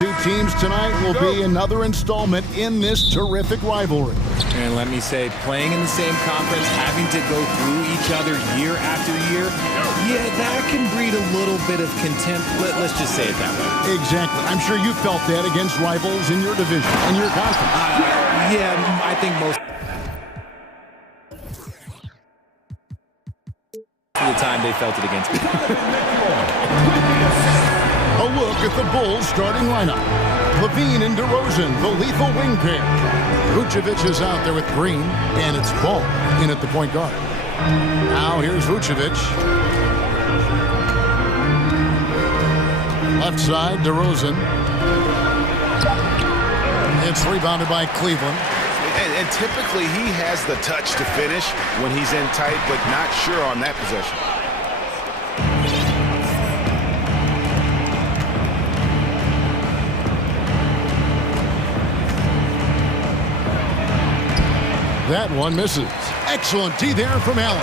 Two teams tonight will be another installment in this terrific rivalry. And let me say, playing in the same conference, having to go through each other year after year, yeah, that can breed a little bit of contempt. Let's just say it that way. Exactly. I'm sure you felt that against rivals in your division, in your conference. Yeah, I think most of the time they felt it against me. A look at the Bulls' starting lineup. Levine and DeRozan, the lethal wing pair. Vucevic is out there with Green, and it's Ball in at the point guard. Now here's Vucevic. Left side, DeRozan. It's rebounded by Cleveland. And typically he has the touch to finish when he's in tight, but not sure on that possession. That one misses. Excellent D there from Allen.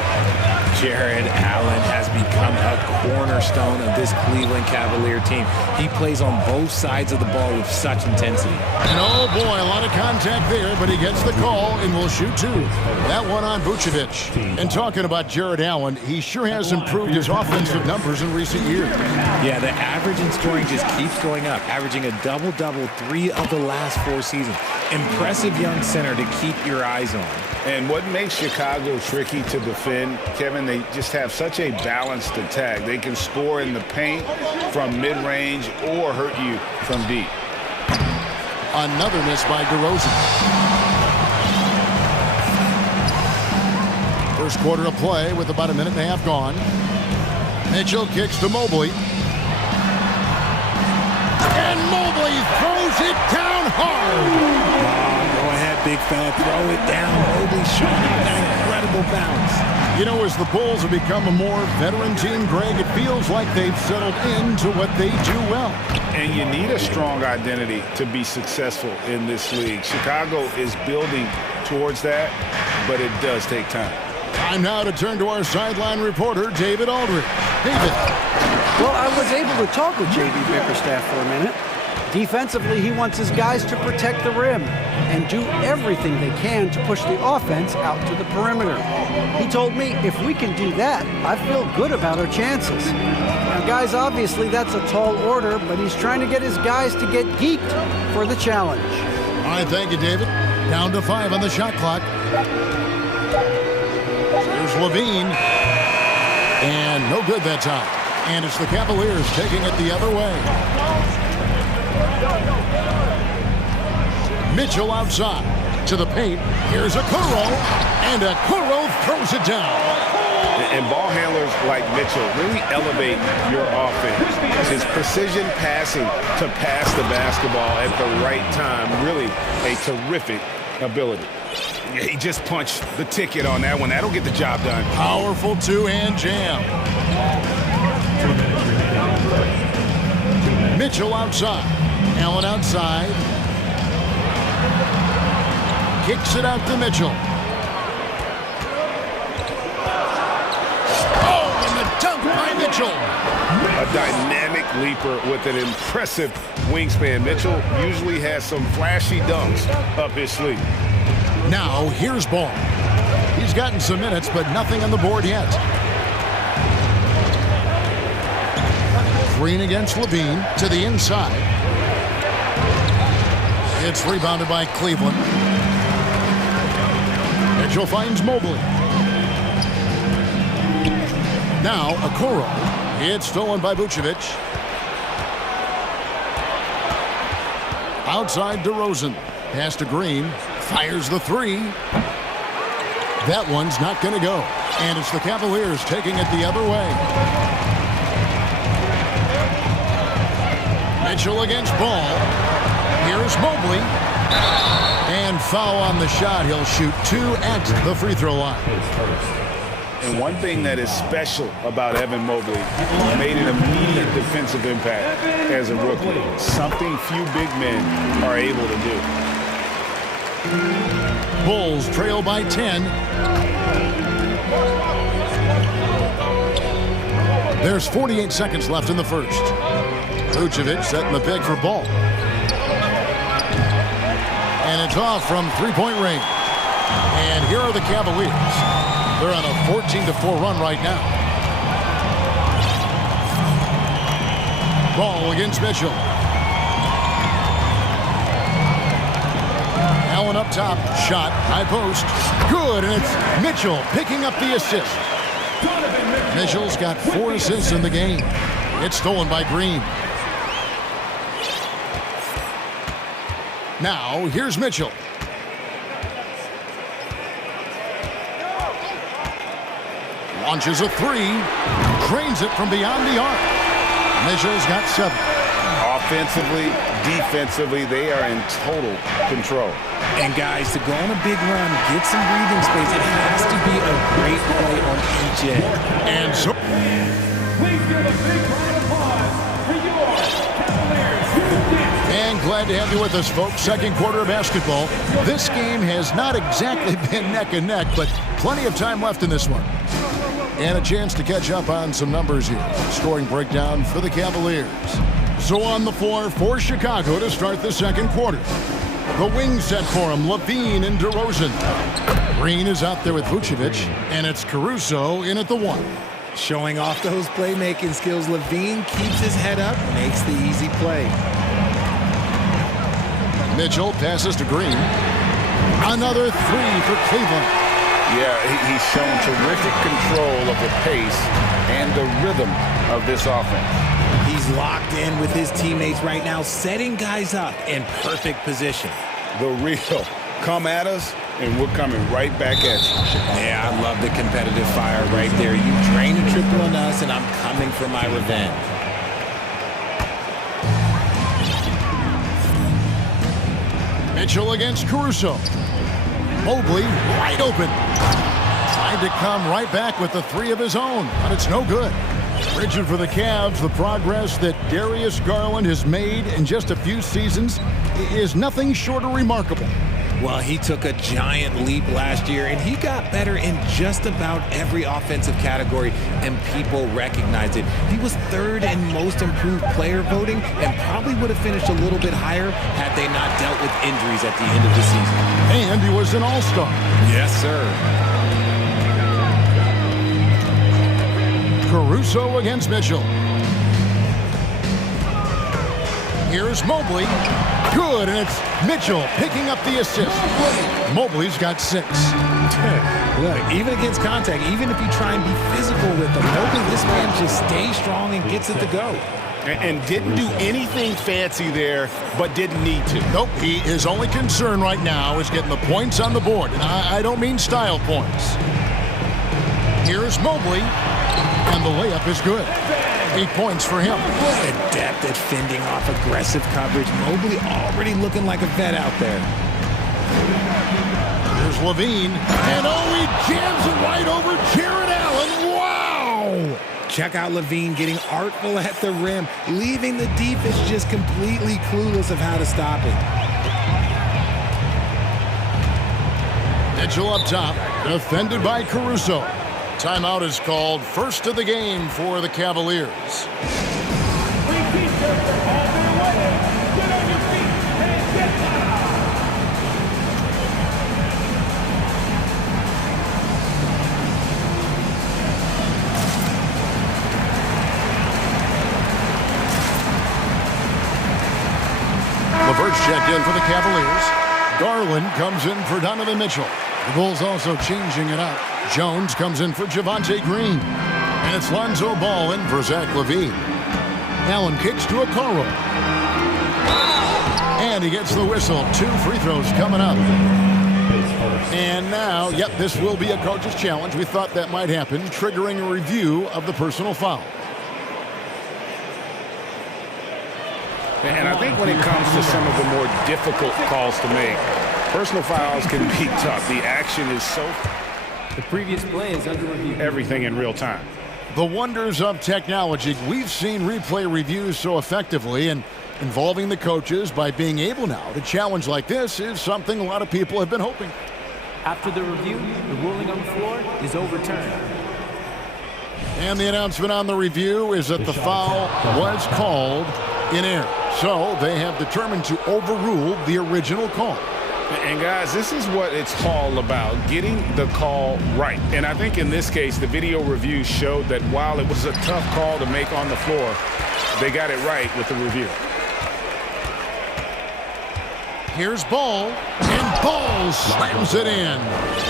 Jared Allen has become a cornerstone of this Cleveland Cavalier team. He plays on both sides of the ball with such intensity. And oh boy, a lot of contact there, but he gets the call and will shoot two. That one on Vucevic. And talking about Jared Allen, he sure has improved his offensive numbers in recent years. Yeah, the average in scoring just keeps going up, averaging a double-double 3 of the last 4 seasons. Impressive young center to keep your eyes on. And what makes Chicago tricky to defend, Kevin, they just have such a balanced attack. They can score in the paint from mid-range or hurt you from deep. Another miss by DeRozan. First quarter of play with about a minute and a half gone. Mitchell kicks to Mobley. And Mobley throws it down hard. Go ahead, big fella, throw it down. Mobley showing off that incredible bounce. You know, as the Bulls have become a more veteran team, Greg, it feels like they've settled into what they do well. And you need a strong identity to be successful in this league. Chicago is building towards that, but it does take time. Time now to turn to our sideline reporter, David Aldridge. David. Well, I was able to talk with J.B. Bickerstaff for a minute. Defensively, he wants his guys to protect the rim and do everything they can to push the offense out to the perimeter. He told me if we can do that, I feel good about our chances. Now, guys, obviously that's a tall order, but he's trying to get his guys to get geeked for the challenge. All right, thank you, David. Down to 5 on the shot clock. Here's Levine. And no good that time. And it's the Cavaliers taking it the other way. Mitchell outside to the paint. Here's Okoro, and Okoro throws it down. And ball handlers like Mitchell really elevate your offense. His precision passing to pass the basketball at the right time, really a terrific ability. Yeah, he just punched the ticket on that one. That'll get the job done. Powerful two-hand jam. Mitchell outside. Allen outside. Kicks it out to Mitchell. Oh, and the dunk by Mitchell. A dynamic leaper with an impressive wingspan. Mitchell usually has some flashy dunks up his sleeve. Now, here's Ball. He's gotten some minutes, but nothing on the board yet. Green against Levine to the inside. It's rebounded by Cleveland. Mitchell finds Mobley. Now, Okoro. It's stolen by Vucevic. Outside DeRozan. Pass to Green. Fires the three. That one's not going to go. And it's the Cavaliers taking it the other way. Mitchell against Ball. Here's Mobley. And foul on the shot. He'll shoot 2 at the free throw line. And one thing that is special about Evan Mobley, he made an immediate defensive impact as a rookie. Something few big men are able to do. Bulls trail by 10. There's 48 seconds left in the first. Vucevic setting the pick for ball. And it's off from three-point range. And here are the Cavaliers. They're on a 14-4 run right now. Ball against Mitchell. Allen up top. Shot. High post. Good. And it's Mitchell picking up the assist. Mitchell's got 4 assists in the game. It's stolen by Green. Now, here's Mitchell. Launches a three. Drains it from beyond the arc. Mitchell's got 7. Offensively, defensively, they are in total control. And guys, to go on a big run, get some breathing space, it has to be a great play on each end. And so... Please give a big round of applause for your Cavaliers. And glad to have you with us, folks. Second quarter of basketball. This game has not exactly been neck and neck, but plenty of time left in this one. And a chance to catch up on some numbers here. Scoring breakdown for the Cavaliers. So on the floor for Chicago to start the second quarter. The wing set for him, Levine and DeRozan. Green is out there with Vucevic, and it's Caruso in at the 1. Showing off those playmaking skills, Levine keeps his head up, makes the easy play. Mitchell passes to Green. Another 3 for Cleveland. Yeah, he's shown terrific control of the pace and the rhythm of this offense. He's locked in with his teammates right now, setting guys up in perfect position. The real come at us, and we're coming right back at you. Yeah, I love the competitive fire right there. You drain a triple on us, and I'm coming for my revenge. Mitchell against Caruso. Mobley wide open. Tried to come right back with the 3 of his own, but it's no good. Rigid for the Cavs, the progress that Darius Garland has made in just a few seasons is nothing short of remarkable. Well, he took a giant leap last year, and he got better in just about every offensive category, and people recognized it. He was 3rd in most improved player voting and probably would have finished a little bit higher had they not dealt with injuries at the end of the season. And he was an all-star. Yes, sir. Caruso against Mitchell. Here's Mobley. Good, and it's Mitchell picking up the assist. Mobley's got 6. Look, even against contact, even if you try and be physical with him, Mobley, this man just stays strong and gets it to go. And didn't do anything fancy there, but didn't need to. Nope, his only concern right now is getting the points on the board. And I don't mean style points. Here's Mobley, and the layup is good. 8 points for him. Adept at fending off aggressive coverage. Mobley already looking like a vet out there. Here's Levine, and he jams it right over Jared Allen. Wow! Check out Levine getting artful at the rim, leaving the defense just completely clueless of how to stop it. Mitchell up top, defended by Caruso. Timeout is called, first of the game for the Cavaliers. LeVert's checked in for the Cavaliers. Garland comes in for Donovan Mitchell. The Bulls also changing it up. Jones comes in for Javonte Green. And it's Lonzo Ball in for Zach LaVine. Allen kicks to Okoro. And he gets the whistle. 2 free throws coming up. And now, yep, this will be a coach's challenge. We thought that might happen, triggering a review of the personal foul. And I think when it comes to some of the more difficult calls to make, personal fouls can be tough. The action is so... The previous play is under review. Everything in real time. The wonders of technology. We've seen replay reviews so effectively, and involving the coaches by being able now to challenge like this is something a lot of people have been hoping. After the review, the ruling on the floor is overturned. And the announcement on the review is that the foul was called in air. So they have determined to overrule the original call. And guys, this is what it's all about, getting the call right. And I think in this case, the video review showed that while it was a tough call to make on the floor, they got it right with the review. Here's Ball, and Ball slams it in.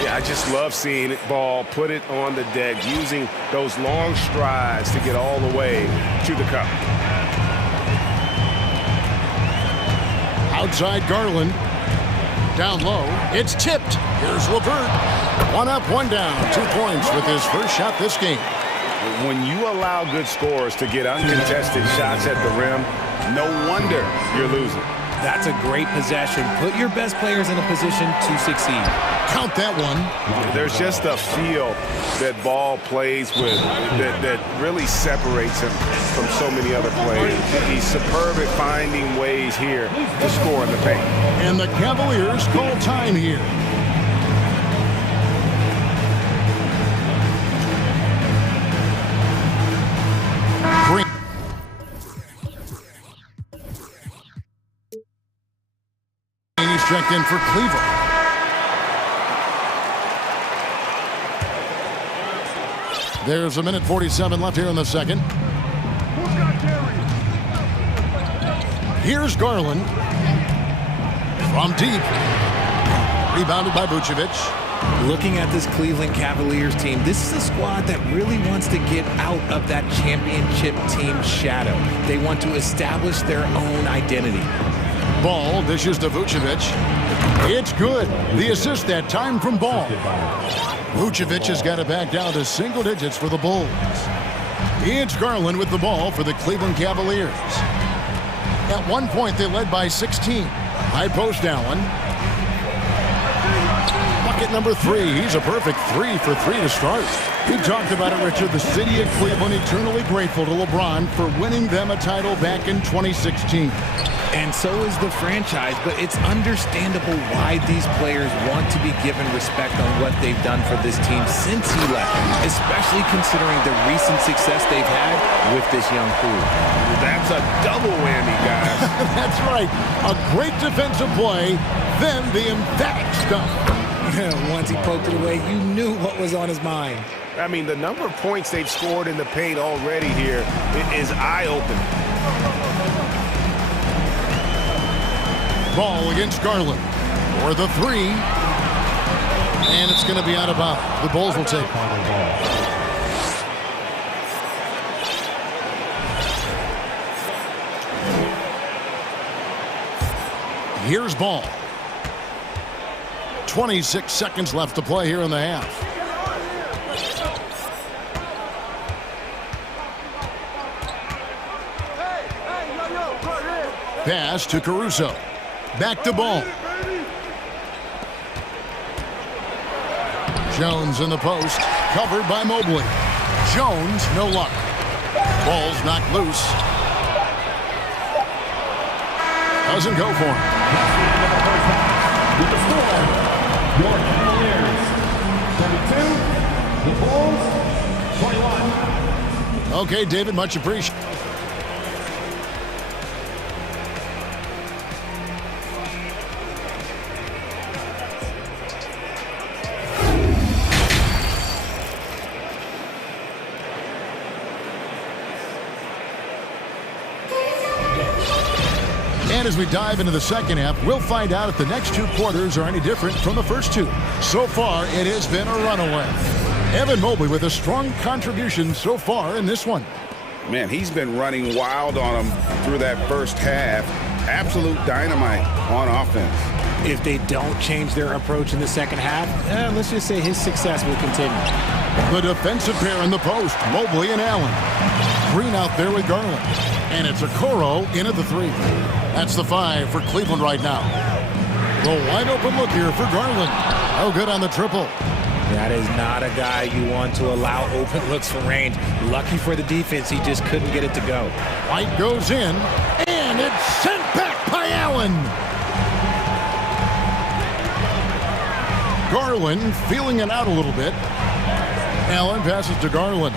Yeah, I just love seeing it, Ball put it on the deck, using those long strides to get all the way to the cup. Outside Garland. Down low. It's tipped. Here's Levert. One up, one down. 2 points with his first shot this game. When you allow good scorers to get uncontested shots at the rim, no wonder you're losing. That's a great possession. Put your best players in a position to succeed. Count that one. There's just a feel that Ball plays with that really separates him from so many other players. He's superb at finding ways here to score in the paint. And the Cavaliers call time here. Green. He's checked in for Cleveland. There's a minute 47 left here in the second. Here's Garland. From deep. Rebounded by Vucevic. Looking at this Cleveland Cavaliers team, this is a squad that really wants to get out of that championship team shadow. They want to establish their own identity. Ball dishes to Vucevic. It's good. The assist that time from Ball. Vucevic has got it back down to single digits for the Bulls. It's Garland with the ball for the Cleveland Cavaliers. At one point, they led by 16. High post Allen. Bucket number 3. He's a perfect 3 for 3 to start. We talked about it, Richard. The city of Cleveland eternally grateful to LeBron for winning them a title back in 2016. And so is the franchise, but it's understandable why these players want to be given respect on what they've done for this team since he left, especially considering the recent success they've had with this young crew. That's a double whammy, guys. That's right. A great defensive play, then the emphatic stuff. Once he poked it away, you knew what was on his mind. I mean, the number of points they've scored in the paint already here is eye-opening. Ball against Garland for the 3. And it's going to be out of bounds. The Bulls will take it. Here's Ball. 26 seconds left to play here in the half. Pass to Caruso. Back to Ball. Jones in the post. Covered by Mobley. Jones, no luck. Ball's knocked loose. Doesn't go for him. With the score, your Cavaliers 32, the Bulls 21. Okay, David, much appreciated. And as we dive into the second half, we'll find out if the next 2 quarters are any different from the first 2. So far, it has been a runaway. Evan Mobley with a strong contribution so far in this one. Man, he's been running wild on them through that first half. Absolute dynamite on offense. If they don't change their approach in the second half, let's just say his success will continue. The defensive pair in the post, Mobley and Allen. Green out there with Garland. And it's Okoro in at the 3. That's the 5 for Cleveland right now. The wide open look here for Garland. Oh, good on the triple. That is not a guy you want to allow open looks from range. Lucky for the defense, he just couldn't get it to go. White goes in, and it's sent back by Allen. Garland feeling it out a little bit. Allen passes to Garland.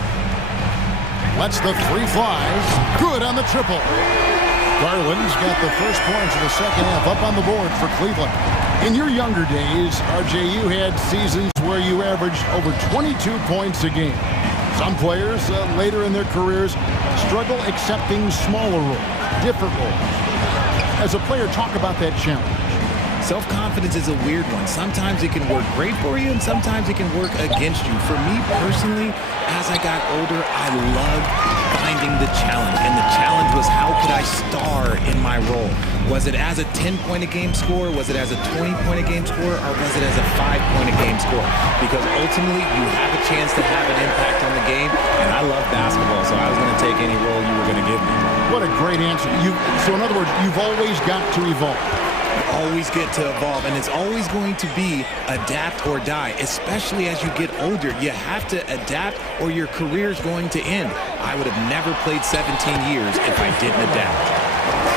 Lets the 3 flies. Good on the triple. Garland's got the first points of the second half up on the board for Cleveland. In your younger days, RJ, you had seasons where you averaged over 22 points a game. Some players later in their careers struggle accepting smaller roles, different roles. As a player, talk about that challenge. Self-confidence is a weird one. Sometimes it can work great for you, and sometimes it can work against you. For me personally, as I got older, I loved finding the challenge. And the challenge was, how could I star in my role? Was it as a 10-point-a-game scorer? Was it as a 20-point-a-game scorer? Or was it as a 5-point-a-game scorer? Because ultimately, you have a chance to have an impact on the game. And I love basketball, so I was going to take any role you were going to give me. What a great answer. So in other words, you've always got to evolve. Always get to evolve, and it's always going to be adapt or die, especially as you get older. You have to adapt or your career is going to end. I would have never played 17 years if I didn't adapt.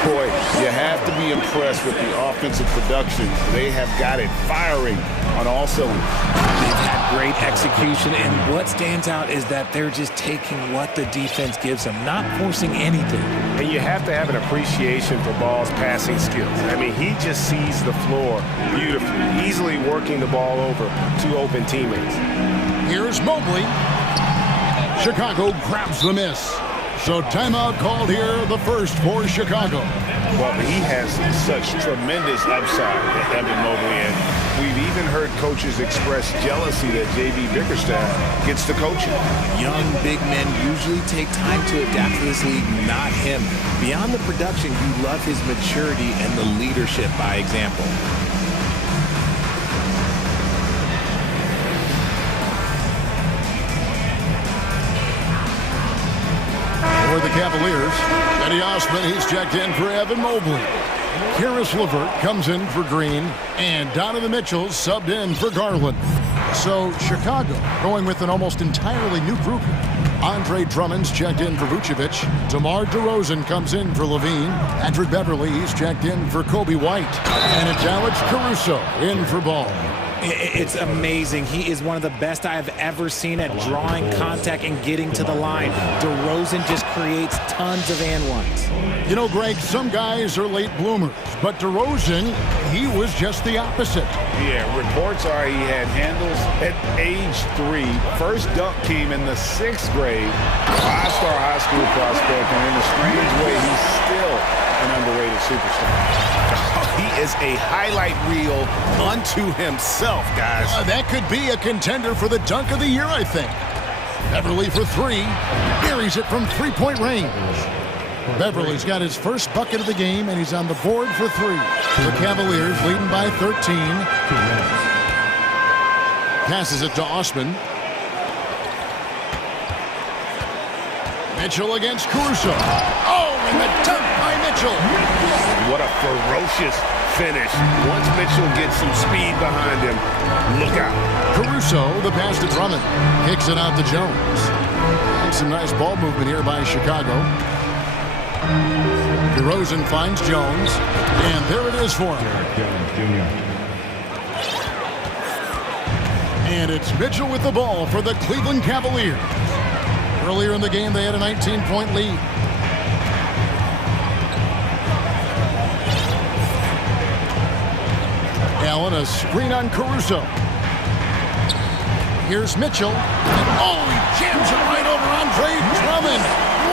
Boy, you have to be impressed with the offensive production. They have got it firing on all cylinders. They've had great execution, and what stands out is that they're just taking what the defense gives them, not forcing anything. And you have to have an appreciation for Ball's passing skills. I mean, he just sees the floor beautifully, easily working the ball over to open teammates. Here's Mobley. Chicago grabs the miss. So timeout called here, the first for Chicago. Well, he has such tremendous upside, Evan Mobley, and we've even heard coaches express jealousy that J.B. Bickerstaff gets to coaching. Young big men usually take time to adapt to this league, not him. Beyond the production, you love his maturity and the leadership by example. For the Cavaliers, Eddie Osman, he's checked in for Evan Mobley. Karis LeVert comes in for Green, and Donovan Mitchell subbed in for Garland. So Chicago going with an almost entirely new group. Andre Drummond's checked in for Vucevic. DeMar DeRozan comes in for Levine. Patrick Beverley, he's checked in for Kobe White. And it's Alex Caruso in for Ball. It's amazing. He is one of the best I have ever seen at drawing contact and getting to the line. DeRozan just creates tons of and ones. You know, Greg, some guys are late bloomers, but DeRozan, he was just the opposite. Yeah, reports are he had handles at age 3. First dunk came in the 6th grade. 5-star high school prospect, and in a strange way, he's still an underrated superstar. He is a highlight reel unto himself, guys. That could be a contender for the dunk of the year, I think. Beverley for 3. Buries it from three-point range. Beverley's got his first bucket of the game, and he's on the board for 3. The Cavaliers leading by 13. Passes it to Osman. Mitchell against Caruso. Oh, and the dunk by Mitchell. What a ferocious finish. Once Mitchell gets some speed behind him, look out. Caruso, the pass to Drummond. Kicks it out to Jones. And some nice ball movement here by Chicago. DeRozan finds Jones. And there it is for him. And it's Mitchell with the ball for the Cleveland Cavaliers. Earlier in the game, they had a 19-point lead. Allen, a screen on Caruso. Here's Mitchell. Oh, he jams it right over Andre Drummond.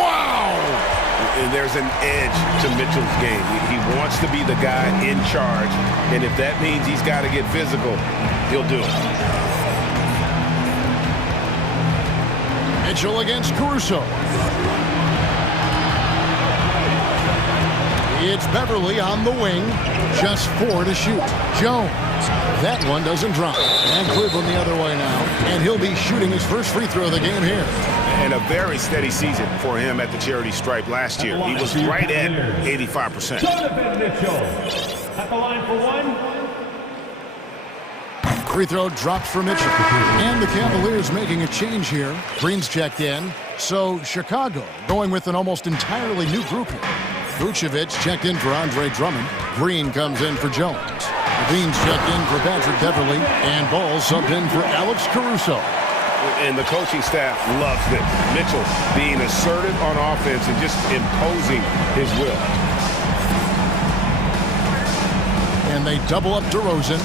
Wow! And there's an edge to Mitchell's game. He wants to be the guy in charge, and if that means he's got to get physical, he'll do it. Mitchell against Caruso. It's Beverley on the wing. Just 4 to shoot. Jones. That one doesn't drop. And Cleveland the other way now. And he'll be shooting his first free throw of the game here. And a very steady season for him at the charity stripe last year. He was right at 85%. Donovan Mitchell at the line for 1. Free throw drops for Mitchell. And the Cavaliers making a change here. Green's checked in. So Chicago going with an almost entirely new group here. Vucevic checked in for Andre Drummond. Green comes in for Jones. Levine's checked in for Patrick Beverley. And Ball subbed in for Alex Caruso. And the coaching staff loves this. Mitchell being assertive on offense and just imposing his will. they double up DeRozan.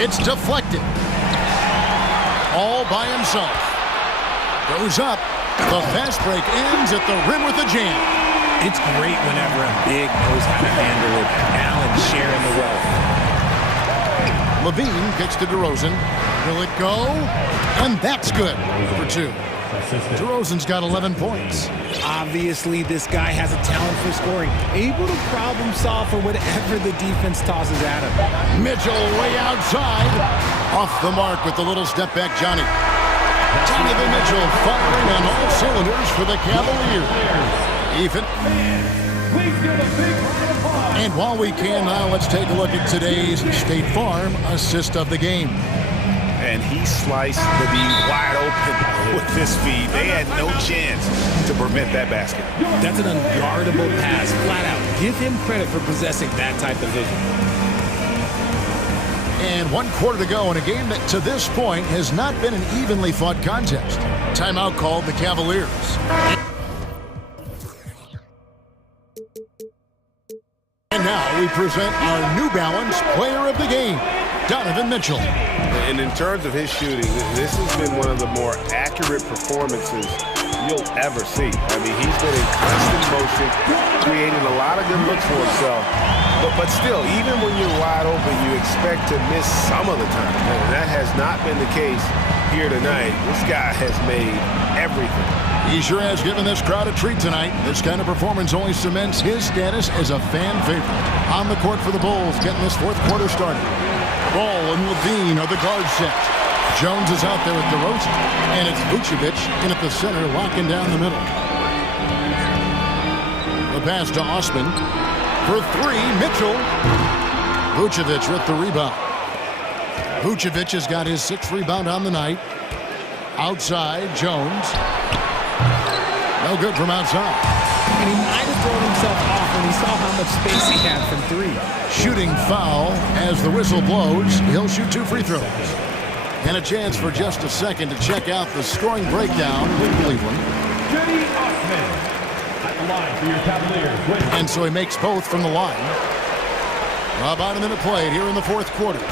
It's deflected. All by himself. Goes up. The fast break ends at the rim with a jam. It's great whenever a big knows how to handle it. Allen sharing the wealth. Levine kicks to DeRozan. Will it go? And that's good for 2. DeRozan's got 11 points. Obviously, this guy has a talent for scoring, able to problem solve for whatever the defense tosses at him. Mitchell way outside. Off the mark with the little step back, Johnny. Donovan Mitchell firing on all cylinders for the Cavaliers. Ethan. And while we can now, let's take a look at today's State Farm assist of the game. And he sliced the D wide open with this feed. They had no chance to prevent that basket. That's an unguardable pass, flat out. Give him credit for possessing that type of vision. And 1 quarter to go in a game that to this point has not been an evenly fought contest. Timeout called the Cavaliers. And now we present our New Balance player of the game, Donovan Mitchell. And in terms of his shooting, this has been one of the more accurate performances you'll ever see. I mean, he's been in constant motion, creating a lot of good looks for himself. But still, even when you're wide open, you expect to miss some of the time. And that has not been the case here tonight. This guy has made everything. He sure has given this crowd a treat tonight. This kind of performance only cements his status as a fan favorite. On the court for the Bulls, getting this 4th quarter started. Ball and Levine are the guard set. Jones is out there with DeRozan, and it's Vucevic in at the center, locking down the middle. The pass to Osman. For 3, Mitchell. Vucevic with the rebound. Vucevic has got his 6th rebound on the night. Outside, Jones. No good from outside. And he might have thrown himself off when he saw how much space he had from 3. Shooting foul as the whistle blows. He'll shoot 2 free throws. And a chance for just a second to check out the scoring breakdown with Cleveland. Jenny Osman at the line for your Cavaliers. And so he makes both from the line. About a minute played here in the 4th quarter.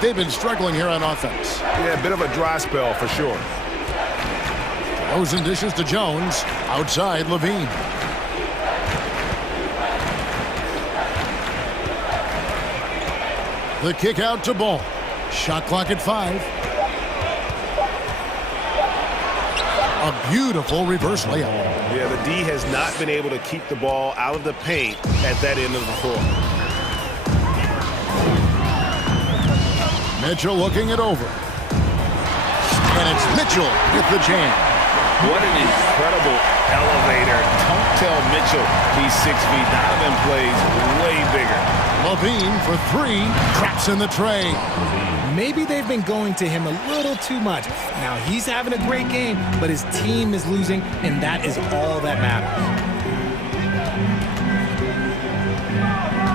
They've been struggling here on offense. Yeah, a bit of a dry spell for sure. DeRozan dishes to Jones. Outside, Levine. The kick out to Ball. Shot clock at 5. A beautiful reverse layup. Yeah, the D has not been able to keep the ball out of the paint at that end of the floor. Mitchell looking it over. And it's Mitchell with the jam. What an incredible elevator. Don't tell Mitchell he's 6 feet. Donovan plays way bigger. Levine for 3. Traps in the tray. Maybe they've been going to him a little too much. Now he's having a great game, but his team is losing, and that is all that matters.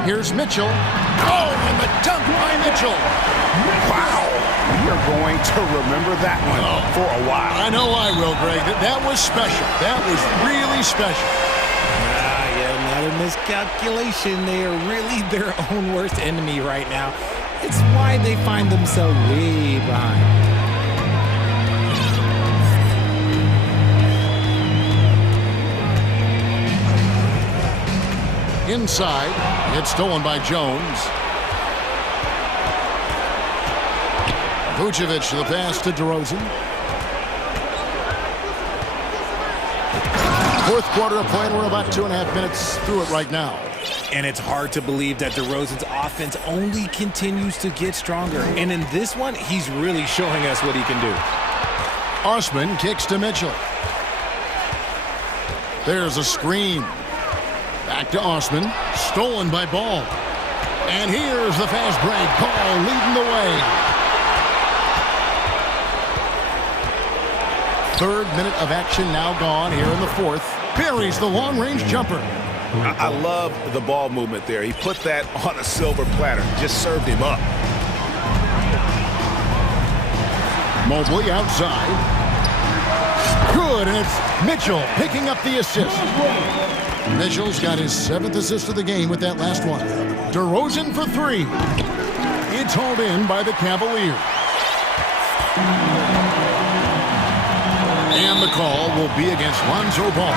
Here's Mitchell. Oh, and the dunk by Mitchell. Wow. You're going to remember that one for a while. I know I will, Greg. That was special. That was really special. Yeah, another miscalculation. They are really their own worst enemy right now. It's why they find themselves way behind. Inside, it's stolen by Jones. Vucevic, the pass to DeRozan. 4th quarter of play, and we're about 2.5 minutes through it right now. And it's hard to believe that DeRozan's offense only continues to get stronger. And in this one, he's really showing us what he can do. Osman kicks to Mitchell. There's a screen. Back to Osman. Stolen by Ball. And here's the fast break. Ball leading the way. 3rd minute of action now gone here in the 4th. Buries the long-range jumper. I love the ball movement there. He put that on a silver platter. Just served him up. Mobley outside. Good, and it's Mitchell picking up the assist. Mitchell's got his 7th assist of the game with that last one. DeRozan for 3. It's hauled in by the Cavaliers. And the call will be against Lonzo Ball.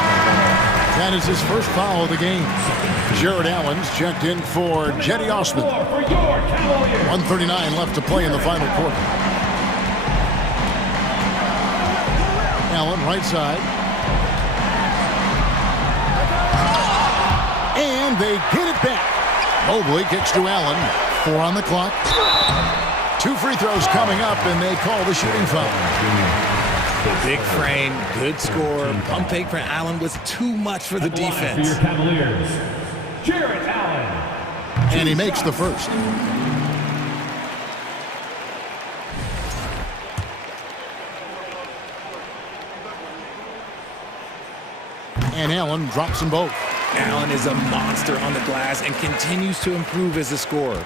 That is his first foul of the game. Jared Allen's checked in for Jetty Osman. 1:39 left to play in the final quarter. Allen right side. And they get it back. Mobley kicks to Allen. 4 on the clock. 2 free throws coming up, and they call the shooting foul. The big frame, good score. Pump fake for Allen was too much for the defense. For your Cavaliers, Jared Allen. And he makes the first. And Allen drops them both. Allen is a monster on the glass and continues to improve as a scorer.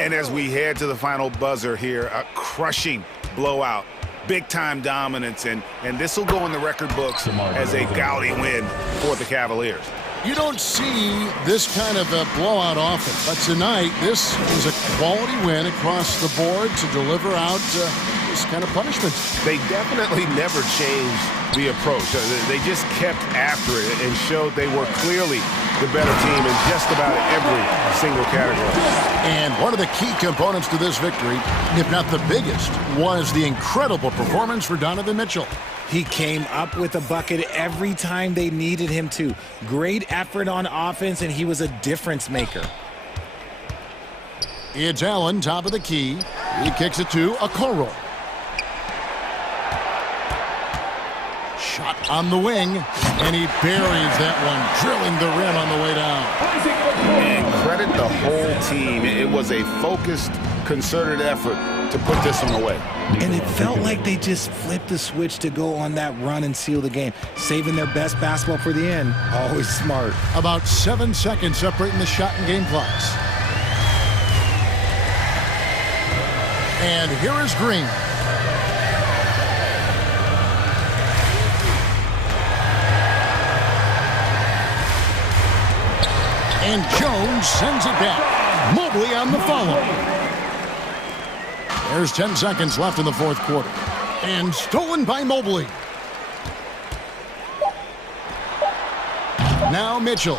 And as we head to the final buzzer here, a crushing blowout. Big-time dominance, and this will go in the record books as a gaudy win for the Cavaliers. You don't see this kind of a blowout often, but tonight this is a quality win across the board to deliver out this kind of punishment. They definitely never changed the approach. They just kept after it and showed they were clearly the better team in just about every single category. And one of the key components to this victory, if not the biggest, was the incredible performance for Donovan Mitchell. He came up with a bucket every time they needed him to. Great effort on offense, and he was a difference maker. It's Allen, top of the key. He kicks it to Okoro. Shot on the wing, and he buries that one, drilling the rim on the way down. And credit the whole team. It was a focused, concerted effort to put this one away. And it felt like they just flipped the switch to go on that run and seal the game, saving their best basketball for the end. Always smart. About 7 seconds separating the shot and game clocks. And here is Green. And Jones sends it back. Mobley on the follow. There's 10 seconds left in the fourth quarter. And stolen by Mobley. Now Mitchell.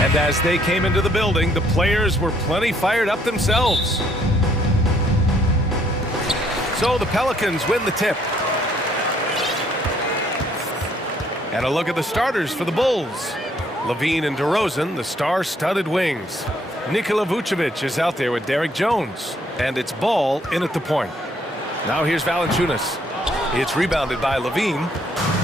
And as they came into the building, the players were plenty fired up themselves. So the Pelicans win the tip. And a look at the starters for the Bulls. Levine and DeRozan, the star-studded wings. Nikola Vucevic is out there with Derek Jones. And it's Ball in at the point. Now here's Valanciunas. It's rebounded by Levine.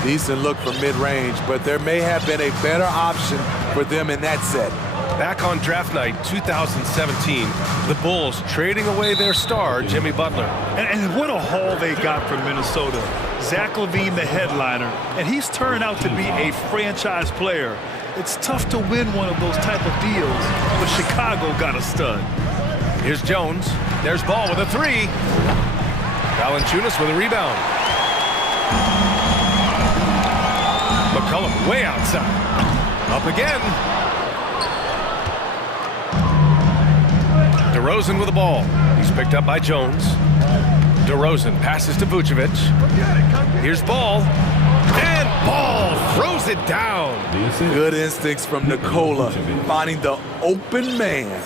Decent look from mid-range, but there may have been a better option for them in that set. Back on draft night 2017, the Bulls trading away their star, Jimmy Butler. And what a haul they got from Minnesota. Zach LaVine, the headliner, and he's turned out to be a franchise player. It's tough to win one of those type of deals, but Chicago got a stud. Here's Jones. There's Ball with a three. Valanciunas with a rebound. McCollum way outside. Up again. DeRozan with the ball. He's picked up by Jones. DeRozan passes to Vucevic. Here's Ball. And Ball throws it down. Good instincts from Nikola, finding the open man.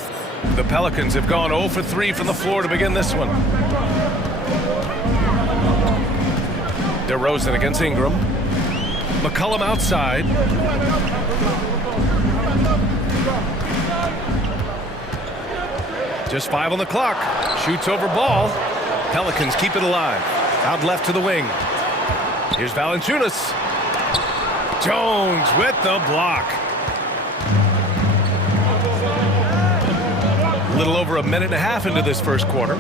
The Pelicans have gone 0 for 3 from the floor to begin this one. DeRozan against Ingram. McCollum outside. Just 5 on the clock. Shoots over Ball. Pelicans keep it alive. Out left to the wing. Here's Valanciunas. Jones with the block. A little over a minute and a half into this first quarter.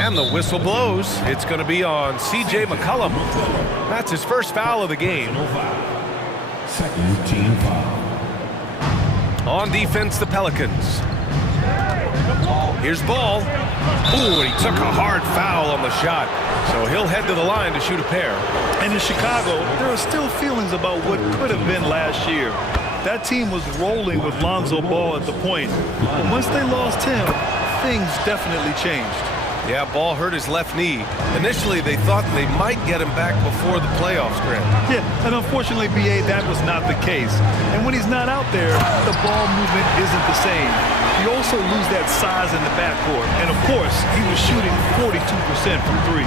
And the whistle blows. It's going to be on C.J. McCollum. That's his first foul of the game. Second team foul. On defense, the Pelicans. Here's Ball. Ooh, and he took a hard foul on the shot. So he'll head to the line to shoot a pair. And in Chicago, there are still feelings about what could have been last year. That team was rolling with Lonzo Ball at the point. But once they lost him, things definitely changed. Yeah, Ball hurt his left knee. Initially, they thought they might get him back before the playoffs, Grant. Yeah, and unfortunately, B.A., that was not the case. And when he's not out there, the ball movement isn't the same. You also lose that size in the backcourt. And, of course, he was shooting 42% from three.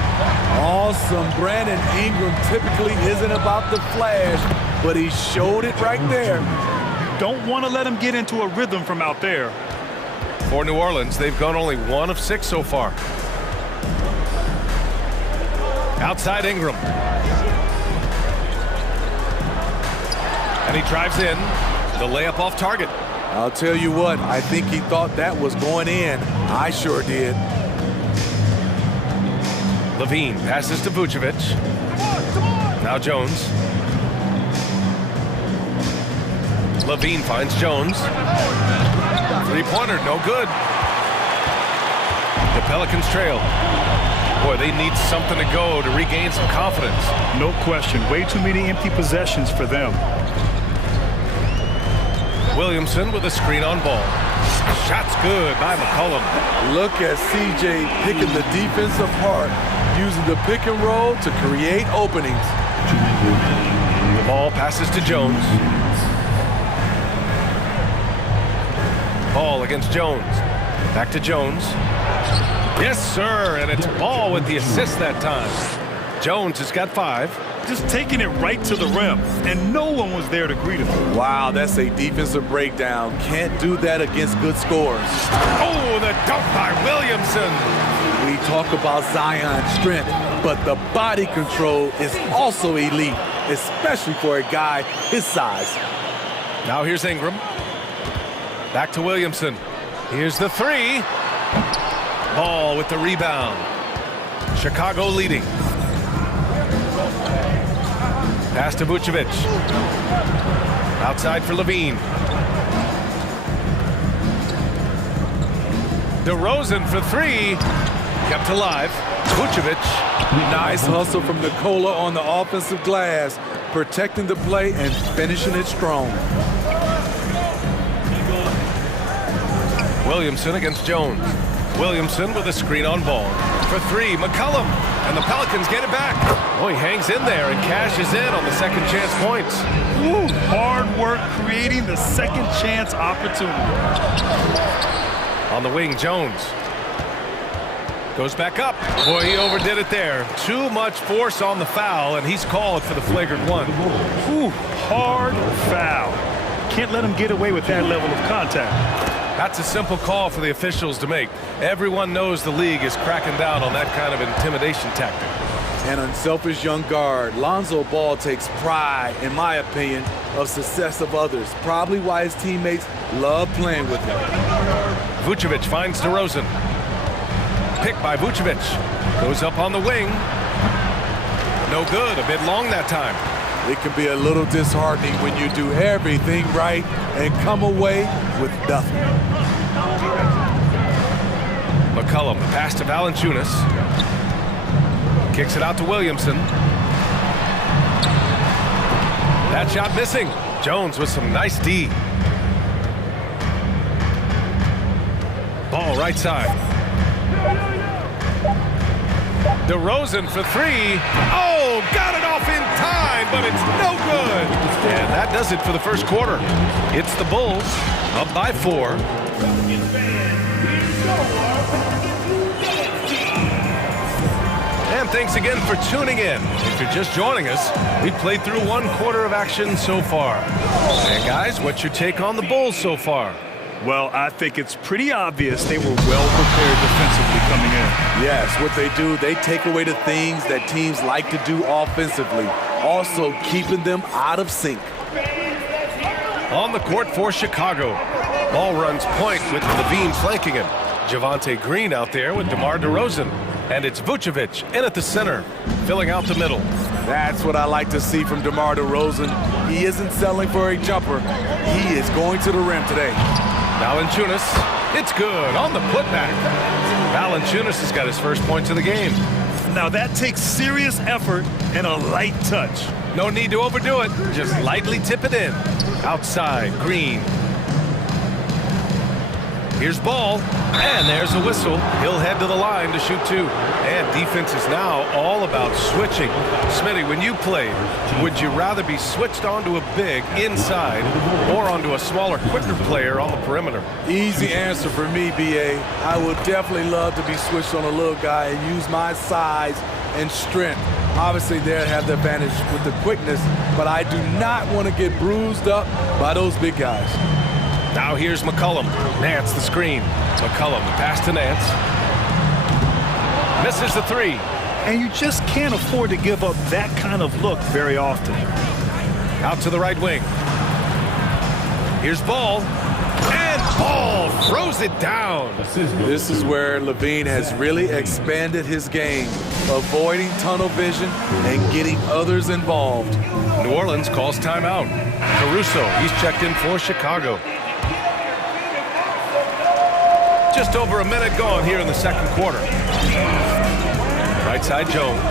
Awesome. Brandon Ingram typically isn't about the flash, but he showed it right there. Don't want to let him get into a rhythm from out there. For New Orleans, they've gone only 1 of 6 so far. Outside Ingram. And he drives in. The layup off target. I'll tell you what, I think he thought that was going in. I sure did. Levine passes to Vucevic. Now Jones. Levine finds Jones. Three-pointer, no good. The Pelicans trail. Boy, they need something to go to regain some confidence. No question. Way too many empty possessions for them. Williamson with a screen on Ball. Shot's good by McCollum. Look at C.J. picking the defense apart, using the pick and roll to create openings. The ball passes to Jones. Ball against Jones. Back to Jones. Yes, sir, and it's Ball with the assist that time. Jones has got 5. Just taking it right to the rim, and no one was there to greet him. Wow, that's a defensive breakdown. Can't do that against good scores. Oh, the dunk by Williamson. We talk about Zion's strength, but the body control is also elite, especially for a guy his size. Now here's Ingram. Back to Williamson. Here's the 3. Ball with the rebound. Chicago leading. Pass to Vucevic. Outside for Levine. DeRozan for 3. Kept alive. Vucevic. Nice hustle from Nikola on the offensive glass, protecting the play and finishing it strong. Williamson against Jones. Williamson with a screen on Ball. For 3, McCollum. And the Pelicans get it back. Oh, he hangs in there and cashes in on the second chance points. Ooh, hard work creating the second chance opportunity. On the wing, Jones. Goes back up. Boy, he overdid it there. Too much force on the foul, and he's called for the flagrant one. Ooh, hard foul. Can't let him get away with that level of contact. That's a simple call for the officials to make. Everyone knows the league is cracking down on that kind of intimidation tactic. An unselfish young guard. Lonzo Ball takes pride, in my opinion, of success of others. Probably why his teammates love playing with him. Vucevic finds DeRozan. Picked by Vucevic. Goes up on the wing. No good. A bit long that time. It can be a little disheartening when you do everything right and come away with nothing. McCollum, pass to Valanciunas. Kicks it out to Williamson. That shot missing. Jones with some nice D. Ball right side. DeRozan for three. Oh, got it off in time, but it's no good. And that does it for the first quarter. It's the Bulls up by 4. And thanks again for tuning in. If you're just joining us, we've played through 1 quarter of action so far. And guys, what's your take on the Bulls so far? Well, I think it's pretty obvious they were well prepared defensively coming in. Yes, what they do, they take away the things that teams like to do offensively, also keeping them out of sync. On the court for Chicago. Ball runs point with Levine flanking him. Javonte Green out there with DeMar DeRozan. And it's Vucevic in at the center, filling out the middle. That's what I like to see from DeMar DeRozan. He isn't settling for a jumper. He is going to the rim today. Valanciunas, it's good on the putback. Valanciunas has got his first points of the game. Now that takes serious effort and a light touch. No need to overdo it, just lightly tip it in. Outside, Green. Here's Ball, and there's a whistle. He'll head to the line to shoot 2. And defense is now all about switching. Smitty, when you played, would you rather be switched onto a big inside or onto a smaller, quicker player on the perimeter? Easy answer for me, B.A. I would definitely love to be switched on a little guy and use my size and strength. Obviously, they'll have the advantage with the quickness, but I do not want to get bruised up by those big guys. Now here's McCollum. Nance the screen. McCollum, the pass to Nance. Misses the 3. And you just can't afford to give up that kind of look very often. Out to the right wing. Here's Ball. And Ball throws it down. This is where Levine has really expanded his game, avoiding tunnel vision and getting others involved. New Orleans calls timeout. Caruso, he's checked in for Chicago. Just over a minute gone here in the second quarter. Right side Jones.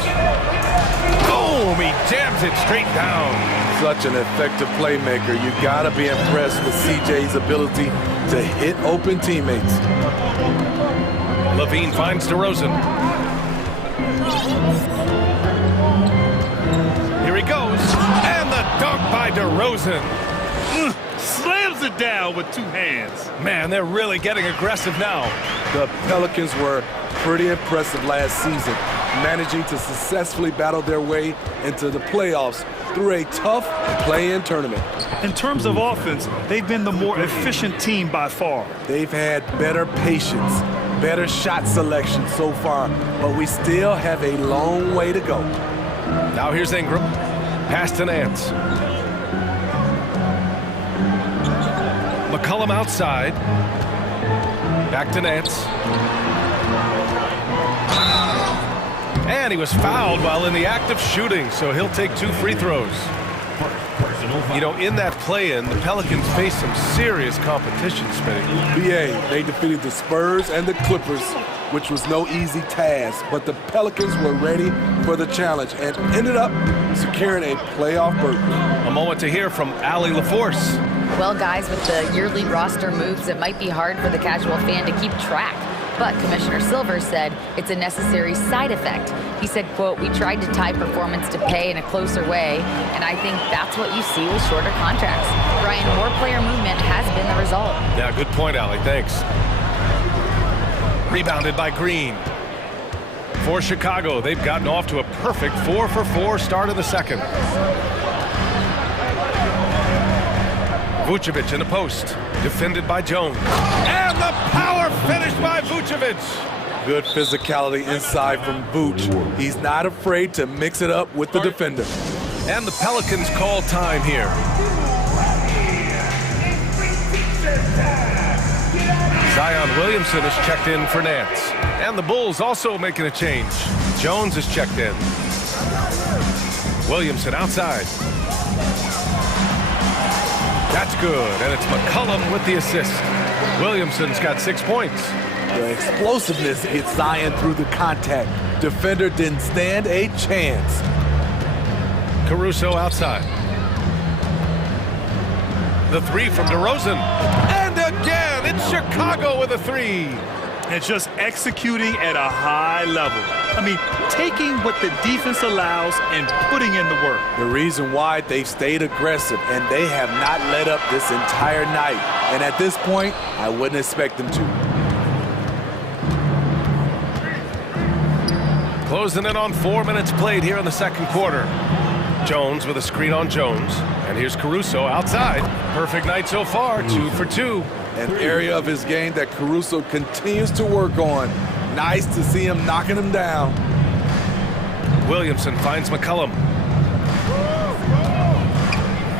Boom! He jams it straight down. Such an effective playmaker. You gotta be impressed with CJ's ability to hit open teammates. Levine finds DeRozan. Here he goes. And the dunk by DeRozan. Slams it down with 2 hands. Man, they're really getting aggressive now. The Pelicans were pretty impressive last season, managing to successfully battle their way into the playoffs through a tough play-in tournament. In terms of offense, they've been the more efficient team by far. They've had better patience, better shot selection so far, but we still have a long way to go. Now here's Ingram. Pass to Nance. McCollum outside. Back to Nance. And he was fouled while in the act of shooting, so he'll take 2 free throws. You know, in that play-in, the Pelicans faced some serious competition, Smitty. BA, they defeated the Spurs and the Clippers, which was no easy task, but the Pelicans were ready for the challenge and ended up securing a playoff berth. A moment to hear from Allie LaForce. Well, guys, with the yearly roster moves, it might be hard for the casual fan to keep track. But Commissioner Silver said it's a necessary side effect. He said, quote, "We tried to tie performance to pay in a closer way, and I think that's what you see with shorter contracts." Brian, more player movement has been the result. Yeah, good point, Allie. Thanks. Rebounded by Green. For Chicago, they've gotten off to a perfect 4-for-4 start in the second. Vucevic in the post, defended by Jones. And the power finish by Vucevic. Good physicality inside from Vuce. He's not afraid to mix it up with the defender. And the Pelicans call time here. Zion Williamson is checked in for Nance. And the Bulls also making a change. Jones is checked in. Williamson outside. That's good, and it's McCollum with the assist. Williamson's got 6 points. The explosiveness hits Zion through the contact. Defender didn't stand a chance. Caruso outside. The three from DeRozan. And again, it's Chicago with a three. And just executing at a high level. I mean, taking what the defense allows and putting in the work. The reason why they've stayed aggressive and they have not let up this entire night. And at this point, I wouldn't expect them to. Closing in on 4 minutes played here in the second quarter. Jones with a screen on Jones. And here's Caruso outside. Perfect night so far, 2 for 2. An area of his game that Caruso continues to work on. Nice to see him knocking him down. Williamson finds McCollum.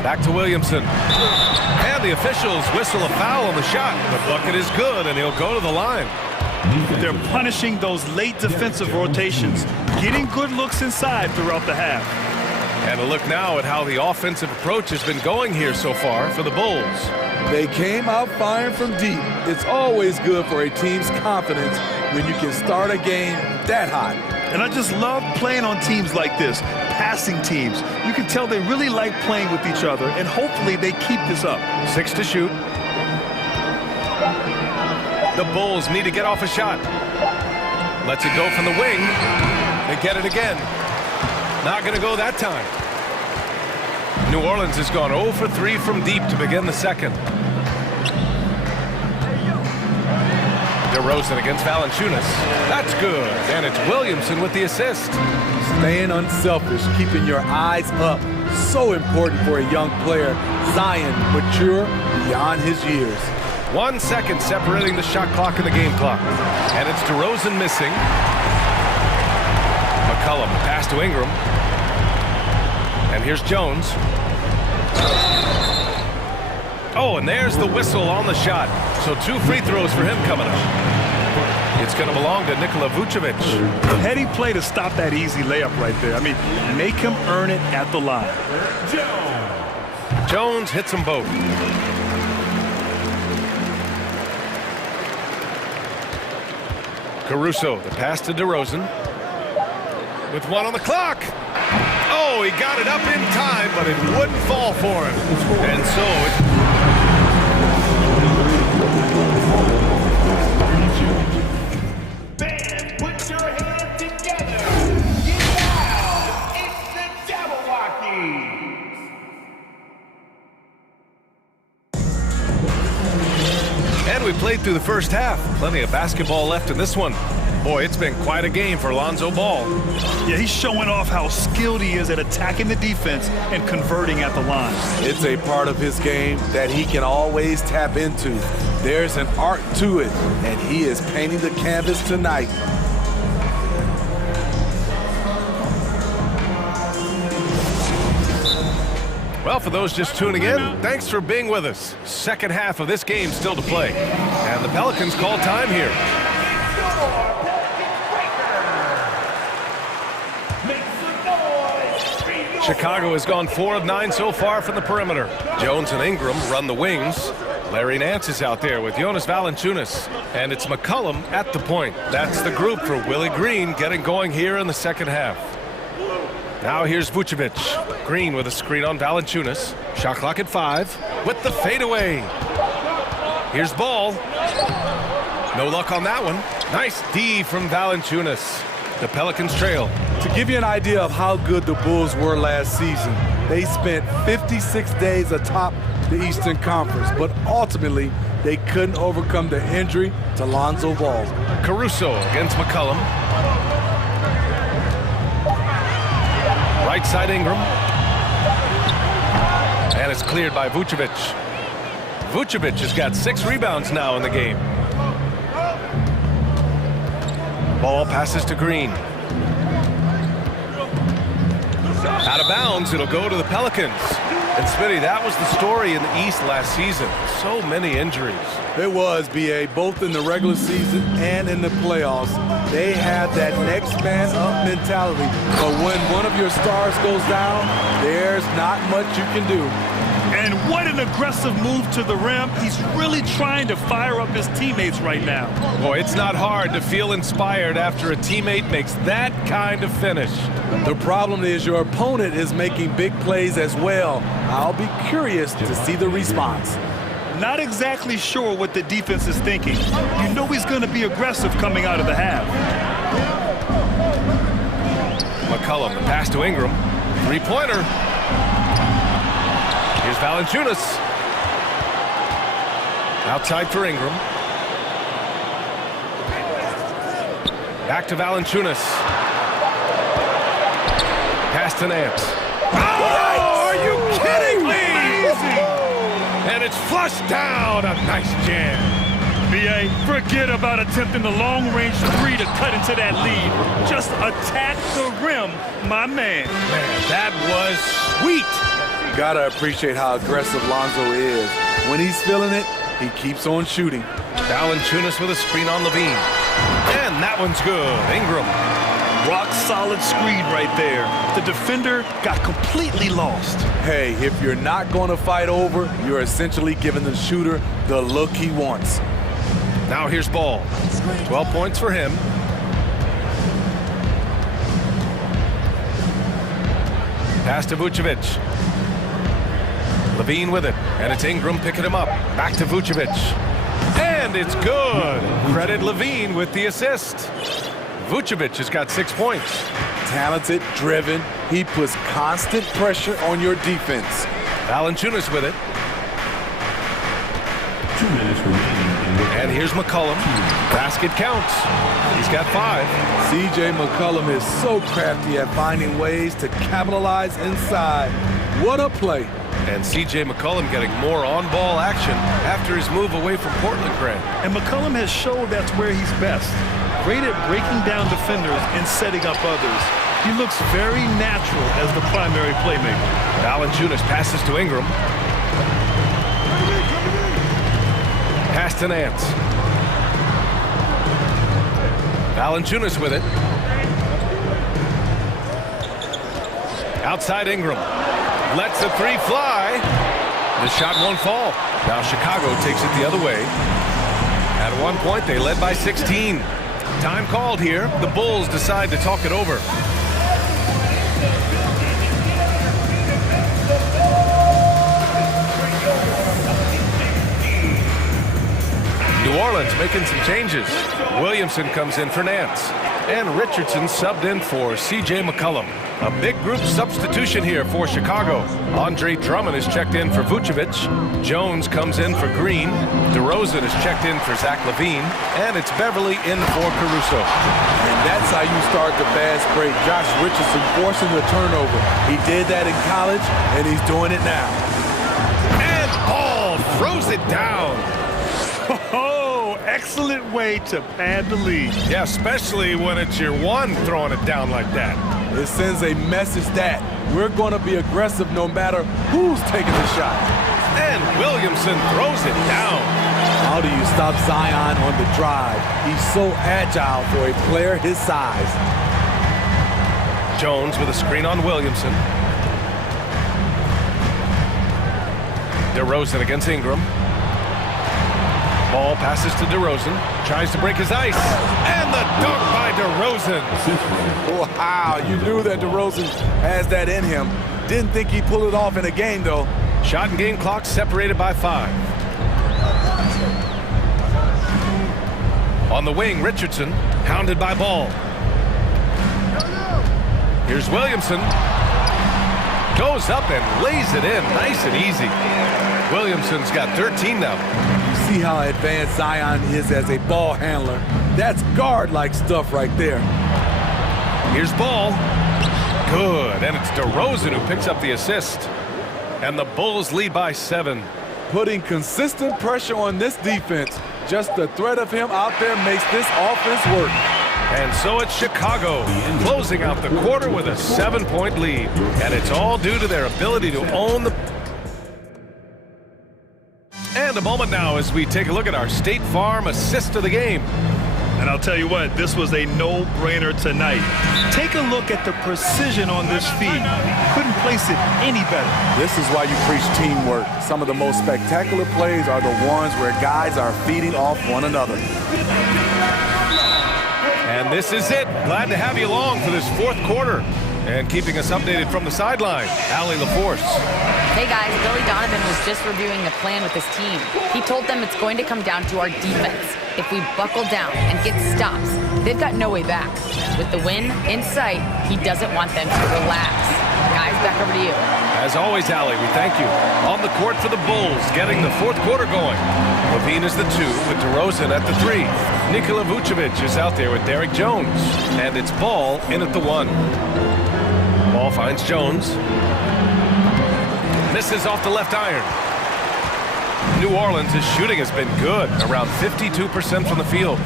Back to Williamson. And the officials whistle a foul on the shot. The bucket is good, and he'll go to the line. They're punishing those late defensive rotations, getting good looks inside throughout the half. And a look now at how the offensive approach has been going here so far for the Bulls. They came out firing from deep. It's always good for a team's confidence when you can start a game that hot. And I just love playing on teams like this, passing teams. You can tell they really like playing with each other, and hopefully they keep this up. 6 to shoot. The Bulls need to get off a shot. Lets it go from the wing. They get it again. Not going to go that time. New Orleans has gone 0 for 3 from deep to begin the second. DeRozan against Valanciunas. That's good. And it's Williamson with the assist. Staying unselfish, keeping your eyes up. So important for a young player. Zion, mature beyond his years. 1 second separating the shot clock and the game clock. And it's DeRozan missing. McCollum pass to Ingram. And here's Jones. Oh, and there's the whistle on the shot. So 2 free throws for him coming up. It's going to belong to Nikola Vucevic. The heading play to stop that easy layup right there. I mean, make him earn it at the line. Jones hits them both. Caruso, the pass to DeRozan. With 1 on the clock. Oh, he got it up in time, but it wouldn't fall for him. And so Fans, put your hands together. Get out. It's the Jabberwockies. And we played through the first half. Plenty of basketball left in this one. Boy, it's been quite a game for Lonzo Ball. Yeah, he's showing off how skilled he is at attacking the defense and converting at the line. It's a part of his game that he can always tap into. There's an art to it, and he is painting the canvas tonight. Well, for those just tuning in, thanks for being with us. Second half of this game still to play. And the Pelicans call time here. Chicago has gone 4 of 9 so far from the perimeter. Jones and Ingram run the wings. Larry Nance is out there with Jonas Valanciunas. And it's McCollum at the point. That's the group for Willie Green getting going here in the second half. Now here's Vucevic. Green with a screen on Valanciunas. Shot clock at 5 with the fadeaway. Here's Ball. No luck on that one. Nice D from Valanciunas. The Pelicans trail. To give you an idea of how good the Bulls were last season, they spent 56 days atop the Eastern Conference, but ultimately they couldn't overcome the injury to Lonzo Ball. Caruso against McCollum. Right side Ingram. And it's cleared by Vucevic. Vucevic has got 6 rebounds now in the game. Ball passes to Green. Out of bounds, it'll go to the Pelicans. And Smitty, that was the story in the East last season. So many injuries. It was, B.A., both in the regular season and in the playoffs. They have that next man up mentality. But when one of your stars goes down, there's not much you can do. And what an aggressive move to the rim. He's really trying to fire up his teammates right now. Boy, it's not hard to feel inspired after a teammate makes that kind of finish. The problem is your opponent is making big plays as well. I'll be curious to see the response. Not exactly sure what the defense is thinking. You know he's going to be aggressive coming out of the half. McCollum, the pass to Ingram. Three-pointer. Here's Valanciunas. Outside for Ingram. Back to Valanciunas. Pass to Nance. Oh, are you kidding me? And it's flushed down. A nice jam. B.A., forget about attempting the long-range 3 to cut into that lead. Just attack the rim, my man. Man, that was sweet. Gotta appreciate how aggressive Lonzo is. When he's feeling it, he keeps on shooting. Valanciunas with a screen on Levine. And that one's good. Ingram. Rock solid screen right there. The defender got completely lost. Hey, if you're not going to fight over, you're essentially giving the shooter the look he wants. Now here's Ball. 12 points for him. Pass to Vucevic. Levine with it, and it's Ingram picking him up. Back to Vucevic. And it's good. Credit Levine with the assist. Vucevic has got 6 points. Talented, driven. He puts constant pressure on your defense. Valanciunas with it. 2 minutes remaining. And here's McCollum. Basket counts. He's got 5. C.J. McCollum is so crafty at finding ways to capitalize inside. What a play. And C.J. McCollum getting more on-ball action after his move away from Portland, Grant. And McCollum has showed that's where he's best. Great at breaking down defenders and setting up others. He looks very natural as the primary playmaker. Valanciunas passes to Ingram. Pass to Nance. Valanciunas with it. Outside Ingram. Lets the 3 fly. The shot won't fall. Now Chicago takes it the other way. At one point, they led by 16. Time called here. The Bulls decide to talk it over. New Orleans making some changes. Williamson comes in for Nance. And Richardson subbed in for C.J. McCollum. A big group substitution here for Chicago. Andre Drummond is checked in for Vucevic. Jones comes in for Green. DeRozan is checked in for Zach LaVine. And it's Beverly in for Caruso. And that's how you start the fast break. Josh Richardson forcing the turnover. He did that in college, and he's doing it now. And Ball throws it down. Oh, excellent way to pad the lead. Yeah, especially when it's your one throwing it down like that. It sends a message that we're going to be aggressive no matter who's taking the shot. And Williamson throws it down. How do you stop Zion on the drive? He's so agile for a player his size. Jones with a screen on Williamson. DeRozan against Ingram. Ball passes to DeRozan. Tries to break his ice. And the dunk by DeRozan. Wow, you knew that DeRozan has that in him. Didn't think he'd pull it off in a game, though. Shot and game clock separated by 5. On the wing, Richardson, hounded by Ball. Here's Williamson. Goes up and lays it in, nice and easy. Williamson's got 13 now. You see how advanced Zion is as a ball handler. That's guard-like stuff right there. Here's Ball. Good, and it's DeRozan who picks up the assist. And the Bulls lead by 7. Putting consistent pressure on this defense. Just the threat of him out there makes this offense work. And so it's Chicago, closing out the quarter with a 7-point lead. And it's all due to their ability to own the... And a moment now as we take a look at our State Farm assist of the game. And I'll tell you what, this was a no-brainer tonight. Take a look at the precision on this feed. Couldn't place it any better. This is why you preach teamwork. Some of the most spectacular plays are the ones where guys are feeding off one another. And this is it. Glad to have you along for this fourth quarter. And keeping us updated from the sideline, Allie LaForce. Hey guys, Billy Donovan was just reviewing the plan with his team. He told them it's going to come down to our defense. If we buckle down and get stops, they've got no way back. With the win in sight, he doesn't want them to relax. Guys, back over to you. As always, Allie, we thank you. On the court for the Bulls, getting the fourth quarter going. Levine is the 2 with DeRozan at the 3. Nikola Vucevic is out there with Derek Jones. And it's Ball in at the 1. Ball finds Jones. Misses off the left iron. New Orleans' shooting has been good, around 52% from the field.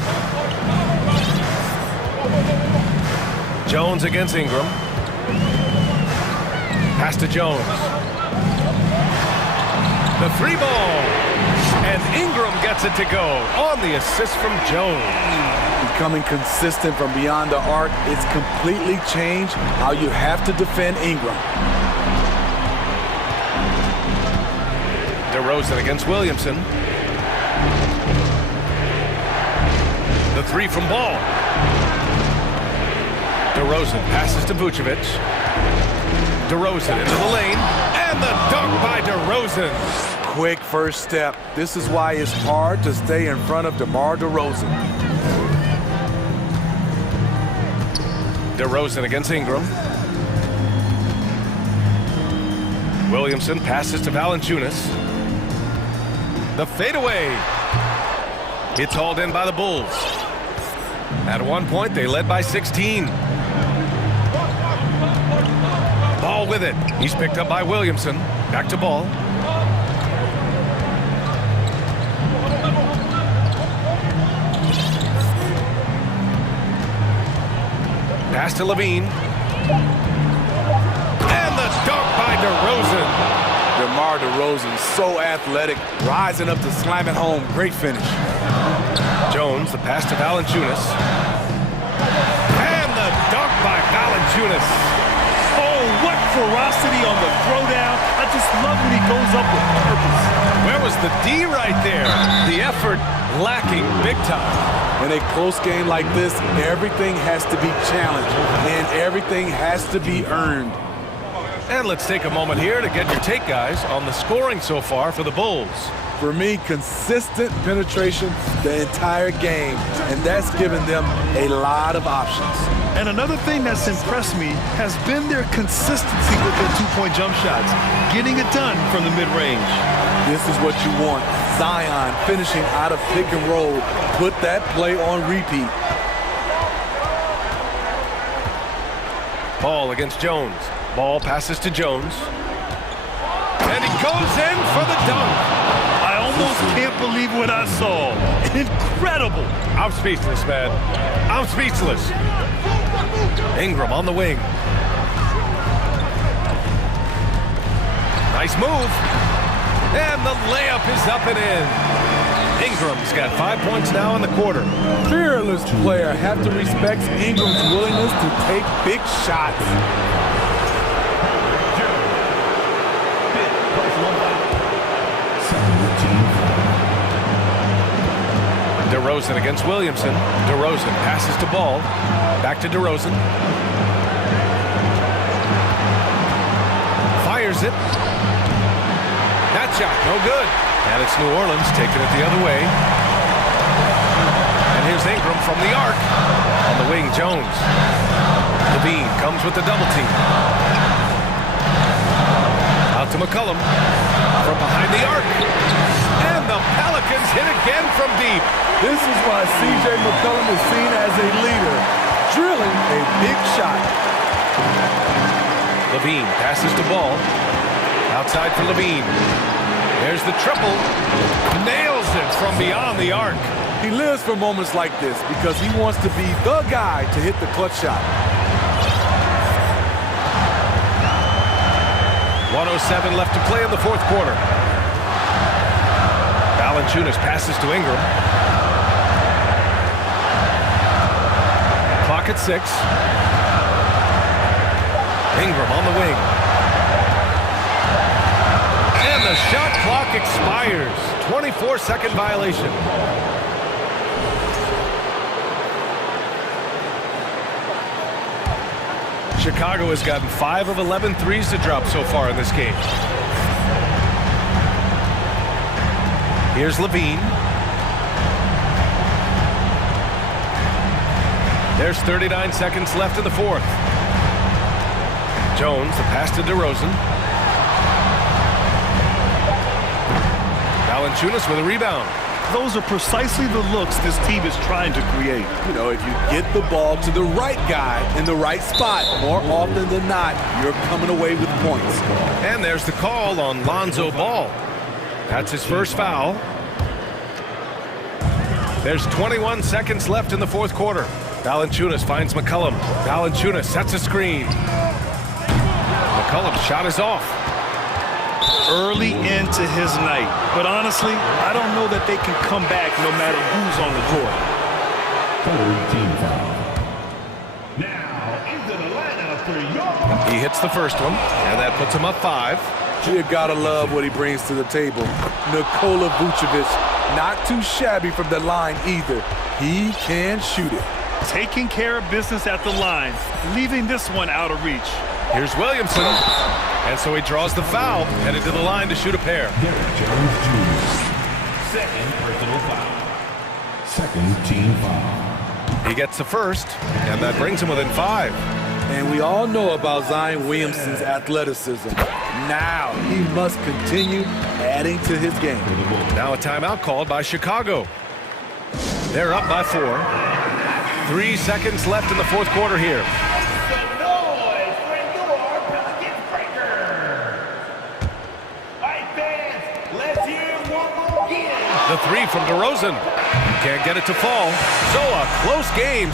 Jones against Ingram. Pass to Jones. The 3 ball. And Ingram gets it to go on the assist from Jones. Becoming consistent from beyond the arc, it's completely changed how you have to defend Ingram. DeRozan against Williamson. The 3 from Ball. DeRozan passes to Vucevic. DeRozan into the lane. And the dunk by DeRozan. Quick first step. This is why it's hard to stay in front of DeMar DeRozan. DeRozan against Ingram. Williamson passes to Valanciunas. The fadeaway. It's hauled in by the Bulls. At one point, they led by 16. Ball with it. He's picked up by Williamson. Back to Ball. Pass to Levine. And the dunk by DeRozan. DeMar DeRozan, so athletic, rising up to slam it home. Great finish. Jones, the pass to Valanciunas. And the dunk by Valanciunas. Oh, what ferocity on the throwdown. I just love when he goes up with purpose. Where was the D right there? The effort lacking big time. In a close game like this, everything has to be challenged and everything has to be earned. And let's take a moment here to get your take, guys, on the scoring so far for the Bulls. For me, consistent penetration the entire game, and that's given them a lot of options. And another thing that's impressed me has been their consistency with their two-point jump shots, getting it done from the mid-range. This is what you want. Zion finishing out of pick and roll. Put that play on repeat. Ball against Jones. Ball passes to Jones. And he goes in for the dunk. I almost can't believe what I saw. Incredible. I'm speechless, man. I'm speechless. Ingram on the wing. Nice move. And the layup is up and in. Ingram's got 5 points now in the quarter. Fearless player. Have to respect Ingram's willingness to take big shots. DeRozan against Williamson. DeRozan passes to Ball. Back to DeRozan. Fires it. That shot, no good. And it's New Orleans taking it the other way. And Here's Ingram from the arc. On the wing, Jones. Levine comes with the double team. Out to McCollum. From behind the arc. And the Pelicans hit again from deep. This is why C.J. McCollum is seen as a leader, drilling a big shot. Levine passes to Ball. Outside for Levine. There's the triple. Nails it from beyond the arc. He lives for moments like this because he wants to be the guy to hit the clutch shot. 1:07 left to play in the fourth quarter. Valanciunas passes to Ingram. Clock at 6. Ingram on the wing. And the shot clock expires. 24-second violation. Chicago has gotten 5 of 11 threes to drop so far in this game. Here's Levine. There's 39 seconds left in the fourth. Jones, the pass to DeRozan. Valanciunas with a rebound. Those are precisely the looks this team is trying to create. You know, if you get the ball to the right guy in the right spot, more often than not, you're coming away with points. And there's the call on Lonzo Ball. That's his first foul. There's 21 seconds left in the fourth quarter. Valanciunas finds McCollum. Valanciunas sets a screen. McCollum's shot is off. Early into his night. But honestly, I don't know that they can come back no matter who's on the court. Third team foul. Now into the lineup for your... He hits the first one, and that puts him up 5. You gotta love what he brings to the table. Nikola Vucevic, not too shabby from the line either. He can shoot it. Taking care of business at the line, leaving this one out of reach. Here's Williamson. And so he draws the foul, headed to the line to shoot a pair. Derek Jones Jr. Second personal foul. Second team foul. He gets the first, and that brings him within 5. And we all know about Zion Williamson's athleticism. Now he must continue adding to his game. Now a timeout called by Chicago. They're up by 4. 3 seconds left in the fourth quarter here. The 3 from DeRozan. Can't get it to fall. So a close game.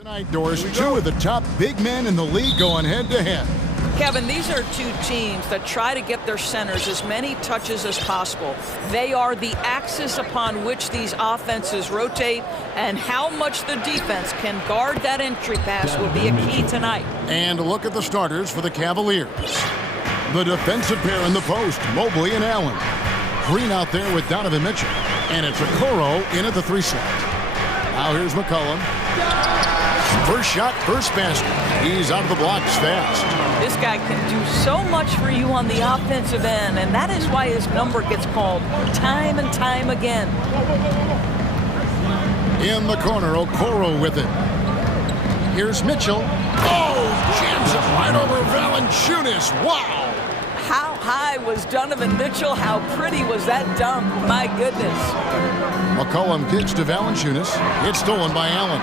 Tonight, Doris, two of the top big men in the league going head-to-head. Kevin, these are two teams that try to get their centers as many touches as possible. They are the axis upon which these offenses rotate, and how much the defense can guard that entry pass will be a key tonight. And look at the starters for the Cavaliers. The defensive pair in the post, Mobley and Allen. Green out there with Donovan Mitchell. And it's Okoro in at the 3 slot. Now here's McCollum. First shot, first basket. He's out of the blocks fast. This guy can do so much for you on the offensive end, and that is why his number gets called time and time again. In the corner, Okoro with it. Here's Mitchell. Oh, jams it right over Valanciunas. Wow. How high was Donovan Mitchell? How pretty was that dunk? My goodness. McCollum kicks to Valanciunas. It's stolen by Allen.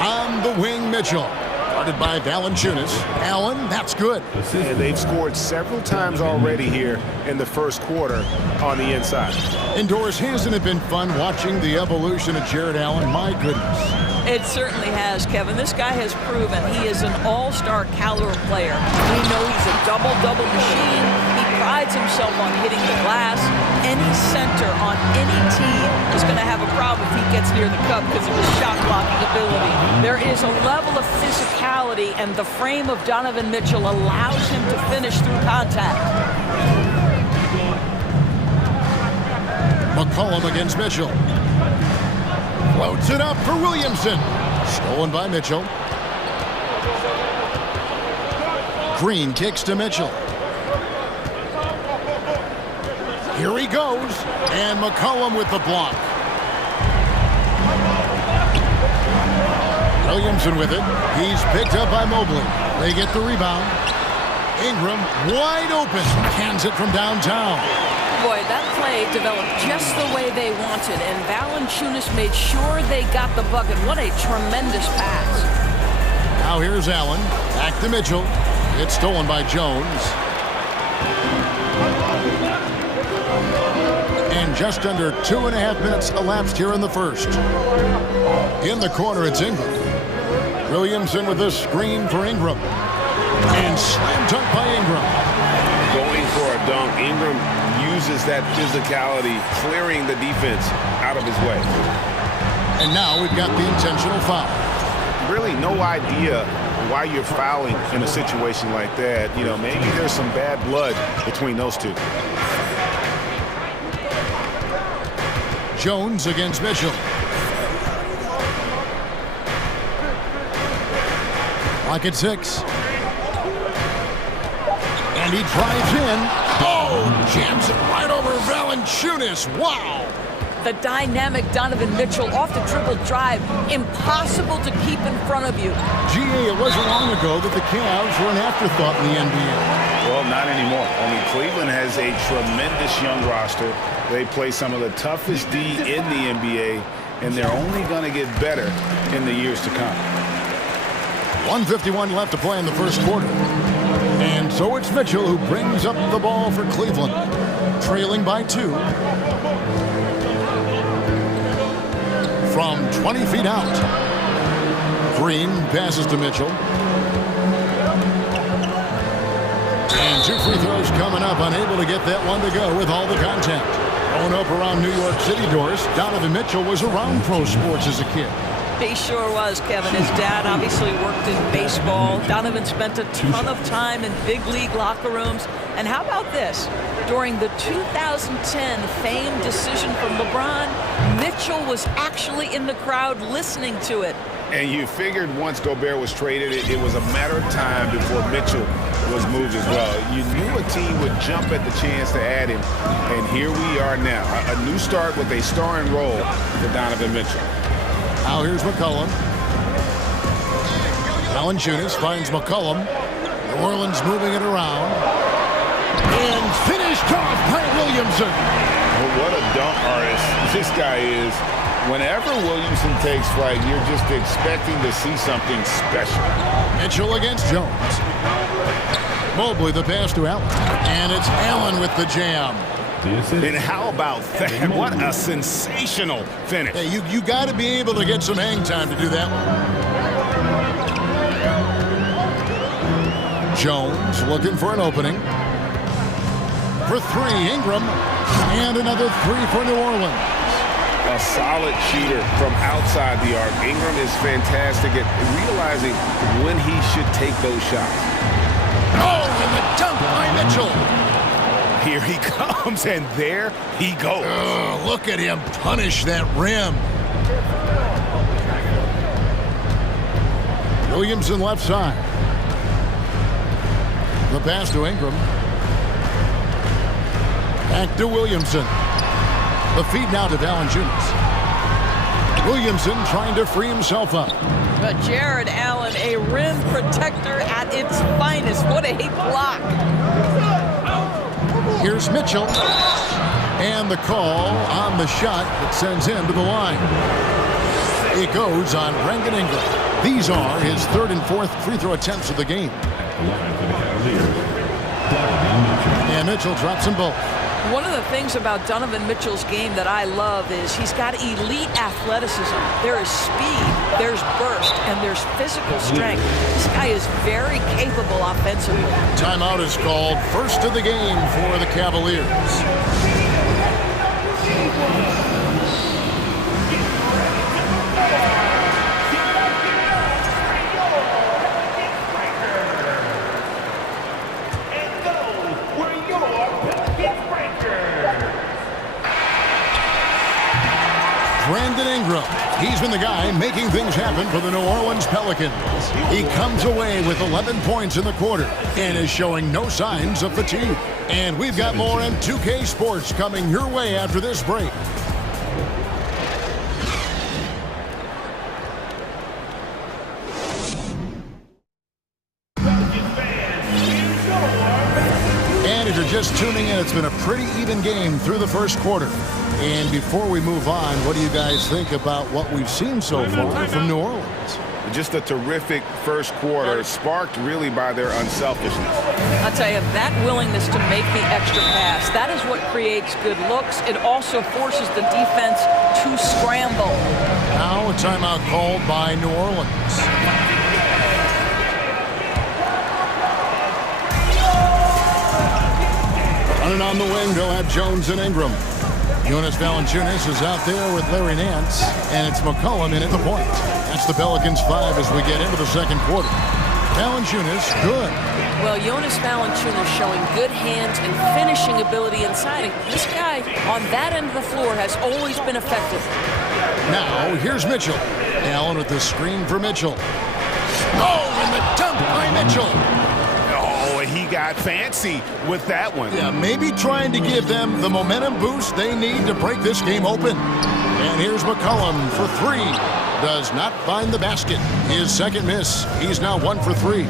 On the wing, Mitchell. Guarded by Valanciunas. Allen, that's good. And they've scored several times already here in the first quarter on the inside. Indoors, hasn't it been fun watching the evolution of Jared Allen? My goodness. It certainly has, Kevin. This guy has proven he is an all-star caliber player. We know he's a double-double machine. He prides himself on hitting the glass. Any center on any team is going to have a problem if he gets near the cup because of his shot-blocking ability. There is a level of physicality, and the frame of Donovan Mitchell allows him to finish through contact. McCollum against Mitchell. Floats it up for Williamson. Stolen by Mitchell. Green kicks to Mitchell. Here he goes. And McCollum with the block. Williamson with it. He's picked up by Mobley. They get the rebound. Ingram wide open. Cans it from downtown. Boy, that play developed just the way they wanted, and Valanciunas made sure they got the bucket. What a tremendous pass. Now here's Allen. Back to Mitchell. It's stolen by Jones. And just under 2.5 minutes elapsed here in the first. In the corner, it's Ingram. Williamson with the screen for Ingram. And slam dunk by Ingram. Going for a dunk. Ingram uses that physicality, clearing the defense out of his way. And now we've got the intentional foul. Really no idea why you're fouling in a situation like that. You know, maybe there's some bad blood between those two. Jones against Mitchell. Clock at 6. And he drives in. Oh, jams it right over Valanciunas. Wow. The dynamic Donovan Mitchell off the dribble drive. Impossible to keep in front of you. It wasn't long ago that the Cavs were an afterthought in the NBA. Well, not anymore. I mean, Cleveland has a tremendous young roster. They play some of the toughest D in the NBA, and they're only going to get better in the years to come. 1:51 left to play in the first quarter. And so it's Mitchell who brings up the ball for Cleveland, trailing by 2. From 20 feet out. Green passes to Mitchell. And 2 free throws coming up, unable to get that one to go with all the contact. Growing up around New York City, Doris, Donovan Mitchell was around pro sports as a kid. He sure was, Kevin. His dad obviously worked in baseball. Donovan spent a ton of time in big league locker rooms. And how about this? During the 2010 famed decision from LeBron, Mitchell was actually in the crowd listening to it. And you figured once Gobert was traded, it was a matter of time before Mitchell was moved as well. You knew a team would jump at the chance to add him. And here we are now. A new start with a starring role for Donovan Mitchell. Now here's McCollum. Valanciunas finds McCollum. New Orleans moving it around. And finished off by Williamson. Well, what a dunk artist this guy is. Whenever Williamson takes flight, you're just expecting to see something special. Mitchell against Jones. Mobley the pass to Allen. And it's Allen with the jam. And how about that? What a sensational finish. Hey, you got to be able to get some hang time to do that one. Jones looking for an opening. For three, Ingram. And another three for New Orleans. A solid shooter from outside the arc. Ingram is fantastic at realizing when he should take those shots. Oh, and the dunk by Mitchell. Here he comes, and there he goes. Oh, look at him punish that rim. Williamson left side. The pass to Ingram. Back to Williamson. The feed now to Valanciunas. Williamson trying to free himself up. But Jared Allen, a rim protector at its finest. What a block. Here's Mitchell. And the call on the shot that sends him to the line. It goes on Brandon Ingram. These are his third and fourth free throw attempts of the game. And Mitchell drops them both. One of the things about Donovan Mitchell's game that I love is he's got elite athleticism. There is speed, there's burst, and there's physical strength. This guy is very capable offensively. Timeout is called. First of the game for the Cavaliers. Brandon Ingram. He's been the guy making things happen for the New Orleans Pelicans. He comes away with 11 points in the quarter and is showing no signs of fatigue. And we've got more in 2K Sports coming your way after this break. And if you're just tuning in, it's been a pretty even game through the first quarter. And before we move on, what do you guys think about what we've seen so far from New Orleans? Just a terrific first quarter, sparked really by their unselfishness. I'll tell you, that willingness to make the extra pass, that is what creates good looks. It also forces the defense to scramble. Now a timeout called by New Orleans. Running on the wing, they'll have Jones and Ingram. Jonas Valanciunas is out there with Larry Nance, and it's McCollum in at the point. That's the Pelicans 5 as we get into the second quarter. Valanciunas, good. Well, Jonas Valanciunas showing good hands and finishing ability inside. This guy on that end of the floor has always been effective. Now, here's Mitchell. Allen with the screen for Mitchell. Oh, and the dunk by Mitchell. He got fancy with that one. Yeah, maybe trying to give them the momentum boost they need to break this game open. And here's McCollum for three. Does not find the basket. His second miss. He's now 1 for 3.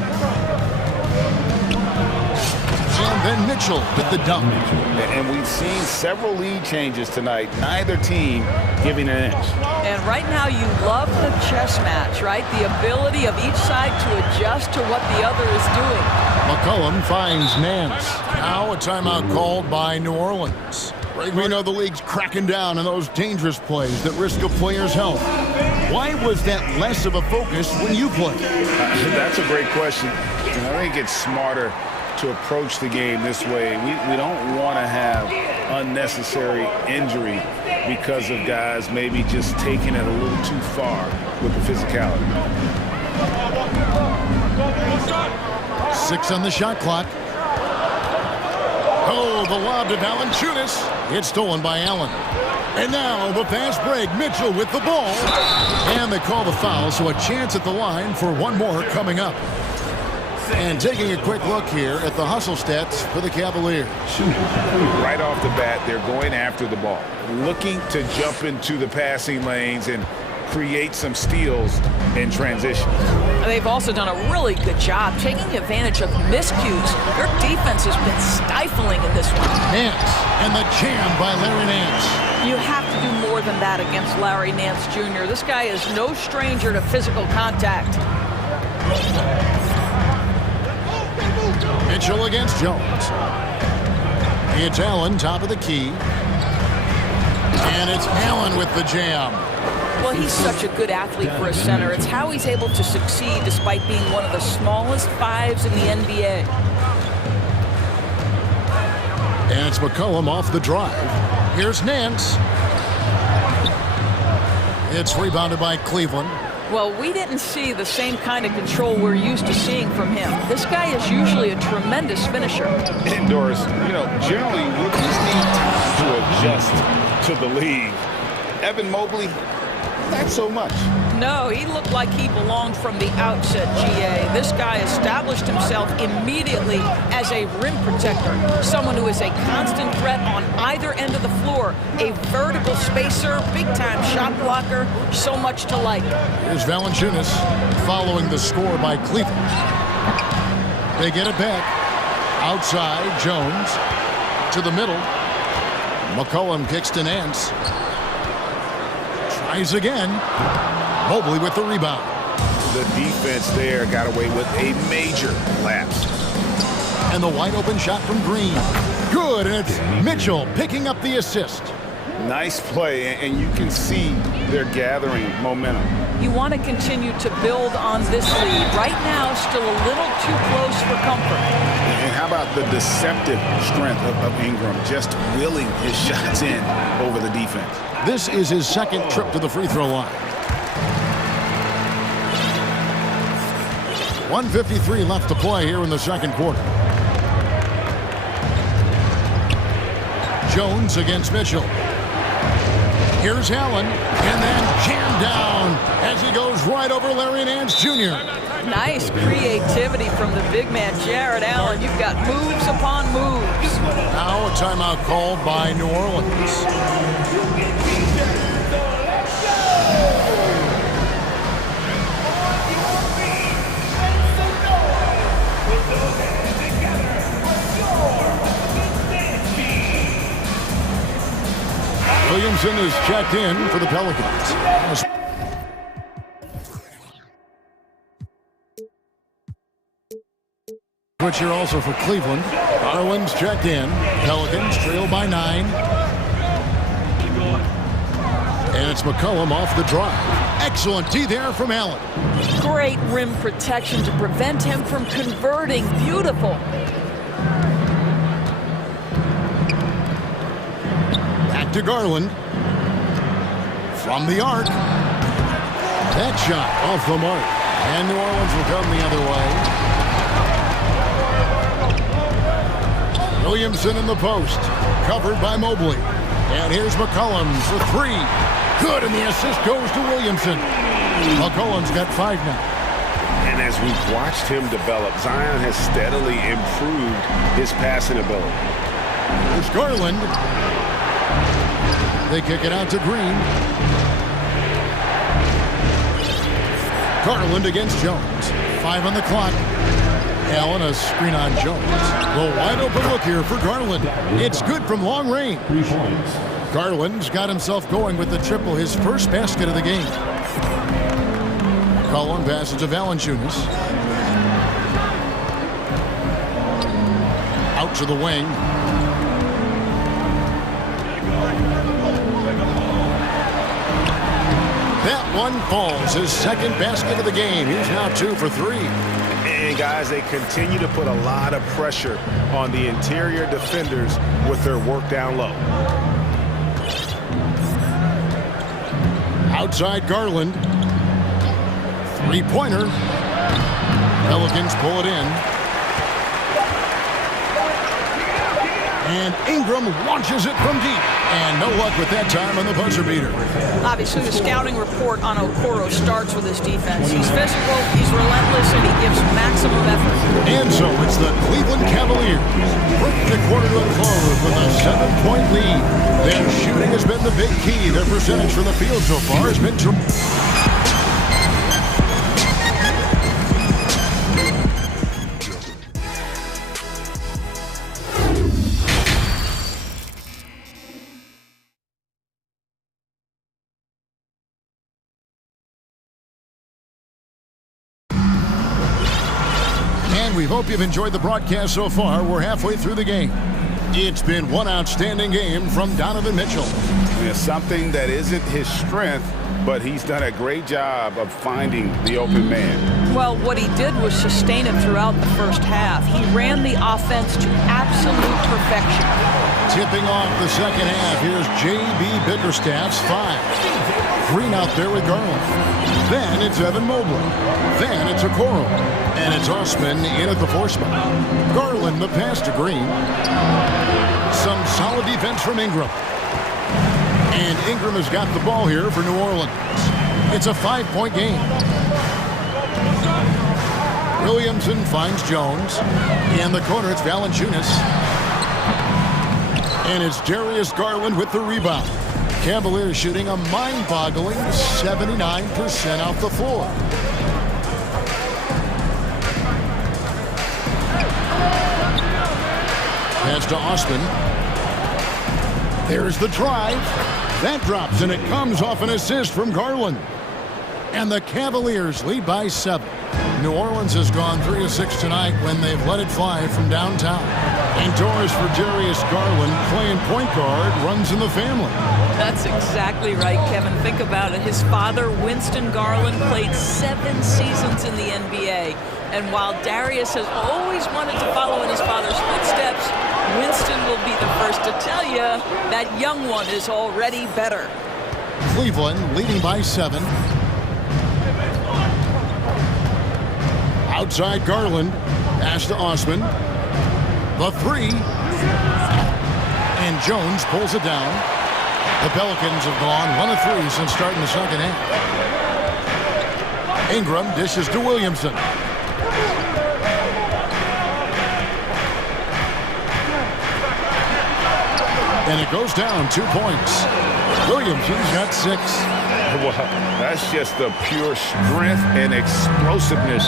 And then Mitchell with the dunk. And we've seen several lead changes tonight. Neither team giving an inch. And right now you love the chess match, right? The ability of each side to adjust to what the other is doing. McCollum finds Nance. Now a timeout called by New Orleans. We know the league's cracking down on those dangerous plays that risk a player's health. Why was that less of a focus when you played? That's a great question. And I think it's smarter to approach the game this way. We don't want to have unnecessary injury because of guys maybe just taking it a little too far with the physicality. 6 on the shot clock. Oh, the lob to Valanciunas. It's stolen by Allen. And now the fast break. Mitchell with the ball. And they call the foul, so a chance at the line for one more coming up. And taking a quick look here at the hustle stats for the Cavaliers. Right off the bat, they're going after the ball, looking to jump into the passing lanes and create some steals in transition. They've also done a really good job taking advantage of miscues. Their defense has been stifling in this one. Nance, and the jam by Larry Nance. You have to do more than that against Larry Nance Jr. This guy is no stranger to physical contact. Mitchell against Jones. It's Allen, top of the key. And it's Allen with the jam. Well, he's such a good athlete for a center. It's how he's able to succeed despite being one of the smallest fives in the NBA. And it's McCollum off the drive. Here's Nance. It's rebounded by Cleveland. Well, we didn't see the same kind of control we're used to seeing from him. This guy is usually a tremendous finisher. And Doris, generally rookies need time to adjust to the league. Evan Mobley, not so much. No, he looked like he belonged from the outset, GA. This guy established himself immediately as a rim protector, someone who is a constant threat on either end of the floor, a vertical spacer, big-time shot blocker, so much to like. Here's Valanciunas following the score by Cleveland. They get it back. Outside, Jones to the middle. McCollum kicks to Nance. Tries again. Mobley with the rebound. The defense there got away with a major lapse. And the wide open shot from Green. Good, and it's Mitchell picking up the assist. Nice play, and you can see they're gathering momentum. You want to continue to build on this lead. Right now, still a little too close for comfort. And how about the deceptive strength of Ingram, just willing his shots in over the defense. This is his second trip to the free throw line. 1:53 left to play here in the second quarter. Jones against Mitchell. Here's Allen, and then jammed down as he goes right over Larry Nance Jr. Nice creativity from the big man, Jared Allen. You've got moves upon moves. Now a timeout called by New Orleans. Williamson is checked in for the Pelicans. Switch here also for Cleveland. Garland's checked in. Pelicans trail by 9. And it's McCollum off the drive. Excellent D there from Allen. Great rim protection to prevent him from converting. Beautiful. Back to Garland. From the arc. That shot off the mark. And New Orleans will come the other way. Williamson in the post. Covered by Mobley. And here's McCollum for 3. Good, and the assist goes to Williamson. McCollum's got 5 now. And as we've watched him develop, Zion has steadily improved his passing ability. Here's Garland. They kick it out to Green. Garland against Jones. 5 on the clock. Allen, a screen on Jones. The wide open look here for Garland. It's good from long range. 3 points. Garland's got himself going with the triple, his first basket of the game. McCollum passes to Valanciunas. Out to the wing. That one falls, his second basket of the game. He's now 2 for 3. And guys, they continue to put a lot of pressure on the interior defenders with their work down low. Outside Garland. 3-pointer. Pelicans pull it in. And Ingram launches it from deep. And no luck with that time on the buzzer beater. Obviously, the scouting report on Okoro starts with his defense. He's physical, he's relentless, and he gives maximum effort. And so it's the Cleveland Cavaliers. Break the quarter to a close with a 7-point lead. Their shooting has been the big key. Their percentage from the field so far has been We hope you've enjoyed the broadcast so far. We're halfway through the game. It's been one outstanding game from Donovan Mitchell. Yeah, something that isn't his strength, but he's done a great job of finding the open man. Well, what he did was sustain it throughout the first half. He ran the offense to absolute perfection. Tipping off the second half, here's J.B. Bickerstaff's 5. Green out there with Garland. Then it's Evan Mobley. Then it's Okoro. And it's Osman in at the 4 spot. Garland the pass to Green. Some solid defense from Ingram. And Ingram has got the ball here for New Orleans. It's a 5-point game. Williamson finds Jones. In the corner, it's Valanciunas. And it's Darius Garland with the rebound. Cavaliers shooting a mind-boggling 79% off the floor. Pass to Osman. There's the drive. That drops, and it comes off an assist from Garland. And the Cavaliers lead by 7. New Orleans has gone 3 of 6 tonight when they've let it fly from downtown. Indoors for Darius Garland, playing point guard, runs in the family. That's exactly right, Kevin. Think about it. His father, Winston Garland, played 7 seasons in the NBA. And while Darius has always wanted to follow in his father's footsteps, Winston will be the first to tell you that young one is already better. Cleveland leading by 7. Outside Garland, pass to Osman. The 3. And Jones pulls it down. The Pelicans have gone 1 of 3 since starting the second half. Ingram dishes to Williamson. And it goes down 2 points. Williamson's got 6. Well, that's just the pure strength and explosiveness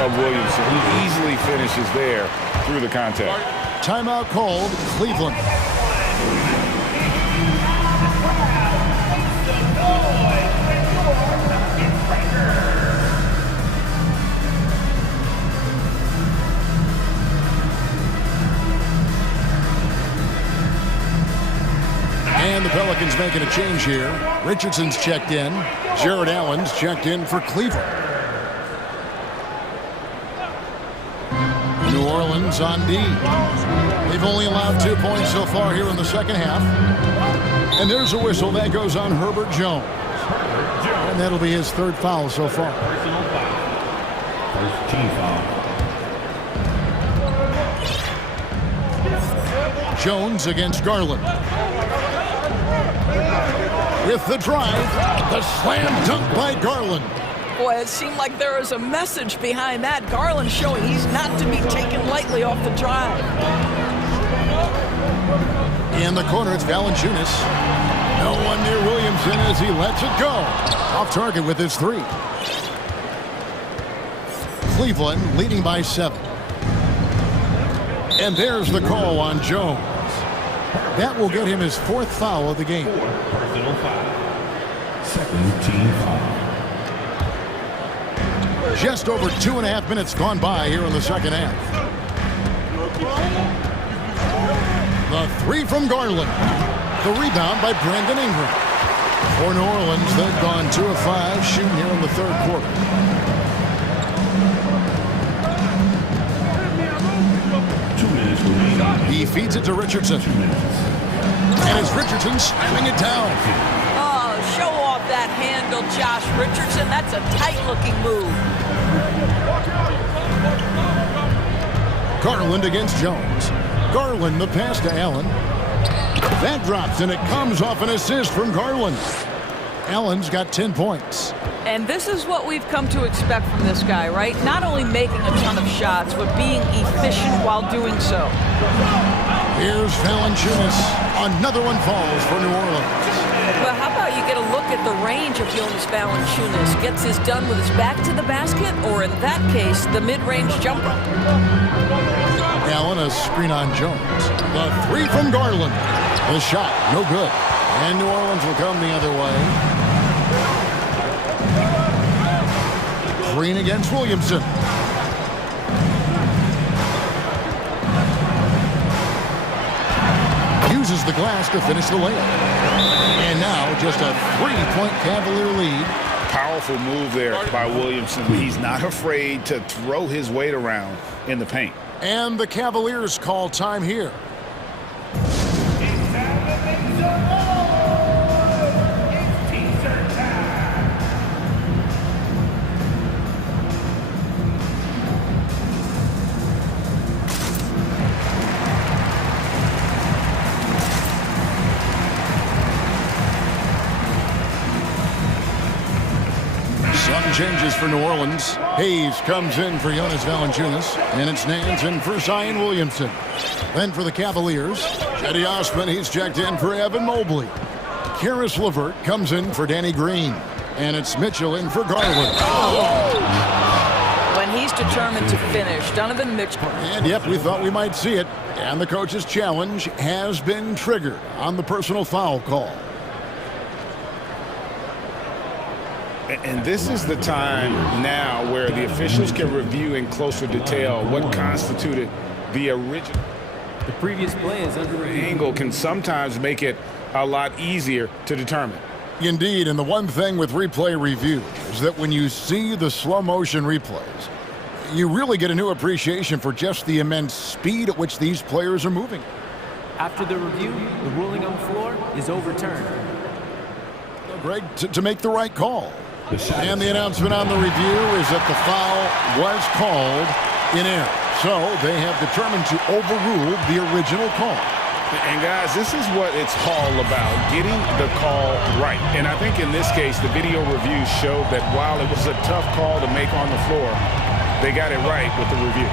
of Williamson. He easily finishes there through the contact. Timeout called, Cleveland. And the Pelicans making a change here. Richardson's checked in. Jared Allen's checked in for Cleveland. New Orleans on D. They've only allowed 2 points so far here in the second half. And there's a whistle that goes on Herbert Jones. And that'll be his 3rd foul so far. First team foul. Jones against Garland. With the drive, the slam dunk by Garland. Boy, it seemed like there was a message behind that. Garland showing he's not to be taken lightly off the drive. In the corner, it's Valanciunas. No one near Williamson as he lets it go. Off target with his 3. Cleveland leading by 7. And there's the call on Jones. That will get him his 4th foul of the game. Personal foul. Second team foul. Just over 2.5 minutes gone by here in the second half. The 3 from Garland. The rebound by Brandon Ingram. For New Orleans, they've gone 2 of 5 shooting here in the 3rd quarter. He feeds it to Richardson. And it's Richardson slamming it down. Oh, show off that handle, Josh Richardson. That's a tight-looking move. Garland against Jones. Garland the pass to Allen. That drops, and it comes off an assist from Garland. Allen's got 10 points. And this is what we've come to expect from this guy, right? Not only making a ton of shots, but being efficient while doing so. Here's Valanciunas. Another one falls for New Orleans. But how about you get a look at the range of Jonas Valanciunas? Gets his done with his back to the basket, or in that case, the mid-range jumper. Allen, a screen on Jones. The 3 from Garland. The shot, no good. And New Orleans will come the other way. Green against Williamson. uses the glass to finish the layup. And now just a 3-point Cavalier lead. Powerful move there by Williamson. He's not afraid to throw his weight around in the paint. And the Cavaliers call time here. Changes for New Orleans. Hayes comes in for Jonas Valanciunas, and it's Nance in for Zion Williamson. Then for the Cavaliers, Cedi Osman, he's checked in for Evan Mobley. Karis LeVert comes in for Danny Green, and it's Mitchell in for Garland. When he's determined to finish, Donovan Mitchell. And yep, we thought we might see it, and the coach's challenge has been triggered on the personal foul call. And this is the time now where the officials can review in closer detail what constituted the original. The previous play is under review. Angle can sometimes make it a lot easier to determine. Indeed, and the one thing with replay review is that when you see the slow motion replays, you really get a new appreciation for just the immense speed at which these players are moving. After the review, the ruling on the floor is overturned. Greg, to make the right call. And the announcement on the review is that the foul was called in error. So they have determined to overrule the original call. And guys, this is what it's all about, getting the call right. And I think in this case, the video review showed that while it was a tough call to make on the floor, they got it right with the review.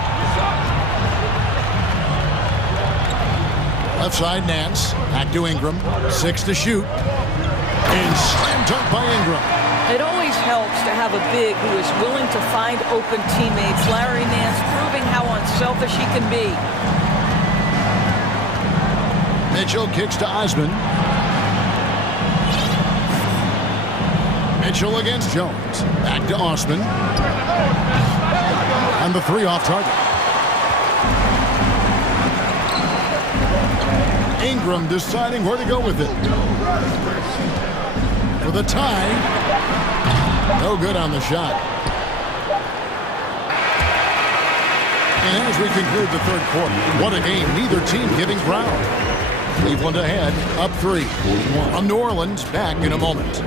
Left side, Nance. Back to Ingram. 6 to shoot. And slam dunk by Ingram. It always helps to have a big who is willing to find open teammates. Larry Nance proving how unselfish he can be. Mitchell kicks to Osman. Mitchell against Jones. Back to Osman. And the 3 off target. Ingram deciding where to go with it. For the tie. No good on the shot. And as we conclude the third quarter, what a game. Neither team giving ground. Cleveland ahead, up 3. From New Orleans, back in a moment.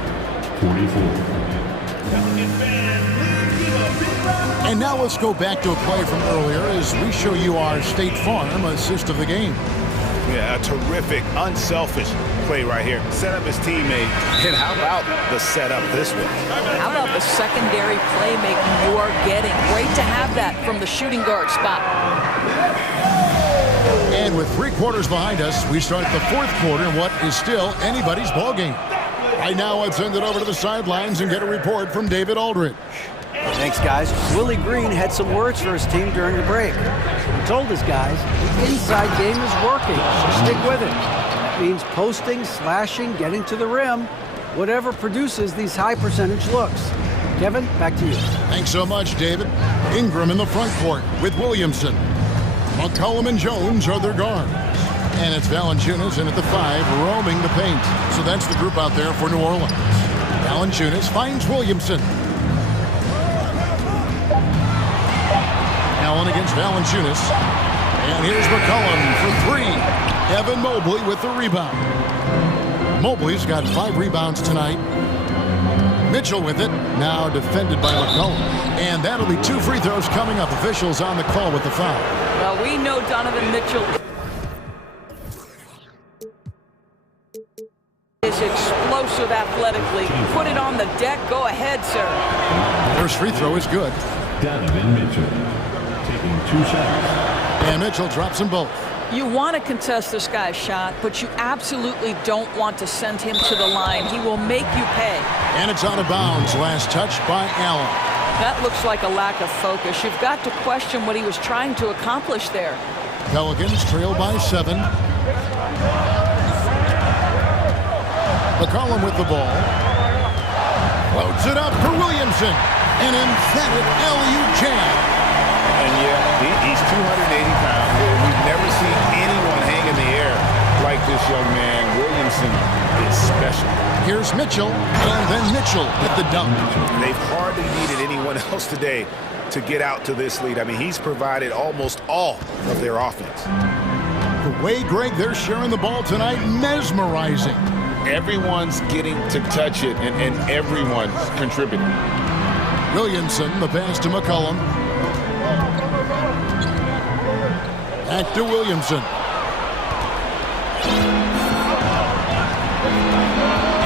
44. And now let's go back to a play from earlier as we show you our State Farm assist of the game. Yeah, a terrific, unselfish play right here. Set up his teammate. And how about the setup this way? How about the secondary playmaking you are getting? Great to have that from the shooting guard spot. And with 3 quarters behind us, we start the fourth quarter in what is still anybody's ballgame. Right now, let's send it over to the sidelines and get a report from David Aldridge. Thanks, guys. Willie Green had some words for his team during the break. He told his guys the inside game is working, so stick with it. That means posting, slashing, getting to the rim, whatever produces these high percentage looks. Kevin, back to you. Thanks so much, David. Ingram in the front court with Williamson. McCollum and Jones are their guards. And it's Valanciunas in at the 5, roaming the paint. So that's the group out there for New Orleans. Valanciunas finds Williamson. Allen against Valanciunas. And here's McCollum for 3. Evan Mobley with the rebound. Mobley's got 5 rebounds tonight. Mitchell with it, now defended by McCollum. And that'll be 2 free throws coming up. Officials on the call with the foul. Well, we know Donovan Mitchell is explosive athletically. Put it on the deck. Go ahead, sir. First free throw is good. Donovan Mitchell taking 2 shots. And Mitchell drops them both. You want to contest this guy's shot, but you absolutely don't want to send him to the line. He will make you pay. And it's out of bounds. Last touch by Allen. That looks like a lack of focus. You've got to question what he was trying to accomplish there. Pelicans trail by 7. McCollum with the ball. Floats it up for Williamson. An emphatic LU jam. And yeah, he's 280 pounds. We've never seen anyone hang in the air like this young man. Williamson is special. Here's Mitchell, and then Mitchell with the dunk. They've hardly needed anyone else today to get out to this lead. I mean, he's provided almost all of their offense. The way, Greg, they're sharing the ball tonight, mesmerizing. Everyone's getting to touch it, and everyone's contributing. Williamson, the pass to McCollum. Back to Williamson.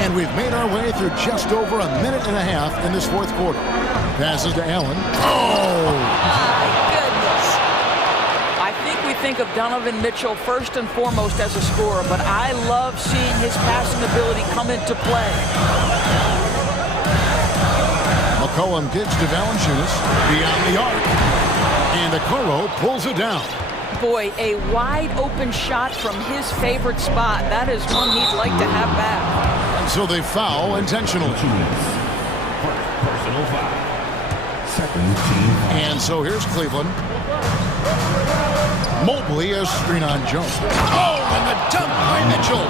And we've made our way through just over a minute and a half in this fourth quarter. Passes to Allen. Oh! My goodness. I think we think of Donovan Mitchell first and foremost as a scorer, but I love seeing his passing ability come into play. McCollum gives to Valanciunas beyond the arc. And Okoro pulls it down. Boy, a wide open shot from his favorite spot. That is one he'd like to have back. And so they foul intentionally. Personal foul. Second team. And so here's Cleveland. Mobley as screen on Jones. Oh, and the dunk by Mitchell.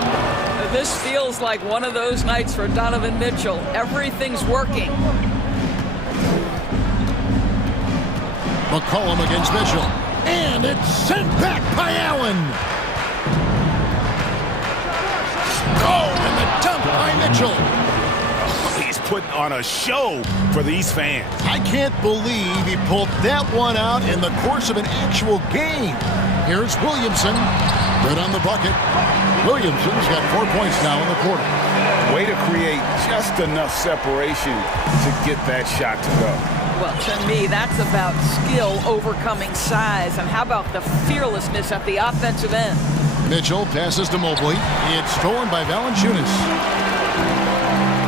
This feels like one of those nights for Donovan Mitchell. Everything's working. McCollum against Mitchell. And it's sent back by Allen. Oh, and the dunk by Mitchell. He's putting on a show for these fans. I can't believe he pulled that one out in the course of an actual game. Here's Williamson. Good on the bucket. Williamson's got 4 points now in the quarter. Way to create just enough separation to get that shot to go. Well, to me, that's about skill overcoming size. And how about the fearlessness at the offensive end? Mitchell passes to Mobley. It's stolen by Valanciunas.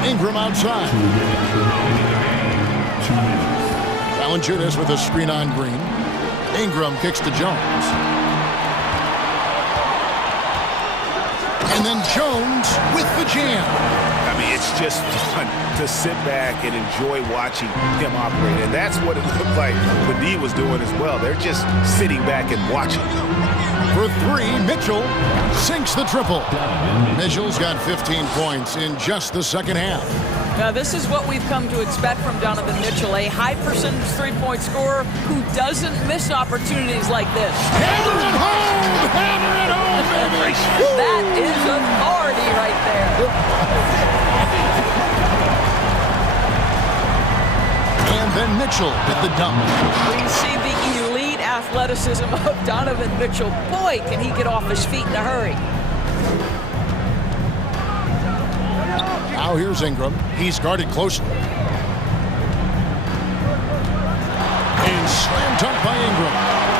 Ingram outside. Valanciunas with a screen on Green. Ingram kicks to Jones. And then Jones with the jam. I mean, it's just fun to sit back and enjoy watching him operate. And that's what it looked like what D was doing as well. They're just sitting back and watching. For three, Mitchell sinks the triple. Mitchell's got 15 points in just the second half. Now, this is what we've come to expect from Donovan Mitchell, a high percentage three-point scorer who doesn't miss opportunities like this. Hammer it home! Hammer it home, baby! That is authority right there. And then Mitchell with the dunk. We see the elite athleticism of Donovan Mitchell. Boy, can he get off his feet in a hurry. Now here's Ingram. He's guarded closely. And slam dunk by Ingram.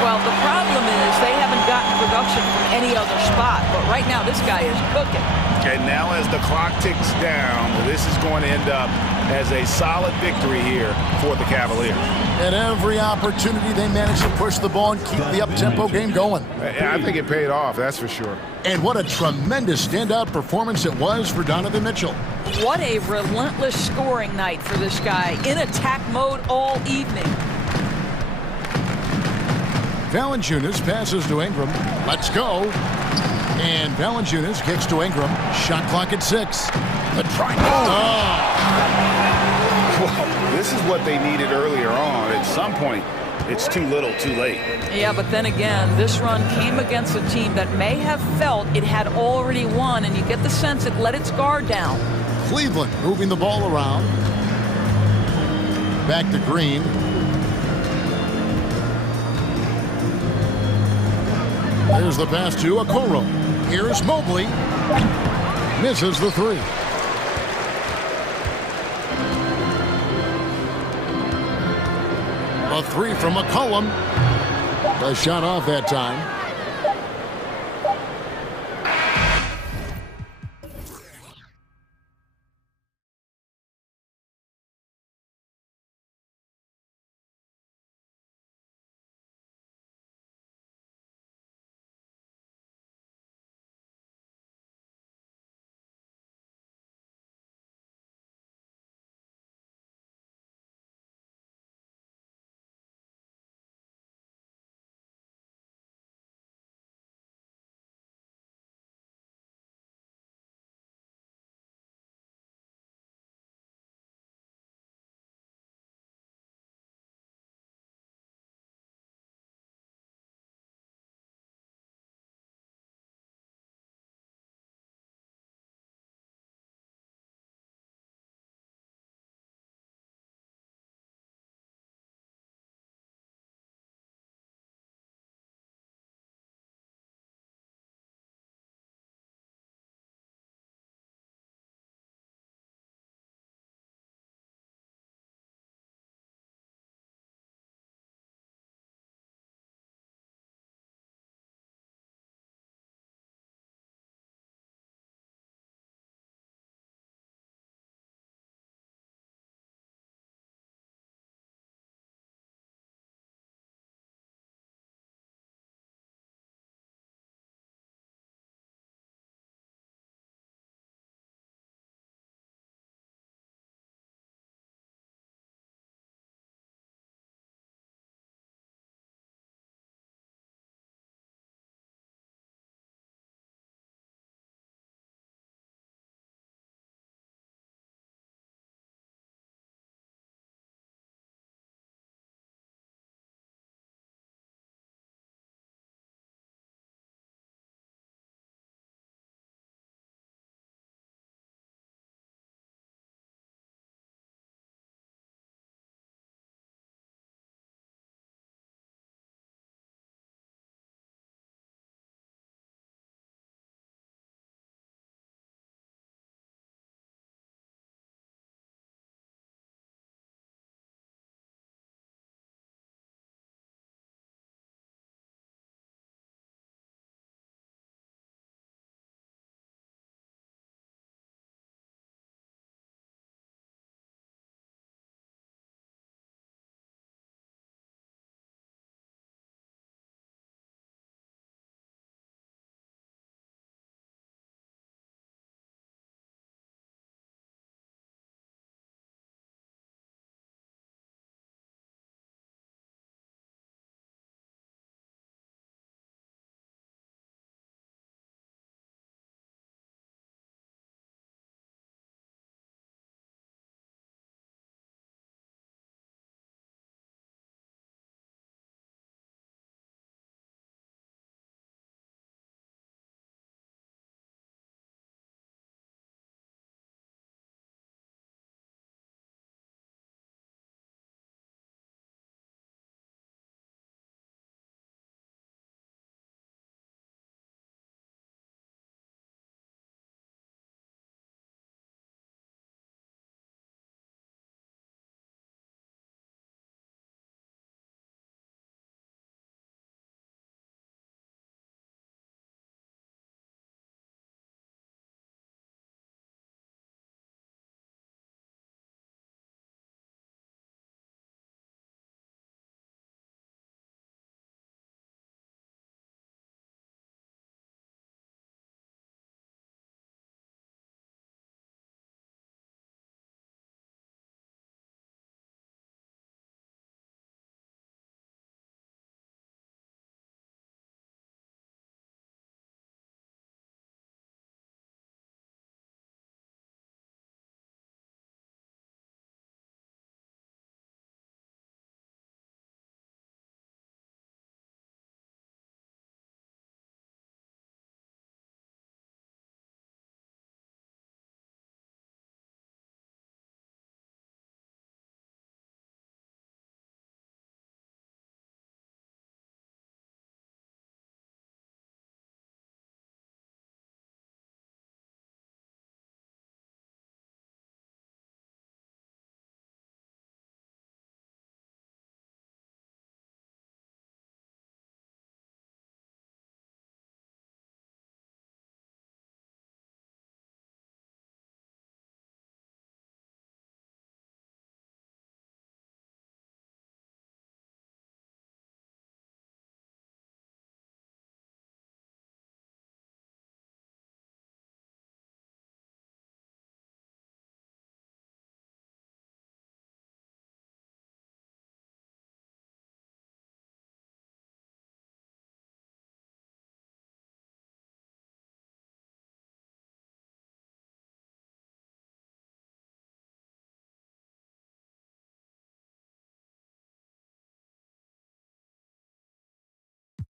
Well, the problem is they haven't gotten production from any other spot. But right now, this guy is cooking. And now as the clock ticks down, this is going to end up as a solid victory here for the Cavaliers. At every opportunity, they managed to push the ball and keep the up-tempo game going. I think it paid off, that's for sure. And what a tremendous standout performance it was for Donovan Mitchell. What a relentless scoring night for this guy. In attack mode all evening. Valanciunas passes to Ingram. Let's go. And Valanciunas kicks to Ingram. Shot clock at 6. The try. Oh. Well, this is what they needed earlier on. At some point, it's too little, too late. Yeah, but then again, this run came against a team that may have felt it had already won, and you get the sense it let its guard down. Cleveland moving the ball around. Back to Green. There's the pass to Okoro. Here's Mobley. Misses the three. A three from McCollum. A shot off that time.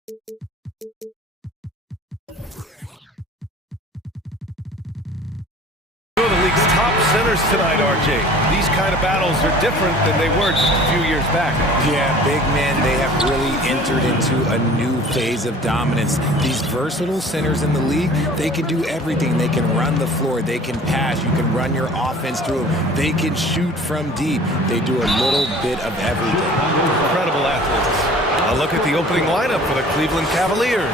Two of the league's top centers tonight, RJ. These kind of battles are different than they were just a few years back. Yeah, big men, they have really entered into a new phase of dominance. These versatile centers in the league, they can do everything. They can run the floor, they can pass, you can run your offense through them, they can shoot from deep. They do a little bit of everything. Incredible athletes. A look at the opening lineup for the Cleveland Cavaliers.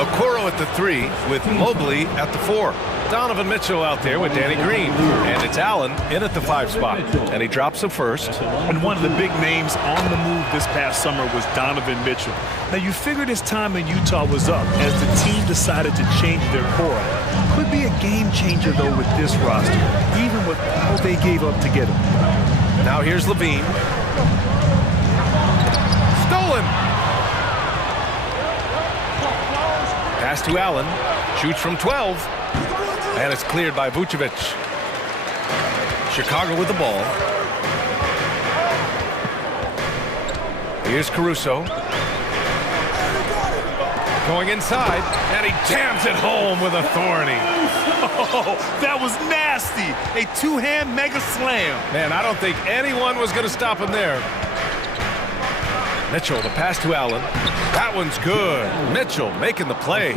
Okoro at the 3 with Mobley at the 4. Donovan Mitchell out there with Danny Green. And it's Allen in at the 5 spot. And he drops him first. And one of the big names on the move this past summer was Donovan Mitchell. Now, you figured his time in Utah was up as the team decided to change their core. Could be a game changer, though, with this roster, even with all they gave up to get him. Now here's Levine. Stolen. Pass to Allen. Shoots from 12. And it's cleared by Vucevic. Chicago with the ball. Here's Caruso. Going inside, and he jams it home with authority. Oh, that was nasty. A two-hand mega slam. Man, I don't think anyone was going to stop him there. Mitchell, the pass to Allen. That one's good. Mitchell making the play.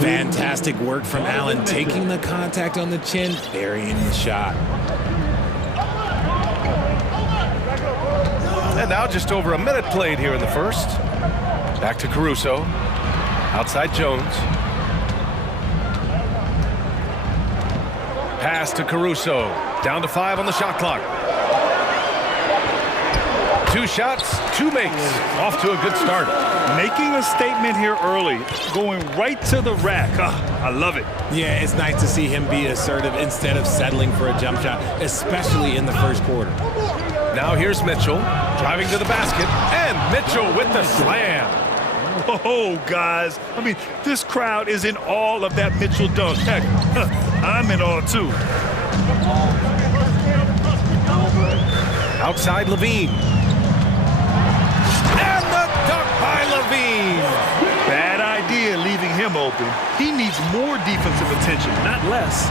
Fantastic work from Allen, taking the contact on the chin, burying the shot. And now just over a minute played here in the first. Back to Caruso. Outside Jones. Pass to Caruso. Down to 5 on the shot clock. 2 shots, 2 makes. Off to a good start. Making a statement here early, going right to the rack. I love it. Yeah, it's nice to see him be assertive instead of settling for a jump shot, especially in the first quarter. Now here's Mitchell, driving to the basket, and Mitchell with the slam. Oh, guys. I mean, this crowd is in awe of that Mitchell dunk. Heck, I'm in awe, too. Outside Levine. And the dunk by Levine. Bad idea leaving him open. He needs more defensive attention, not less.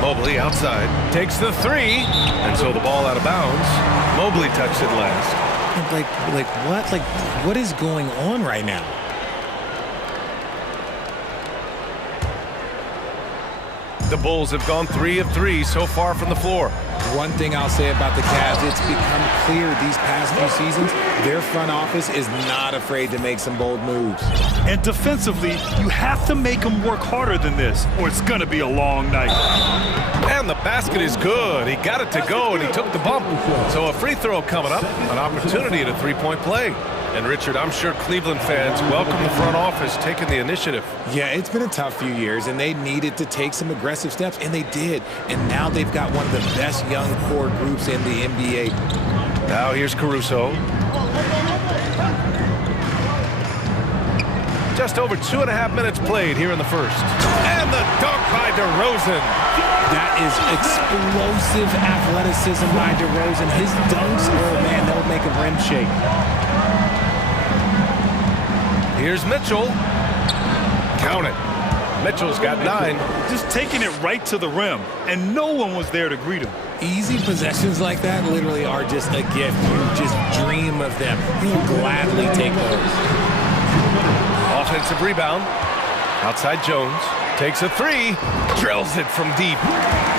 Mobley outside. Takes the 3. And so the ball out of bounds. Mobley touched it last. What is going on right now? The Bulls have gone 3 of 3 so far from the floor. One thing I'll say about the Cavs, it's become clear these past few seasons, their front office is not afraid to make some bold moves. And defensively, you have to make them work harder than this, or it's going to be a long night. And the basket is good. He got it to go, and he took the bump. So a free throw coming up, an opportunity at a 3-point play. And Richard, I'm sure Cleveland fans welcome the front office taking the initiative. Yeah, it's been a tough few years, and they needed to take some aggressive steps, and they did. And now they've got one of the best young core groups in the NBA. Now here's Caruso. Just over 2.5 minutes played here in the first. And the dunk by DeRozan. That is explosive athleticism by DeRozan. His dunks, oh man, they'll make a rim shake. Here's Mitchell. Count it. Mitchell's got 9. Just taking it right to the rim, and no one was there to greet him. Easy possessions like that literally are just a gift. You just dream of them. You'll gladly take those. Offensive rebound. Outside Jones. Takes a 3. Drills it from deep.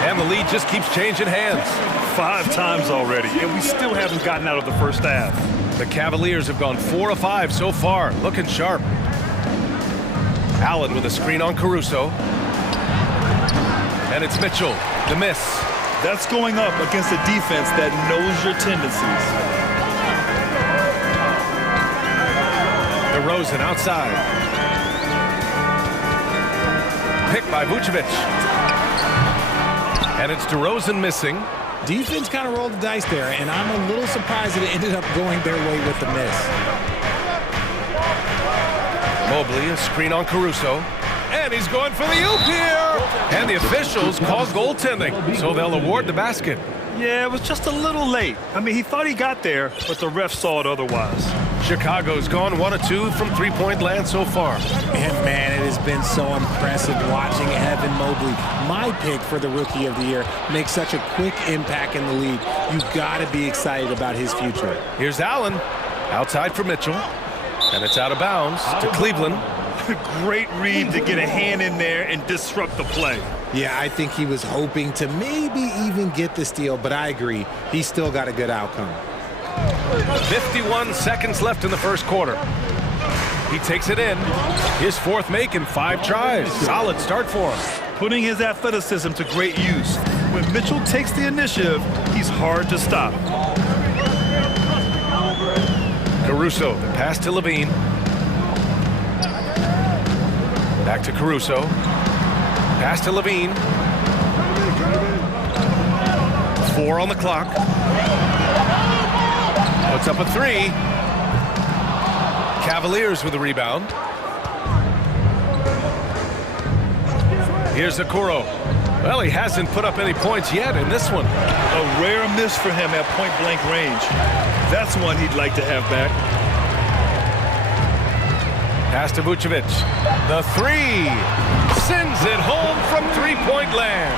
And the lead just keeps changing hands. 5 times already, and we still haven't gotten out of the first half. The Cavaliers have gone 4 of 5 so far. Looking sharp. Allen with a screen on Caruso. And it's Mitchell. The miss. That's going up against a defense that knows your tendencies. DeRozan outside. Picked by Vucevic. And it's DeRozan missing. Defense kind of rolled the dice there, and I'm a little surprised that it ended up going their way with the miss. Mobley, a screen on Caruso. And And he's going for the oop here. And the officials call goaltending, so they'll award the basket. Yeah, it was just a little late. I mean, he thought he got there, but the ref saw it otherwise. Chicago's gone 1 of 2 from three-point land so far. And man, it has been so impressive watching Evan Mobley, my pick for the Rookie of the Year, make such a quick impact in the league. You've got to be excited about his future. Here's Allen, outside for Mitchell, and it's out of bounds to Cleveland. Great read to get a hand in there and disrupt the play. Yeah, I think he was hoping to maybe even get the steal, but I agree, he's still got a good outcome. 51 seconds left in the first quarter. He takes it in. His fourth make in 5 tries. Solid start for him. Putting his athleticism to great use. When Mitchell takes the initiative, he's hard to stop. Caruso, the pass to Levine. Back to Caruso. Pass to Levine. 4 on the clock. Puts up a 3. Cavaliers with the rebound. Here's Okoro. Well, he hasn't put up any points yet in this one. A rare miss for him at point-blank range. That's one he'd like to have back. Pass to Vucevic. The 3. Sends it home from three-point land.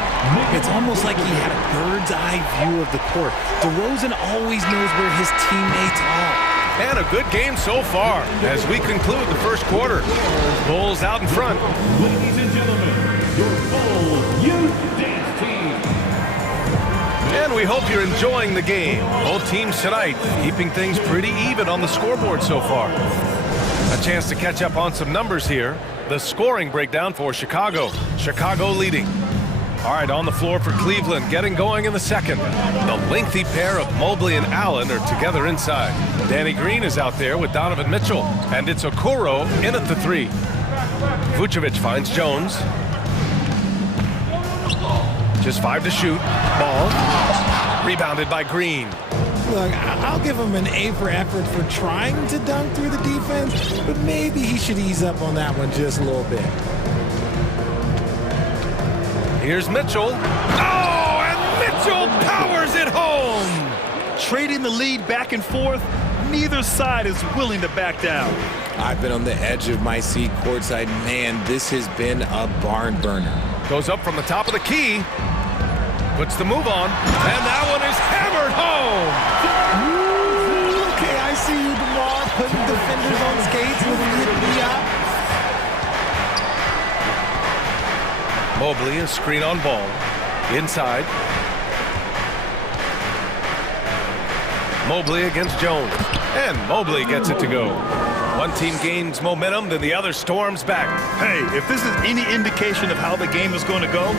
It's almost like he had a bird's-eye view of the court. DeRozan always knows where his teammates are. And a good game so far as we conclude the first quarter. Bulls out in front. Ladies and gentlemen, your Bulls Youth Dance Team. And we hope you're enjoying the game. Both teams tonight keeping things pretty even on the scoreboard so far. A chance to catch up on some numbers here. The scoring breakdown for Chicago. Chicago leading. All right, on the floor for Cleveland, getting going in the second. The lengthy pair of Mobley and Allen are together inside. Danny Green is out there with Donovan Mitchell, and it's Okoro in at the 3. Vucevic finds Jones. Just 5 to shoot. Ball. Rebounded by Green. Look, I'll give him an A for effort for trying to dunk through the defense, but maybe he should ease up on that one just a little bit. Here's Mitchell. Oh, and Mitchell powers it home! Trading the lead back and forth, neither side is willing to back down. I've been on the edge of my seat courtside. Man, this has been a barn burner. Goes up from the top of the key. Puts the move on, and that one is hammered home! Ooh, okay, I see you, DeMar, putting defenders on skates with a hit. Mobley, a screen on ball. Inside. Mobley against Jones. And Mobley gets it to go. One team gains momentum, then the other storms back. Hey, if this is any indication of how the game is going to go,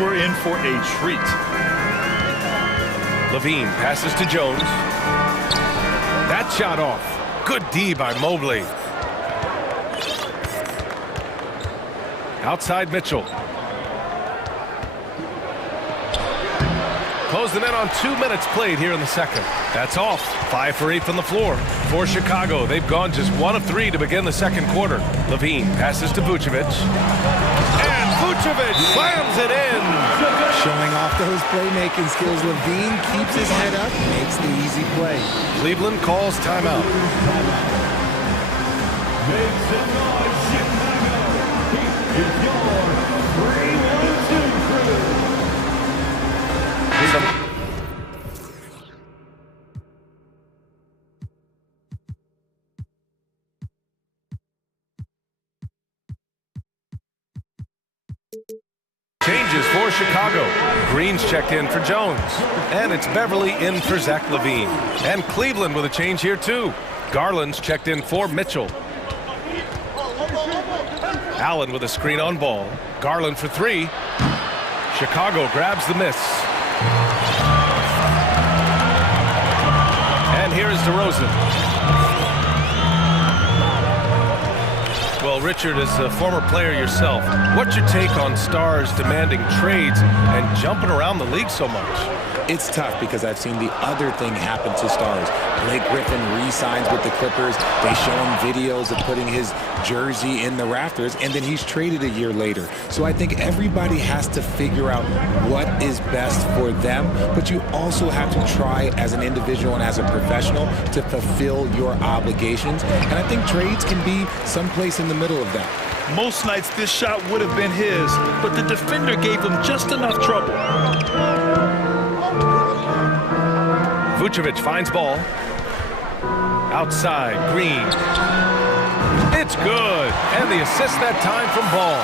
we're in for a treat. Levine passes to Jones. That shot off. Good D by Mobley. Outside Mitchell. Close them in on 2 minutes played here in the second. That's off. 5 for 8 from the floor. For Chicago, they've gone just 1 of 3 to begin the second quarter. Levine passes to Vucevic. And Vucevic slams it in. Showing off those playmaking skills, Levine keeps his head up, makes the easy play. Cleveland calls timeout. Make some noise, Chicago. Here's your 3-1-2 crew. Changes for Chicago. Green's checked in for Jones. And it's Beverly in for Zach LaVine. And Cleveland with a change here too. Garland's checked in for Mitchell. Allen with a screen on ball. Garland for 3. Chicago grabs the miss. And here is DeRozan. Well, Richard, as a former player yourself, what's your take on stars demanding trades and jumping around the league so much? It's tough because I've seen the other thing happen to stars. Blake Griffin re-signs with the Clippers. They show him videos of putting his jersey in the rafters, and then he's traded a year later. So I think everybody has to figure out what is best for them, but you also have to try as an individual and as a professional to fulfill your obligations. And I think trades can be someplace in the middle of that. Most nights this shot would have been his, but the defender gave him just enough trouble. Vucevic finds ball. Outside, Green. It's good. And the assist that time from Ball.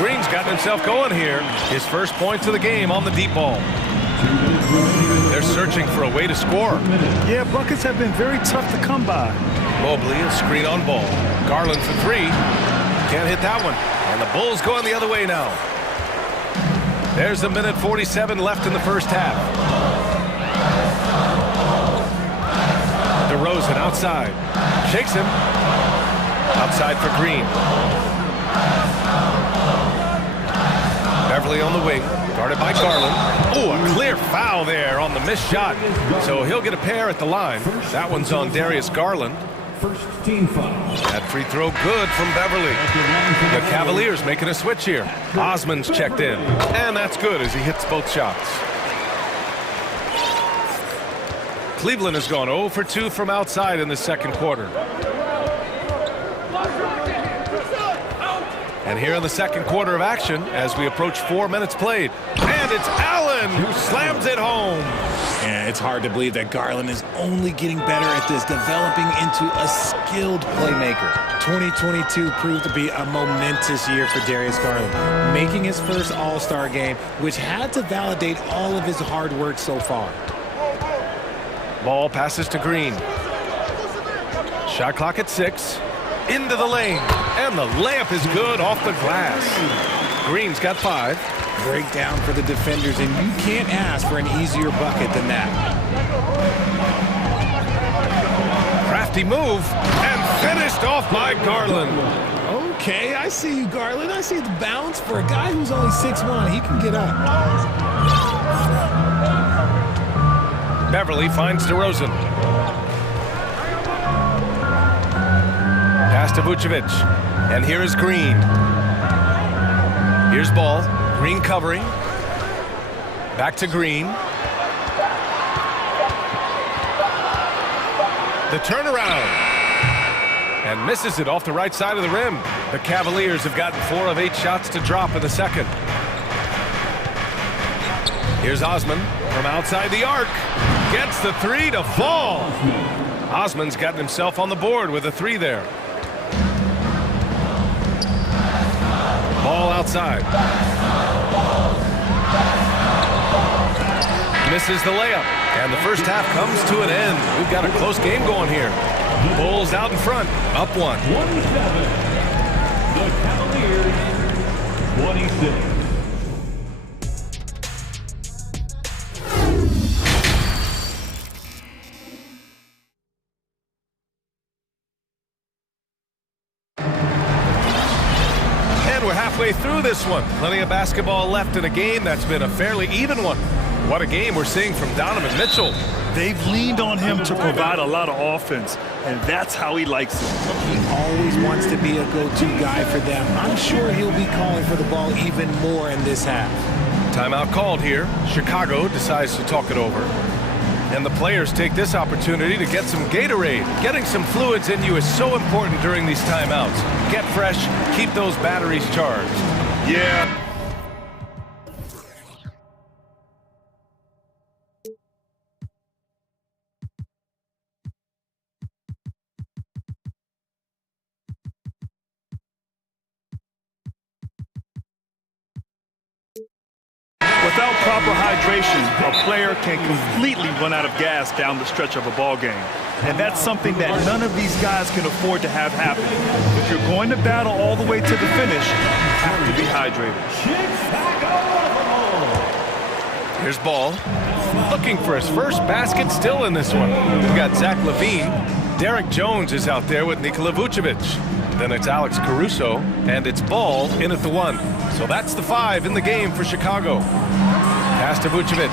Green's gotten himself going here. His first points of the game on the deep ball. They're searching for a way to score. Yeah, buckets have been very tough to come by. Mobley, a screen on Ball. Garland for three. Can't hit that one. And the Bulls going the other way now. There's a minute 47 left in the first half. DeRozan outside. Shakes him. Outside for Green. Beverly on the wing. Guarded by Garland. Oh, a clear foul there on the missed shot. So he'll get a pair at the line. That one's on Darius Garland. First team foul. That free throw good from Beverly. The Cavaliers making a switch here. Osman's checked in. And that's good as he hits both shots. Cleveland has gone 0 for 2 from outside in the second quarter. And here in the second quarter of action as we approach 4 minutes played. And it's Allen who slams it home. Yeah, it's hard to believe that Garland is only getting better at this, developing into a skilled playmaker. 2022 proved to be a momentous year for Darius Garland, making his first All-Star game, which had to validate all of his hard work so far. Ball passes to Green. Shot clock at 6. Into the lane. And the layup is good off the glass. Green's got 5. Breakdown for the defenders, and you can't ask for an easier bucket than that. Crafty move, and finished off by Garland. Okay, I see you, Garland. I see the bounce for a guy who's only 6'1". He can get up. Beverly finds DeRozan. Pass to Vucevic. And here is Green. Here's Ball. Green covering. Back to Green. The turnaround. And misses it off the right side of the rim. The Cavaliers have gotten 4 of 8 shots to drop in the second. Here's Osman from outside the arc. Gets the 3 to fall. Osman's gotten himself on the board with a 3 there. Ball outside. Misses the layup. And the first half comes to an end. We've got a close game going here. Bulls out in front. Up 1. 27. The Cavaliers, 26. Halfway through this one. Plenty of basketball left in a game that's been a fairly even one. What a game we're seeing from Donovan Mitchell. They've leaned on him to provide a lot of offense, and that's how he likes it. He always wants to be a go-to guy for them. I'm sure he'll be calling for the ball even more in this half. Timeout called here. Chicago decides to talk it over. And the players take this opportunity to get some Gatorade. Getting some fluids in you is so important during these timeouts. Get fresh, keep those batteries charged. Yeah. Without proper hydration, a player can completely run out of gas down the stretch of a ball game. And that's something that none of these guys can afford to have happen. If you're going to battle all the way to the finish, you have to be hydrated. Here's Ball. Looking for his first basket still in this one. We've got Zach LaVine. Derek Jones is out there with Nikola Vucevic. Then it's Alex Caruso, and it's Ball in at the 1. So that's the 5 in the game for Chicago. Pass to Vucevic.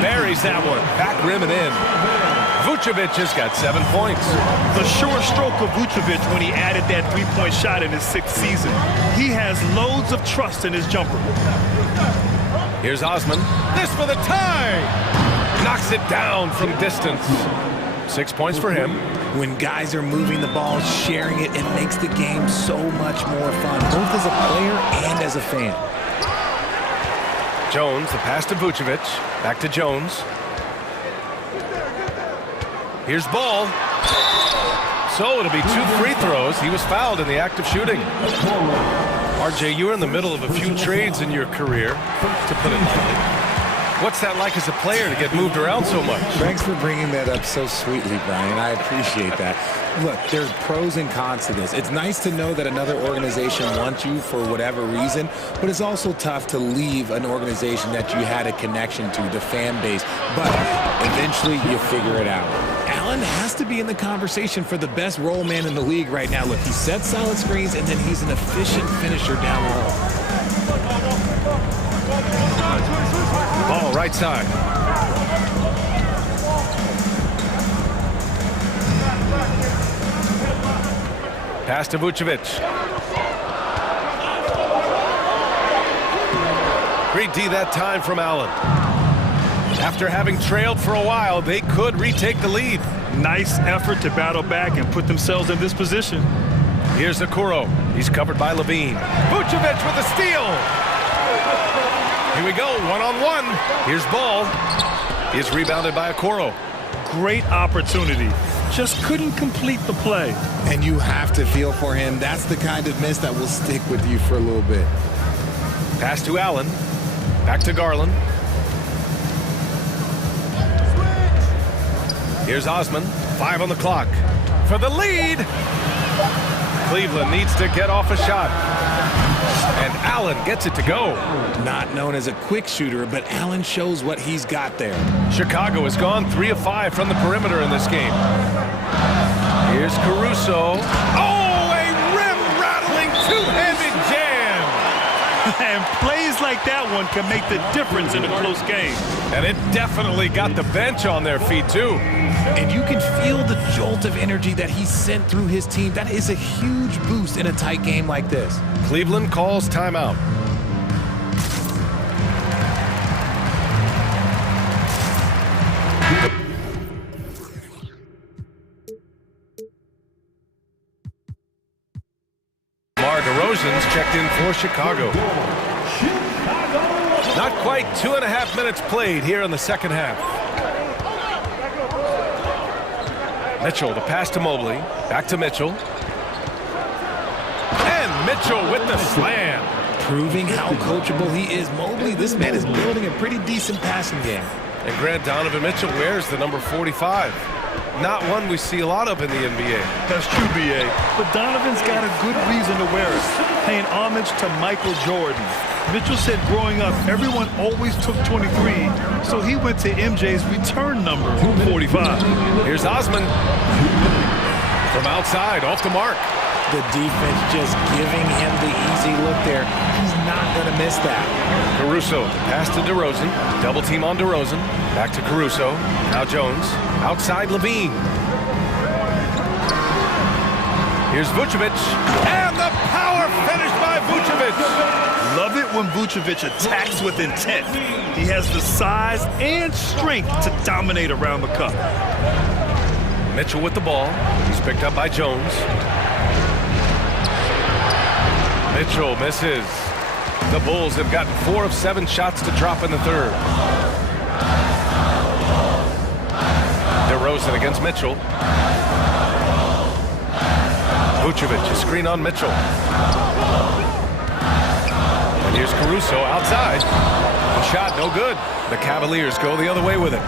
Buries that one. Back rim and in. Vucevic has got 7 points. The sure stroke of Vucevic when he added that three-point shot in his 6th season. He has loads of trust in his jumper. Here's Osman. This for the tie. Knocks it down from distance. 6 points for him. When guys are moving the ball, sharing it, it makes the game so much more fun, both as a player and as a fan. Jones, the pass to Vucevic. Back to Jones. Here's Ball. So it'll be 2 free throws. He was fouled in the act of shooting. RJ, you were in the middle of a few trades in your career, to put it lightly. What's that like as a player to get moved around so much? Thanks for bringing that up so sweetly, Brian. I appreciate that. Look, there's pros and cons to this. It's nice to know that another organization wants you for whatever reason, but it's also tough to leave an organization that you had a connection to, the fan base. But eventually you figure it out. Allen has to be in the conversation for the best roll man in the league right now. Look, he sets solid screens, and then he's an efficient finisher down low. Ball right side. Pass to Vucevic. Great D that time from Allen. After having trailed for a while, they could retake the lead. Nice effort to battle back and put themselves in this position. Here's Okoro. He's covered by Levine. Vucevic with a steal. Here we go, one-on-one. Here's Ball. He's rebounded by Okoro. Great opportunity. Just couldn't complete the play. And you have to feel for him. That's the kind of miss that will stick with you for a little bit. Pass to Allen. Back to Garland. Here's Osman. 5 on the clock. For the lead. Cleveland needs to get off a shot. And Allen gets it to go. Not known as a quick shooter, but Allen shows what he's got there. Chicago has gone 3 of 5 from the perimeter in this game. Here's Caruso. Oh, a rim-rattling two-handed jam. And plays like that one can make the difference in a close game. And it definitely got the bench on their feet, too. And you can feel the jolt of energy that he sent through his team. That is a huge boost in a tight game like this. Cleveland calls timeout. DeMar DeRozan's checked in for Chicago. Not quite 2.5 minutes played here in the second half. Mitchell, the pass to Mobley. Back to Mitchell. And Mitchell with the slam. Proving how coachable he is. Mobley, this man is building a pretty decent passing game. And Grant Donovan Mitchell wears the number 45. Not one we see a lot of in the NBA. That's true, B.A. But Donovan's got a good reason to wear it, paying homage to Michael Jordan. Mitchell said growing up, everyone always took 23, so he went to MJ's return number, 45. Here's Osman. From outside, off the mark. The defense just giving him the easy look there. He's not going to miss that. Caruso, pass to DeRozan. Double team on DeRozan. Back to Caruso. Now Jones. Outside Levine. Here's Vucevic. And the power finish by Vucevic. Love it when Vucevic attacks with intent. He has the size and strength to dominate around the cup. Mitchell with the ball. He's picked up by Jones. Mitchell misses. The Bulls have gotten 4 of 7 shots to drop in the third. DeRozan against Mitchell. Vucevic, a screen on Mitchell. And here's Caruso outside. The shot, no good. The Cavaliers go the other way with it.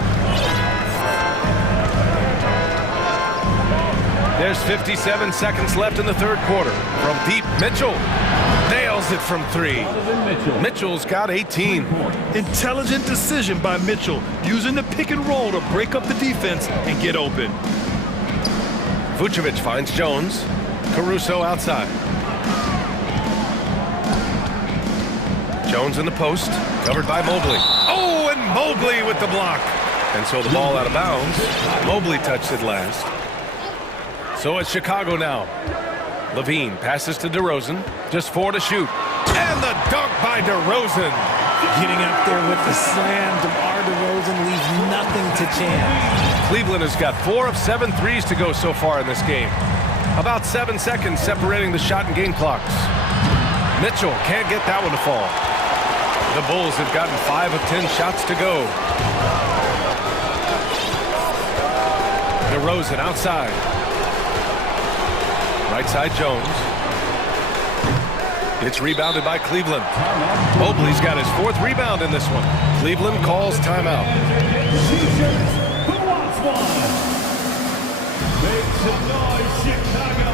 There's 57 seconds left in the third quarter. From deep, Mitchell nails it from 3. Mitchell's got 18. Intelligent decision by Mitchell, using the pick and roll to break up the defense and get open. Vucevic finds Jones. Caruso outside. Jones in the post, covered by Mobley. Oh, and Mobley with the block. And so the ball out of bounds. Mobley touched it last. So it's Chicago now. Levine passes to DeRozan. Just 4 to shoot. And the dunk by DeRozan. Getting up there with the slam. DeMar DeRozan leaves nothing to chance. Cleveland has got 4 of 7 threes to go so far in this game. About 7 seconds separating the shot and game clocks. Mitchell can't get that one to fall. The Bulls have gotten 5 of 10 shots to go. DeRozan outside. Right side Jones. It's rebounded by Cleveland. Mobley's got his 4th rebound in this one. Cleveland calls timeout. Who wants one? Make some noise, Chicago.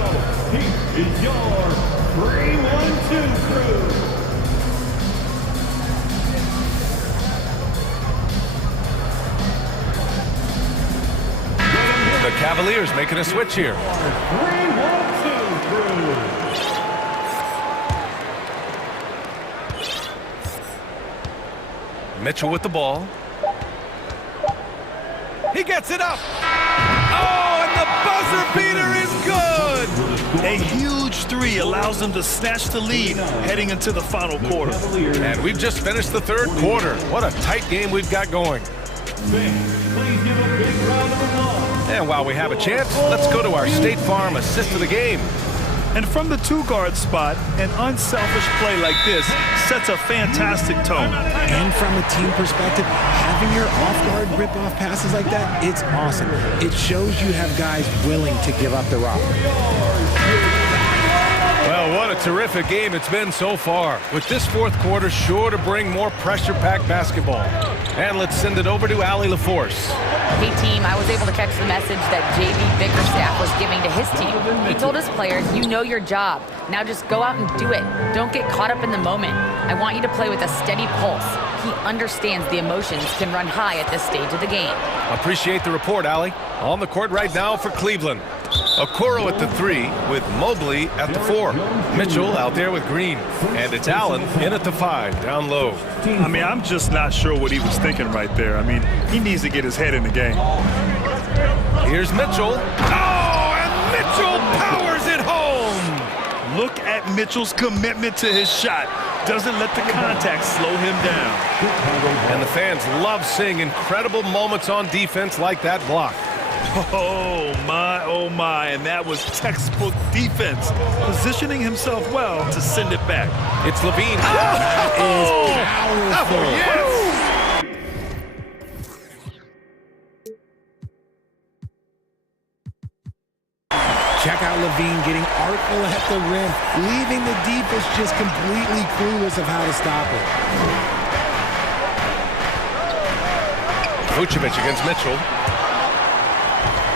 He is your 3-1-2 crew. The Cavaliers making a switch here. 3-1-2 crew. Mitchell with the ball. He gets it up. Oh, and the buzzer beater is good. A huge 3 allows them to snatch the lead heading into the final quarter. And we've just finished the 3rd quarter. What a tight game we've got going. Please give a big round of applause. And while we have a chance, let's go to our State Farm assist of the game. And from the 2-guard spot, an unselfish play like this sets a fantastic tone. And from a team perspective, having your off-guard rip-off passes like that, it's awesome. It shows you have guys willing to give up the rock. Well, what a terrific game it's been so far. With this 4th quarter sure to bring more pressure-packed basketball. And let's send it over to Allie LaForce. Hey team, I was able to catch the message that JB Bickerstaff was giving to his team. He told his players, you know your job. Now just go out and do it. Don't get caught up in the moment. I want you to play with a steady pulse. He understands the emotions can run high at this stage of the game. Appreciate the report, Allie. On the court right now for Cleveland. Okoro at the 3 with Mobley at the 4. Mitchell out there with Green. And it's Allen in at the 5, down low. I mean, I'm just not sure what he was thinking right there. I mean, he needs to get his head in the game. Here's Mitchell. Oh, and Mitchell powers it home. Look at Mitchell's commitment to his shot. Doesn't let the contact slow him down. And the fans love seeing incredible moments on defense like that block. Oh my, and that was textbook defense. Positioning himself well to send it back. It's Levine. That is powerful. Yes! Check out Levine getting artful at the rim, leaving the defense just completely clueless of how to stop it. Vucevic against Mitchell.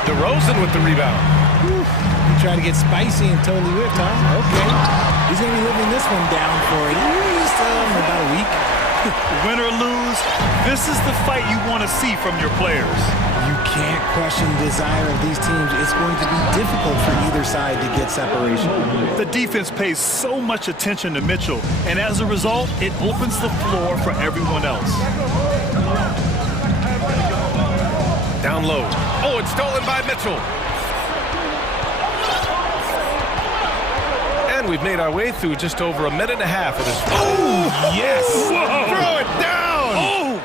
DeRozan with the rebound. He tried to get spicy and totally whipped, huh? Okay. He's going to be living this one down for at least about a week. Win or lose, this is the fight you want to see from your players. You can't question the desire of these teams. It's going to be difficult for either side to get separation. The defense pays so much attention to Mitchell, and as a result, it opens the floor for everyone else. Down low. Oh, it's stolen by Mitchell. And we've made our way through just over a minute and a half of this. Oh, yes! Whoa. Throw it down! Oh!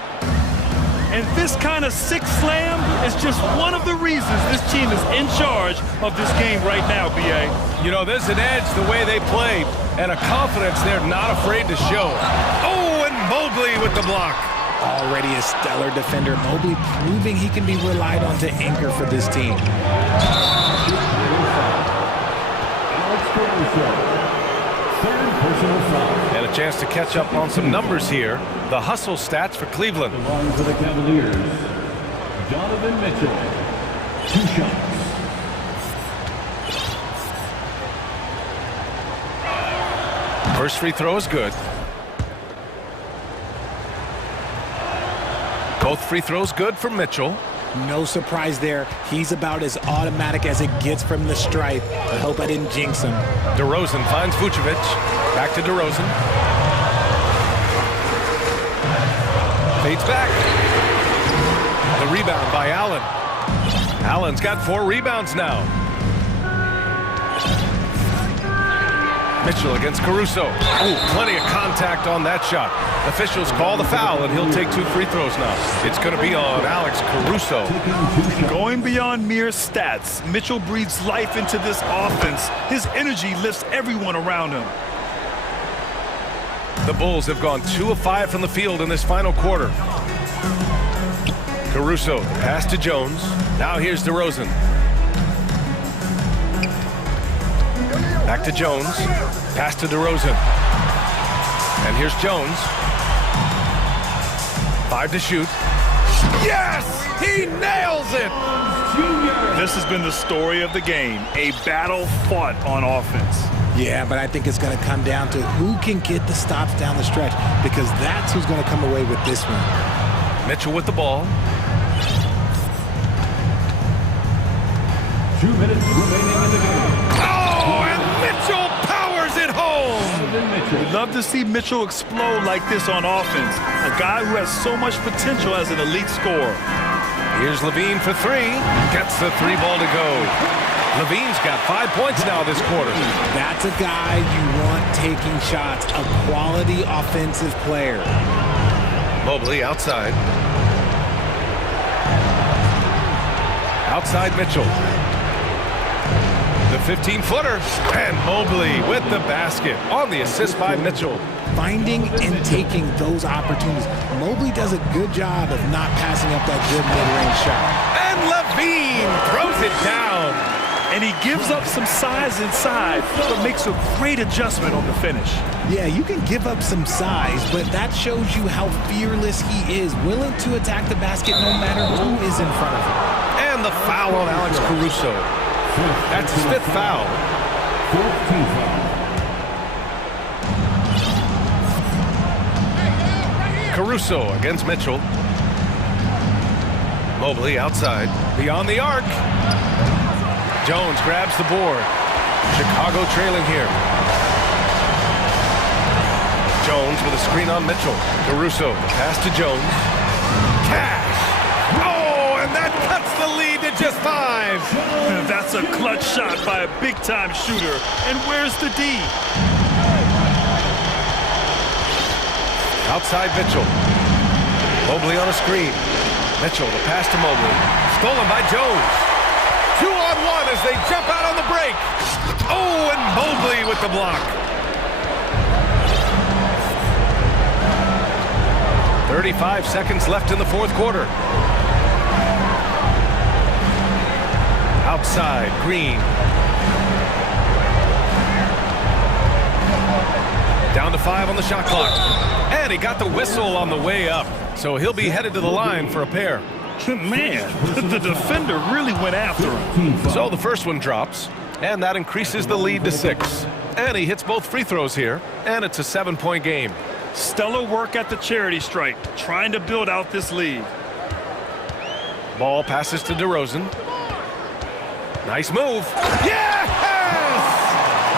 And this kind of sick slam is just one of the reasons this team is in charge of this game right now, B.A. You know, there's an edge the way they play and a confidence they're not afraid to show. Oh, and Mobley with the block. Already a stellar defender, Mobley proving he can be relied on to anchor for this team. And a chance to catch up on some numbers here. The hustle stats for Cleveland. For the Cavaliers, Donovan Mitchell, 2 shots. First free throw is good. Both free throws good for Mitchell. No surprise there. He's about as automatic as it gets from the stripe. I hope I didn't jinx him. DeRozan finds Vucevic. Back to DeRozan. Fades back. rebound by Allen. Allen's got 4 rebounds now. Mitchell against Caruso. Oh, plenty of contact on that shot. Officials call the foul, and he'll take 2 free throws now. It's going to be on Alex Caruso. Going beyond mere stats, Mitchell breathes life into this offense. His energy lifts everyone around him. The Bulls have gone 2 of 5 from the field in this final quarter. Caruso, pass to Jones. Now here's DeRozan. Back to Jones. Pass to DeRozan. And here's Jones. 5 to shoot. Yes! He nails it! This has been the story of the game. A battle fought on offense. Yeah, but I think it's going to come down to who can get the stops down the stretch, because that's who's going to come away with this one. Mitchell with the ball. 2 minutes remaining in the game. Oh, and Mitchell powers it home! We'd love to see Mitchell explode like this on offense. A guy who has so much potential as an elite scorer. Here's Levine for 3. Gets the 3 ball to go. Levine's got 5 points now this quarter. That's a guy you want taking shots, a quality offensive player. Mobley outside. Outside Mitchell. The 15-footer. And Mobley with the basket on the assist by Mitchell. Finding and taking those opportunities. Mobley does a good job of not passing up that good mid-range shot. And Levine throws it down. And he gives up some size inside, but makes a great adjustment on the finish. Yeah, you can give up some size, but that shows you how fearless he is, willing to attack the basket no matter who is in front of him. And the foul on Alex Caruso. That's his 5th foul. 14th foul. Caruso against Mitchell. Mobley outside. Beyond the arc. Jones grabs the board. Chicago trailing here. Jones with a screen on Mitchell. Caruso, pass to Jones. Cash! Oh, and that cuts the lead to just 5. That's a clutch shot by a big-time shooter. And where's the D? Outside Mitchell. Mobley on a screen. Mitchell, the pass to Mobley. Stolen by Jones. 2-on-1 as they jump out on the break. Oh, and Mobley with the block. 35 seconds left in the 4th quarter. Outside, Green. Down to 5 on the shot clock. And he got the whistle on the way up. So he'll be headed to the line for a pair. Man, the defender really went after him. So the first one drops, and that increases the lead to 6. And he hits both free throws here, and it's a 7-point game. Stellar work at the charity stripe, trying to build out this lead. Ball passes to DeRozan. Nice move. Yes!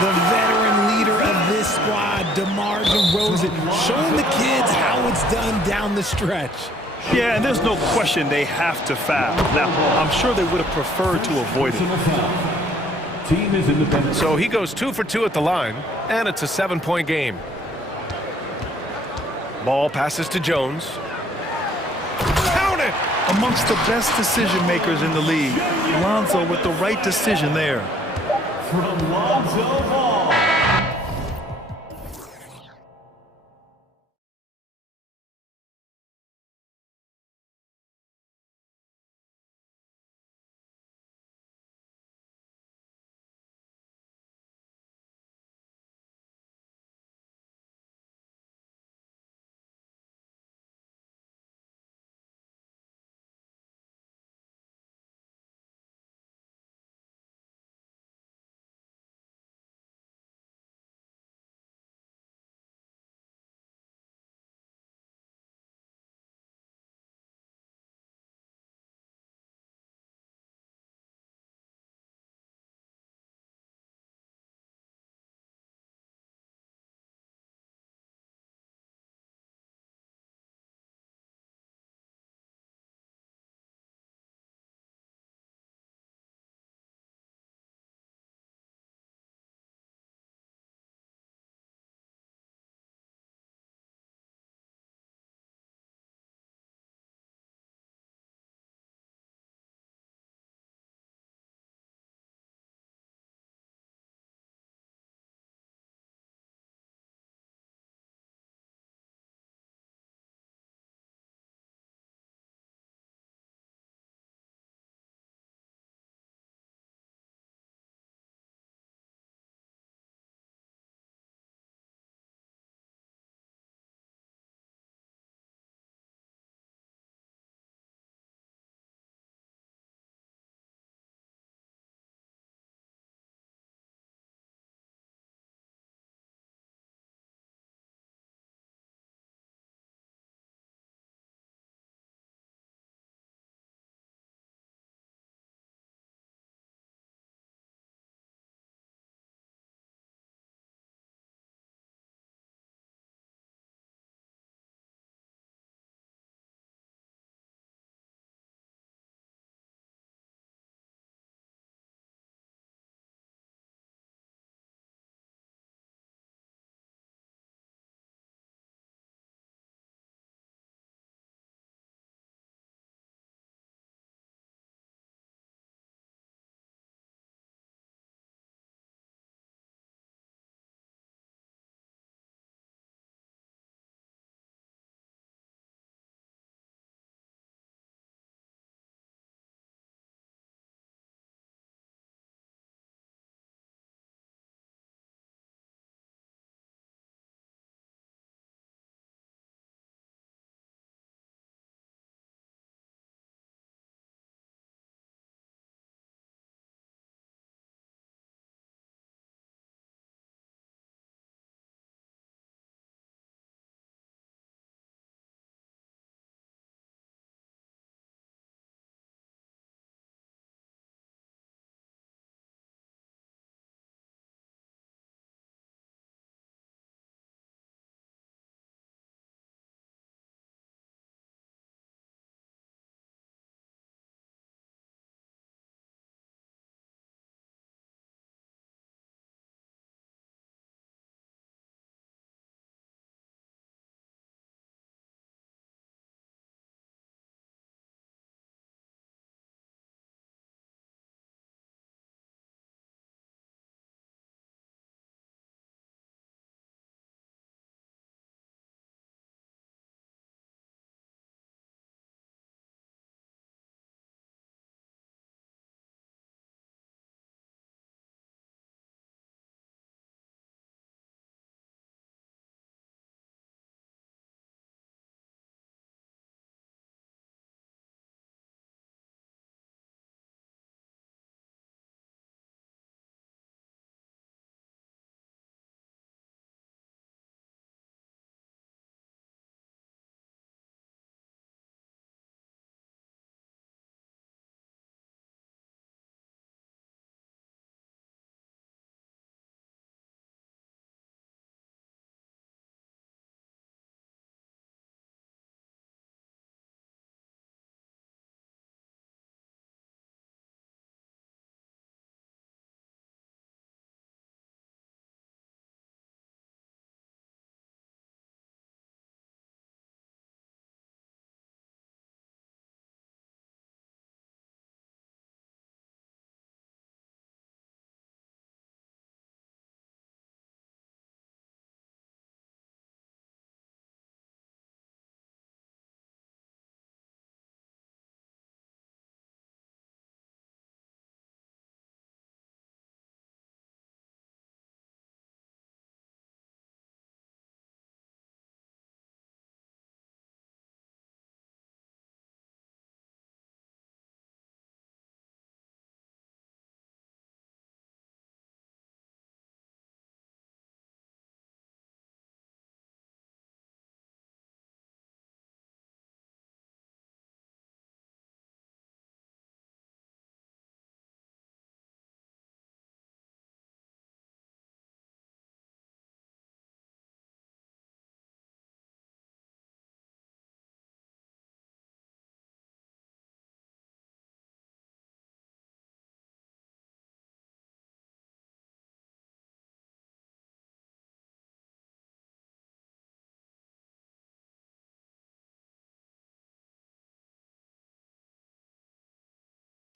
The veteran leader of this squad, DeMar DeRozan, showing the kids how it's done down the stretch. Yeah, and there's no question they have to foul. Now, I'm sure they would have preferred to avoid it. Team is in the bench. So he goes 2 for 2 at the line, and it's a 7-point game. Ball passes to Jones. Count it! Amongst the best decision makers in the league, Lonzo with the right decision there. From Lonzo Ball.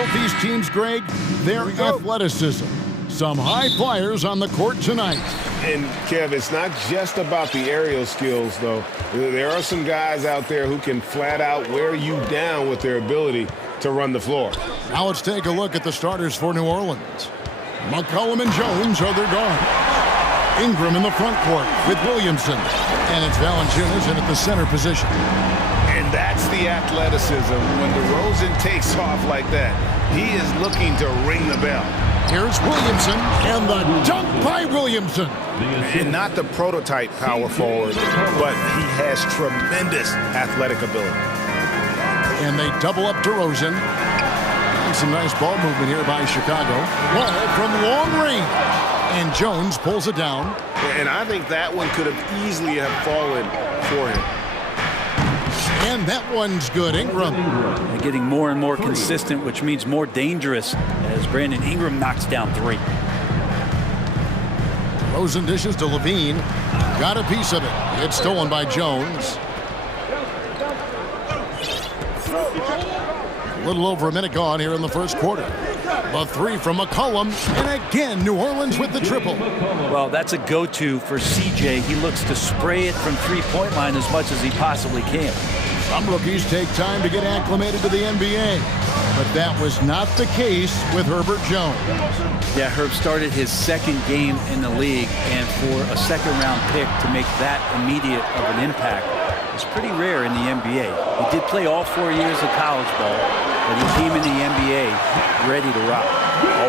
about these teams, Greg? Their athleticism. Some high flyers on the court tonight. And, Kev, it's not just about the aerial skills, though. There are some guys out there who can flat out wear you down with their ability to run the floor. Now let's take a look at the starters for New Orleans. McCollum and Jones are their guards. Ingram in the front court with Williamson. And it's Valanciunas in at the center position. And that's the athleticism. When DeRozan takes off like that, he is looking to ring the bell. Here's Williamson, and the dunk by Williamson. And not the prototype power forward, but he has tremendous athletic ability. And they double up DeRozan. And some nice ball movement here by Chicago. Ball from long range. And Jones pulls it down. And I think that one could have easily have fallen for him. And that one's good. Ingram. They're getting more and more consistent, which means more dangerous as Brandon Ingram knocks down 3. Rosen dishes to Levine. Got a piece of it. It's stolen by Jones. A little over a minute gone here in the first quarter. The 3 from McCollum, and again, New Orleans with the triple. Well, that's a go-to for CJ. He looks to spray it from three-point line as much as he possibly can. Some rookies take time to get acclimated to the NBA, but that was not the case with Herbert Jones. Yeah, Herb started his second game in the league, and for a second-round pick to make that immediate of an impact is pretty rare in the NBA. He did play all 4 years of college ball, but he came in the NBA ready to rock,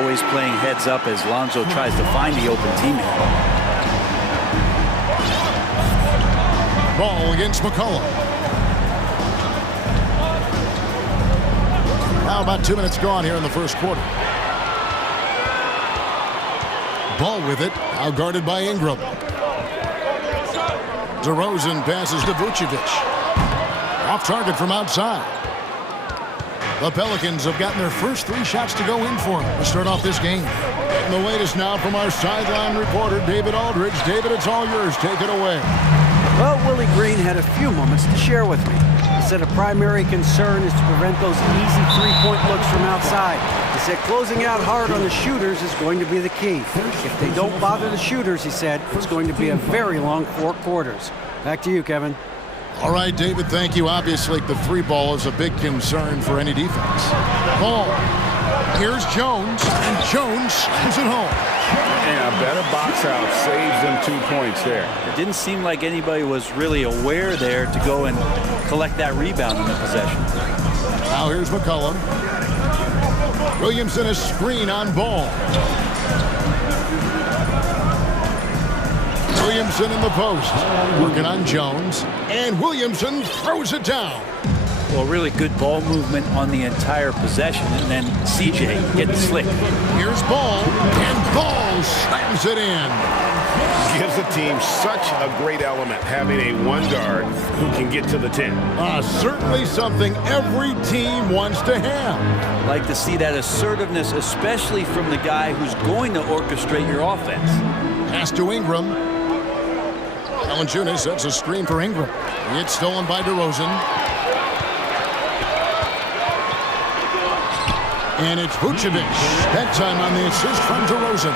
always playing heads up as Lonzo tries to find the open teammate. Ball against McCollum. Now about 2 minutes gone here in the first quarter. Ball with it, now guarded by Ingram. DeRozan passes to Vucevic. Off target from outside. The Pelicans have gotten their first 3 shots to go in for them to start off this game. And the latest now from our sideline reporter, David Aldridge. David, it's all yours. Take it away. Well, Willie Green had a few moments to share with me. He said a primary concern is to prevent those easy three-point looks from outside. He said closing out hard on the shooters is going to be the key. If they don't bother the shooters, he said, it's going to be a very long 4 quarters. Back to you, Kevin. All right, David, thank you. Obviously, the 3 ball is a big concern for any defense. Ball. Here's Jones, and Jones slams it home. And a better box out saves them 2 points there. It didn't seem like anybody was really aware there to go and collect that rebound in the possession. Now here's McCollum. Williamson a screen on Ball. Williamson in the post, working on Jones, and Williamson throws it down. Well, really good ball movement on the entire possession, and then CJ getting slick. Here's Ball, and Ball slams it in. Gives the team such a great element, having a 1 guard who can get to the 10. Certainly something every team wants to have. Like to see that assertiveness, especially from the guy who's going to orchestrate your offense. Pass to Ingram. Valanciunas sets a screen for Ingram. It's stolen by DeRozan. And it's Vucevic. That time on the assist from DeRozan.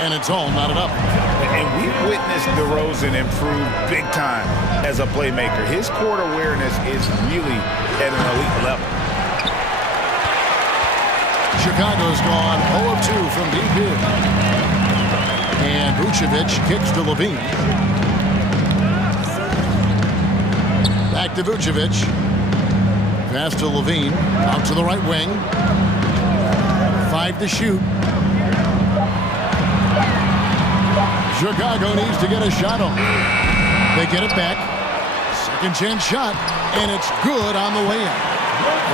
And it's all knotted up. And we've witnessed DeRozan improve big time as a playmaker. His court awareness is really at an elite level. Chicago's gone 0 of 2 from deep here. And Vucevic kicks to Levine. Back to Vucevic. Pass to Levine. Out to the right wing. 5 to shoot. Chicago needs to get a shot on. They get it back. Second chance shot. And it's good on the layup.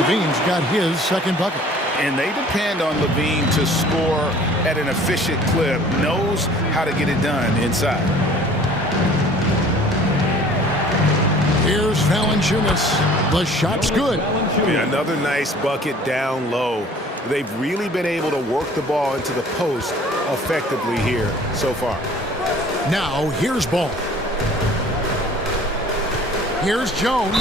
Levine's got his second bucket. And they depend on Levine to score at an efficient clip. Knows how to get it done inside. Here's Valanciunas. The shot's good. Yeah, another nice bucket down low. They've really been able to work the ball into the post effectively here so far. Now, here's Ball. Here's Jones.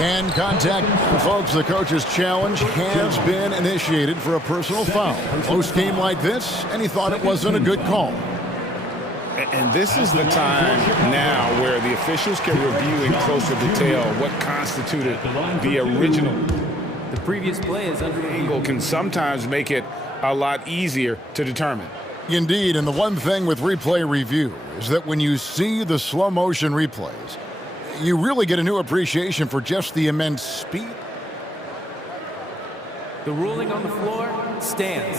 And contact. Folks, the coach's challenge has been initiated for a personal foul. Close game like this, and he thought it wasn't a good call. And this is the time now where the officials can review in closer detail what constituted the original. The previous play is under angle can sometimes make it a lot easier to determine. Indeed, and the one thing with replay review is that when you see the slow motion replays, you really get a new appreciation for just the immense speed. The ruling on the floor stands.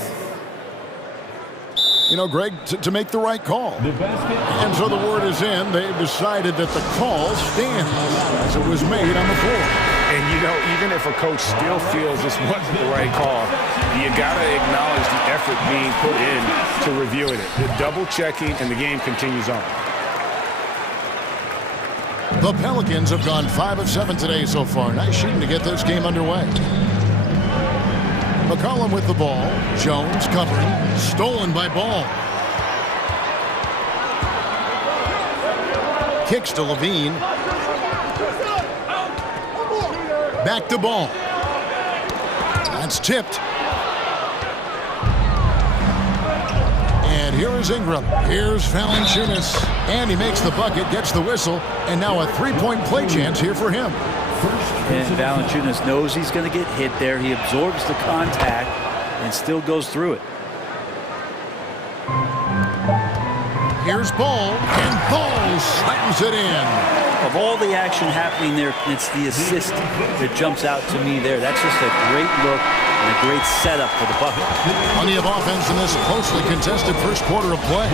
You know, Greg, to make the right call. And so the word is in. They've decided that the call stands as it was made on the floor. And, you know, even if a coach still feels this wasn't the right call, you got to acknowledge the effort being put in to reviewing it. The double checking, and the game continues on. The Pelicans have gone 5 of 7 today so far. Nice shooting to get this game underway. McCollum with the ball. Jones covering. Stolen by Ball. Kicks to Levine. Back to Ball. That's tipped. And here is Ingram. Here's Valanciunas. And he makes the bucket, gets the whistle, and now a three-point play chance here for him. And Valanciunas knows he's going to get hit there. He absorbs the contact and still goes through it. Here's Ball, and Ball slams it in. Of all the action happening there, it's the assist that jumps out to me there. That's just a great look and a great setup for the bucket. Plenty of offense in this closely contested first quarter of play.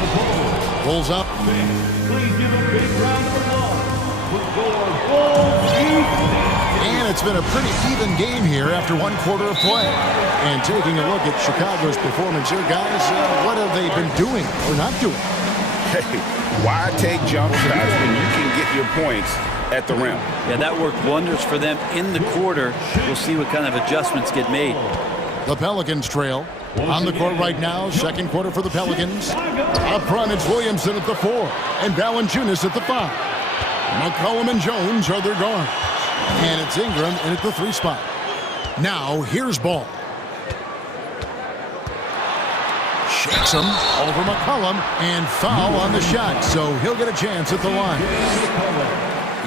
Pulls up. And it's been a pretty even game here after one quarter of play. And taking a look at Chicago's performance here, guys, what have they been doing or not doing? Hey, why take jump shots when you can get your points at the rim? Yeah, that worked wonders for them in the quarter. We'll see what kind of adjustments get made. The Pelicans trail. On the court right now, second quarter for the Pelicans. Up front, it's Williamson at the 4 and Valanciunas at the 5. McCollum and Jones are their guards. And it's Ingram in at the 3 spot. Now, here's Ball. Shakes him over McCollum and foul on the shot, so he'll get a chance at the line.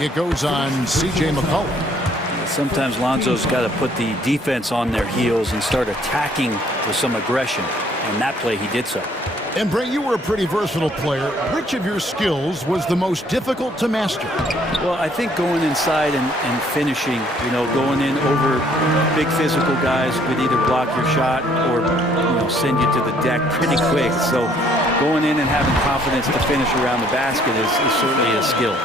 It goes on C.J. McCollum. Sometimes Lonzo's got to put the defense on their heels and start attacking with some aggression. And that play, he did so. And Bray, you were a pretty versatile player. Which of your skills was the most difficult to master? Well, I think going inside and finishing, you know, going in over big physical guys could either block your shot or, you know, send you to the deck pretty quick. So going in and having confidence to finish around the basket is certainly a skill.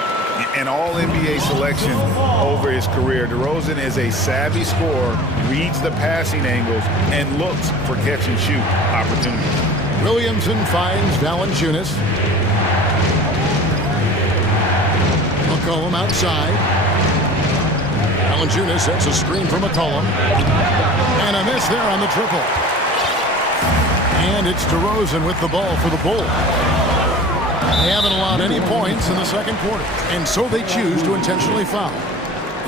An all-NBA selection over his career. DeRozan is a savvy scorer, reads the passing angles, and looks for catch-and-shoot opportunities. Williamson finds Valanciunas. McCollum outside. Valanciunas sets a screen for McCollum. And a miss there on the triple. And it's DeRozan with the ball for the Bulls. They haven't allowed any points in the second quarter, and so they choose to intentionally foul.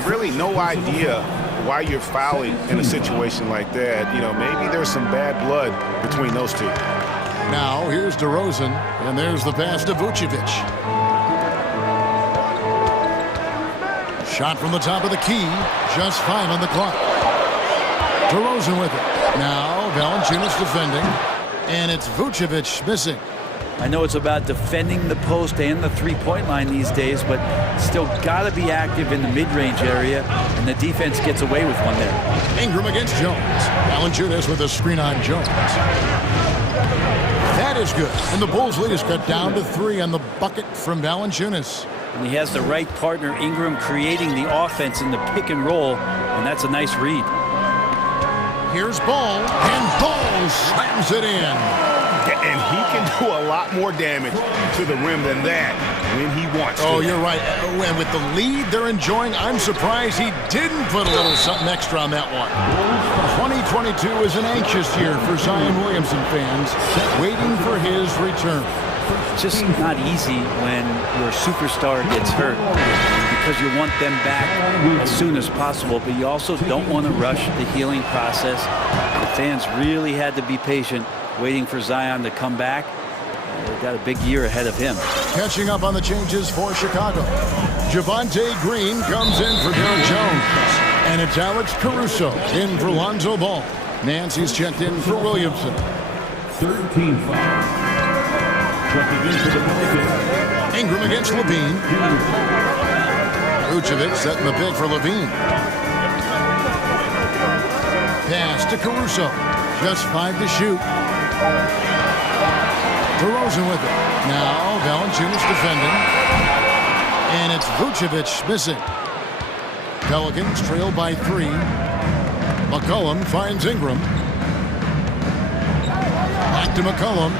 Really no idea why you're fouling in a situation like that. You know, maybe there's some bad blood between those two. Now, here's DeRozan, and there's the pass to Vucevic. Shot from the top of the key, just 5 on the clock. DeRozan with it. Now, Valanciunas defending, and it's Vucevic missing. I know it's about defending the post and the three-point line these days, but still got to be active in the mid-range area, and the defense gets away with one there. Ingram against Jones. Valanciunas with a screen on Jones. That is good, and the Bulls' lead is cut down to 3 on the bucket from Valanciunas. And he has the right partner, Ingram, creating the offense in the pick and roll, and that's a nice read. Here's Ball, and Ball slams it in. And he can do a lot more damage to the rim than that when he wants to. Oh, you're right. And with the lead they're enjoying, I'm surprised he didn't put a little something extra on that one. 2022 is an anxious year for Zion Williamson fans, waiting for his return. It's just not easy when your superstar gets hurt. You because you want them back as soon as possible, but you also don't want to rush the healing process. The fans really had to be patient, waiting for Zion to come back. They've got a big year ahead of him. Catching up on the changes for Chicago. Javonte Green comes in for Derek Jones. And it's Alex Caruso in for Lonzo Ball. Nancy's checked in for Williamson. 13 fouls. Ingram against Levine. Vucevic setting the pick for Levine. Pass to Caruso. Just 5 to shoot. DeRozan with it. Now Valanciunas defending. And it's Vucevic missing. Pelicans trail by 3. McCollum finds Ingram. Back to McCollum.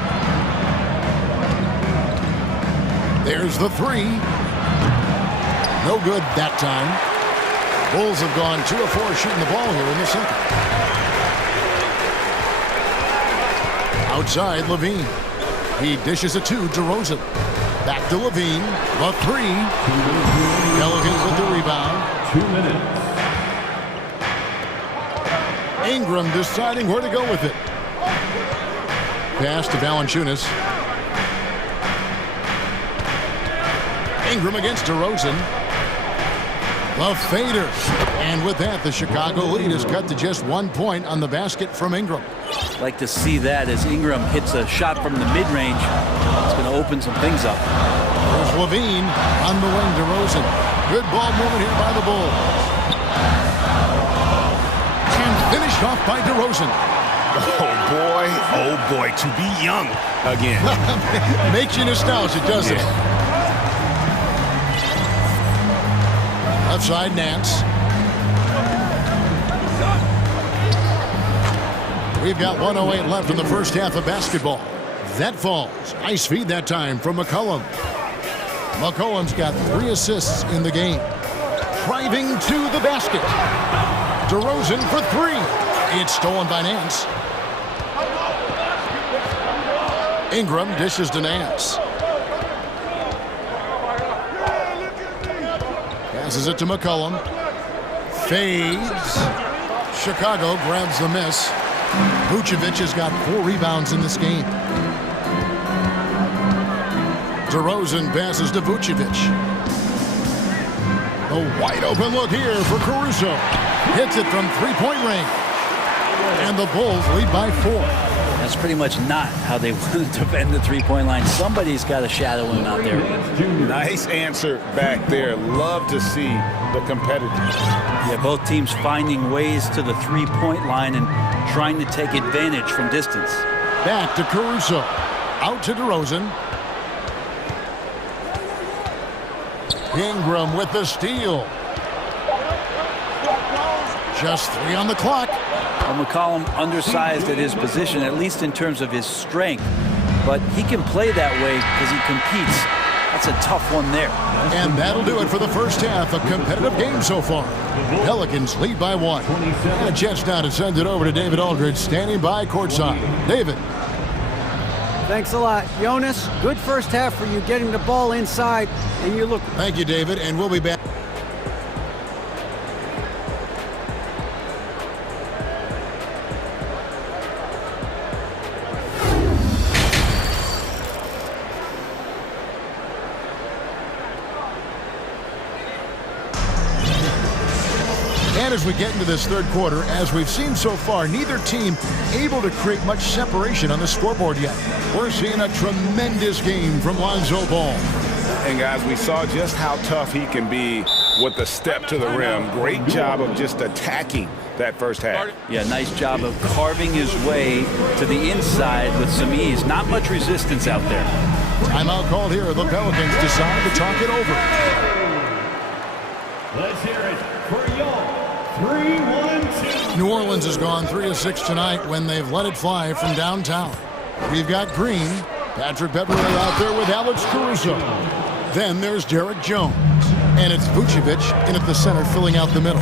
There's the 3. No good that time. Bulls have gone 2 of 4 shooting the ball here in the second. Outside Levine. He dishes it to DeRozan. Back to Levine. The 3. Pelicans with the rebound. 2 minutes. Ingram deciding where to go with it. Pass to Valanciunas. Ingram against DeRozan. The fader. And with that, the Chicago lead is cut to just 1 point on the basket from Ingram. Like to see that as Ingram hits a shot from the mid-range. It's going to open some things up. There's Levine on the wing. DeRozan. Good ball movement here by the Bulls. And finished off by DeRozan. Oh boy, to be young again. Makes you nostalgic, doesn't it? Left side, Nance. We've got 1:08 left in the first half of basketball. That falls. Nice feed that time from McCollum. McCollum's got 3 assists in the game. Driving to the basket. DeRozan for 3. It's stolen by Nance. Ingram dishes to Nance. Passes it to McCollum. Fades. Chicago grabs the miss. Vucevic has got 4 rebounds in this game. DeRozan passes to Vucevic. A wide open look here for Caruso. Hits it from 3-point range. And the Bulls lead by 4. That's pretty much not how they want to defend the 3-point line. Somebody's got to shadow him out there. Nice answer back there. Love to see the competitors. Yeah, both teams finding ways to the 3-point line and trying to take advantage from distance. Back to Caruso. Out to DeRozan. Ingram with the steal. Just 3 on the clock. Well, McCollum undersized at his position, at least in terms of his strength. But he can play that way because he competes. That's a tough one there. And that'll do it for the first half. A competitive game so far. Pelicans lead by 1. And a chance now to send it over to David Aldridge, standing by courtside. David. Thanks a lot. Jonas, good first half for you getting the ball inside, and you look... Thank you, David, and we'll be back. And as we get into this third quarter, as we've seen so far, neither team able to create much separation on the scoreboard yet. We're seeing a tremendous game from Lonzo Ball. And guys, we saw just how tough he can be with the step to the rim. Great job of just attacking that first half. Yeah, nice job of carving his way to the inside with some ease. Not much resistance out there. Timeout called here. The Pelicans decide to talk it over. Let's hear it for y'all. 3-1-2. New Orleans has gone 3 of 6 tonight when they've let it fly from downtown. We've got Green, Patrick Beverley out there with Alex Caruso. Then there's Derek Jones. And it's Vucevic in at the center, filling out the middle.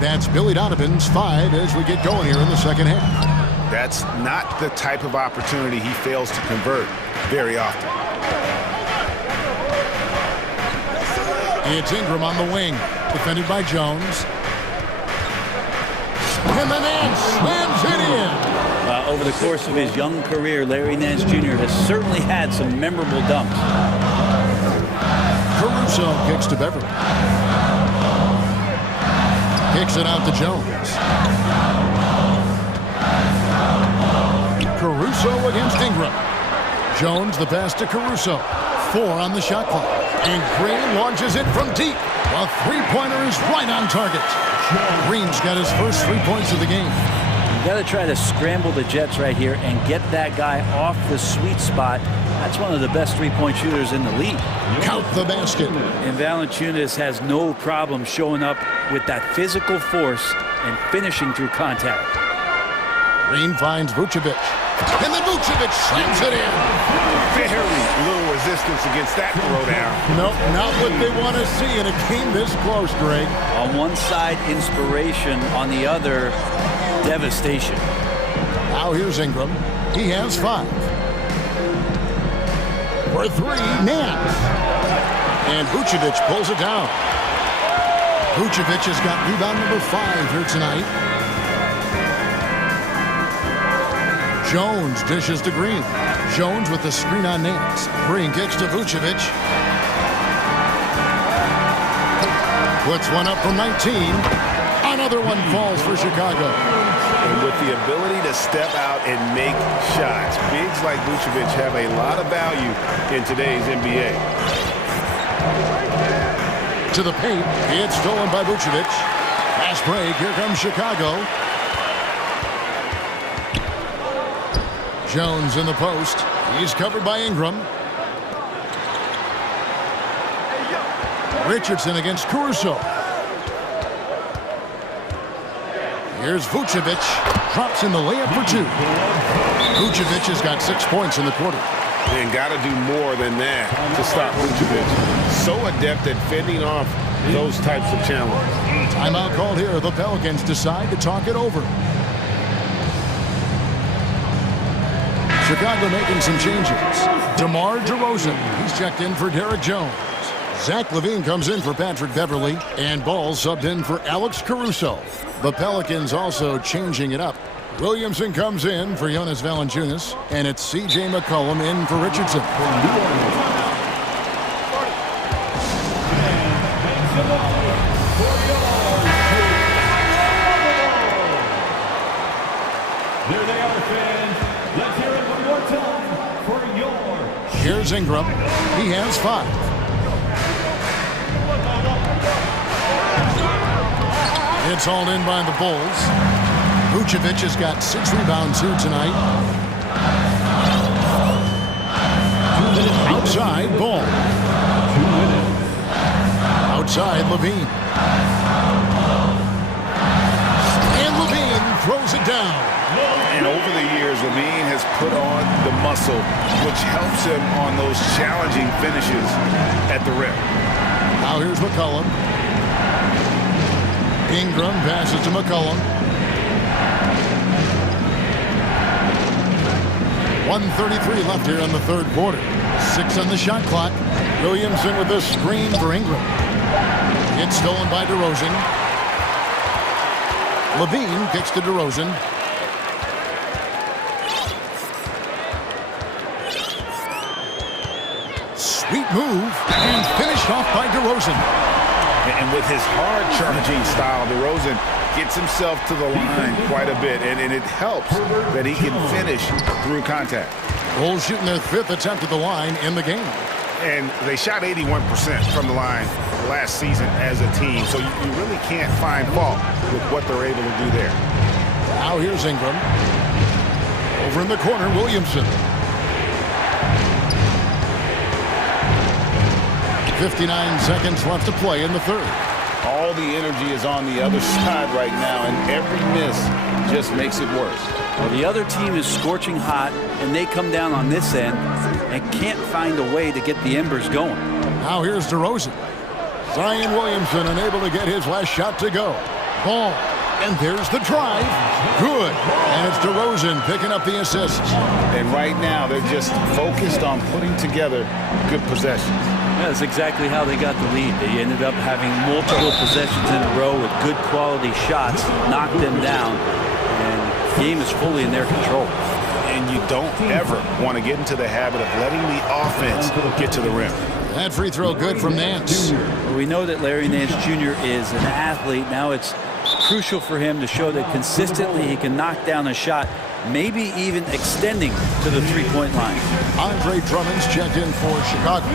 That's Billy Donovan's 5 as we get going here in the second half. That's not the type of opportunity he fails to convert very often. It's Ingram on the wing, defended by Jones. And the Nance slams it in. Over the course of his young career, Larry Nance Jr. has certainly had some memorable dumps. Caruso kicks to Beverly. Kicks it out to Jones. Caruso against Ingram. Jones the pass to Caruso. 4 on the shot clock. And Green launches it from deep. A three-pointer is right on target. Green's got his first 3 points of the game. You got to try to scramble the Jets right here and get that guy off the sweet spot. That's one of the best three-point shooters in the league. Count the basket. And Valanciunas has no problem showing up with that physical force and finishing through contact. Green finds Vucevic. And then Vucevic slams it in. Very little resistance against that throwdown. Nope, not what they want to see in a game this close, Greg. On one side, inspiration. On the other, devastation. Now here's Ingram. He has 5. For 3, Nance. And Vucevic pulls it down. Vucevic has got rebound number 5 here tonight. Jones dishes to Green. Jones with the screen on Nance. Green kicks to Vucevic. Puts one up from 19. Another one falls for Chicago. And with the ability to step out and make shots, bigs like Vucevic have a lot of value in today's NBA. To the paint. It's stolen by Vucevic. Fast break. Here comes Chicago. Jones in the post. He's covered by Ingram. Richardson against Caruso. Here's Vucevic. Drops in the layup for 2. Vucevic has got 6 points in the quarter. And got to do more than that to stop Vucevic. So adept at fending off those types of challenges. Timeout called here. The Pelicans decide to talk it over. Chicago making some changes. DeMar DeRozan. He's checked in for Derek Jones. Zach LaVine comes in for Patrick Beverly. And Ball subbed in for Alex Caruso. The Pelicans also changing it up. Williamson comes in for Jonas Valanciunas. And it's C.J. McCollum in for Richardson. There they are, fans. Let's hear it one more time for your... Here's Ingram. He has 5. It's hauled in by the Bulls. Vucevic has got 6 rebounds here tonight. Outside, Ball. Outside, LaVine. And LaVine throws it down. And over the years, LaVine has put on the muscle, which helps him on those challenging finishes at the rim. Now here's McCollum. Ingram passes to McCollum. 1:33 left here in the third quarter. 6 on the shot clock. Williamson with a screen for Ingram. It's stolen by DeRozan. LaVine kicks to DeRozan. Sweet move and finished off by DeRozan. And with his hard-charging style, DeRozan gets himself to the line quite a bit, and it helps that he can finish through contact. Bulls shooting their 5th attempt at the line in the game. And they shot 81% from the line last season as a team, so you really can't find fault with what they're able to do there. Now here's Ingram. Over in the corner, Williamson. 59 seconds left to play in the third. All the energy is on the other side right now, and every miss just makes it worse. Well, the other team is scorching hot, and they come down on this end and can't find a way to get the embers going. Now here's DeRozan. Zion Williamson unable to get his last shot to go. Ball. And there's the drive. Good. And it's DeRozan picking up the assist. And right now, they're just focused on putting together good possessions. That's exactly how they got the lead. They ended up having multiple possessions in a row with good quality shots, knocked them down, and the game is fully in their control. And you don't ever want to get into the habit of letting the offense get to the rim. That free throw good from Nance. We know that Larry Nance Jr. is an athlete. Now it's crucial for him to show that consistently he can knock down a shot, maybe even extending to the three-point line. Andre Drummond's checked in for Chicago.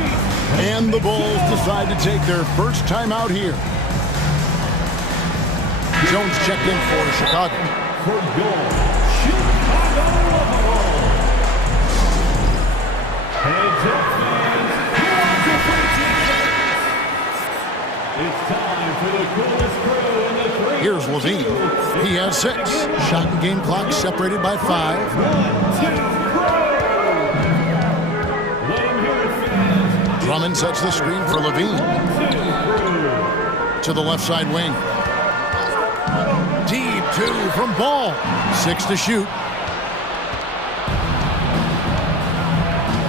And the Bulls decide to take their first time out here. Jones checked in for Chicago. For goal, Chicago Bulls. Heads up, fans. It's time for the coolest crew in the three. Here's Levine. He has 6. Shot and game clock separated by 5. Drummond sets the screen for Levine. To the left side wing. Deep 2 from Ball. 6 to shoot.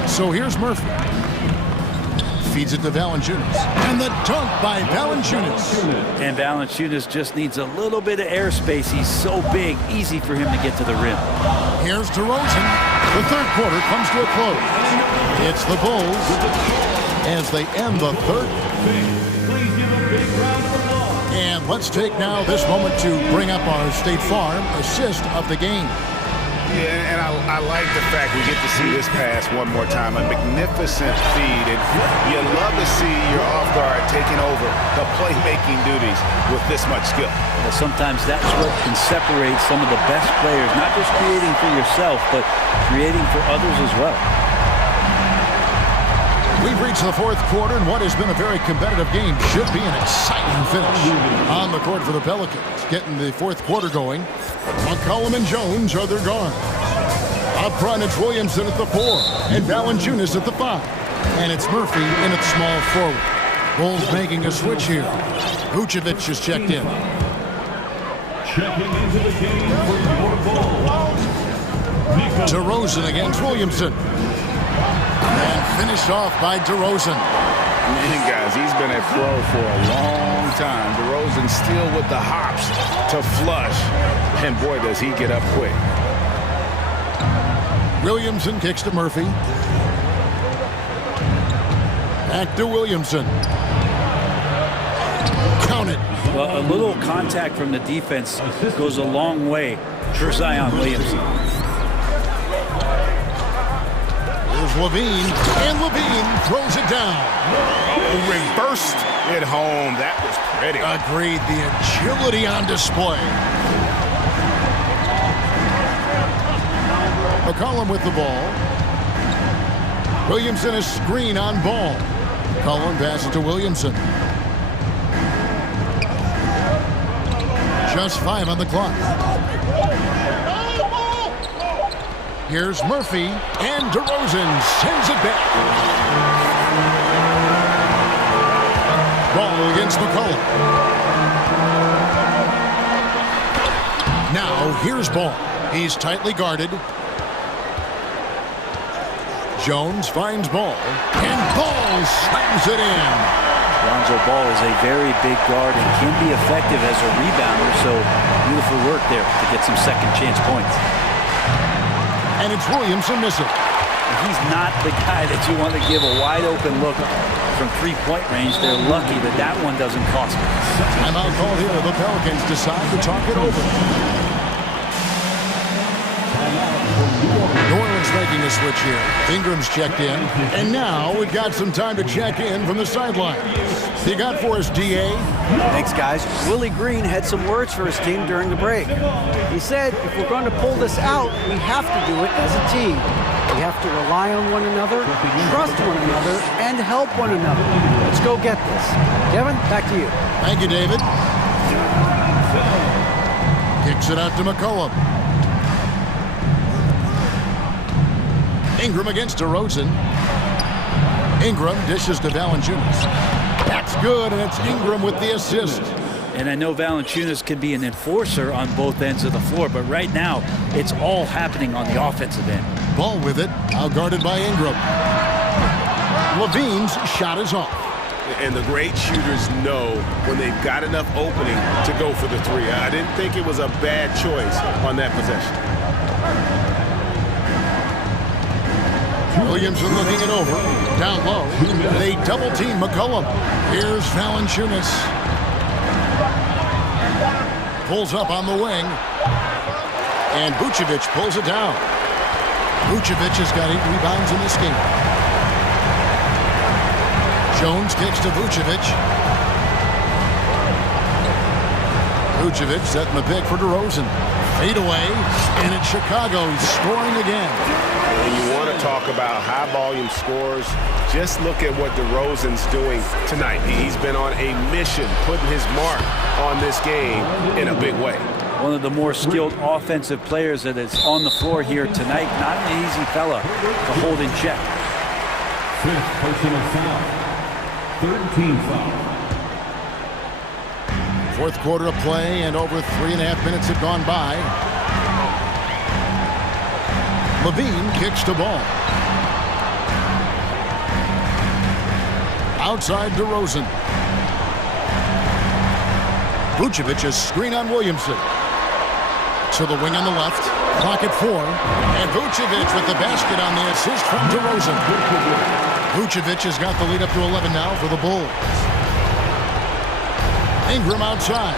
So here's Murphy. Feeds it to Valanciunas. And the dunk by Valanciunas. And Valanciunas just needs a little bit of airspace. He's so big, easy for him to get to the rim. Here's DeRozan. The third quarter comes to a close. It's the Bulls as they end the third. And let's take now this moment to bring up our State Farm assist of the game. Yeah, and I like the fact we get to see this pass one more time. A magnificent feed, and you love to see your off guard taking over the playmaking duties with this much skill. Well, sometimes that's what can separate some of the best players, not just creating for yourself, but creating for others as well. We've reached the fourth quarter, and what has been a very competitive game should be an exciting finish. On the court for the Pelicans, getting the fourth quarter going. McCollum and Jones are their guards. Up front, it's Williamson at the 4, and Valanciunas at the 5. And it's Murphy in at small forward. Bulls making a switch here. Vucevic is checked in. Checking into the game for your Bulls. DeRozan against Williamson. And finished off by DeRozan. Man, guys, he's been a pro for a long time. DeRozan still with the hops to flush. And boy, does he get up quick. Williamson kicks to Murphy. Back to Williamson. Count it. Well, a little contact from the defense goes a long way for Zion Williamson. Here's Levine, and Levine throws it down. Oh, reversed it home. That was pretty. Agreed. The agility on display. McCollum with the ball. Williamson is screen on Ball. McCollum passes to Williamson. Just 5 on the clock. Here's Murphy, and DeRozan sends it back. Ball against McCollum. Now here's Ball. He's tightly guarded. Jones finds Ball, and Ball slams it in. Lonzo Ball is a very big guard and can be effective as a rebounder, so beautiful work there to get some second chance points. And it's Williamson missing. He's not the guy that you want to give a wide open look from three-point range. They're lucky that that one doesn't cost them. Timeout call here. The Pelicans decide to talk it over. New Orleans making a switch here. Ingram's checked in. And now we've got some time to check in from the sideline. You got for us, D.A.? Thanks, guys. Willie Green had some words for his team during the break. He said, if we're going to pull this out, we have to do it as a team. We have to rely on one another, trust one another, and help one another. Let's go get this. Kevin, back to you. Thank you, David. Kicks it out to McCollum. Ingram against DeRozan. Ingram dishes to Valanciunas. That's good, and it's Ingram with the assist. And I know Valanciunas can be an enforcer on both ends of the floor, but right now, it's all happening on the offensive end. Ball with it, out guarded by Ingram. Levine's shot is off. And the great shooters know when they've got enough opening to go for the three. I didn't think it was a bad choice on that possession. Williamson looking it over. Down low. They double team McCollum. Here's Valanciunas. Pulls up on the wing. And Vucevic pulls it down. Vucevic has got 8 rebounds in this game. Jones kicks to Vucevic. Vucevic setting the pick for DeRozan. Fade away, and it's Chicago scoring again. When you want to talk about high-volume scores, just look at what DeRozan's doing tonight. He's been on a mission, putting his mark on this game in a big way. One of the more skilled offensive players that is on the floor here tonight. Not an easy fella to hold in check. 5th personal foul. 3rd team foul. Fourth quarter of play, and over 3.5 minutes have gone by. Levine kicks the ball. Outside DeRozan. Vucevic a screen on Williamson. To the wing on the left. Clock at 4. And Vucevic with the basket on the assist from DeRozan. Vucevic has got the lead up to 11 now for the Bulls. Ingram outside.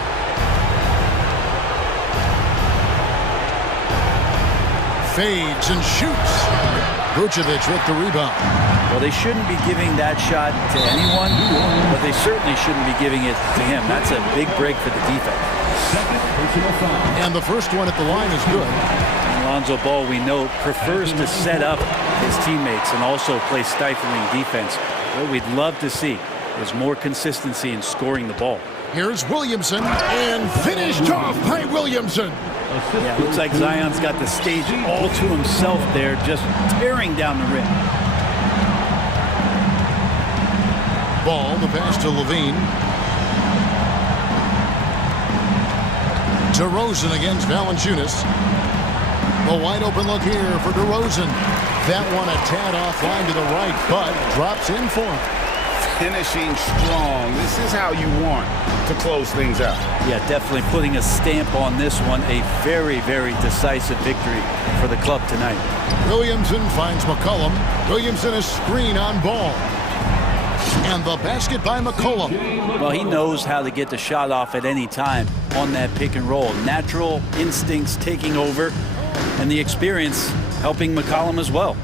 Fades and shoots. Vucevic with the rebound. Well, they shouldn't be giving that shot to anyone, but they certainly shouldn't be giving it to him. That's a big break for the defense. And the first one at the line is good. Lonzo Ball, we know, prefers to set up his teammates and also play stifling defense. What we'd love to see is more consistency in scoring the ball. Here's Williamson, and finished off by Williamson. Yeah, looks like Zion's got the stage all to himself there, just tearing down the rim. Ball, the pass to Levine. DeRozan against Valanciunas. The wide open look here for DeRozan. That one a tad offline to the right, but drops in for him. Finishing strong. This is how you want to close things out. Yeah, definitely putting a stamp on this one. A very, very decisive victory for the club tonight. Williamson finds McCollum. Williamson a screen on Ball. And the basket by McCollum. Well, he knows how to get the shot off at any time on that pick and roll. Natural instincts taking over, and the experience helping McCollum as well.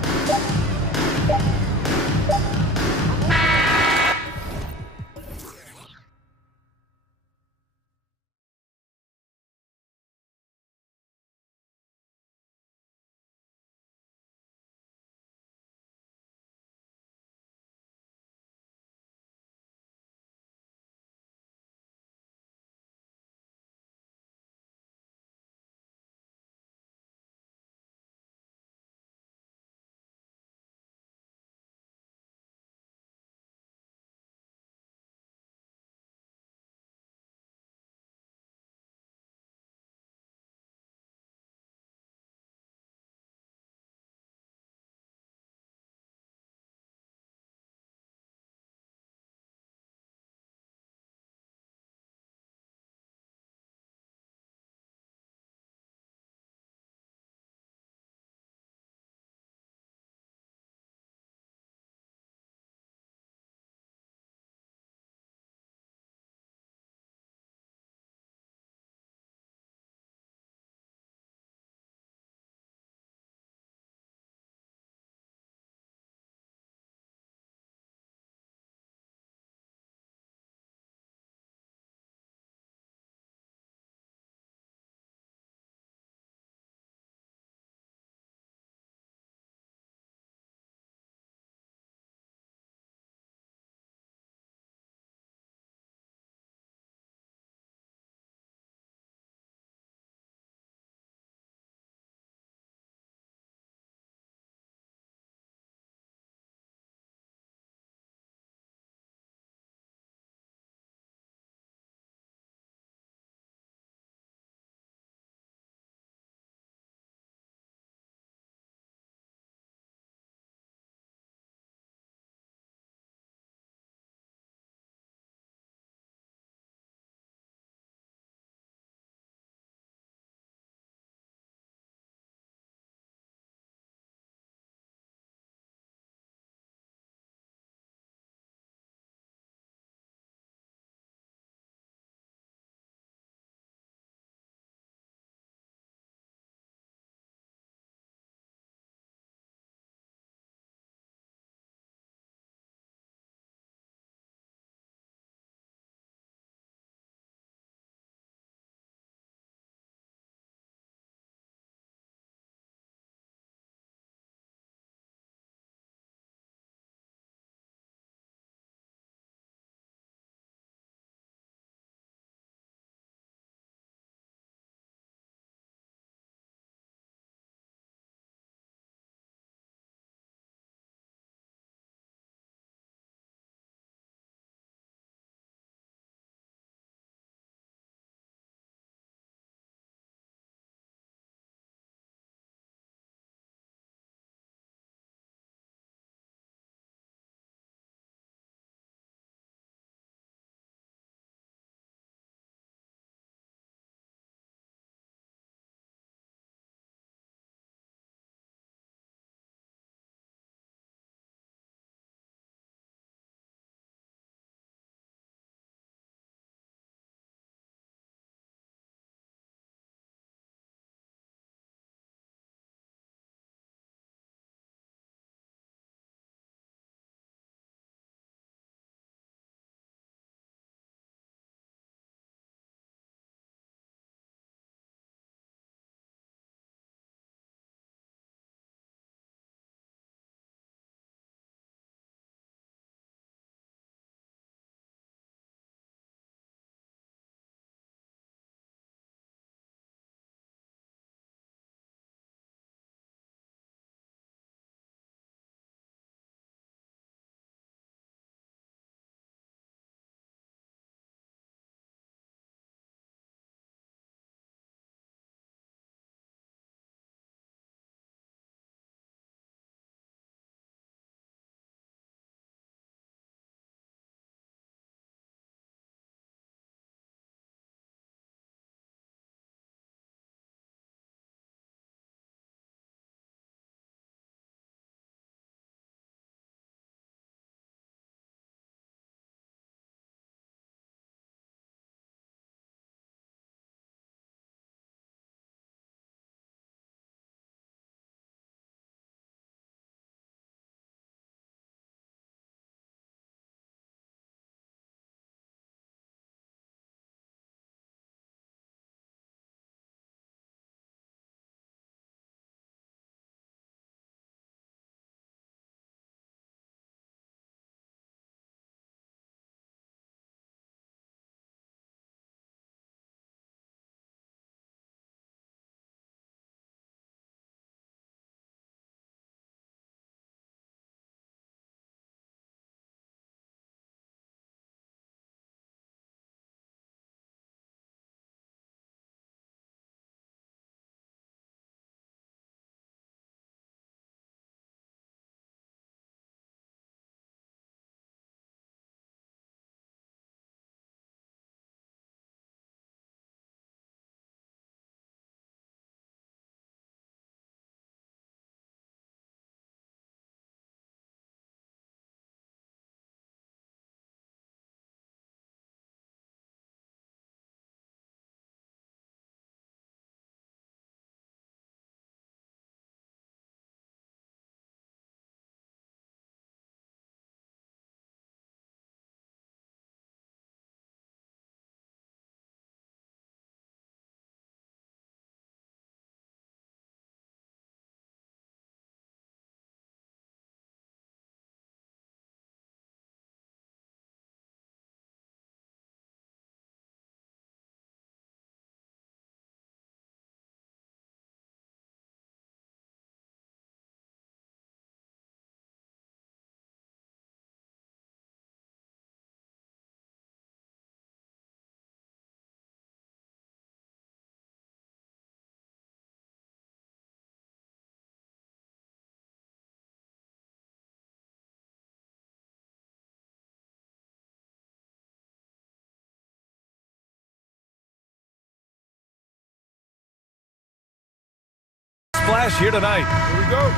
flash here tonight. Here we go.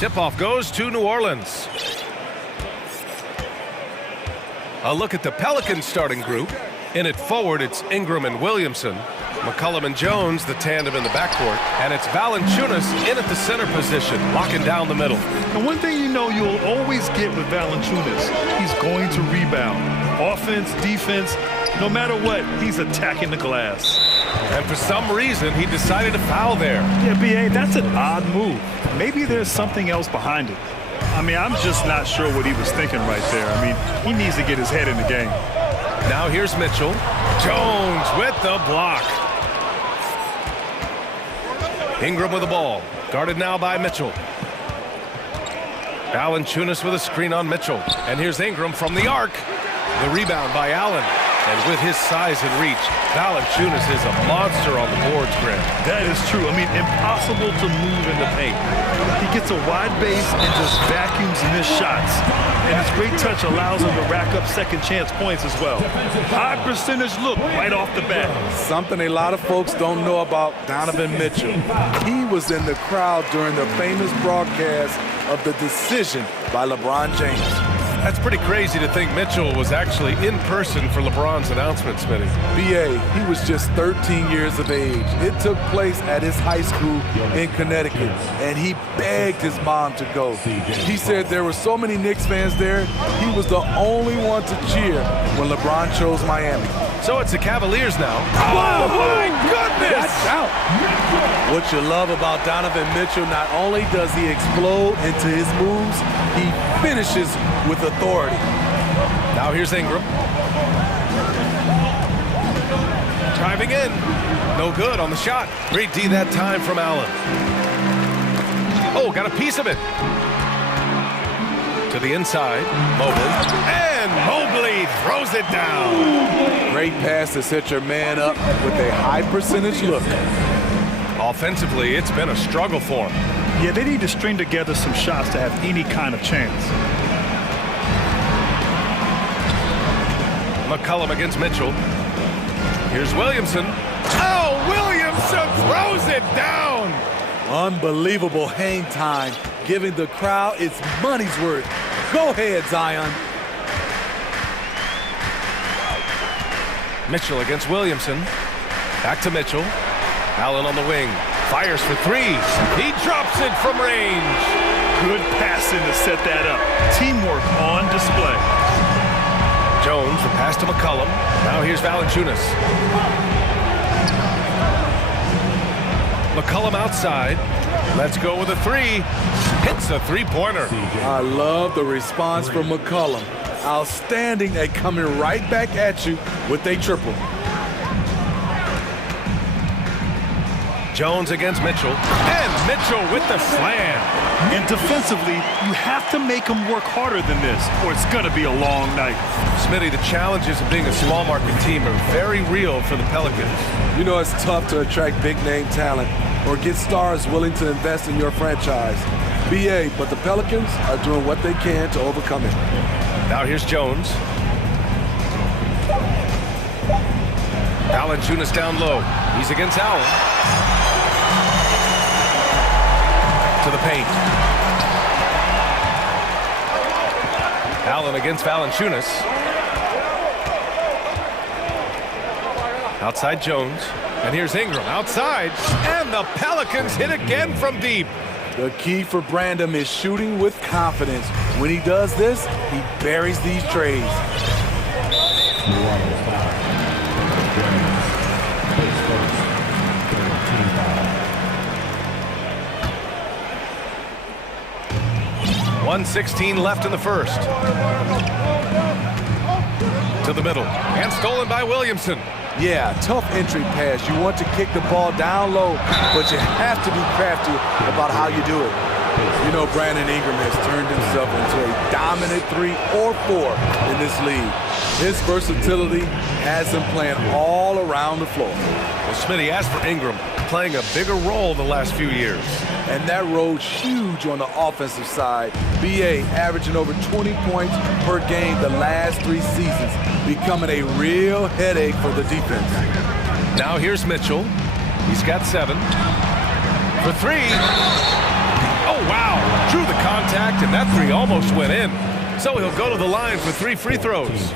Tip-off goes to New Orleans. A look at the Pelicans starting group. In at forward, it's Ingram and Williamson. McCollum and Jones, the tandem in the backcourt. And it's Valanciunas in at the center position, locking down the middle. And one thing you know you'll always get with Valanciunas, he's going to rebound. Offense, defense, no matter what, he's attacking the glass. And for some reason, he decided to foul there. Yeah, B.A., that's an odd move. Maybe there's something else behind it. I mean, I'm just not sure what he was thinking right there. I mean, he needs to get his head in the game. Now here's Mitchell. Jones with the block. Ingram with the ball. Guarded now by Mitchell. Valanciunas with a screen on Mitchell. And here's Ingram from the arc. The rebound by Allen. And with his size and reach, Valanciunas is a monster on the boards, Grant. That is true. I mean, impossible to move in the paint. He gets a wide base and just vacuums missed shots. And his great touch allows him to rack up second chance points as well. High percentage look right off the bat. Something a lot of folks don't know about Donovan Mitchell. He was in the crowd during the famous broadcast of the decision by LeBron James. That's pretty crazy to think Mitchell was actually in person for LeBron's announcement, Smitty. B.A., he was just 13 years of age. It took place at his high school in Connecticut, and he begged his mom to go. He said there were so many Knicks fans there, he was the only one to cheer when LeBron chose Miami. So it's the Cavaliers now. Oh, my goodness! Watch out! What you love about Donovan Mitchell, not only does he explode into his moves, he finishes with authority. Now here's Ingram. Driving in. No good on the shot. Great D that time from Allen. Oh, got a piece of it. To the inside. Mobley. And Mobley throws it down. Great pass to set your man up with a high percentage look. Offensively, it's been a struggle for him. Yeah, they need to string together some shots to have any kind of chance. McCollum against Mitchell. Here's Williamson. Oh, Williamson throws it down. Unbelievable hang time, giving the crowd its money's worth. Go ahead, Zion. Mitchell against Williamson. Back to Mitchell. Allen on the wing. Fires for three. He drops it from range. Good passing to set that up. Teamwork on display. Jones, the pass to McCollum. Now here's Valanciunas. McCollum outside. Let's go with a three. Hits a three-pointer. I love the response from McCollum. Outstanding at coming right back at you with a triple. Jones against Mitchell. And Mitchell with the slam. And defensively, you have to make them work harder than this, or it's going to be a long night. Smitty, the challenges of being a small market team are very real for the Pelicans. You know it's tough to attract big-name talent or get stars willing to invest in your franchise. BA, but the Pelicans are doing what they can to overcome it. Now here's Jones. Valanciunas down low. He's against Allen. To the paint. Allen against Valanciunas. Outside Jones. And here's Ingram outside. And the Pelicans hit again from deep. The key for Brandon is shooting with confidence. When he does this, he buries these trays. .116 left in the first. To the middle. And stolen by Williamson. Yeah, tough entry pass. You want to kick the ball down low, but you have to be crafty about how you do it. You know, Brandon Ingram has turned himself into a dominant 3 or 4 in this league. His versatility has him playing all around the floor. Well, Smitty, as for Ingram, playing a bigger role the last few years. And that role's huge on the offensive side. BA averaging over 20 points per game the last 3 seasons, becoming a real headache for the defense. Now here's Mitchell. He's got 7. For 3. Oh, wow. Drew the contact, and that 3 almost went in. So he'll go to the line for 3 free throws.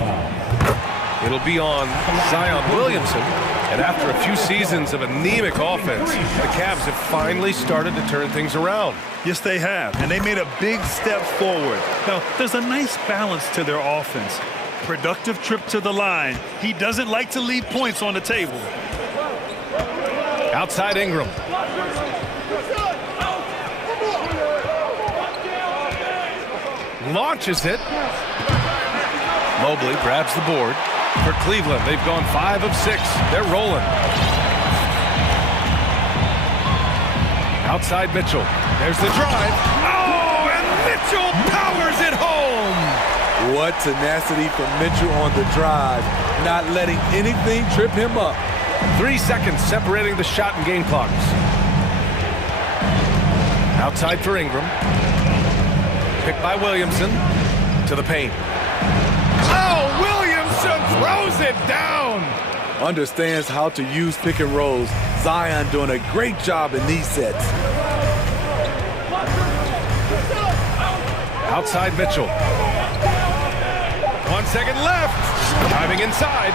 It'll be on Zion Williamson. And after a few seasons of anemic offense, the Cavs have finally started to turn things around. Yes, they have. And they made a big step forward. Now, there's a nice balance to their offense. Productive trip to the line. He doesn't like to leave points on the table. Outside Ingram. Launches it. Mobley grabs the board. For Cleveland, they've gone 5 of 6. They're rolling. Outside Mitchell. There's the drive. Oh, and Mitchell powers it home. What tenacity from Mitchell on the drive, not letting anything trip him up. 3 seconds separating the shot and game clocks. Outside for Ingram. Picked by Williamson. To the paint. Oh, Williamson throws it down. Understands how to use pick and rolls. Zion doing a great job in these sets. Outside Mitchell. 1 second left. Driving inside.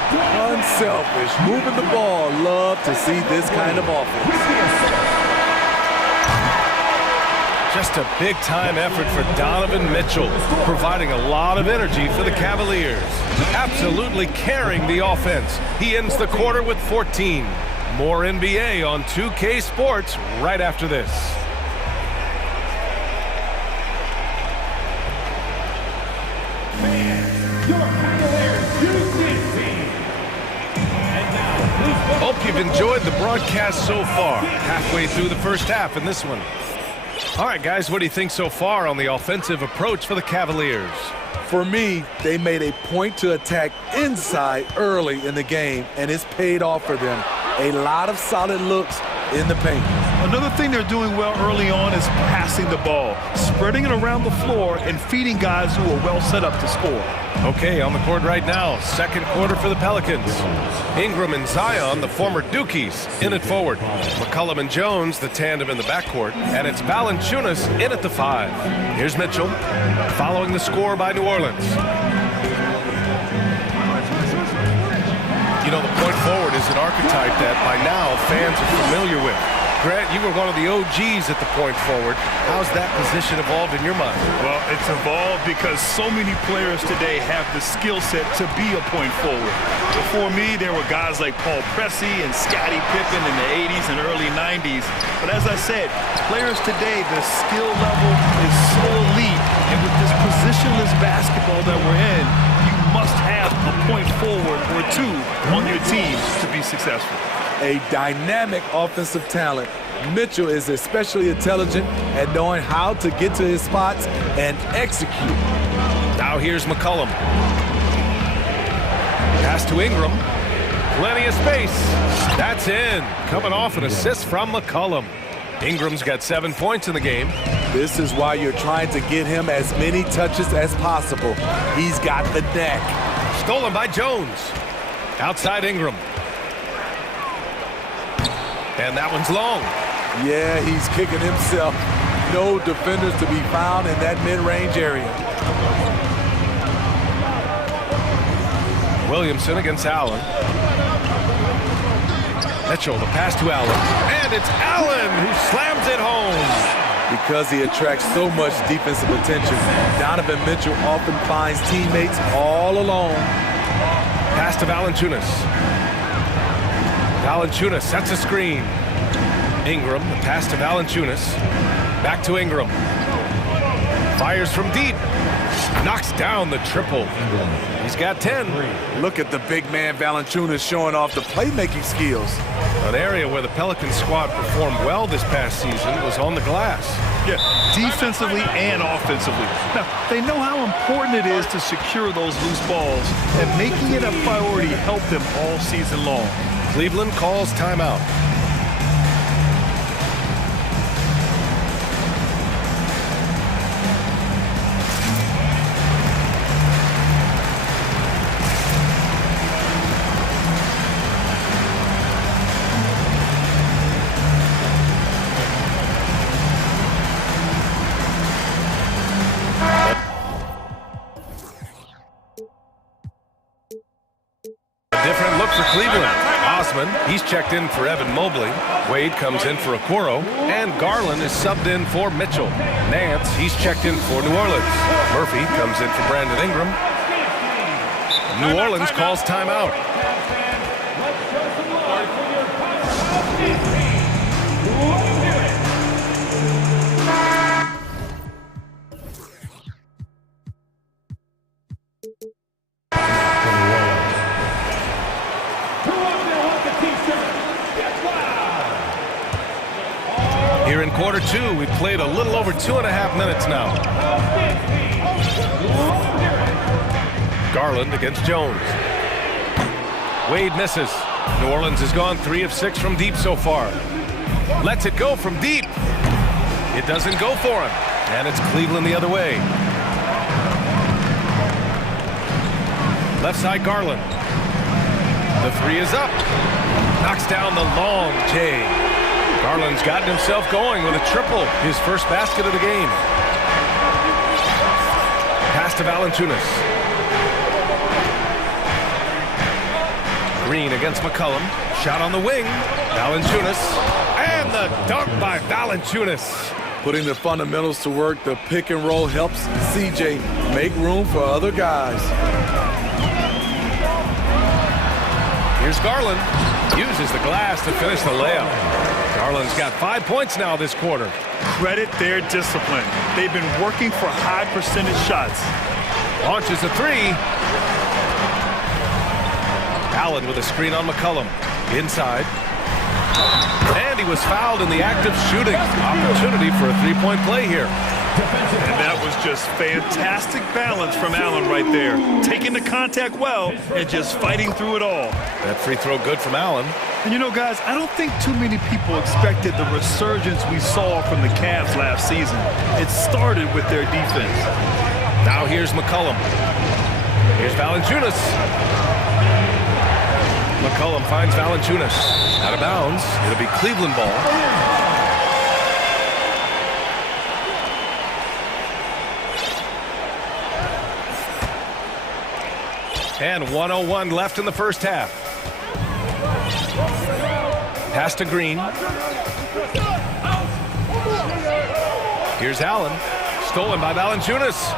Unselfish, moving the ball. Love to see this kind of offense. Just a big-time effort for Donovan Mitchell, providing a lot of energy for the Cavaliers. Absolutely carrying the offense. He ends the quarter with 14. More NBA on 2K Sports right after this. Hope you've enjoyed the broadcast so far. Halfway through the first half in this one. All right, guys, what do you think so far on the offensive approach for the Cavaliers? For me, they made a point to attack inside early in the game, and it's paid off for them. A lot of solid looks in the paint. Another thing they're doing well early on is passing the ball, spreading it around the floor and feeding guys who are well set up to score. Okay, on the court right now, second quarter for the Pelicans. Ingram and Zion, the former Dukies, in at forward. McCollum and Jones, the tandem in the backcourt. And it's Valanciunas in at the 5. Here's Mitchell, following the score by New Orleans. You know, the point forward is an archetype that by now fans are familiar with. Grant, you were one of the OGs at the point forward. How's that position evolved in your mind? Well, it's evolved because so many players today have the skill set to be a point forward. Before me, there were guys like Paul Pressey and Scottie Pippen in the 80s and early 90s. But as I said, players today, the skill level is so elite. And with this positionless basketball that we're in, you must have a point forward or two on your team to be successful. A dynamic offensive talent. Mitchell is especially intelligent at knowing how to get to his spots and execute. Now here's McCollum. Pass to Ingram. Plenty of space. That's in. Coming off an assist from McCollum. Ingram's got 7 points in the game. This is why you're trying to get him as many touches as possible. He's got the neck. Stolen by Jones. Outside Ingram. And that one's long. Yeah, he's kicking himself. No defenders to be found in that mid-range area. Williamson against Allen. Mitchell, the pass to Allen. And it's Allen who slams it home. Because he attracts so much defensive attention, Donovan Mitchell often finds teammates all alone. Pass to Valanciunas. Valanciunas sets a screen. Ingram, the pass to Valanciunas. Back to Ingram. Fires from deep. Knocks down the triple. He's got 10. Look at the big man Valanciunas showing off the playmaking skills. An area where the Pelicans squad performed well this past season was on the glass. Yeah, defensively and offensively. Now, they know how important it is to secure those loose balls, and making it a priority helped them all season long. Cleveland calls timeout. checked in for Evan Mobley. Wade comes in for Okoro. And Garland is subbed in for Mitchell. Nance, he's checked in for New Orleans. Murphy comes in for Brandon Ingram. New Orleans calls timeout. Here in quarter two, we've played a little over 2.5 minutes now. Garland against Jones. Wade misses. New Orleans has gone 3 of 6 from deep so far. Lets it go from deep. It doesn't go for him. And it's Cleveland the other way. Left side Garland. The 3 is up. Knocks down the long J. Garland's gotten himself going with a triple, his first basket of the game. Pass to Valanciunas. Green against McCollum. Shot on the wing. Valanciunas. And the dunk by Valanciunas. Putting the fundamentals to work, the pick and roll helps CJ make room for other guys. Here's Garland. Uses the glass to finish the layup. Garland's got 5 points now this quarter. Credit their discipline. They've been working for high percentage shots. Launches a 3. Allen with a screen on McCollum. Inside. And he was fouled in the act of shooting. Opportunity for a three-point play here. And that was just fantastic balance from Allen right there. Taking the contact well and just fighting through it all. That free throw good from Allen. And you know, guys, I don't think too many people expected the resurgence we saw from the Cavs last season. It started with their defense. Now here's McCollum. Here's Valanciunas. McCollum finds Valanciunas. Out of bounds. It'll be Cleveland ball. And 1:01 left in the first half. Pass to Green. Here's Allen. Stolen by Valanciunas.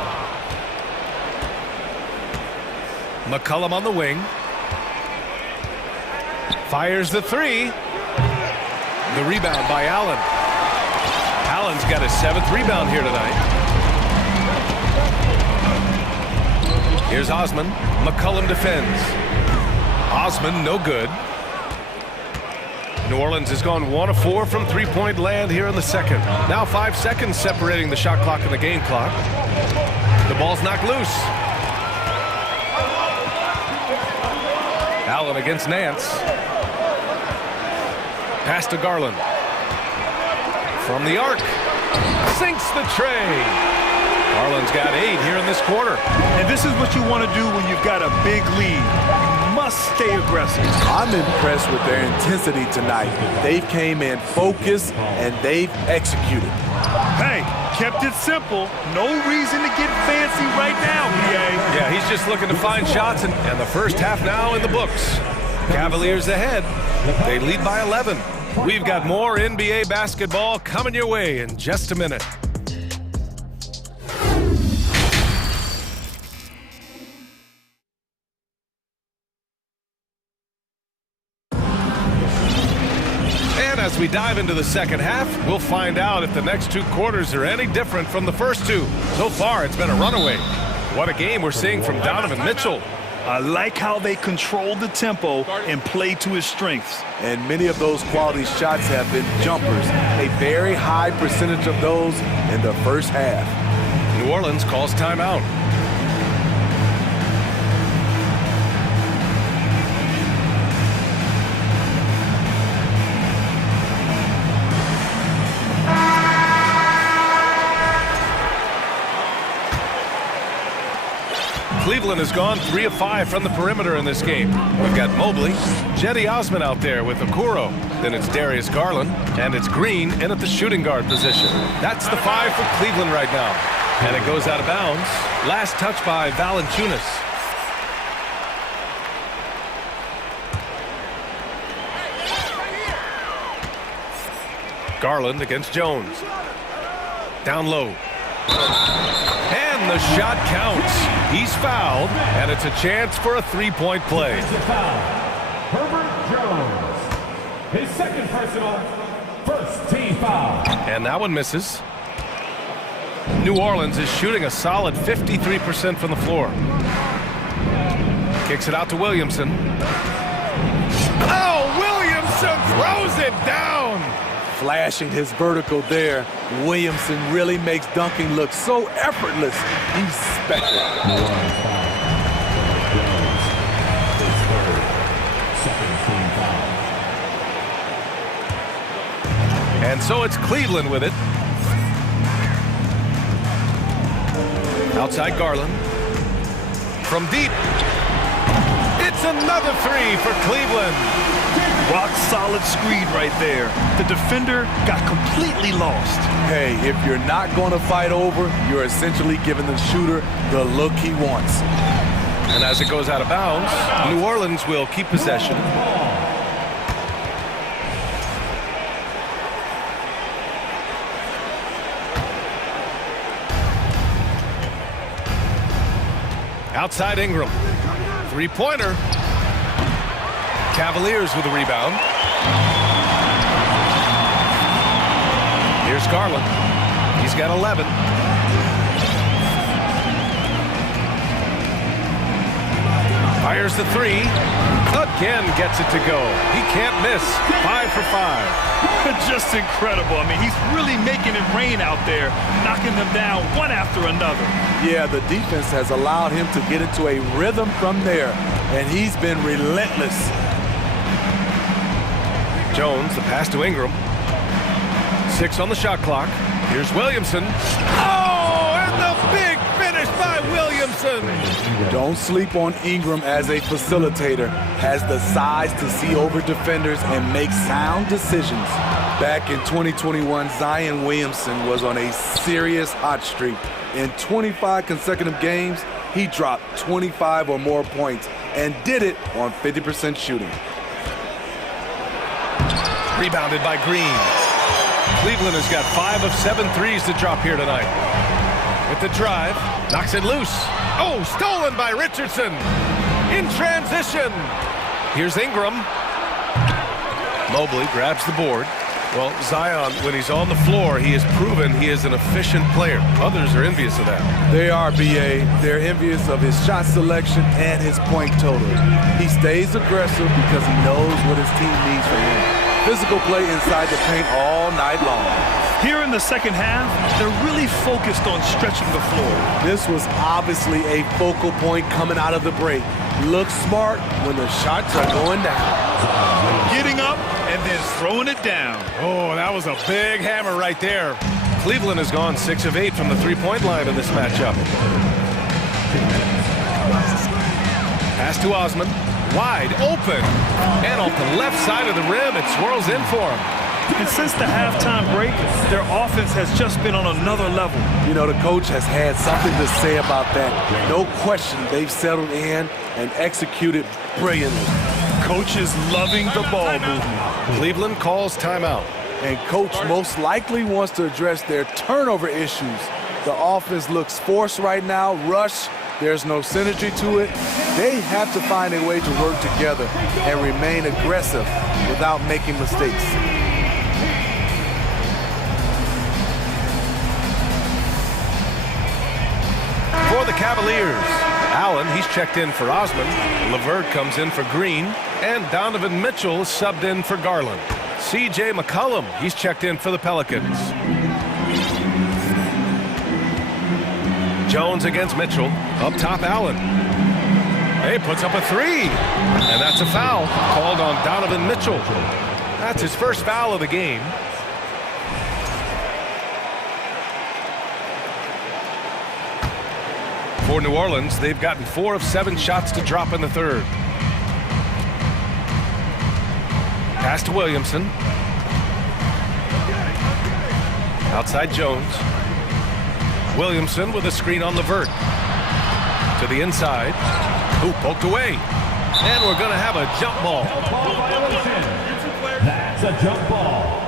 McCollum on the wing. Fires the 3. The rebound by Allen. Allen's got his 7th rebound here tonight. Here's Osman. McCollum defends. Osman no good. New Orleans has gone 1 of 4 from three-point land here in the second. Now 5 seconds separating the shot clock and the game clock. The ball's knocked loose. Allen against Nance. Pass to Garland. From the arc. Sinks the tray. Garland's got 8 here in this quarter. And this is what you want to do when you've got a big lead. You must stay aggressive. I'm impressed with their intensity tonight. They came in focused and they've executed. Hey, kept it simple. No reason to get fancy right now, PA. Yeah, he's just looking to find shots, and the first half now in the books. Cavaliers ahead. They lead by 11. We've got more NBA basketball coming your way in just a minute. As we dive into the second half, we'll find out if the next 2 quarters are any different from the first 2. So far, it's been a runaway. What a game we're seeing from Donovan Mitchell. I like how they controlled the tempo and played to his strengths. And many of those quality shots have been jumpers. A very high percentage of those in the first half. New Orleans calls timeout. Cleveland has gone 3 of 5 from the perimeter in this game. We've got Mobley, Jetty Osman out there with Okoro. Then it's Darius Garland, and it's Green in at the shooting guard position. That's the 5 for Cleveland right now. And it goes out of bounds. Last touch by Valanciunas. Garland against Jones. Down low. And the shot counts. He's fouled, and it's a chance for a three-point play. Herbert Jones. His second personal, first team foul. And that one misses. New Orleans is shooting a solid 53% from the floor. Kicks it out to Williamson. Oh, Williamson throws it down. Flashing his vertical there. Williamson really makes dunking look so effortless. He's special. And so it's Cleveland with it. Outside Garland. From deep. It's another three for Cleveland. Rock solid screen right there. The defender got completely lost. Hey, if you're not going to fight over, you're essentially giving the shooter the look he wants. And as it goes out of bounds, New Orleans will keep possession. Outside Ingram. Three-pointer. Cavaliers with the rebound. Here's Garland. He's got 11. Fires the three. Again gets it to go. He can't miss. 5 for 5. Just incredible. I mean, he's really making it rain out there, knocking them down one after another. Yeah, the defense has allowed him to get into a rhythm from there, and he's been relentless. Jones, the pass to Ingram. 6 on the shot clock. Here's Williamson. Oh, and the big finish by Williamson. Don't sleep on Ingram as a facilitator. Has the size to see over defenders and make sound decisions. Back in 2021, Zion Williamson was on a serious hot streak. In 25 consecutive games, he dropped 25 or more points and did it on 50% shooting. Rebounded by Green. Cleveland has got 5 of 7 threes to drop here tonight. With the drive, knocks it loose. Oh, stolen by Richardson. In transition. Here's Ingram. Mobley grabs the board. Well, Zion, when he's on the floor, he has proven he is an efficient player. Others are envious of that. They are, B.A. They're envious of his shot selection and his point total. He stays aggressive because he knows what his team needs from him. Physical play inside the paint all night long. Here in the second half, they're really focused on stretching the floor. This was obviously a focal point coming out of the break. Look smart when the shots are going down. Getting up and then throwing it down. Oh, that was a big hammer right there. Cleveland has gone 6 of 8 from the three-point line in this matchup. Pass to Osman. Wide open. And off the left side of the rim, it swirls in for him. And since the halftime break, their offense has just been on another level. You know, the coach has had something to say about that. No question, they've settled in and executed brilliantly. Coach is loving the ball movement. Cleveland calls timeout. And coach most likely wants to address their turnover issues. The offense looks forced right now, rush. There's no synergy to it. They have to find a way to work together and remain aggressive without making mistakes. For the Cavaliers, Allen, he's checked in for Osman. LeVert comes in for Green. And Donovan Mitchell is subbed in for Garland. C.J. McCollum, he's checked in for the Pelicans. Jones against Mitchell. Up top, Allen. Hey, puts up a three. And that's a foul called on Donovan Mitchell. That's his first foul of the game. For New Orleans, they've gotten 4 of 7 shots to drop in the third. Pass to Williamson. Outside Jones. Williamson with a screen on LeVert. To the inside. Ooh, poked away. And we're going to have a jump ball. That's a jump ball.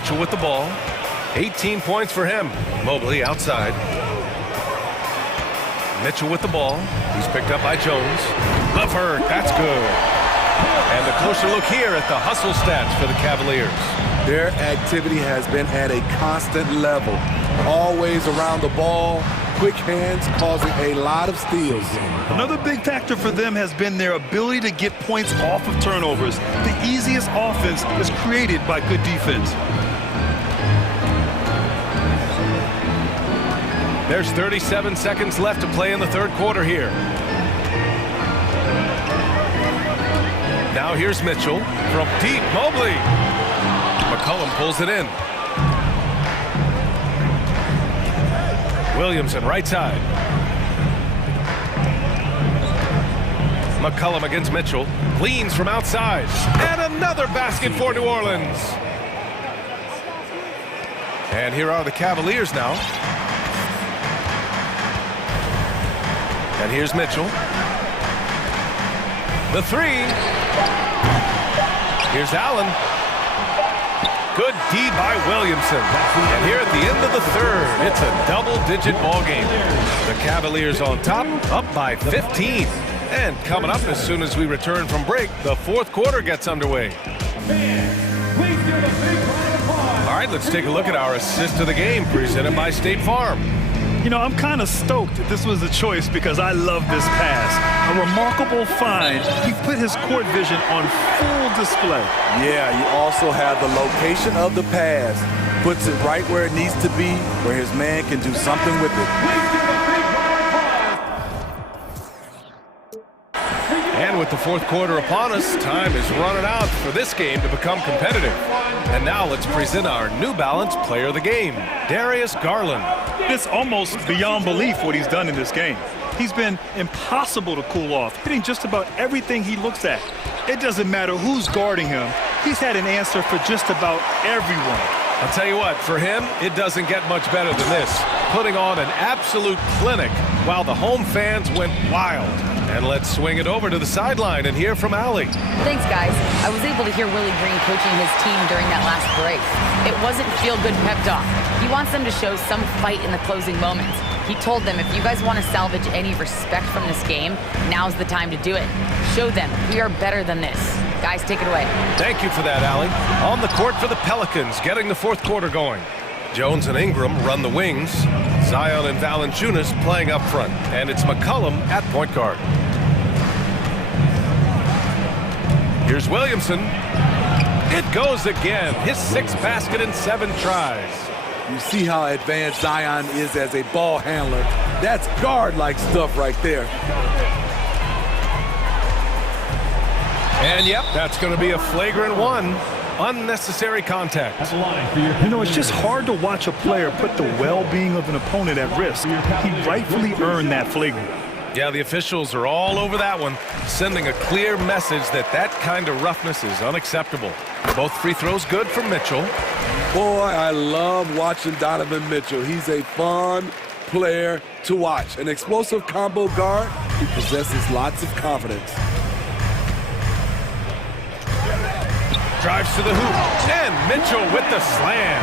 Mitchell with the ball. 18 points for him. Mobley outside. Mitchell with the ball. He's picked up by Jones. Levert, that's good. And a closer look here at the hustle stats for the Cavaliers. Their activity has been at a constant level. Always around the ball, quick hands causing a lot of steals. Another big factor for them has been their ability to get points off of turnovers. The easiest offense is created by good defense. There's 37 seconds left to play in the third quarter here. Now here's Mitchell from deep. Mobley. McCollum pulls it in. Williamson right side. McCollum against Mitchell. Leans from outside. And another basket for New Orleans. And here are the Cavaliers now. And here's Mitchell. The three. Here's Allen. Good D by Williamson. And here at the end of the third, it's a double-digit ball game. The Cavaliers on top, up by 15. And coming up as soon as we return from break, the fourth quarter gets underway. All right, let's take a look at our assist of the game presented by State Farm. You know, I'm kind of stoked that this was a choice because I love this pass. A remarkable find. He put his court vision on full display. Yeah, you also have the location of the pass. Puts it right where it needs to be, where his man can do something with it. And with the fourth quarter upon us, time is running out for this game to become competitive. And now let's present our New Balance Player of the Game, Darius Garland. It's almost beyond belief what he's done in this game. He's been impossible to cool off, hitting just about everything he looks at. It doesn't matter who's guarding him. He's had an answer for just about everyone. I'll tell you what, for him, it doesn't get much better than this. Putting on an absolute clinic while the home fans went wild. And let's swing it over to the sideline and hear from Allie. Thanks, guys. I was able to hear Willie Green coaching his team during that last break. It wasn't feel-good pep talk. He wants them to show some fight in the closing moments. He told them, if you guys want to salvage any respect from this game, now's the time to do it. Show them we are better than this. Guys, take it away. Thank you for that, Allie. On the court for the Pelicans, getting the fourth quarter going. Jones and Ingram run the wings. Zion and Valanciunas playing up front. And it's McCollum at point guard. Here's Williamson. It goes again. His sixth basket in 7 tries. You see how advanced Zion is as a ball handler. That's guard-like stuff right there. And yep, that's going to be a flagrant one. Unnecessary contact. You know, it's just hard to watch a player put the well-being of an opponent at risk. He rightfully earned that flagrant. Yeah, the officials are all over that one, sending a clear message that that kind of roughness is unacceptable. Both free throws good from Mitchell. Boy, I love watching Donovan Mitchell. He's a fun player to watch. An explosive combo guard. He possesses lots of confidence. Drives to the hoop, and Mitchell with the slam.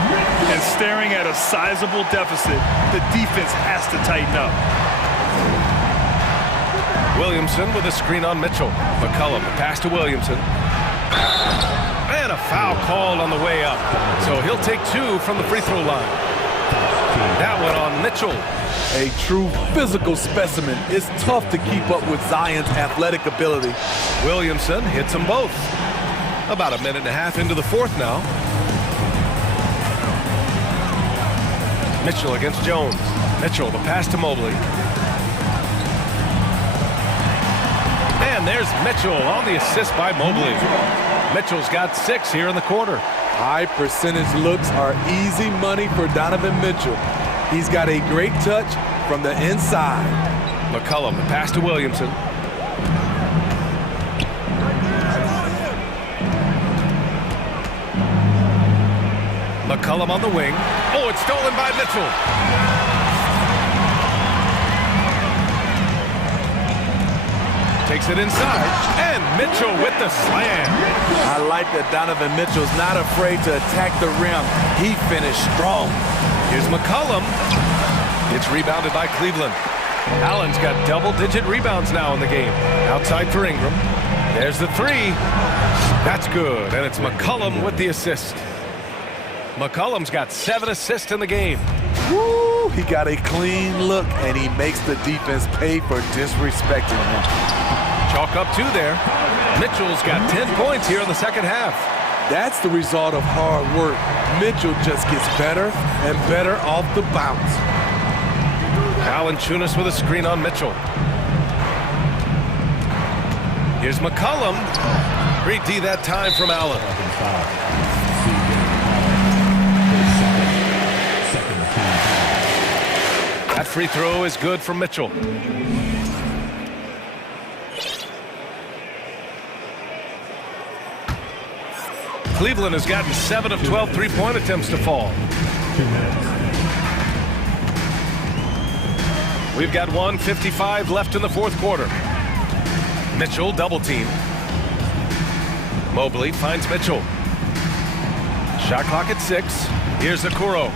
And staring at a sizable deficit, the defense has to tighten up. Williamson with a screen on Mitchell. McCollum, the pass to Williamson. And a foul called on the way up. So he'll take 2 from the free throw line. That one on Mitchell. A true physical specimen. It's tough to keep up with Zion's athletic ability. Williamson hits them both. About a minute and a half into the fourth now. Mitchell against Jones. Mitchell, the pass to Mobley. And there's Mitchell on the assist by Mobley. Mitchell's got 6 here in the quarter. High percentage looks are easy money for Donovan Mitchell. He's got a great touch from the inside. McCollum, the pass to Williamson. McCollum on the wing. Oh, it's stolen by Mitchell. Takes it inside, and Mitchell with the slam. I like that Donovan Mitchell's not afraid to attack the rim. He finished strong. Here's McCollum. It's rebounded by Cleveland. Allen's got double-digit rebounds now in the game. Outside for Ingram. There's the three. That's good, and it's McCollum with the assist. McCollum's got 7 assists in the game. Woo! He got a clean look, and he makes the defense pay for disrespecting him. Chalk up 2 there. Mitchell's got 10 points here in the second half. That's the result of hard work. Mitchell just gets better and better off the bounce. Valanciunas with a screen on Mitchell. Here's McCollum. Great D that time from Allen. That free throw is good for Mitchell. Cleveland has gotten 7 of 12 three-point attempts to fall. We've got 1:55 left in the fourth quarter. Mitchell double team. Mobley finds Mitchell. Shot clock at 6. Here's Okoro.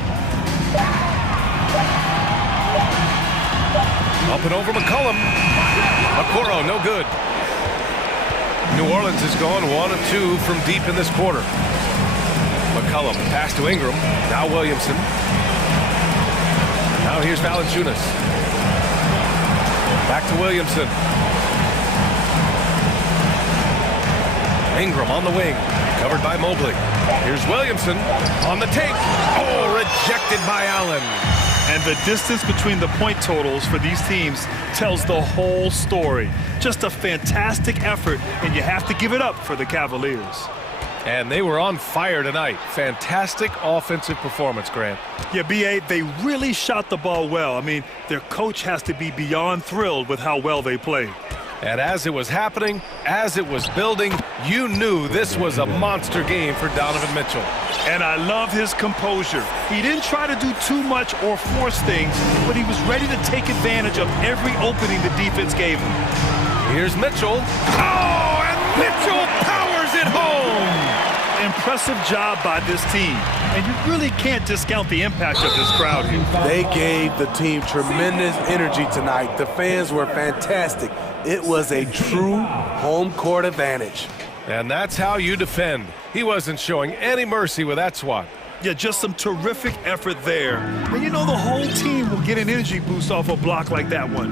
Up and over McCollum. Okoro, no good. New Orleans has gone 1 of 2 from deep in this quarter. McCollum pass to Ingram. Now Williamson. Now here's Valanciunas. Back to Williamson. Ingram on the wing. Covered by Mobley. Here's Williamson on the take. Oh, rejected by Allen. And the distance between the point totals for these teams tells the whole story. Just a fantastic effort, and you have to give it up for the Cavaliers. And they were on fire tonight. Fantastic offensive performance, Grant. Yeah, B.A., they really shot the ball well. I mean, their coach has to be beyond thrilled with how well they played. And as it was happening, as it was building, you knew this was a monster game for Donovan Mitchell. And I love his composure. He didn't try to do too much or force things, but he was ready to take advantage of every opening the defense gave him. Here's Mitchell. Oh, and Mitchell powers it home! Impressive job by this team. And you really can't discount the impact of this crowd here. They gave the team tremendous energy tonight. The fans were fantastic. It was a true home court advantage. And that's how you defend. He wasn't showing any mercy with that swat. Yeah, just some terrific effort there. And you know the whole team will get an energy boost off a block like that one.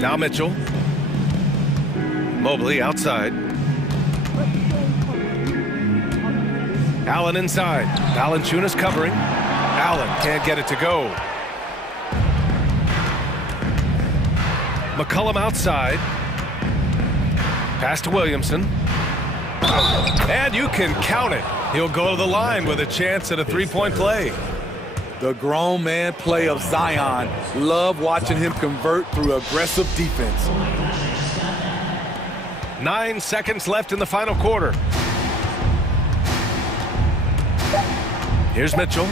Now Mitchell. Mobley outside. Allen inside. Valanciunas covering. Allen can't get it to go. McCollum outside. Pass to Williamson. And you can count it. He'll go to the line with a chance at a three-point play. The grown man play of Zion. Love watching him convert through aggressive defense. 9 seconds left in the final quarter. Here's Mitchell.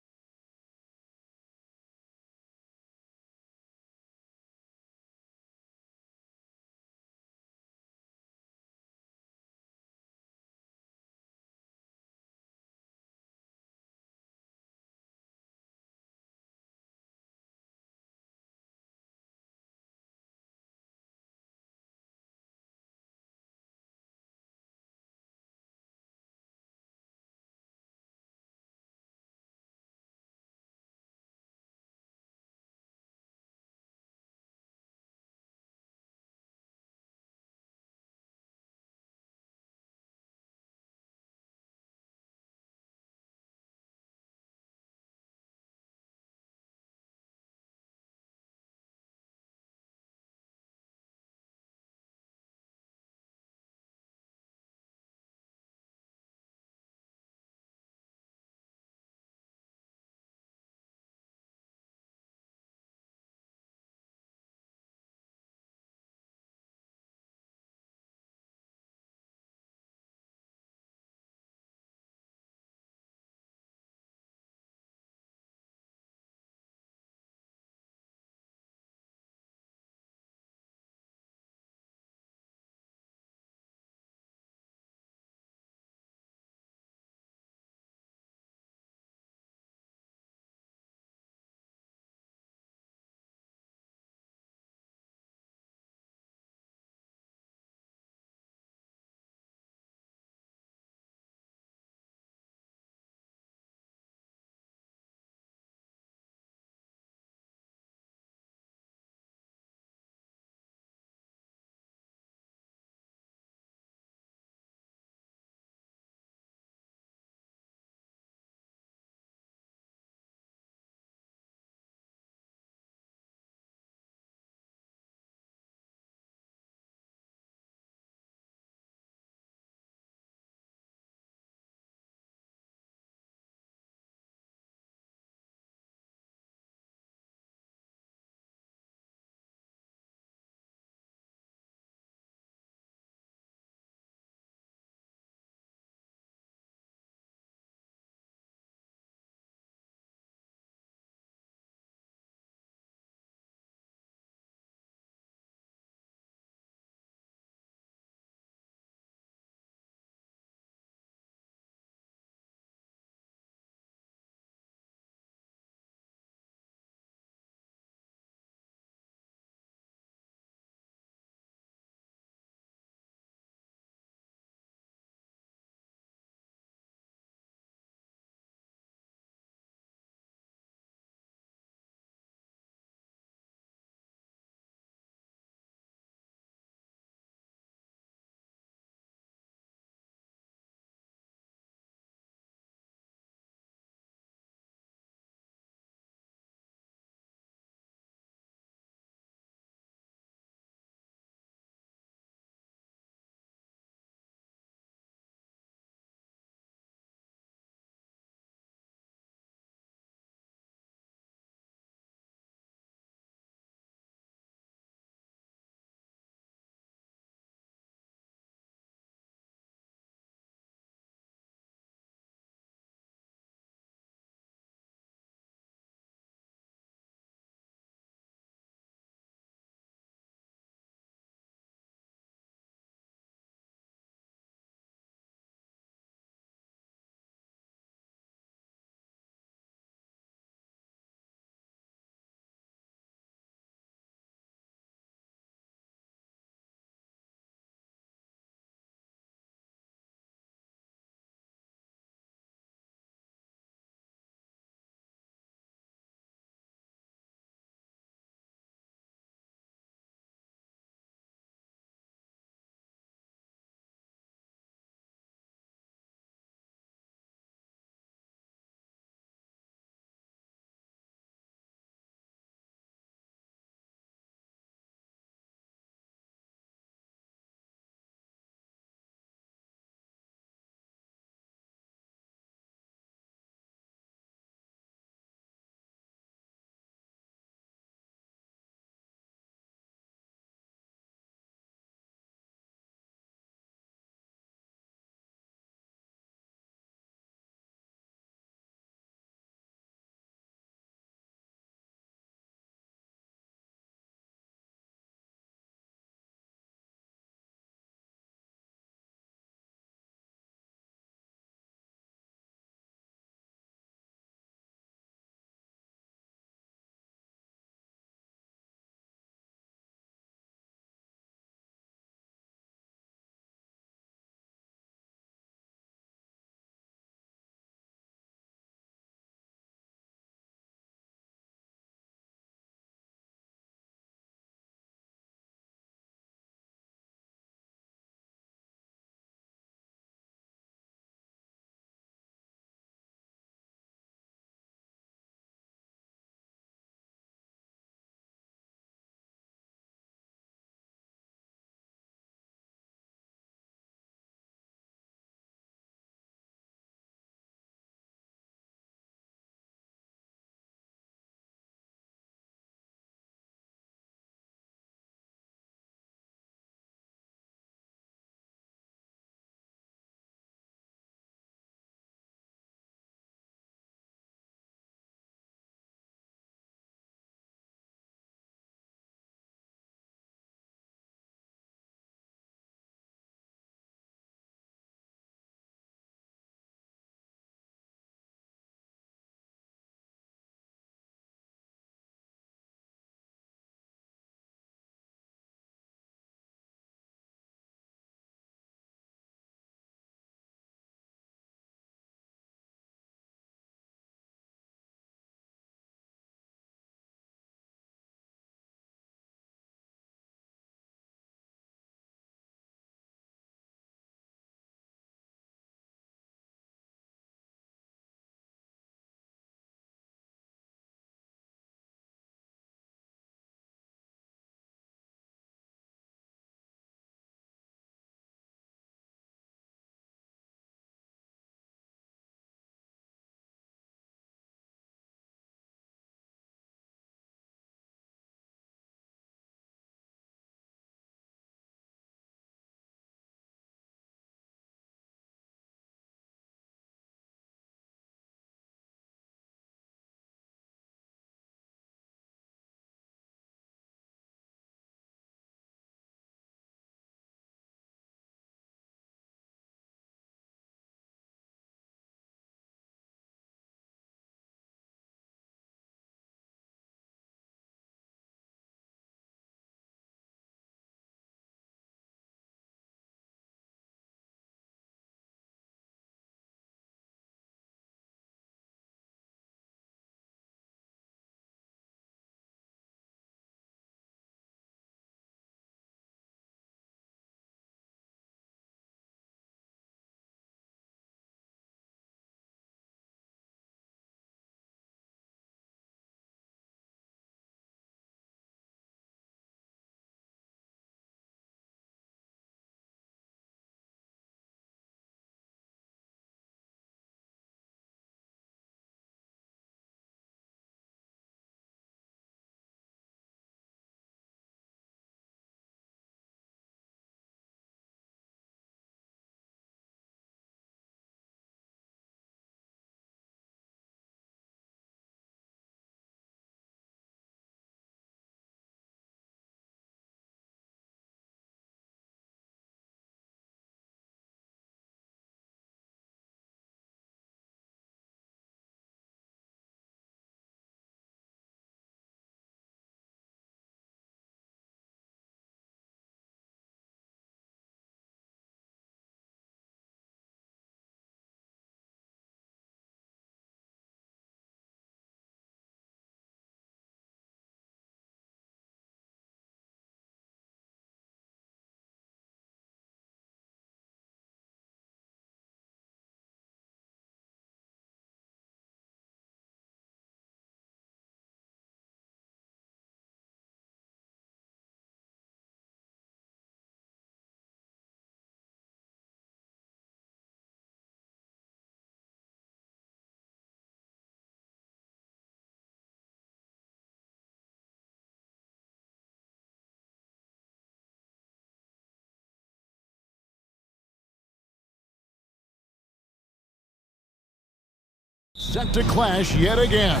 set to clash yet again.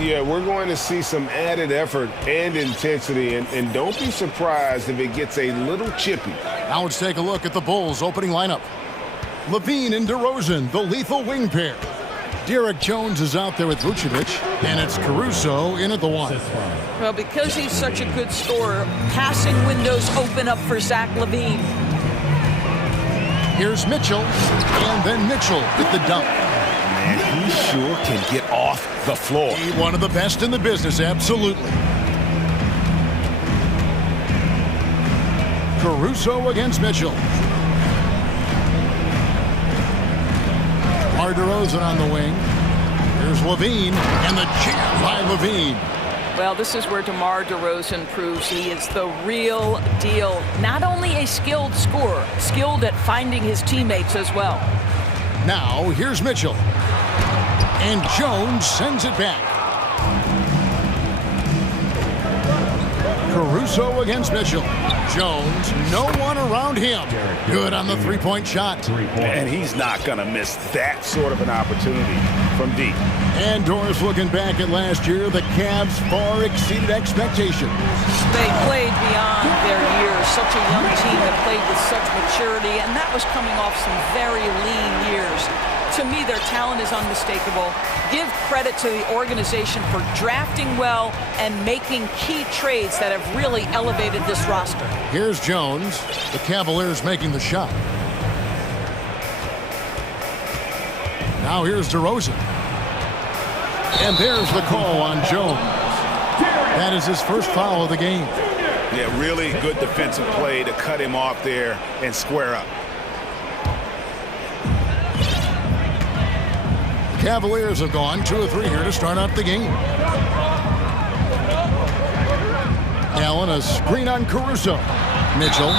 Yeah, we're going to see some added effort and intensity, and don't be surprised if it gets a little chippy. Now let's take a look at the Bulls' opening lineup. Levine and DeRozan, the lethal wing pair. Derek Jones is out there with Vucevic, and it's Caruso in at the one. Well, because he's such a good scorer, passing windows open up for Zach LaVine. Here's Mitchell, and then Mitchell with the dunk. Man, he sure can get off the floor. One of the best in the business, absolutely. Caruso against Mitchell. DeRozan on the wing. Here's Levine, and the jam by Levine. Well, this is where DeMar DeRozan proves he is the real deal. Not only a skilled scorer, skilled at finding his teammates as well. Now, here's Mitchell. And Jones sends it back. Caruso against Mitchell. Jones, no one around him. Good on the three-point shot. And he's not going to miss that sort of an opportunity from deep. And Doris looking back at last year, the Cavs far exceeded expectations. They played beyond their years. Such a young team that played with such maturity, and that was coming off some very lean years. To me, their talent is unmistakable. Give credit to the organization for drafting well and making key trades that have really elevated this roster. Here's Jones. The Cavaliers making the shot. Now here's DeRozan. And there's the call on Jones. That is his first foul of the game. Yeah, really good defensive play to cut him off there and square up. Cavaliers have gone 2 of 3 here to start out the game. Allen, a screen on Caruso. Mitchell,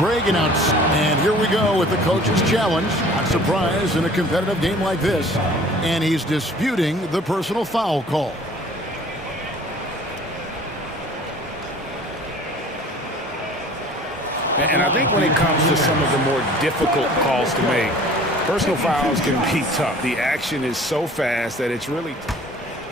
Reagan out. And here we go with the coach's challenge. Not surprised in a competitive game like this. And he's disputing the personal foul call. And I think when it comes to some of the more difficult calls to make, personal fouls can be tough. The action is so fast that it's really tough.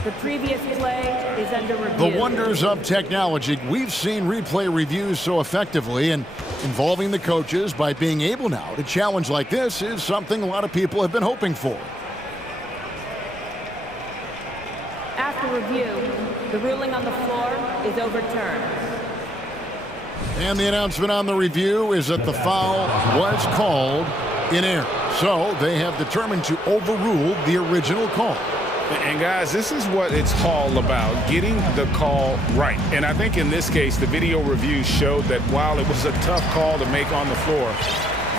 The previous play is under review. The wonders of technology. We've seen replay reviews so effectively, and involving the coaches by being able now to challenge like this is something a lot of people have been hoping for. After review, the ruling on the floor is overturned. And the announcement on the review is that the foul was called in error. So they have determined to overrule the original call. And guys, this is what it's all about, getting the call right. And I think in this case, the video review showed that while it was a tough call to make on the floor,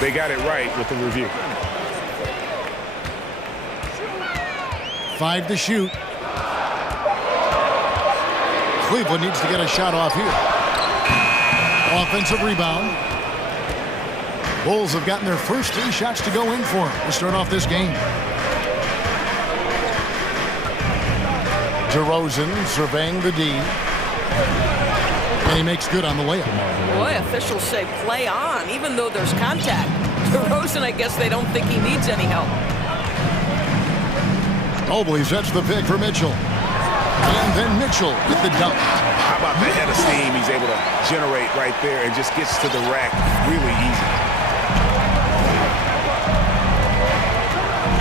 they got it right with the review. 5 to shoot. Cleveland needs to get a shot off here. Offensive rebound. Bulls have gotten their first 3 shots to go in for them to start off this game. DeRozan surveying the D. And he makes good on the layup. Boy, officials say play on, even though there's contact. DeRozan, I guess they don't think he needs any help. Mobley sets the pick for Mitchell. And then Mitchell with the dunk. How about the head of steam he's able to generate right there and just gets to the rack really easy.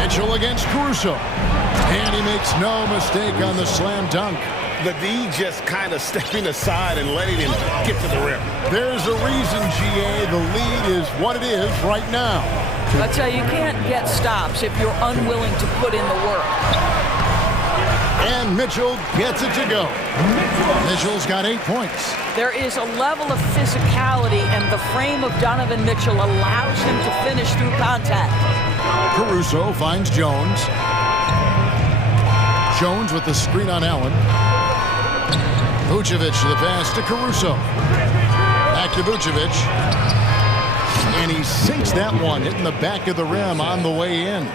Mitchell against Caruso. And he makes no mistake on the slam dunk. The D just kind of stepping aside and letting him get to the rim. There's a reason, GA, the lead is what it is right now. I tell you, you can't get stops if you're unwilling to put in the work. And Mitchell gets it to go. Mitchell's got 8 points. There is a level of physicality, and the frame of Donovan Mitchell allows him to finish through contact. Caruso finds Jones. Jones with the screen on Allen. Vucevic the pass to Caruso. Back to Vucevic. And he sinks that one, hitting the back of the rim on the way in.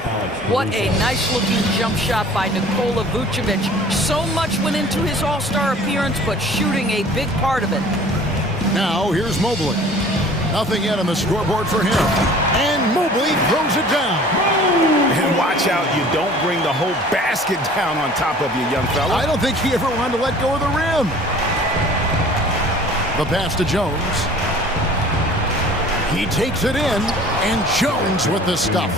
What a nice-looking jump shot by Nikola Vucevic. So much went into his all-star appearance, but shooting a big part of it. Now, here's Mobley. Nothing yet on the scoreboard for him. And Mobley throws it down. And watch out, you don't bring the whole basket down on top of you, young fella. I don't think he ever wanted to let go of the rim. The pass to Jones. He takes it in, and Jones with the stuff.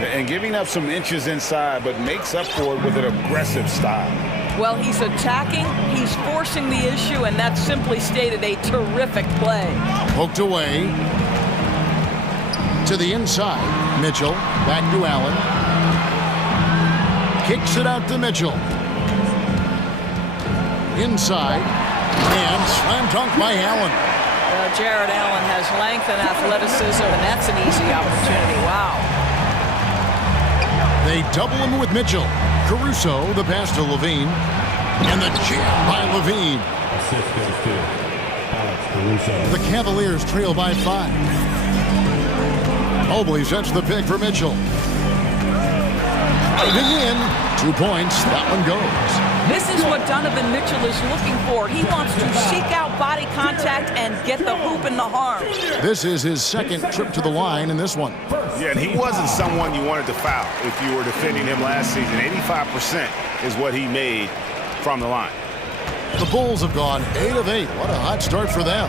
And giving up some inches inside, but makes up for it with an aggressive style. Well, he's attacking, he's forcing the issue, and that's simply stated a terrific play. Poked away. To the inside. Mitchell, back to Allen. Kicks it out to Mitchell. Inside. And slam dunk by Allen. Jared Allen has length and athleticism, and that's an easy opportunity. Wow. They double him with Mitchell. Caruso, the pass to Levine. And the jam by Levine. Assist goes to Alex Caruso. The Cavaliers trail by 5. Mobley sets the pick for Mitchell. Diving in. 2 points. That one goes. This is what Donovan Mitchell is looking for. He wants to seek out body contact and get the hoop in the harm. This is his second trip to the line in this one. Yeah, and he wasn't someone you wanted to foul if you were defending him last season. 85% is what he made from the line. The Bulls have gone 8 of 8. What a hot start for them.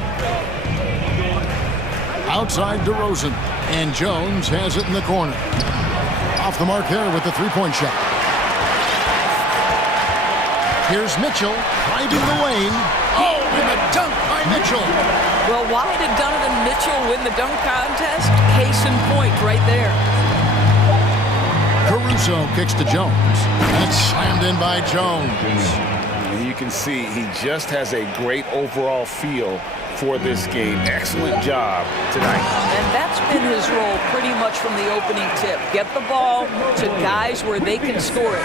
Outside DeRozan. And Jones has it in the corner. Off the mark there with the three-point shot. Here's Mitchell, driving the lane. Oh, and the dunk by Mitchell. Well, why did Donovan Mitchell win the dunk contest? Case in point right there. Caruso kicks to Jones. That's slammed in by Jones. And you can see he just has a great overall feel for this game. Excellent job tonight. And that's been his role pretty much from the opening tip. Get the ball to guys where they can score it.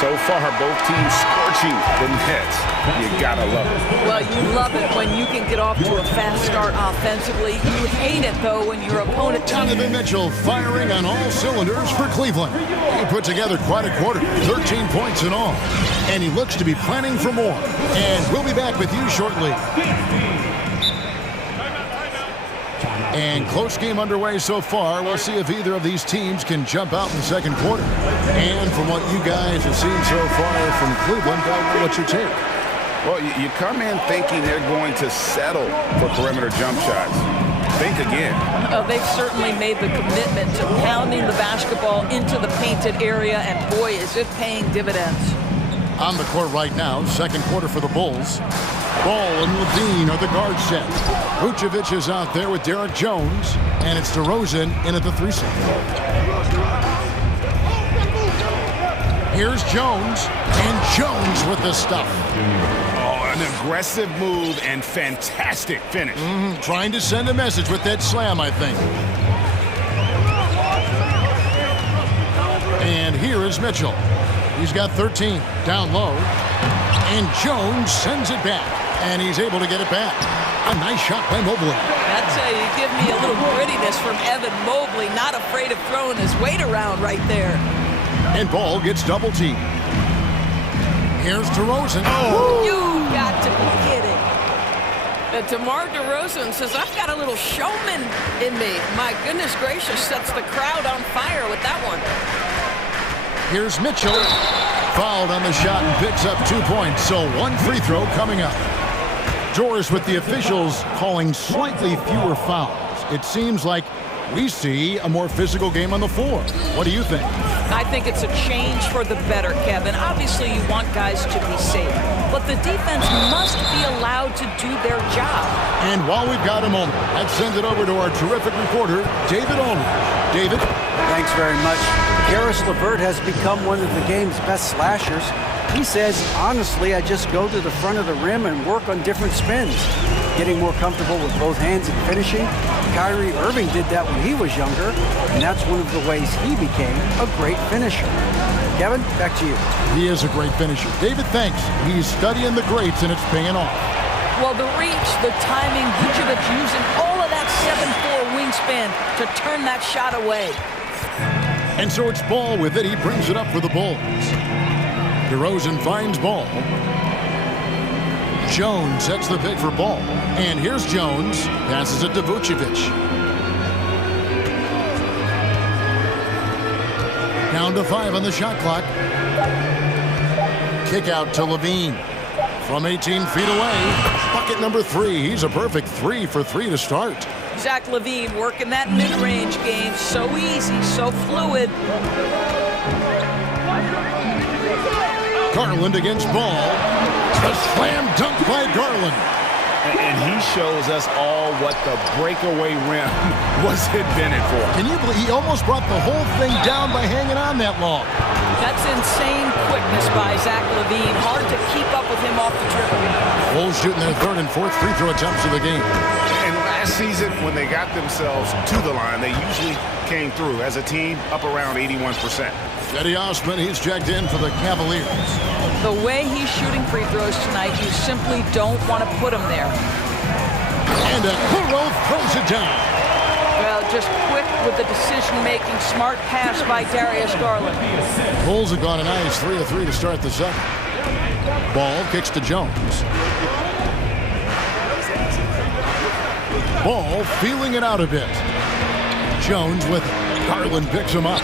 So far, both teams scorching the nets. You gotta love it. Well, you love it when you can get off to a fast start offensively. You hate it, though, when your opponent... Donovan Mitchell firing on all cylinders for Cleveland. He put together quite a quarter, 13 points in all. And he looks to be planning for more. And we'll be back with you shortly. And close game underway so far. We'll see if either of these teams can jump out in the second quarter. And from what you guys have seen so far from Cleveland, what's your take? Well, you come in thinking they're going to settle for perimeter jump shots. Think again. They've certainly made the commitment to pounding the basketball into the painted area, and boy, is it paying dividends. On the court right now, second quarter for the Bulls. Ball and Levine are the guard set. Vucevic is out there with Derek Jones, and it's DeRozan in at the 3-set. Here's Jones, and Jones with the stuff. Oh, an aggressive move and fantastic finish. Trying to send a message with that slam, I think. And here is Mitchell. He's got 13, down low. And Jones sends it back, and he's able to get it back. A nice shot by Mobley. I'd say you give me a little grittiness from Evan Mobley, not afraid of throwing his weight around right there. And Ball gets double teamed. Here's DeRozan. Oh! You got to be kidding. DeMar DeRozan says, I've got a little showman in me. My goodness gracious, sets the crowd on fire with that one. Here's Mitchell. Fouled on the shot and picks up 2 points. So one free throw coming up. Doris with the officials calling slightly fewer fouls. It seems like we see a more physical game on the floor. What do you think? I think it's a change for the better, Kevin. Obviously, you want guys to be safe, but the defense must be allowed to do their job. And while we've got a moment, let's send it over to our terrific reporter, David Ulrich. David? Thanks very much. Karis LeVert has become one of the game's best slashers. He says, honestly, I just go to the front of the rim and work on different spins, getting more comfortable with both hands and finishing. Kyrie Irving did that when he was younger, and that's one of the ways he became a great finisher. Kevin, back to you. He is a great finisher. David, thanks. He's studying the greats, and it's paying off. Well, the reach, the timing, Vucevic using all of that 7'4" wingspan to turn that shot away. And so it's Ball with it. He brings it up for the Bulls. DeRozan finds Ball. Jones sets the pick for Ball. And here's Jones. Passes it to Vucevic. Down to 5 on the shot clock. Kick out to Levine. From 18 feet away. Bucket number 3. He's a perfect 3 for 3 to start. Zach LaVine working that mid-range game. So easy, so fluid. Garland against Ball. A slam dunk by Garland. And he shows us all what the breakaway rim was invented for. Can you believe he almost brought the whole thing down by hanging on that long? That's insane quickness by Zach LaVine. Hard to keep up with him off the dribble. Bulls shooting their 3rd and 4th free throw attempts of the game. And last season, when they got themselves to the line, they usually came through as a team up around 81%. Eddie Osman, he's checked in for the Cavaliers. The way he's shooting free throws tonight, you simply don't want to put him there. And Okoro throws it down. Well, just quick with the decision-making, smart pass by Darius Garland. Bulls have gone a nice 3 of 3 to start the second. Ball kicks to Jones. Ball feeling it out a bit. Jones with it. Garland picks him up.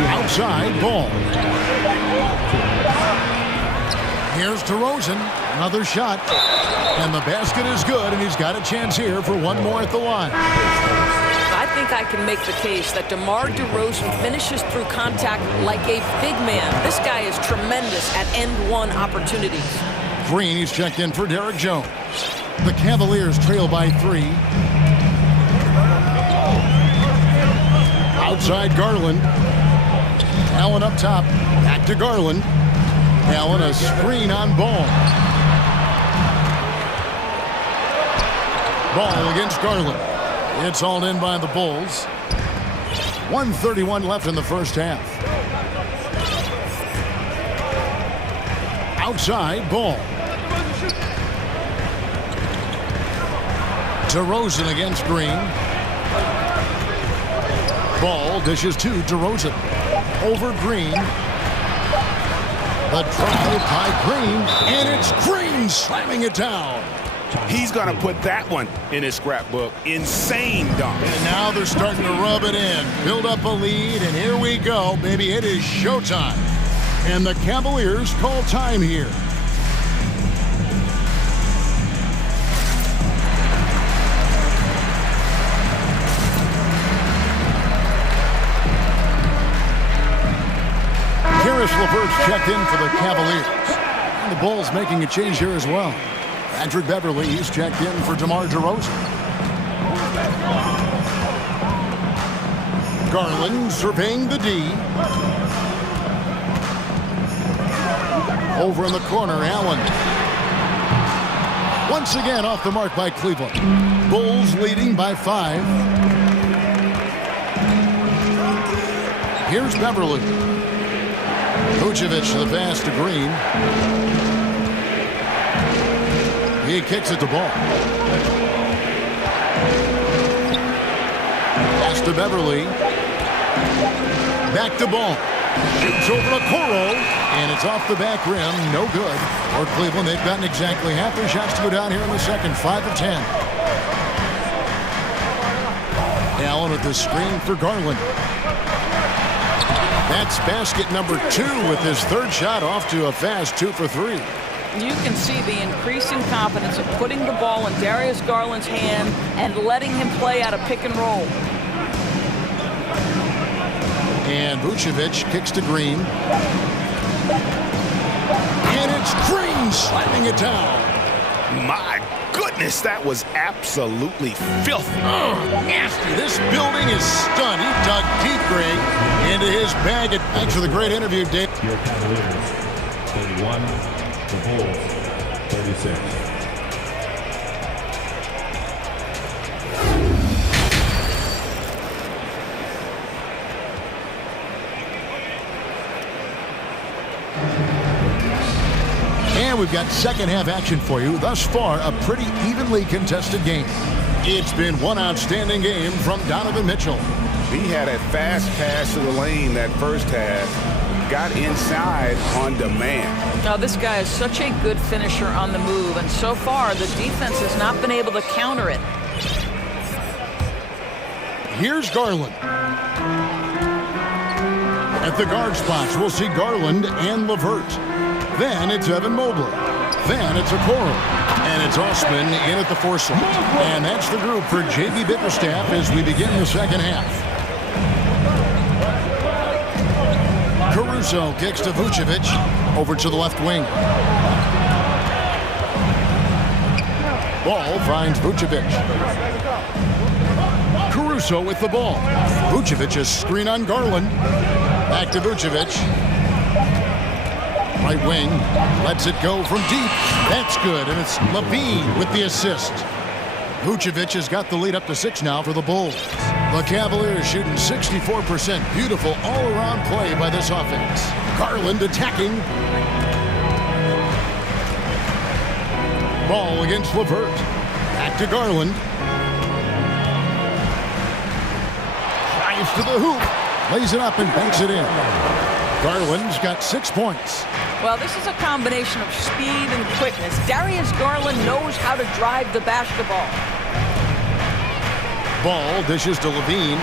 Outside, Ball. Here's DeRozan. Another shot. And the basket is good, and he's got a chance here for one more at the line. I think I can make the case that DeMar DeRozan finishes through contact like a big man. This guy is tremendous at end-one opportunities. Green, he's checked in for Derek Jones. The Cavaliers trail by 3. Outside Garland. Allen up top. Back to Garland. Allen a screen on Ball. Ball against Garland. It's hauled in by the Bulls. 1:31 left in the first half. Outside, Ball. DeRozan against Green. Ball dishes to DeRozan. Over Green. The drive by Green, and it's Green slamming it down. He's going to put that one in his scrapbook. Insane dunk. And now they're starting to rub it in. Build up a lead, and here we go, baby. It is showtime. And the Cavaliers call time here. Karis LeVert's checked in for the Cavaliers. And the Bulls making a change here as well. Patrick Beverly, he's checked in for DeMar DeRozan. Garland surveying the D. Over in the corner, Allen. Once again off the mark by Cleveland. Bulls leading by 5. Here's Beverly. Vucevic to the pass to Green. He kicks it to Ball. Pass to Beverly. Back to Ball. Shoots over to Okoro. And it's off the back rim. No good. For Cleveland, they've gotten exactly half their shots to go down here in the second. 5 of 10. Allen with the screen for Garland. That's basket number 2 with his 3rd shot off to a fast 2 for 3. You can see the increasing confidence of putting the ball in Darius Garland's hand and letting him play out of pick and roll. And Vucevic kicks to Green. And it's Green slamming it down. My goodness, that was absolutely filthy. Oh, nasty. This building is stunned. He dug deep, Greg, into his bag. And thanks for the great interview, Dave. Your Cavaliers, 31, the Bulls, 36. And we've got second half action for you. Thus far, a pretty evenly contested game. It's been one outstanding game from Donovan Mitchell. He had a fast pass to the lane that first half. Got inside on demand. Now, this guy is such a good finisher on the move, and so far, the defense has not been able to counter it. Here's Garland. At the guard spots, we'll see Garland and Levert. Then it's Evan Mobley. Then it's Okoro. And it's Osman in at the 4 slot. And that's the group for J.B. Bickerstaff as we begin the second half. Caruso kicks to Vucevic. Over to the left wing. Ball finds Vucevic. Caruso with the ball. Vucevic's screen on Garland. Back to Vucevic. Right wing. Lets it go from deep. That's good, and it's Levine with the assist. Vucevic has got the lead up to 6 now for the Bulls. The Cavaliers shooting 64%. Beautiful all-around play by this offense. Garland attacking. Ball against Levert. Back to Garland. Drives to the hoop. Lays it up and banks it in. Garland's got 6 points. Well, this is a combination of speed and quickness. Darius Garland knows how to drive the basketball. Ball dishes to Levine.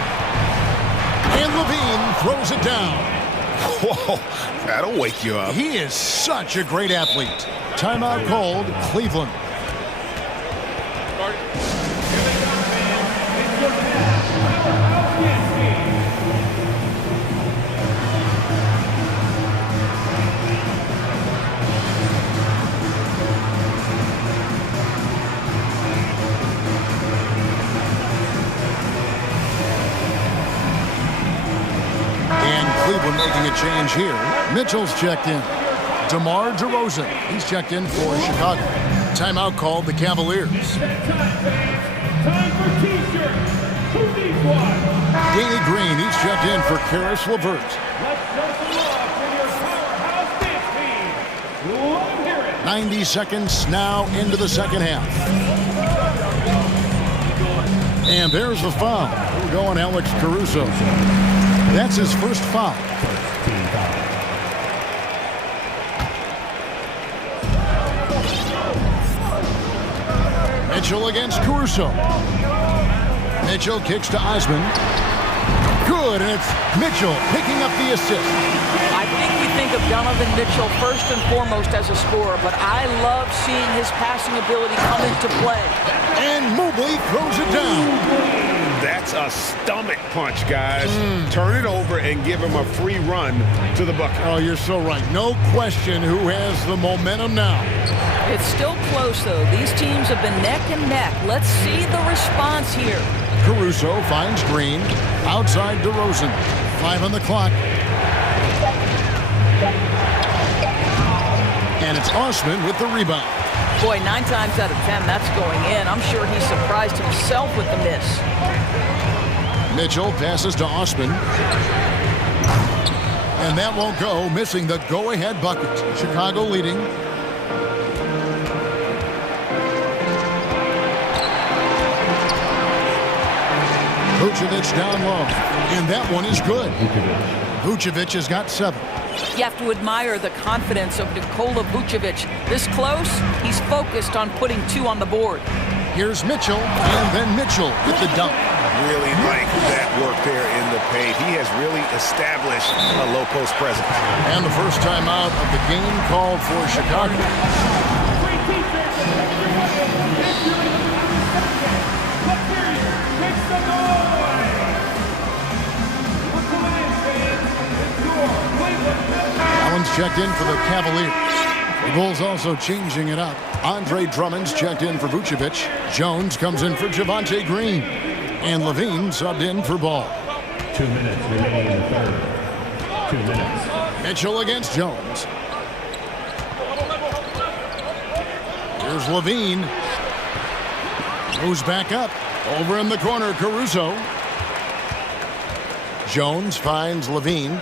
And Levine throws it down. Whoa, that'll wake you up. He is such a great athlete. Timeout called, Cleveland. Cleveland making a change here. Mitchell's checked in. DeMar DeRozan, he's checked in for Chicago. Timeout called the Cavaliers. Danny Green, he's checked in for Karis LeVert. 90 seconds now into the second half. And there's the foul. We're going Alex Caruso. That's his first foul. Mitchell against Caruso. Mitchell kicks to Osman. Good, and it's Mitchell picking up the assist. I think we think of Donovan Mitchell first and foremost as a scorer, but I love seeing his passing ability come into play. And Mobley throws it down. That's a stomach punch, guys. Turn it over and give him a free run to the bucket. Oh, you're so right. No question who has the momentum now. It's still close, though. These teams have been neck and neck. Let's see the response here. Caruso finds Green. Outside DeRozan. 5 on the clock. And it's Osman with the rebound. Boy, 9 times out of 10, that's going in. I'm sure he surprised himself with the miss. Mitchell passes to Osman. And that won't go, missing the go-ahead bucket. Chicago leading. Vucevic down low. And that one is good. Vucevic has got 7. You have to admire the confidence of Nikola Vucevic. This close, he's focused on putting 2 on the board. Here's Mitchell, and then Mitchell with the dunk. Really like that work there in the paint. He has really established a low post presence. And the first time out of the game called for Chicago. Allen's checked in for the Cavaliers. The Bulls also changing it up. Andre Drummond's checked in for Vucevic. Jones comes in for Javonte Green. And Levine subbed in for Ball. 2 minutes remaining in the third. 2 minutes. Mitchell against Jones. Here's Levine. Moves back up. Over in the corner, Caruso. Jones finds Levine.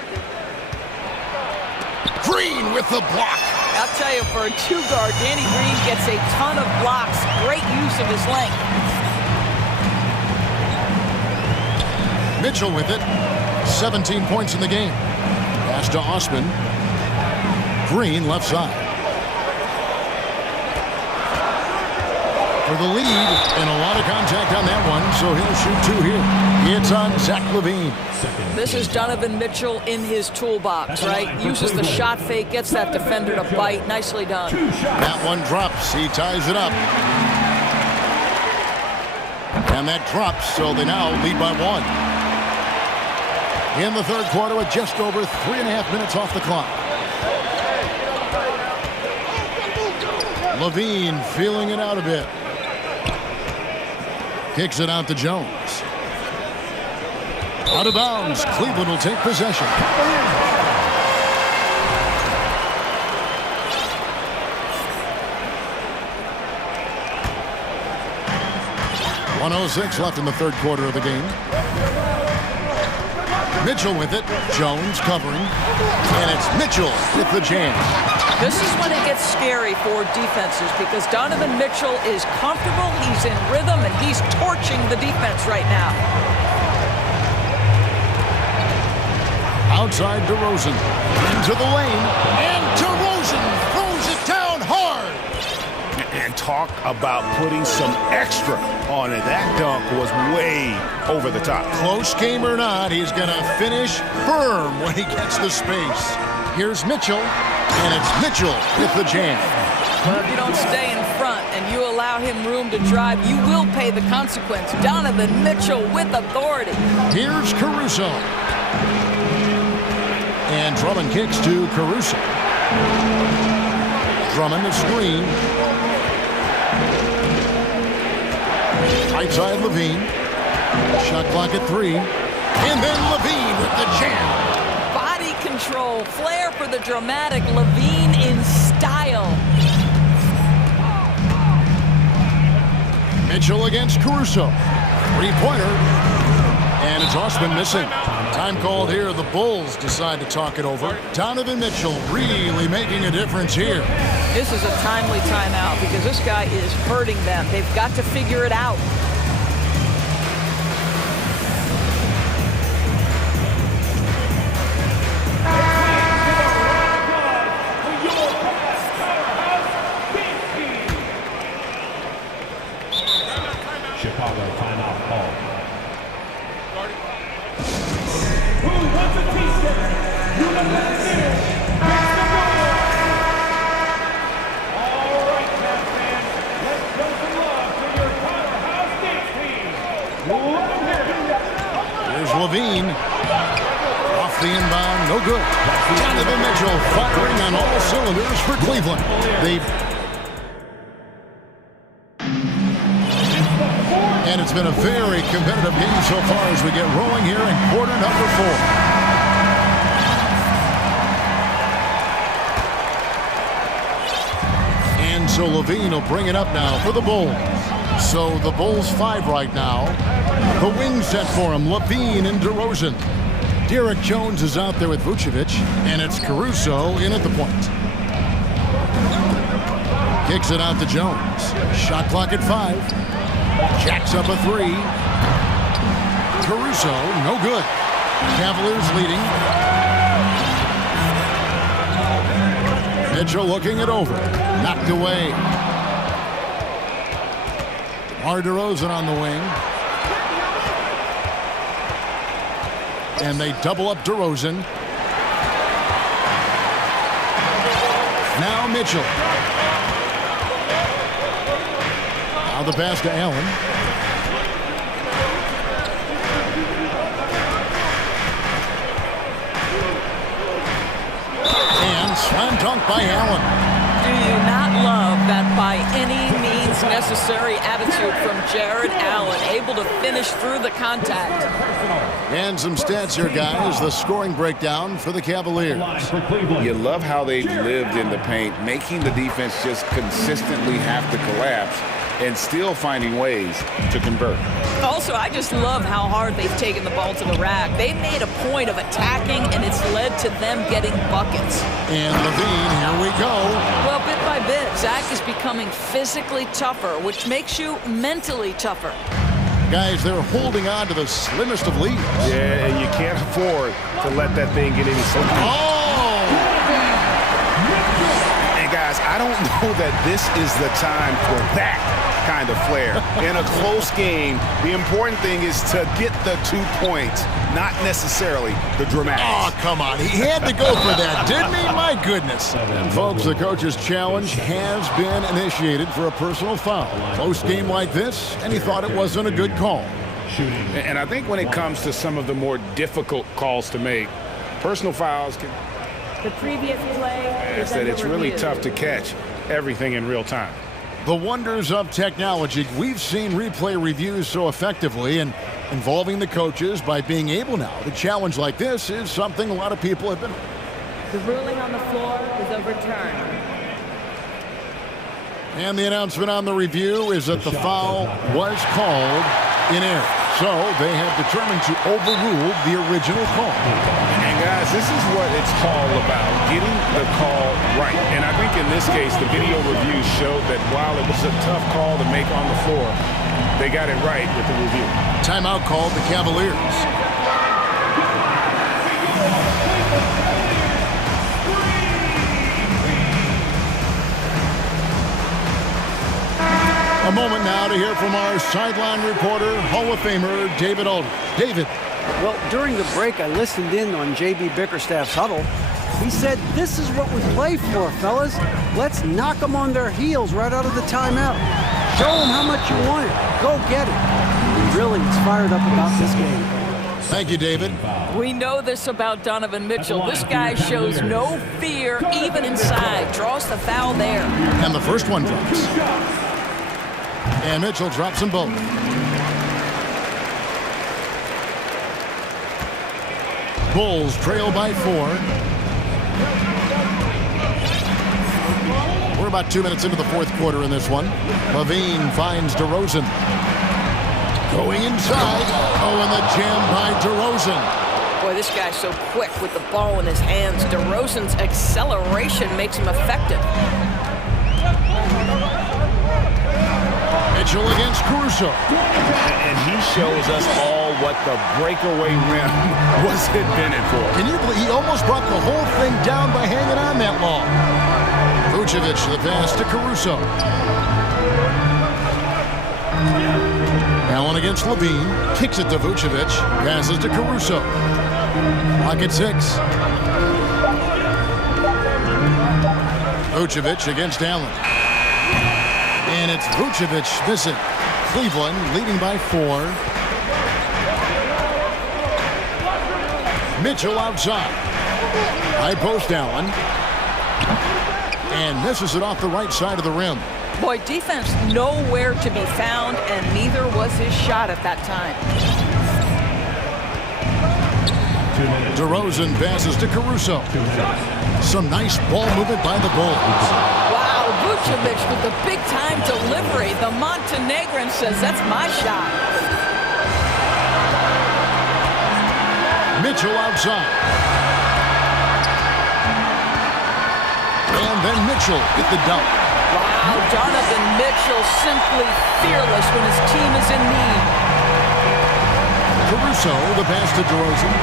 Green with the block. I'll tell you, for a 2-guard, Danny Green gets a ton of blocks. Great use of his length. Mitchell with it. 17 points in the game. Pass to Osman. Green left side. for the lead, and a lot of contact on that one, so he'll shoot 2 here. It's on Zach LaVine. This is Donovan Mitchell in his toolbox, right? Uses the shot fake, gets that defender to bite. Nicely done. That one drops. He ties it up. And that drops, so they now lead by 1. In the third quarter with just over 3.5 minutes off the clock. LaVine feeling it out a bit. Kicks it out to Jones. Out of bounds. Cleveland will take possession. .106 left in the third quarter of the game. Mitchell with it. Jones covering. And it's Mitchell with the jam. This is when it gets scary for defenses because Donovan Mitchell is comfortable, he's in rhythm, and he's torching the defense right now. Outside DeRozan. Into the lane. And DeRozan throws it down hard. And talk about putting some extra on it. That dunk was way over the top. Close game or not, he's going to finish firm when he gets the space. Here's Mitchell, and it's Mitchell with the jam. Well, if you don't stay in front and you allow him room to drive, you will pay the consequence. Donovan Mitchell with authority. Here's Caruso. And Drummond kicks to Caruso. Drummond the screen. Right side LaVine. Shot clock at 3. And then LaVine with the jam. Body control, flair for the dramatic. LaVine in style. Mitchell against Caruso. Three-pointer. And a tossman missing. Time called here. The Bulls decide to talk it over. Donovan Mitchell really making a difference here. This is a timely timeout because this guy is hurting them. They've got to figure it out. Chicago timeout call. Who wants a taste of basketball? All right, Cavs fans, let's show some love to your powerhouse dance team. Here's LaVine. Off the inbound, no good. Donovan Mitchell firing on all cylinders for Cleveland. And it's been a very competitive game so far as we get rolling here in quarter number 4. And so LaVine will bring it up now for the Bulls. So the Bulls 5 right now. The wing set for him, LaVine and DeRozan. Derek Jones is out there with Vucevic, and it's Caruso in at the point. Kicks it out to Jones. Shot clock at 5. Jacks up a 3. Caruso, no good. Cavaliers leading. Mitchell looking it over. Knocked away. DeRozan on the wing. And they double up DeRozan. Now Mitchell. Now the pass to Allen. And slam dunk by Allen. Do you not love that by any means necessary attitude from Jared Allen, able to finish through the contact? And some stats here, guys. The scoring breakdown for the Cavaliers. You love how they've lived in the paint, making the defense just consistently have to collapse and still finding ways to convert. Also, I just love how hard they've taken the ball to the rack. They've made a point of attacking, and it's led to them getting buckets. And LaVine, here we go. Well, bit by bit, Zach is becoming physically tougher, which makes you mentally tougher. Guys, they're holding on to the slimmest of leads. Yeah, and you can't afford to let that thing get any slimmer. Oh! And guys, I don't that this is the time for that kind of flair. In a close game, the important thing is to get the 2 points, not necessarily the dramatics. Oh, come on. He had to go for that, didn't he? My goodness. And folks, the coach's challenge has been initiated for a personal foul. Close game like this, and he thought it wasn't a good call. And I think when it comes to some of the more difficult calls to make, personal fouls can... The previous play is that it's under really review. tough to catch everything in real time. The wonders of technology. We've seen replay reviews so effectively, and involving the coaches by being able now to challenge like this is something a lot of people have been... The ruling on the floor is overturned. And the announcement on the review is that the foul was called in error. So they have determined to overrule the original call. And guys, this is what it's all about, getting the call right. And I think in this case, the video review showed that while it was a tough call to make on the floor, they got it right with the review. Timeout called the Cavaliers. A moment now to hear from our sideline reporter, Hall of Famer David Aldridge. David. Well, during the break, I listened in on J.B. Bickerstaff's huddle. He said, this is what we play for, fellas. Let's knock them on their heels right out of the timeout. Show them how much you want it. Go get it. He really is fired up about this game. Thank you, David. We know this about Donovan Mitchell. This guy shows no fear even inside. Draws the foul there. And the first one drops. And Mitchell drops them both. Bulls trail by 4. We're about 2 minutes into the fourth quarter in this one. Levine finds DeRozan. Going inside. Oh, and the jam by DeRozan. Boy, this guy's so quick with the ball in his hands. DeRozan's acceleration makes him effective. Mitchell against Caruso. And he shows us all what the breakaway rim was invented for. Can you believe he almost brought the whole thing down by hanging on that long? Vucevic, the pass to Caruso. Allen against Levine. Kicks it to Vucevic. Passes to Caruso. Clock at 6. Vucevic against Allen. And it's Vucevic missing. Cleveland leading by 4. Mitchell outside. High post Allen. And misses it off the right side of the rim. Boy, defense nowhere to be found, and neither was his shot at that time. DeRozan passes to Caruso. Some nice ball movement by the Bulls. Wow, Vucevic with the big-time delivery. The Montenegrin says, that's my shot. Mitchell outside. And then Mitchell with the dunk. Wow, Donovan Mitchell simply fearless when his team is in need. Caruso, the pass to DeRozan.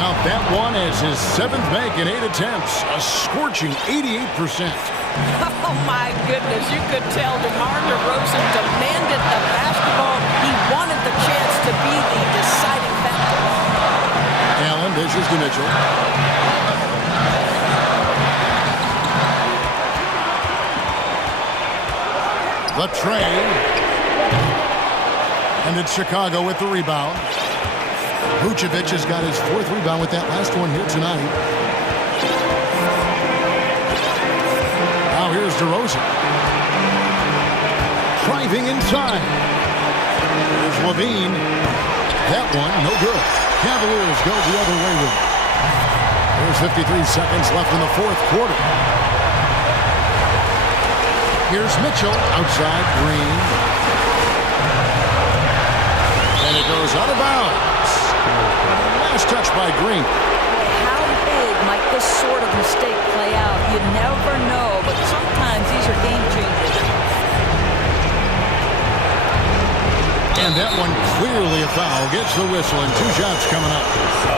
Count that one as his 7th make in 8 attempts. A scorching 88%. Oh, my goodness. You could tell DeMar DeRozan demanded the basketball. He wanted the chance to be the deciding factor. Allen dishes to Mitchell. The tray. And it's Chicago with the rebound. Vucevic has got his 4th rebound with that last one here tonight. Now here's DeRozan. Driving inside. There's Levine. That one, no good. Cavaliers go the other way with it. There's 53 seconds left in the fourth quarter. Here's Mitchell outside Green. And it goes out of bounds. Last touch by Green. How big might this sort of mistake play out? You never know, but sometimes these are game changers. And that one clearly a foul. Gets the whistle and 2 shots coming up.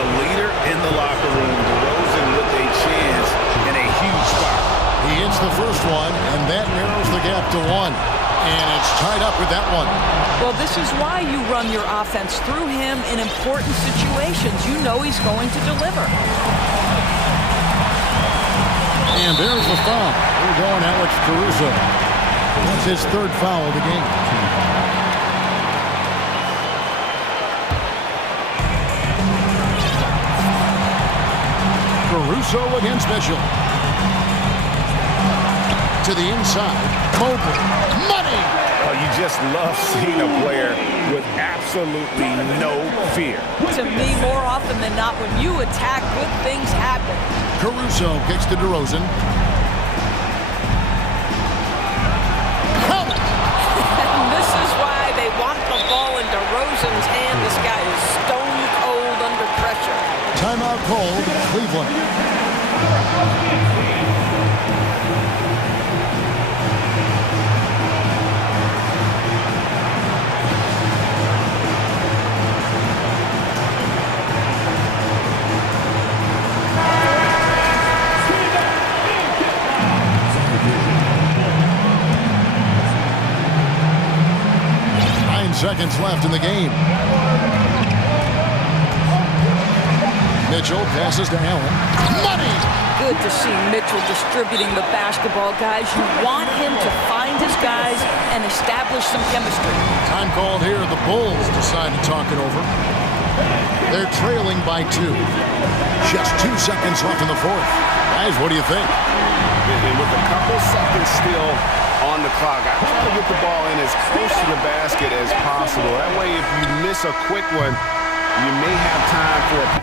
A leader in the locker room. DeRozan with a chance in a huge spot. He hits the first to one. And it's tied up with that one. Well, this is why you run your offense through him in important situations. You know he's going to deliver. And there's the foul. We're going Alex Caruso. That's his third foul of the game. Caruso against Mitchell. To the inside. Mobley. Money! Oh, you just love seeing a player with absolutely no fear. To me, more often than not, when you attack, good things happen. Caruso kicks to DeRozan. Count it! And this is why they want the ball in DeRozan's hand. This guy is stone cold under pressure. Timeout called, Cleveland. 9 seconds left in the game. Mitchell passes to Allen. Money! Good to see Mitchell distributing the basketball, guys. You want him to find his guys and establish some chemistry. Time called here. The Bulls decide to talk it over. They're trailing by 2. Just 2 seconds left in the fourth. Guys, what do you think? And with a couple seconds still on the clock, I try to get the ball in as close to the basket as possible. That way, if you miss a quick one, you may have time for a...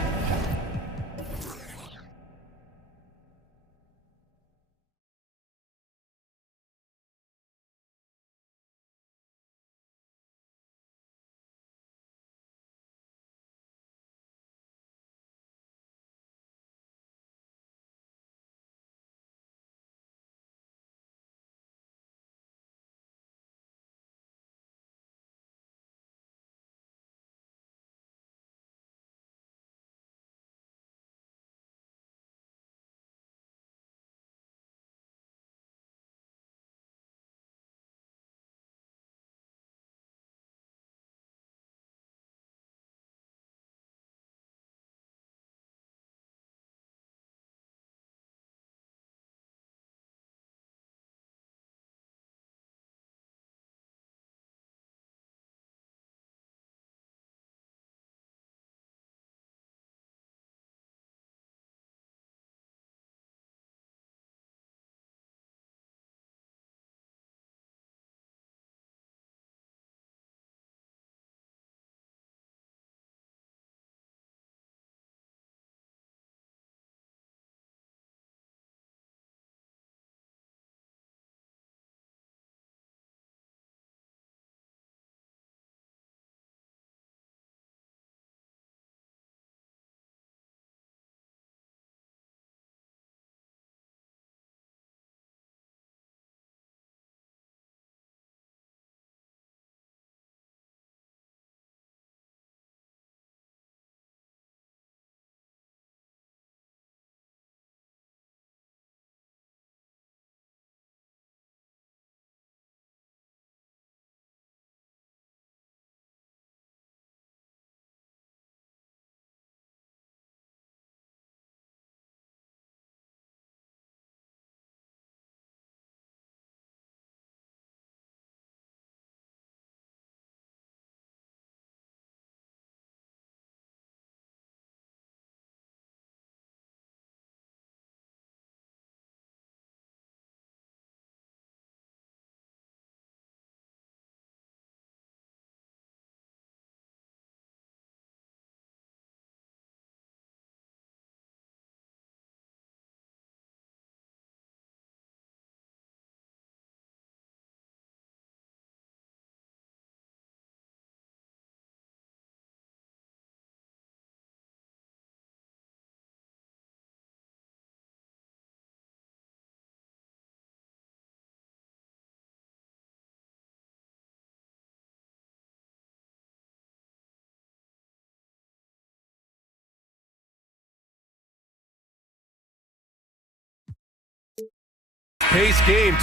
Pace game.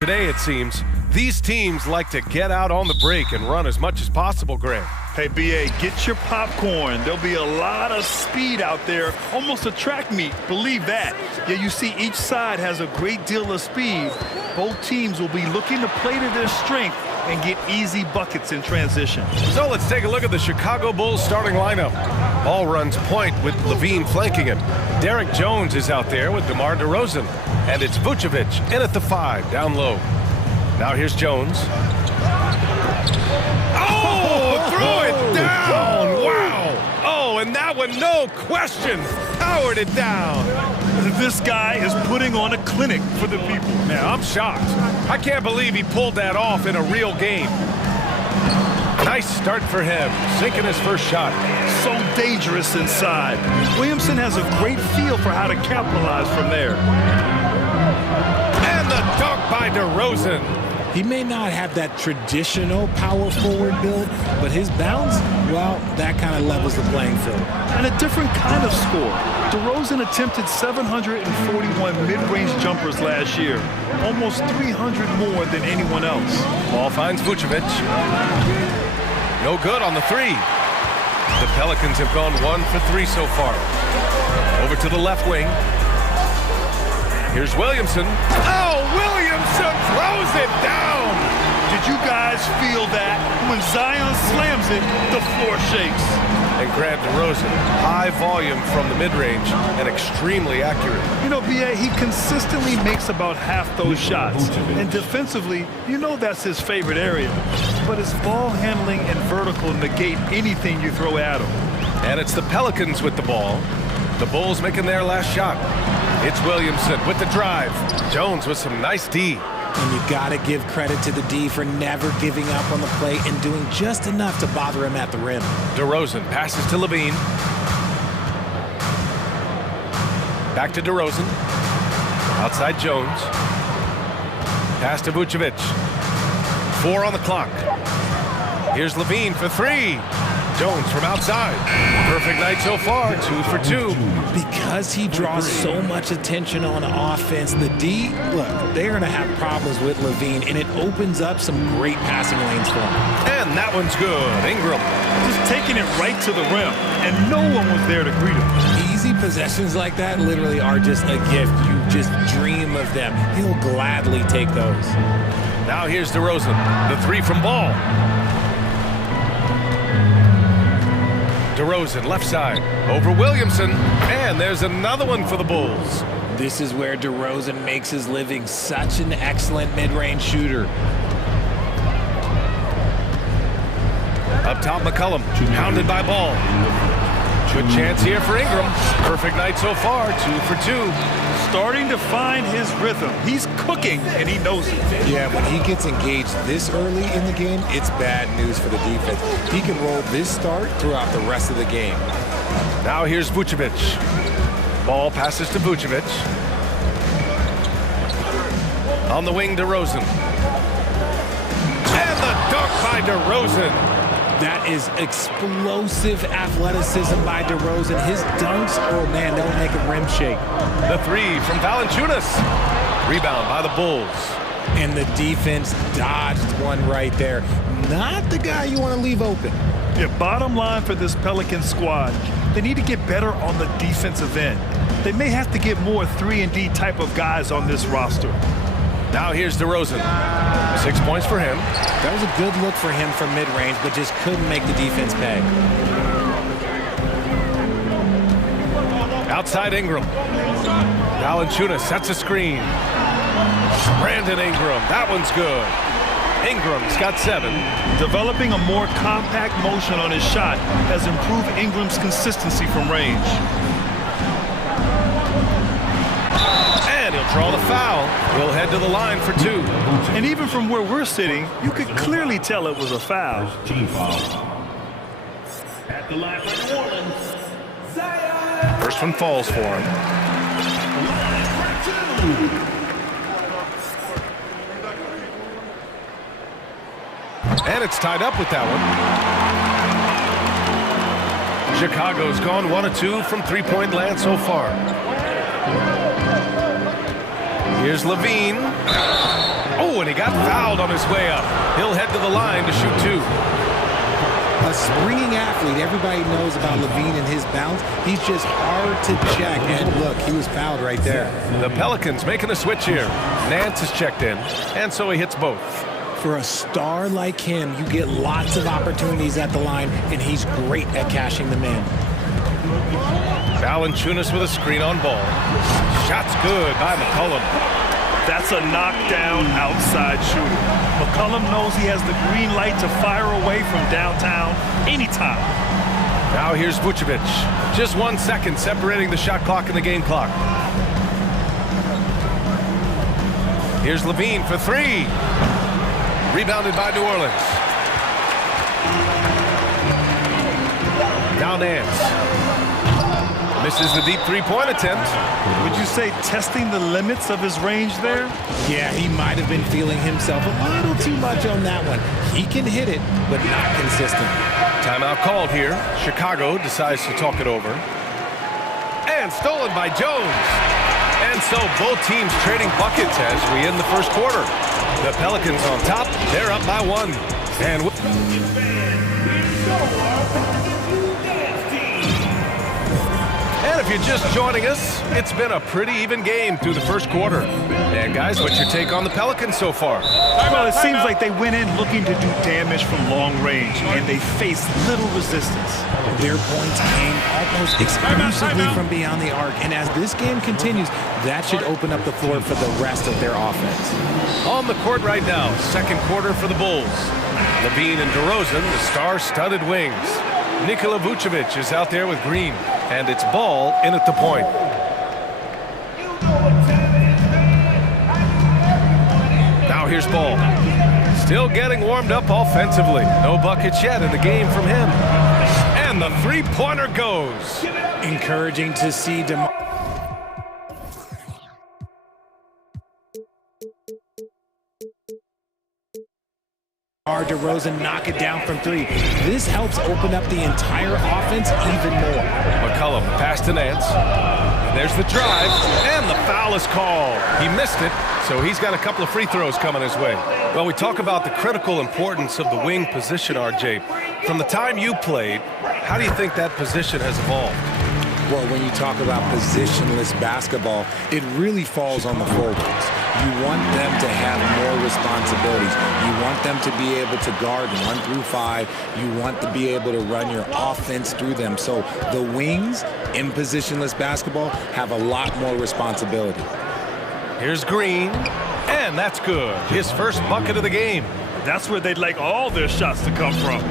Today, it seems, these teams like to get out on the break and run as much as possible, Graham. Hey, BA, get your popcorn. There'll be a lot of speed out there, almost a track meet, believe that. Yeah, you see each side has a great deal of speed. Both teams will be looking to play to their strength and get easy buckets in transition. So let's take a look at the Chicago Bulls starting lineup. Ball runs point with Levine flanking him. Derek Jones is out there with DeMar DeRozan. And it's Vucevic in at the 5, down low. Now here's Jones. Oh, threw it down! Wow! Oh, and that one, no question, powered it down. This guy is putting on a clinic for the people. Man, I'm shocked. I can't believe he pulled that off in a real game. Nice start for him, sinking his first shot. So dangerous inside. Williamson has a great feel for how to capitalize from there. And the dunk by DeRozan. He may not have that traditional power forward build, but his bounce, well, that kind of levels the playing field. And a different kind of score. DeRozan attempted 741 mid-range jumpers last year, almost 300 more than anyone else. Ball finds Vucevic. No good on the 3. The Pelicans have gone 1 for 3 so far. Over to the left wing. Here's Williamson. Oh, Williamson throws it down. Did you guys feel that? When Zion slams it, the floor shakes. And Grant DeRozan, high volume from the mid-range and extremely accurate. You know, BA, he consistently makes about half those shots. And defensively, you know that's his favorite area. But his ball handling and vertical negate anything you throw at him. And it's the Pelicans with the ball. The Bulls making their last shot. It's Williamson with the drive. Jones with some nice D. And you got to give credit to the D for never giving up on the play and doing just enough to bother him at the rim. DeRozan passes to Levine. Back to DeRozan. Outside Jones. Pass to Vucevic. 4 on the clock. Here's Levine for 3. Jones from outside. Perfect night so far, 2 for 2. Because he draws so much attention on offense, the D, look, they're going to have problems with Levine, and it opens up some great passing lanes for him. And that one's good. Ingram. Just taking it right to the rim, and no one was there to greet him. Easy possessions like that literally are just a gift. You just dream of them. He'll gladly take those. Now here's DeRozan. The 3 from Ball. DeRozan, left side, over Williamson, and there's another one for the Bulls. This is where DeRozan makes his living, such an excellent mid-range shooter. Up top, McCollum, pounded by Ball. Good chance here for Ingram. Perfect night so far, 2 for 2. Starting to find his rhythm. He's cooking, and he knows it. Yeah, when he gets engaged this early in the game, it's bad news for the defense. He can roll this start throughout the rest of the game. Now here's Vucevic. Ball passes to Vucevic. On the wing, DeRozan. And the dunk by DeRozan. That is explosive athleticism by DeRozan. His dunks, oh man, they'll make a rim shake. The 3 from Valanciunas. Rebound by the Bulls. And the defense dodged one right there. Not the guy you want to leave open. Yeah, bottom line for this Pelicans squad, they need to get better on the defensive end. They may have to get more 3-and-D type of guys on this roster. Now here's DeRozan. 6 points for him. That was a good look for him from mid-range, but just couldn't make the defense pay. Outside Ingram. Valanciunas sets a screen. Brandon Ingram, that one's good. Ingram's got 7. Developing a more compact motion on his shot has improved Ingram's consistency from range. And he'll draw the foul. He'll head to the line for 2. And even from where we're sitting, you could clearly tell it was a foul. At the line for New Orleans, First one falls for him. And it's tied up with that one. Chicago's gone 1 of 2 from three-point land so far. Here's Levine. Oh, and he got fouled on his way up. He'll head to the line to shoot 2. A springing athlete, everybody knows about Levine and his bounce. He's just hard to check, and look, he was fouled right there. The Pelicans making a switch here. Nance is checked in, and so he hits both. For a star like him, you get lots of opportunities at the line, and he's great at cashing them in. Valanciunas with a screen on ball. Shot's good by McCollum. That's a knockdown outside shooter. McCollum knows he has the green light to fire away from downtown anytime. Now here's Vucevic. Just 1 second separating the shot clock and the game clock. Here's Levine for 3. Rebounded by New Orleans. Now Nance. Misses the deep three-point attempt. Would you say testing the limits of his range there? Yeah, he might have been feeling himself a little too much on that one. He can hit it, but not consistent. Timeout called here. Chicago decides to talk it over. And stolen by Jones. And so both teams trading buckets as we end the first quarter. The Pelicans on top. They're up by 1. And if you're just joining us, it's been a pretty even game through the first quarter. And guys, what's your take on the Pelicans so far? Well, it seems like they went in looking to do damage from long range, and they faced little resistance. Their points came almost exclusively from beyond the arc, and as this game continues, that should open up the floor for the rest of their offense. On the court right now, second quarter for the Bulls. Levine and DeRozan, the star-studded wings. Nikola Vucevic is out there with Green, and it's Ball in at the point. Now here's Ball. Still getting warmed up offensively. No buckets yet in the game from him. And the three-pointer goes. Encouraging to see DeRozan knock it down from 3. This helps open up the entire offense even more. McCollum pass to Nance. There's the drive, and the foul is called. He missed it, so he's got a couple of free throws coming his way. Well, we talk about the critical importance of the wing position, RJ. From the time you played, how do you think that position has evolved? Well, when you talk about positionless basketball, it really falls on the forwards. You want them to have more responsibilities. You want them to be able to guard 1 through 5. You want to be able to run your offense through them. So the wings in positionless basketball have a lot more responsibility. Here's Green, and that's good. His first bucket of the game. That's where they'd like all their shots to come from.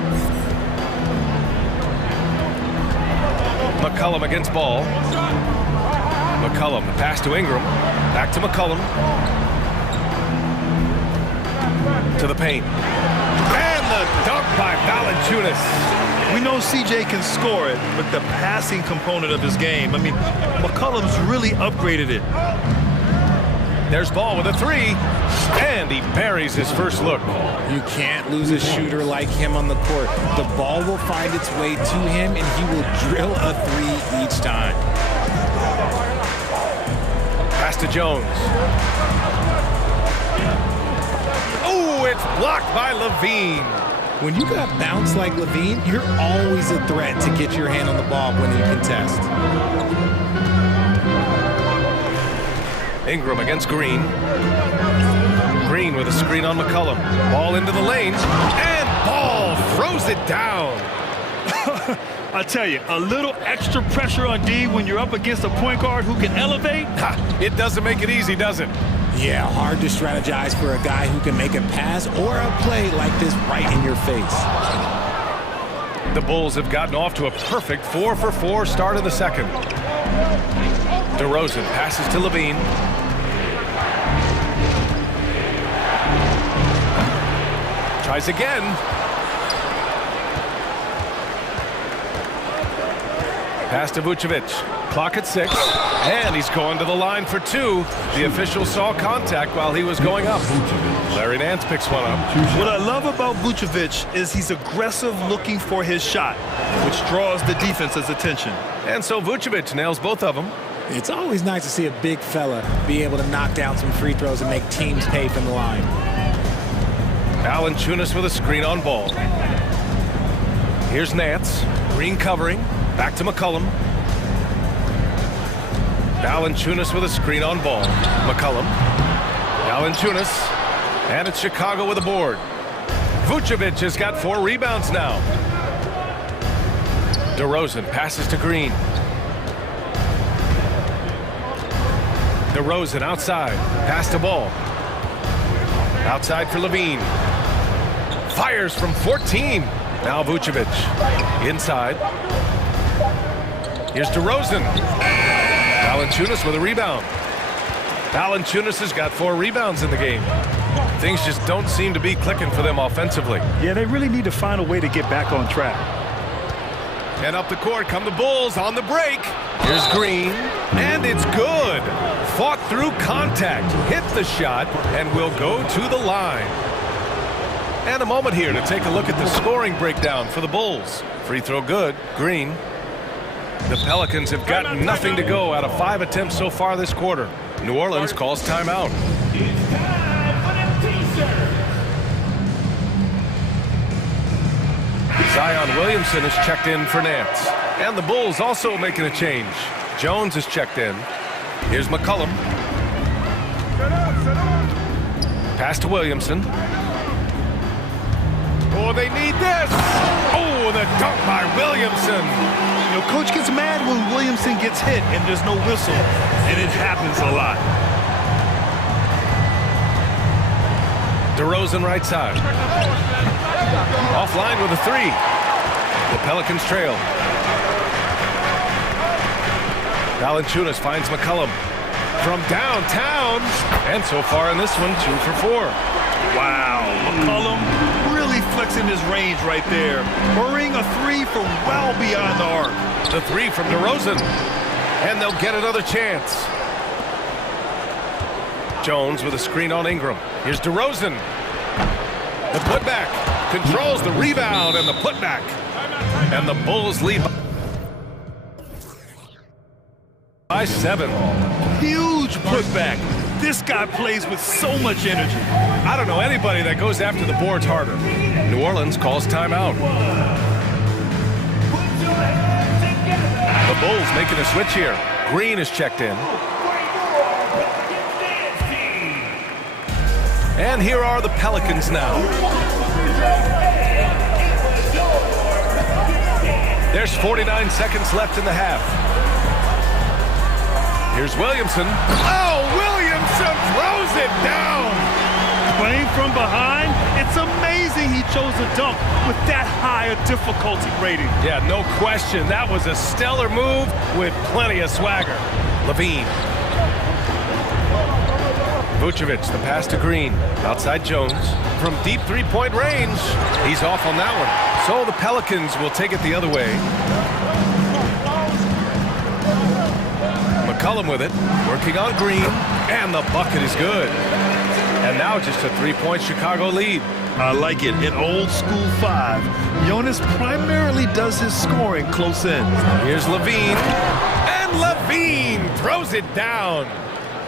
McCollum against Ball. McCollum, the pass to Ingram. Back to McCollum. To the paint. And the dunk by Valanciunas. We know CJ can score it, but the passing component of his game, I mean, McCollum's really upgraded it. There's Ball with a 3, and he buries his first look. You can't lose a shooter like him on the court. The ball will find its way to him, and he will drill a 3 each time. Pass to Jones. Oh, it's blocked by Levine. When you got bounce like Levine, you're always a threat to get your hand on the ball when you contest. Ingram against Green. Green with a screen on McCollum. Ball into the lane, and Ball throws it down. I tell you, a little extra pressure on D when you're up against a point guard who can elevate. It doesn't make it easy, does it? Yeah, hard to strategize for a guy who can make a pass or a play like this right in your face. The Bulls have gotten off to a perfect 4-for-4 start in the second. DeRozan passes to Levine. Tries again. Pass to Vucevic. Clock at 6. And he's going to the line for 2. The official saw contact while he was going up. Larry Nance picks one up. What I love about Vucevic is he's aggressive looking for his shot, which draws the defense's attention. And so Vucevic nails both of them. It's always nice to see a big fella be able to knock down some free throws and make teams pay from the line. Valanciunas with a screen on ball. Here's Nance. Green covering. Back to McCollum. Valanciunas with a screen on ball. McCollum. Valanciunas. And it's Chicago with a board. Vucevic has got 4 rebounds now. DeRozan passes to Green. DeRozan outside. Pass to Ball. Outside for Levine. Fires from 14. Now Vucevic. Inside. Here's DeRozan. Valanciunas with a rebound. Valanciunas has got 4 rebounds in the game. Things just don't seem to be clicking for them offensively. Yeah, they really need to find a way to get back on track. And up the court come the Bulls on the break. Here's Green, and it's good. Fought through contact, hit the shot, and will go to the line. And a moment here to take a look at the scoring breakdown for the Bulls. Free throw good, Green. The Pelicans have gotten nothing to go out of 5 attempts so far this quarter. New Orleans calls timeout. Zion Williamson is checked in for Nance. And the Bulls also making a change. Jones is checked in. Here's McCollum. Pass to Williamson. Oh, they need this. Oh, the dunk by Williamson. You know, coach gets mad when Williamson gets hit and there's no whistle, and it happens a lot. DeRozan right side. Offline with a 3. The Pelicans trail. Valanciunas finds McCollum from downtown. And so far in this one, 2 for 4. Wow, McCollum really flexing his range right there. Hurrying a 3 from well beyond the arc. The 3 from DeRozan. And they'll get another chance. Jones with a screen on Ingram. Here's DeRozan. The putback. Controls the rebound and the putback. And the Bulls lead by 7. Huge putback. This guy plays with so much energy. I don't know anybody that goes after the boards harder. New Orleans calls timeout. The Bulls making a switch here. Green is checked in. And here are the Pelicans now. There's 49 seconds left in the half. Here's Williamson. Oh, Williamson throws it down. Playing from behind, it's amazing he chose a dunk with that high a difficulty rating. Yeah, no question. That was a stellar move with plenty of swagger. Levine. Vucevic, the pass to Green. Outside Jones. From deep three-point range. He's off on that one. So the Pelicans will take it the other way. McCollum with it. Working on Green. And the bucket is good. And now just a 3-point Chicago lead. I like it. In old school 5, Jonas primarily does his scoring close in. Here's Levine. And Levine throws it down.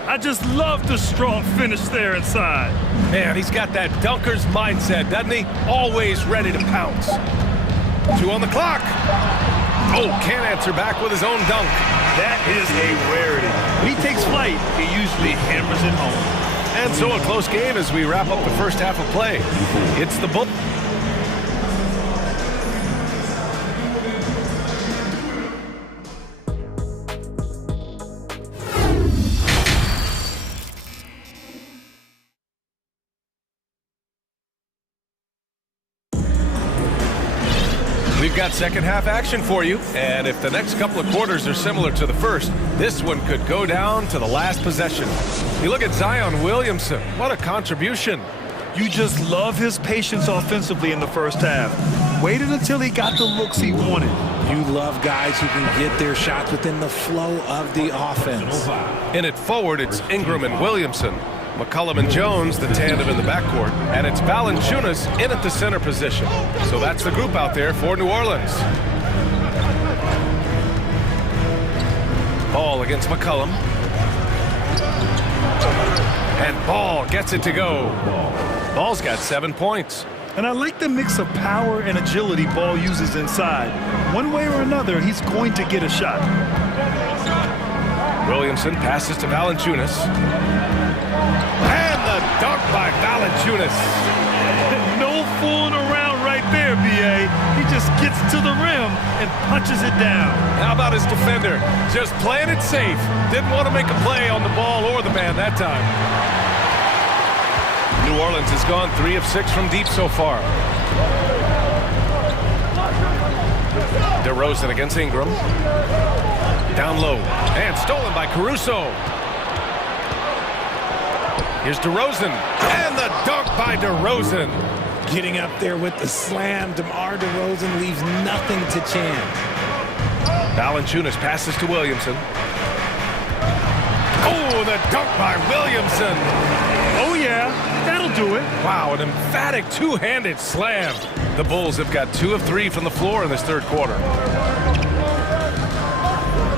I just love the strong finish there inside. Man, he's got that dunker's mindset, doesn't he? Always ready to pounce. 2 on the clock. Oh, can't answer back with his own dunk. That is a rarity. When he takes flight, he usually hammers it home. And so a close game as we wrap up the first half of play. It's the Bulls. We've got second half action for you, and if the next couple of quarters are similar to the first, this one could go down to the last possession. You look at Zion Williamson, what a contribution. You just love his patience offensively in the first half. Waited until he got the looks he wanted. You love guys who can get their shots within the flow of the offense. In it forward, it's Ingram and Williamson. McCollum and Jones, the tandem in the backcourt. And it's Valanciunas in at the center position. So that's the group out there for New Orleans. Ball against McCollum. And Ball gets it to go. Ball's got 7 points. And I like the mix of power and agility Ball uses inside. One way or another, he's going to get a shot. Williamson passes to Valanciunas. And the dunk by Valanciunas. No fooling around right there, B.A. He just gets to the rim and punches it down. How about his defender? Just playing it safe. Didn't want to make a play on the ball or the man that time. New Orleans has gone 3 of 6 from deep so far. DeRozan against Ingram. Down low. And stolen by Caruso. Here's DeRozan. And the dunk by DeRozan. Getting up there with the slam, DeMar DeRozan leaves nothing to chance. Valanciunas passes to Williamson. Oh, the dunk by Williamson. Oh, yeah, that'll do it. Wow, an emphatic two-handed slam. The Bulls have got 2 of 3 from the floor in this third quarter.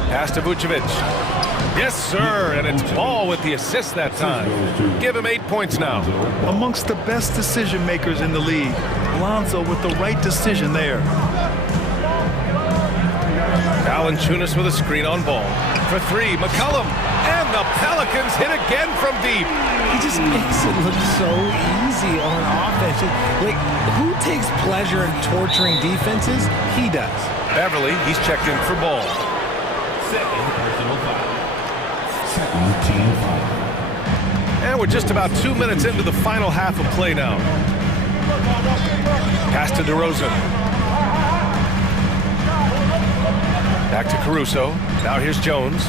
Pass to Vucevic. Yes, sir, and it's Ball with the assist that time. Give him 8 points now. Amongst the best decision makers in the league. Lonzo with the right decision there. Valanciunas with a screen on Ball. For 3, McCollum. And the Pelicans hit again from deep. He just makes it look so easy on offense. Like, who takes pleasure in torturing defenses? He does. Beverly, he's checked in for Ball. And we're just about 2 minutes into the final half of play now. Pass to DeRozan. Back to Caruso. Now here's Jones.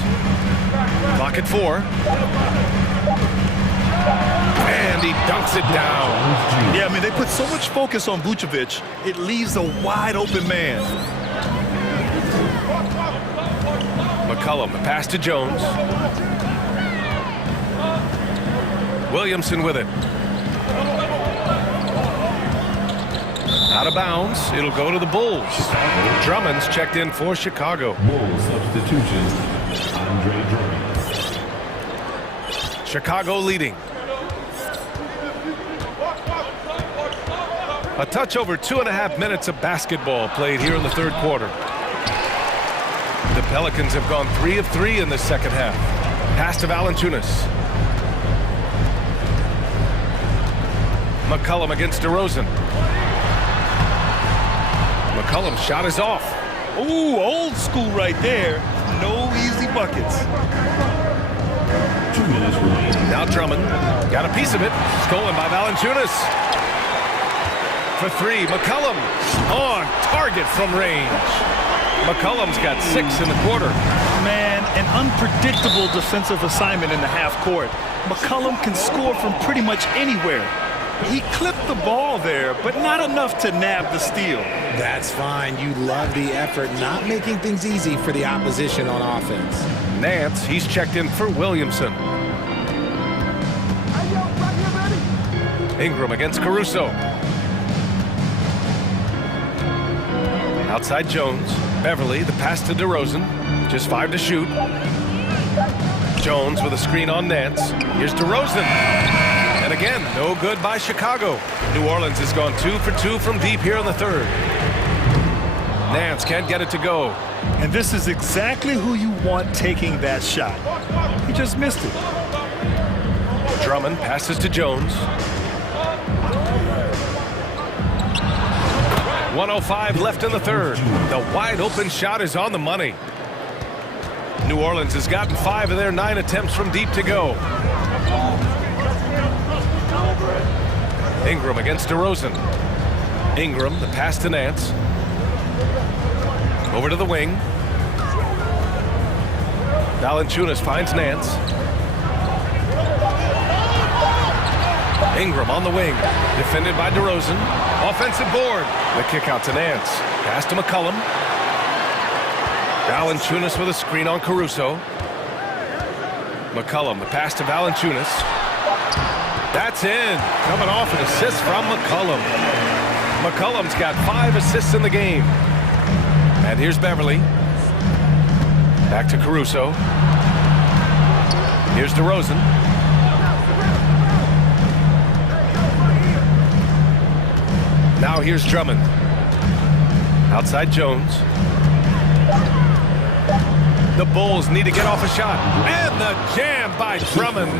Clock at 4. And he dunks it down. Yeah, I mean, they put so much focus on Vucevic, it leaves a wide open man. McCollum, the pass to Jones. Williamson with it. Out of bounds. It'll go to the Bulls. Drummond's checked in for Chicago. Bulls substitution, Andre Drummond. Chicago leading. A touch over 2.5 minutes of basketball played here in the third quarter. The Pelicans have gone 3 of 3 in the second half. Pass to Valanciunas. McCollum against DeRozan. McCollum's shot is off. Ooh, old school right there. No easy buckets. 2 minutes remaining. Now Drummond got a piece of it. Stolen by Valanciunas. For 3, McCollum on target from range. McCollum's got 6 in the quarter. Man, an unpredictable defensive assignment in the half court. McCollum can score from pretty much anywhere. He clipped the ball there, but not enough to nab the steal. That's fine. You love the effort, not making things easy for the opposition on offense. Nance, he's checked in for Williamson. Ingram against Caruso. Outside Jones. Beverly, the pass to DeRozan. Just 5 to shoot. Jones with a screen on Nance. Here's DeRozan. And again, no good by Chicago. New Orleans has gone 2 for 2 from deep here in the third. Nance can't get it to go. And this is exactly who you want taking that shot. He just missed it. Drummond passes to Jones. 1:05 left in the third. The wide open shot is on the money. New Orleans has gotten 5 of their 9 attempts from deep to go. Ingram against DeRozan. Ingram, the pass to Nance. Over to the wing. Valanciunas finds Nance. Ingram on the wing. Defended by DeRozan. Offensive board. The kick out to Nance. Pass to McCollum. Valanciunas with a screen on Caruso. McCollum, the pass to Valanciunas. That's in. Coming off an assist from McCollum. McCollum's got 5 assists in the game. And here's Beverly. Back to Caruso. Here's DeRozan. Now here's Drummond. Outside Jones. The Bulls need to get off a shot. And the jam by Drummond.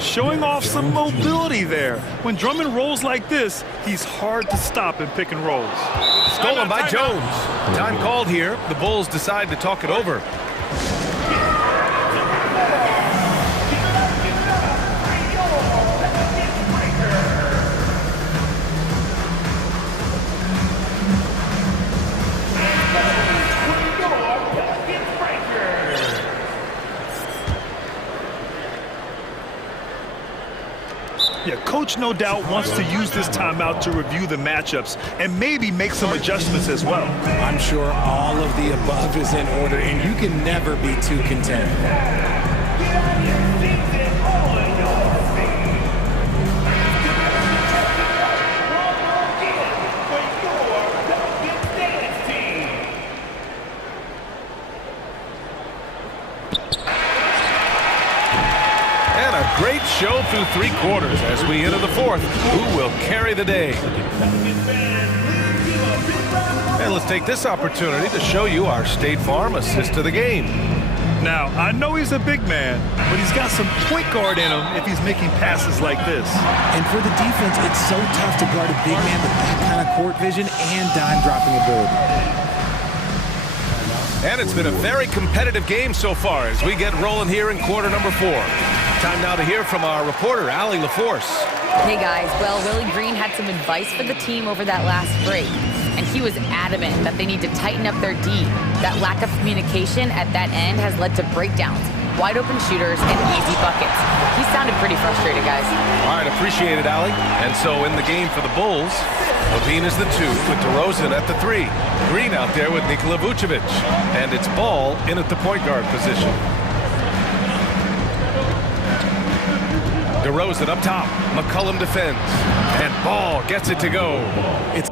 Showing off some mobility there. When Drummond rolls like this, he's hard to stop in pick and rolls. Stolen by Jones. Time called here. The Bulls decide to talk it over. Yeah, coach no doubt wants to use this timeout to review the matchups and maybe make some adjustments as well. I'm sure all of the above is in order, and you can never be too content. Great show through 3 quarters as we enter the 4th. Who will carry the day? And let's take this opportunity to show you our State Farm assist to the game. Now, I know he's a big man, but he's got some point guard in him if he's making passes like this. And for the defense, it's so tough to guard a big man with that kind of court vision and dime-dropping ability. And it's been a very competitive game so far as we get rolling here in quarter number 4. Time now to hear from our reporter, Allie LaForce. Hey guys, well, Willie Green had some advice for the team over that last break, and he was adamant that they need to tighten up their D. That lack of communication at that end has led to breakdowns, wide open shooters, and easy buckets. He sounded pretty frustrated, guys. All right, appreciate it, Allie. And so in the game for the Bulls, Levine is the 2 with DeRozan at the 3. Green out there with Nikola Vucevic. And it's Ball in at the point guard position. DeRozan up top. McCollum defends. And Ball gets it to go. It's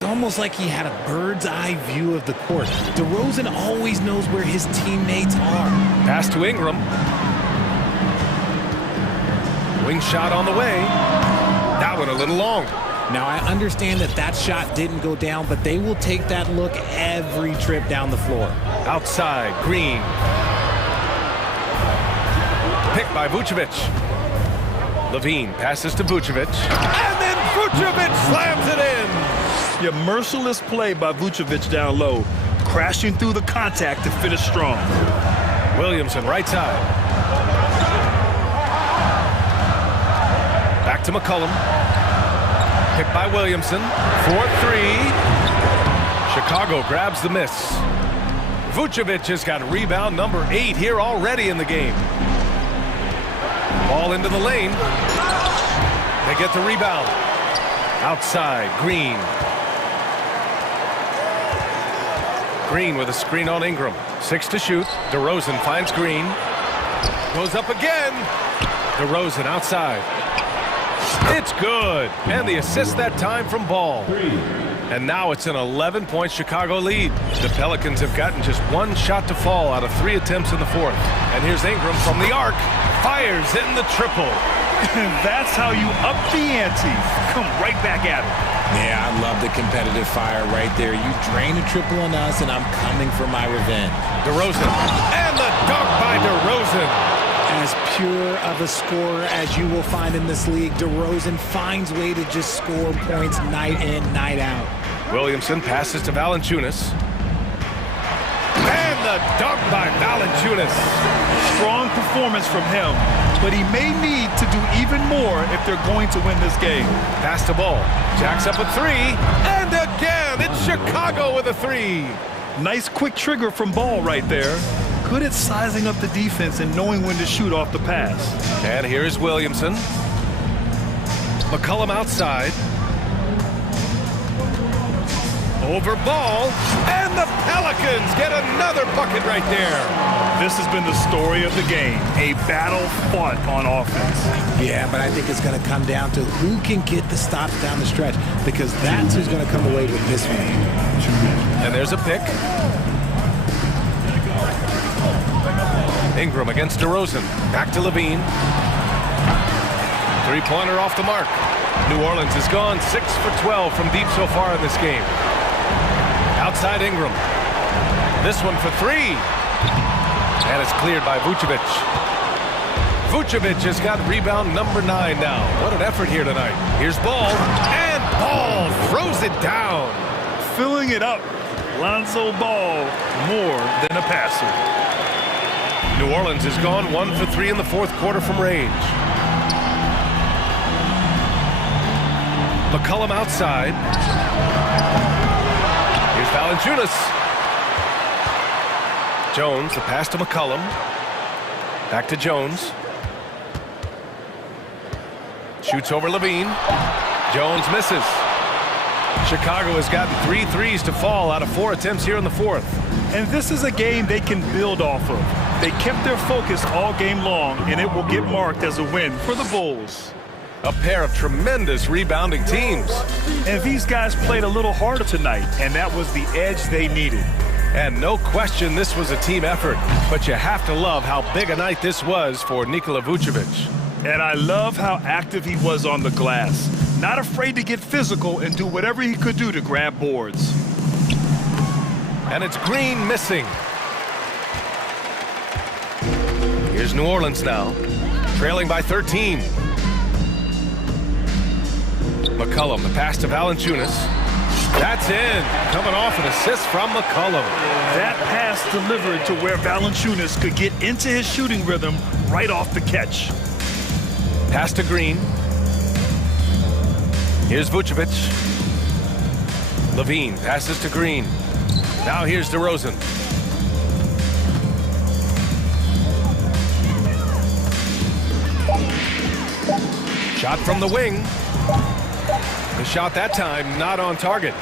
almost like he had a bird's eye view of the court. DeRozan always knows where his teammates are. Pass to Ingram. Wing shot on the way. That one a little long. Now, I understand that that shot didn't go down, but they will take that look every trip down the floor. Outside, Green. Picked by Vucevic. Levine passes to Vucevic. And then Vucevic slams it in. Yeah, merciless play by Vucevic down low, crashing through the contact to finish strong. Williamson, right side. Back to McCollum. Picked by Williamson. 4-3. Chicago grabs the miss. Vucevic has got rebound number 8 here already in the game. Ball into the lane. They get the rebound. Outside, Green. Green with a screen on Ingram. 6 to shoot. DeRozan finds Green. Goes up again. DeRozan outside. It's good. And the assist that time from Ball. And now it's an 11-point Chicago lead. The Pelicans have gotten just 1 shot to fall out of 3 attempts in the 4th. And here's Ingram from the arc. Fires in the triple. That's how you up the ante. Come right back at him. Yeah, I love the competitive fire right there. You drain a triple on us, and I'm coming for my revenge. DeRozan. And the dunk by DeRozan. As pure of a scorer as you will find in this league, DeRozan finds way to just score points night in, night out. Williamson passes to Valanciunas. And the dunk by Valanciunas. Strong performance from him, but he may need to do even more if they're going to win this game. Pass to Ball. Jacks up a 3. And again, it's Chicago with a 3. Nice quick trigger from Ball right there. Good at sizing up the defense and knowing when to shoot off the pass. And here's Williamson. McCollum outside. Over ball, and the Pelicans get another bucket right there. This has been the story of the game, a battle fought on offense. Yeah, but I think it's going to come down to who can get the stops down the stretch, because that's who's going to come away with this one. And there's a pick. Ingram against DeRozan. Back to Levine. Three-pointer off the mark. New Orleans has gone 6 for 12 from deep so far in this game. Outside Ingram. This one for three. And it's cleared by Vucevic. Vucevic has got rebound number 9 now. What an effort here tonight. Here's Ball. And Ball throws it down. Filling it up. Lonzo Ball, more than a passer. New Orleans has gone 1 for 3 in the fourth quarter from range. McCollum outside. Here's Valanciunas. Jones, the pass to McCollum. Back to Jones. Shoots over Levine. Jones misses. Chicago has gotten 3 threes to fall out of 4 attempts here in the fourth. And this is a game they can build off of. They kept their focus all game long, and it will get marked as a win for the Bulls. A pair of tremendous rebounding teams. And these guys played a little harder tonight, and that was the edge they needed. And no question this was a team effort, but you have to love how big a night this was for Nikola Vucevic. And I love how active he was on the glass. Not afraid to get physical and do whatever he could do to grab boards. And it's Green missing. Here's New Orleans now, trailing by 13. McCollum, the pass to Valanciunas. That's in, coming off an assist from McCollum. That pass delivered to where Valanciunas could get into his shooting rhythm right off the catch. Pass to Green. Here's Vucevic. Levine passes to Green. Now here's DeRozan. Shot from the wing. The shot that time not on target.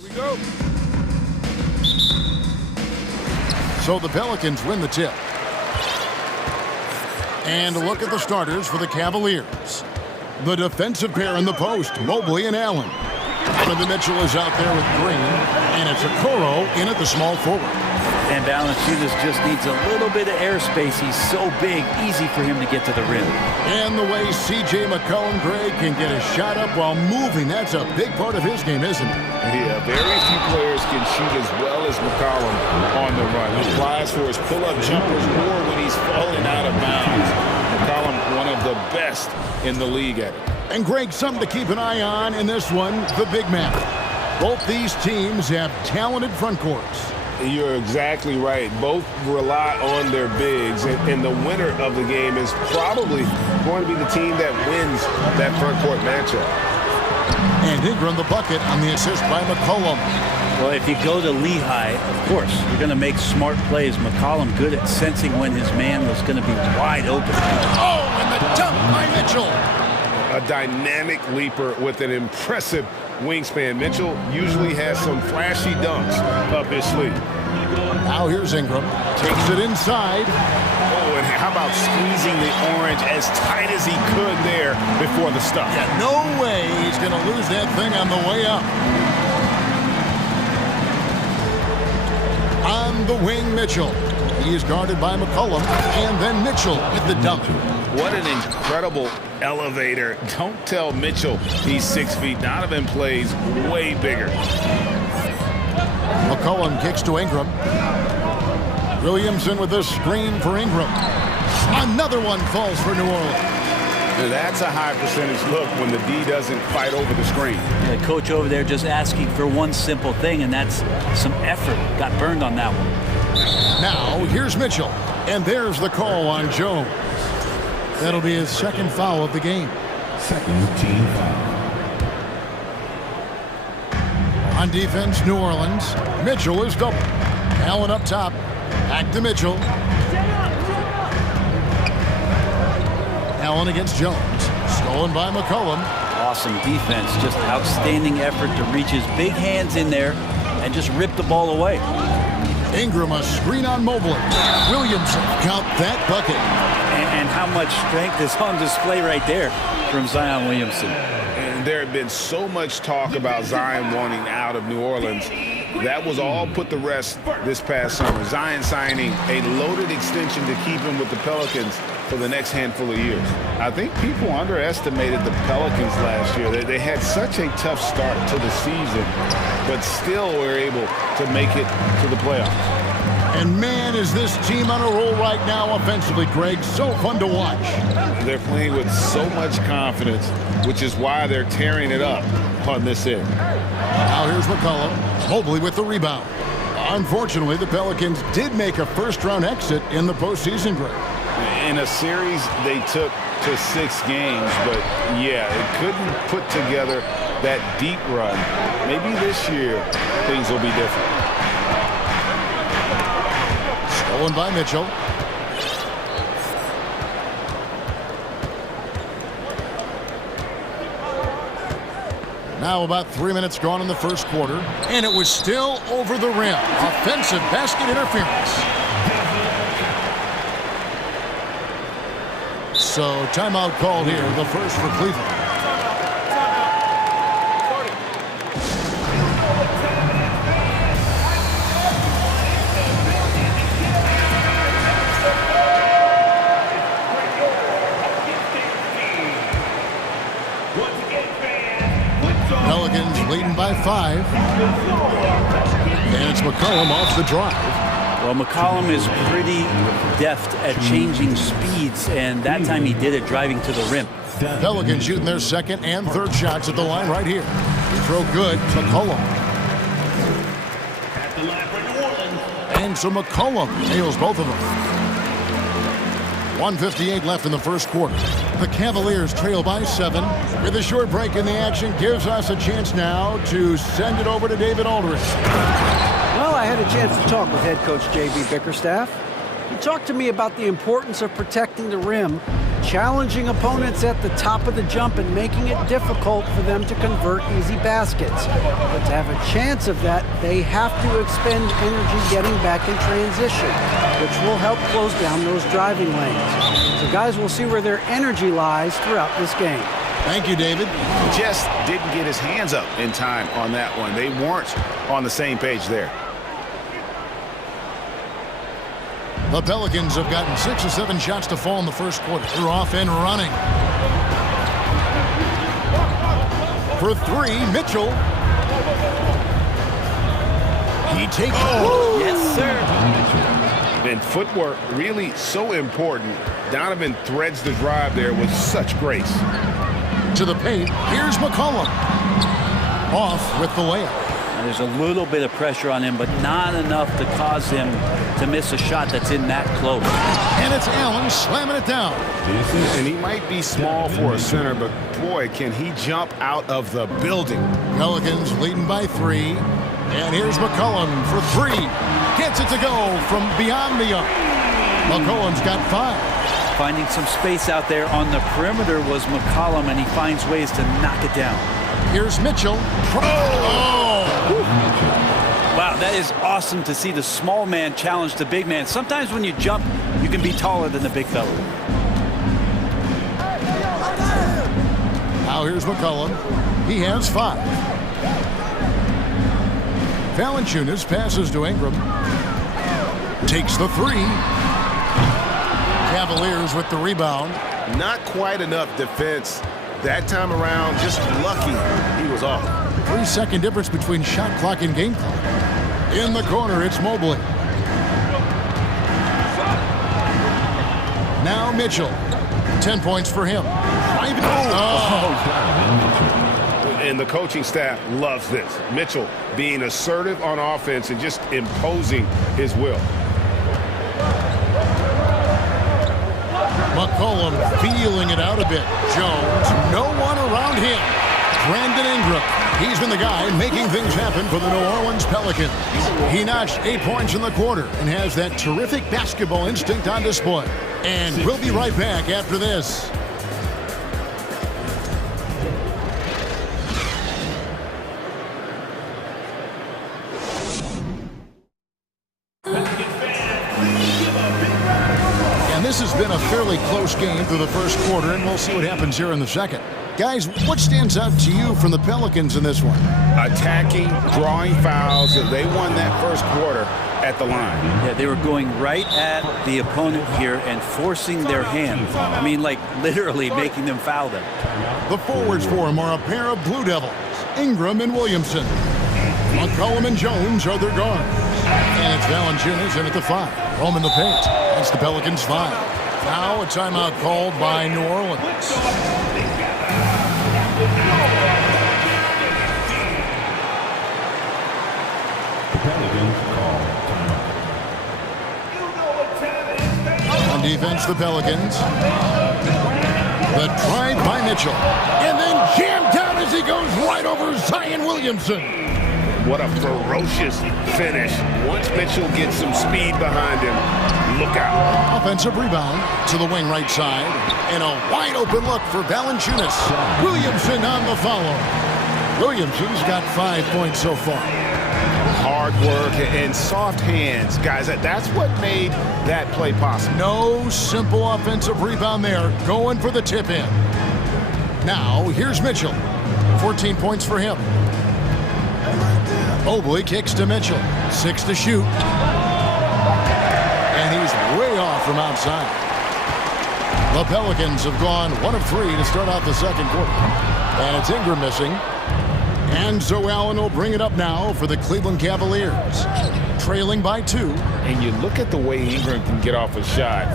Here we go. So the Pelicans win the tip. And a look at the starters for the Cavaliers. The defensive pair in the post, Mobley and Allen. Donovan Mitchell is out there with Green, and it's Okoro in at the small forward. And Valanciunas just needs a little bit of airspace. He's so big, easy for him to get to the rim. And the way C.J. McCollum, Greg, can get a shot up while moving, that's a big part of his game, isn't it? Yeah, very few players can shoot as well as McCollum on the run. He applies for his pull-up jumpers or when he's falling out of bounds. McCollum, one of the best in the league at it. And Greg, something to keep an eye on in this one, the big man. Both these teams have talented front courts. You're exactly right. Both rely on their bigs, and the winner of the game is probably going to be the team that wins that front court matchup. And Ingram the bucket on the assist by McCollum. Well, if you go to Lehigh, of course, you're going to make smart plays. McCollum good at sensing when his man was going to be wide open. Oh, and the dunk by Mitchell. A dynamic leaper with an impressive wingspan. Mitchell usually has some flashy dunks up his sleeve. Now here's Ingram. Takes it inside. Oh, and how about squeezing the orange as tight as he could there before the stop? Yeah, no way he's going to lose that thing on the way up. On the wing, Mitchell. He is guarded by McCollum, and then Mitchell with the dunk. What an incredible elevator. Don't tell Mitchell he's 6 feet. Donovan plays way bigger. McCollum kicks to Ingram. Williamson with a screen for Ingram. Another one falls for New Orleans. That's a high percentage look when the D doesn't fight over the screen. The coach over there just asking for one simple thing, and that's some effort. Got burned on that one. Now, here's Mitchell. And there's the call on Jones. That'll be his second foul of the game. Second team foul. On defense, New Orleans. Mitchell is double. Allen up top. Back to Mitchell. Allen against Jones. Stolen by McCollum. Awesome defense. Just outstanding effort to reach his big hands in there and just rip the ball away. Ingram a screen on Mobley. Williamson count that bucket. And how much strength is on display right there from Zion Williamson. And there had been so much talk about Zion wanting out of New Orleans. That was all put to rest this past summer. Zion signing a loaded extension to keep him with the Pelicans for the next handful of years. I think people underestimated the Pelicans last year. They had such a tough start to the season, but still were able to make it to the playoffs. And man, is this team on a roll right now offensively, Greg. So fun to watch. They're playing with so much confidence, which is why they're tearing it up on this end. Now here's McCollum. Mobley with the rebound. Unfortunately, the Pelicans did make a first-round exit in the postseason, Greg. In a series they took to 6 games, but yeah, it couldn't put together that deep run. Maybe this year things will be different. Stolen by Mitchell. Now about 3 minutes gone in the first quarter, and it was still over the rim. Offensive basket interference. So timeout called here, the first for Cleveland. Pelicans leading by 5. And it's McCollum off the drive. Well, McCollum is pretty deft at changing speeds, and that time he did it driving to the rim. Pelicans shooting their second and third shots at the line right here. Throw good, McCollum. And so McCollum nails both of them. 1:58 left in the first quarter. The Cavaliers trail by 7. With a short break in the action, gives us a chance now to send it over to David Aldridge. Well, I had a chance to talk with head coach J.B. Bickerstaff. He talked to me about the importance of protecting the rim challenging opponents at the top of the jump and making it difficult for them to convert easy baskets. But to have a chance of that, they have to expend energy getting back in transition, which will help close down those driving lanes. So guys, we'll see where their energy lies throughout this game. Thank you, David. Just didn't get his hands up in time on that one. They weren't on the same page there. The Pelicans have gotten 6 or 7 shots to fall in the first quarter. They're off and running. For 3, Mitchell. He takes it. Yes, sir. And footwork really so important. Donovan threads the drive there with such grace. To the paint. Here's McCollum. Off with the layup. And there's a little bit of pressure on him, but not enough to cause him to miss a shot that's in that close. And it's Allen slamming it down. And he might be small for a center, but boy, can he jump out of the building. Pelicans leading by 3. And here's McCollum for 3. Gets it to go from beyond the arc. McCollum's got 5. Finding some space out there on the perimeter was McCollum, and he finds ways to knock it down. Here's Mitchell. Wow, that is awesome to see the small man challenge the big man. Sometimes when you jump, you can be taller than the big fella. Now here's McCollum. He has 5. Valanciunas passes to Ingram. Takes the 3. Cavaliers with the rebound. Not quite enough defense that time around. Just lucky he was off. 3-second difference between shot clock and game clock. In the corner, it's Mobley. Now Mitchell. 10 points for him. And the coaching staff loves this. Mitchell being assertive on offense and just imposing his will. McCollum feeling it out a bit. Jones, no one around him. Brandon Ingram. He's been the guy making things happen for the New Orleans Pelicans. He notched 8 points in the quarter and has that terrific basketball instinct on display. And we'll be right back after this. And this has been a fairly close game through the first quarter, and we'll see what happens here in the second. Guys, what stands out to you from the Pelicans in this one? Attacking, drawing fouls. They won that first quarter at the line. Yeah, they were going right at the opponent here and forcing their hand. I mean, like literally making them foul them. The forwards for him are a pair of Blue Devils, Ingram and Williamson. McCollum and Jones are their guards. And it's Valanciunas in at the 5. Home in the paint. That's the Pelicans 5. Now a timeout called by New Orleans. On defense, the Pelicans. The drive by Mitchell. And then jammed down as he goes right over Zion Williamson. What a ferocious finish. Once Mitchell gets some speed behind him, look out. Offensive rebound to the wing right side. And a wide open look for Valanciunas. Williamson on the follow. Williamson's got 5 points so far. Hard work and soft hands. Guys, that's what made that play possible. No simple offensive rebound there. Going for the tip in. Now, here's Mitchell. 14 points for him. Mobley kicks to Mitchell. 6 to shoot. And he's way off from outside. The Pelicans have gone 1 of 3 to start out the second quarter. And it's Ingram missing. And so Allen will bring it up now for the Cleveland Cavaliers. Trailing by 2. And you look at the way Ingram can get off a shot.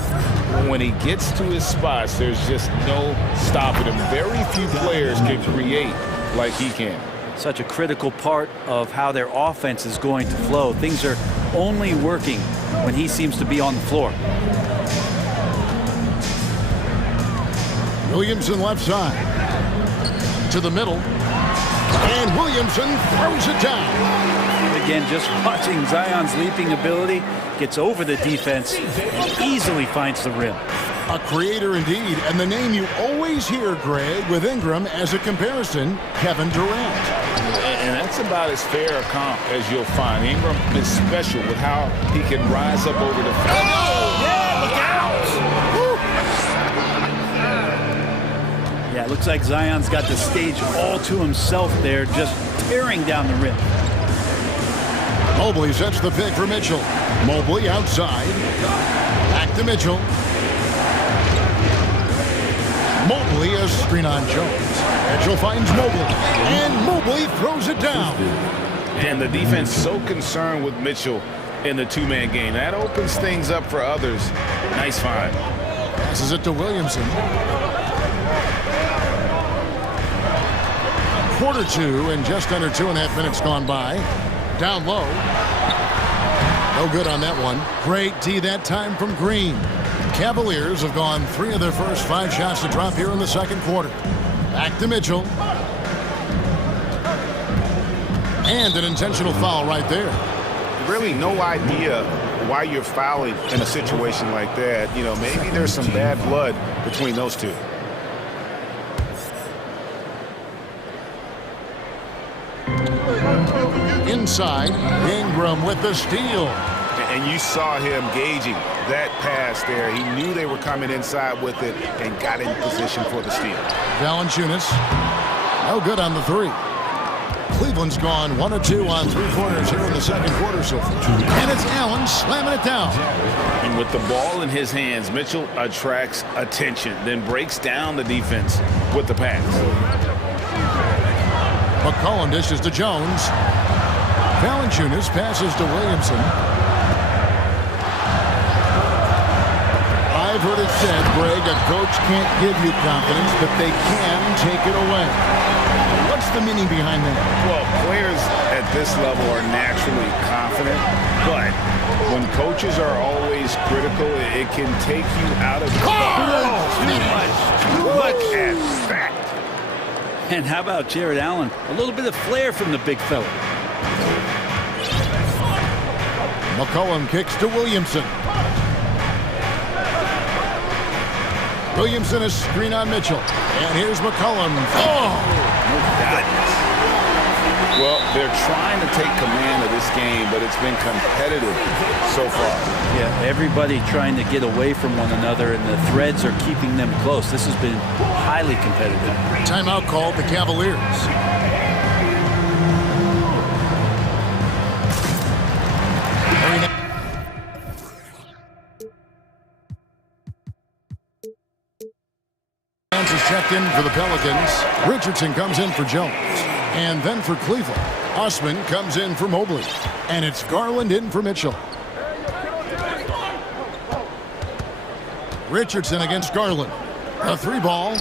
When he gets to his spots, there's just no stopping him. Very few players can create like he can. Such a critical part of how their offense is going to flow. Things are only working when he seems to be on the floor. Williamson left side. To the middle. And Williamson throws it down. Again, just watching Zion's leaping ability, gets over the defense, and easily finds the rim. A creator indeed, and the name you always hear, Greg, with Ingram as a comparison, Kevin Durant. And that's about as fair a comp as you'll find. Ingram is special with how he can rise up over the fence. Yeah, look out! Yeah, it looks like Zion's got the stage all to himself there, just tearing down the rim. Mobley sets the pick for Mitchell. Mobley outside. Back to Mitchell. Mobley, a screen on Jones. Mitchell finds Mobley, and Mobley throws it down. And the defense so concerned with Mitchell in the two-man game. That opens things up for others. Nice find. Passes it to Williamson. Quarter two, and just under 2.5 minutes gone by. Down low. No good on that one. Great D that time from Green. Cavaliers have gone 3 of their first 5 shots to drop here in the second quarter. Back to Mitchell. And an intentional foul right there. Really no idea why you're fouling in a situation like that. You know, maybe there's some bad blood between those two. Inside, Ingram with the steal. And you saw him gauging that pass there. He knew they were coming inside with it and got in position for the steal. Valanciunas, no good on the 3. Cleveland's gone 1 of 2 on 3-pointers here in the second quarter so far. And it's Allen slamming it down. And with the ball in his hands, Mitchell attracts attention, then breaks down the defense with the pass. McCollum dishes to Jones. Valanciunas passes to Williamson. I've heard it said, Greg, a coach can't give you confidence, but they can take it away. What's the meaning behind that? Well, players at this level are naturally confident, but when coaches are always critical, it can take you out of the too much. Look at that. And how about Jared Allen? A little bit of flair from the big fella. McCollum kicks to Williamson. Williamson a screen on Mitchell. And here's McCollum. Oh! Well, they're trying to take command of this game, but it's been competitive so far. Yeah, everybody trying to get away from one another, and the threads are keeping them close. This has been highly competitive. Timeout called the Cavaliers. Is checked in for the Pelicans. Richardson comes in for Jones. And then for Cleveland, Osman comes in for Mobley. And it's Garland in for Mitchell. Richardson against Garland. A 3-ball.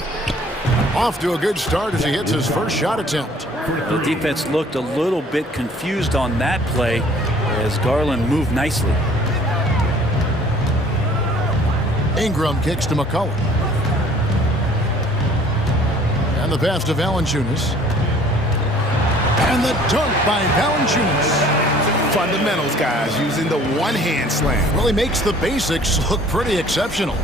Off to a good start as he hits his first shot attempt. The defense looked a little bit confused on that play as Garland moved nicely. Ingram kicks to McCollum. And the pass to Valanciunas. And the dunk by Valanciunas. Fundamentals, guys, using the one-hand slam. Really makes the basics look pretty exceptional.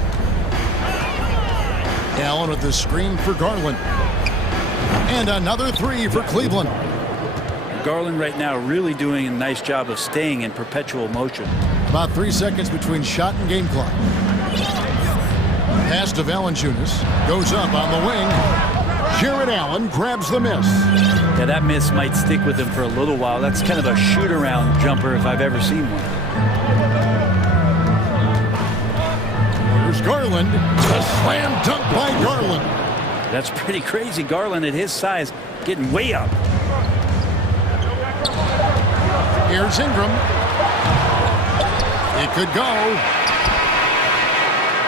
Allen with the screen for Garland. And another 3 for Cleveland. Garland right now really doing a nice job of staying in perpetual motion. About 3 seconds between shot and game clock. Pass to Valanciunas. Goes up on the wing. Jared Allen grabs the miss. Yeah, that miss might stick with him for a little while. That's kind of a shoot-around jumper if I've ever seen one. Here's Garland. A slam dunk by Garland. That's pretty crazy. Garland at his size getting way up. Here's Ingram. It could go.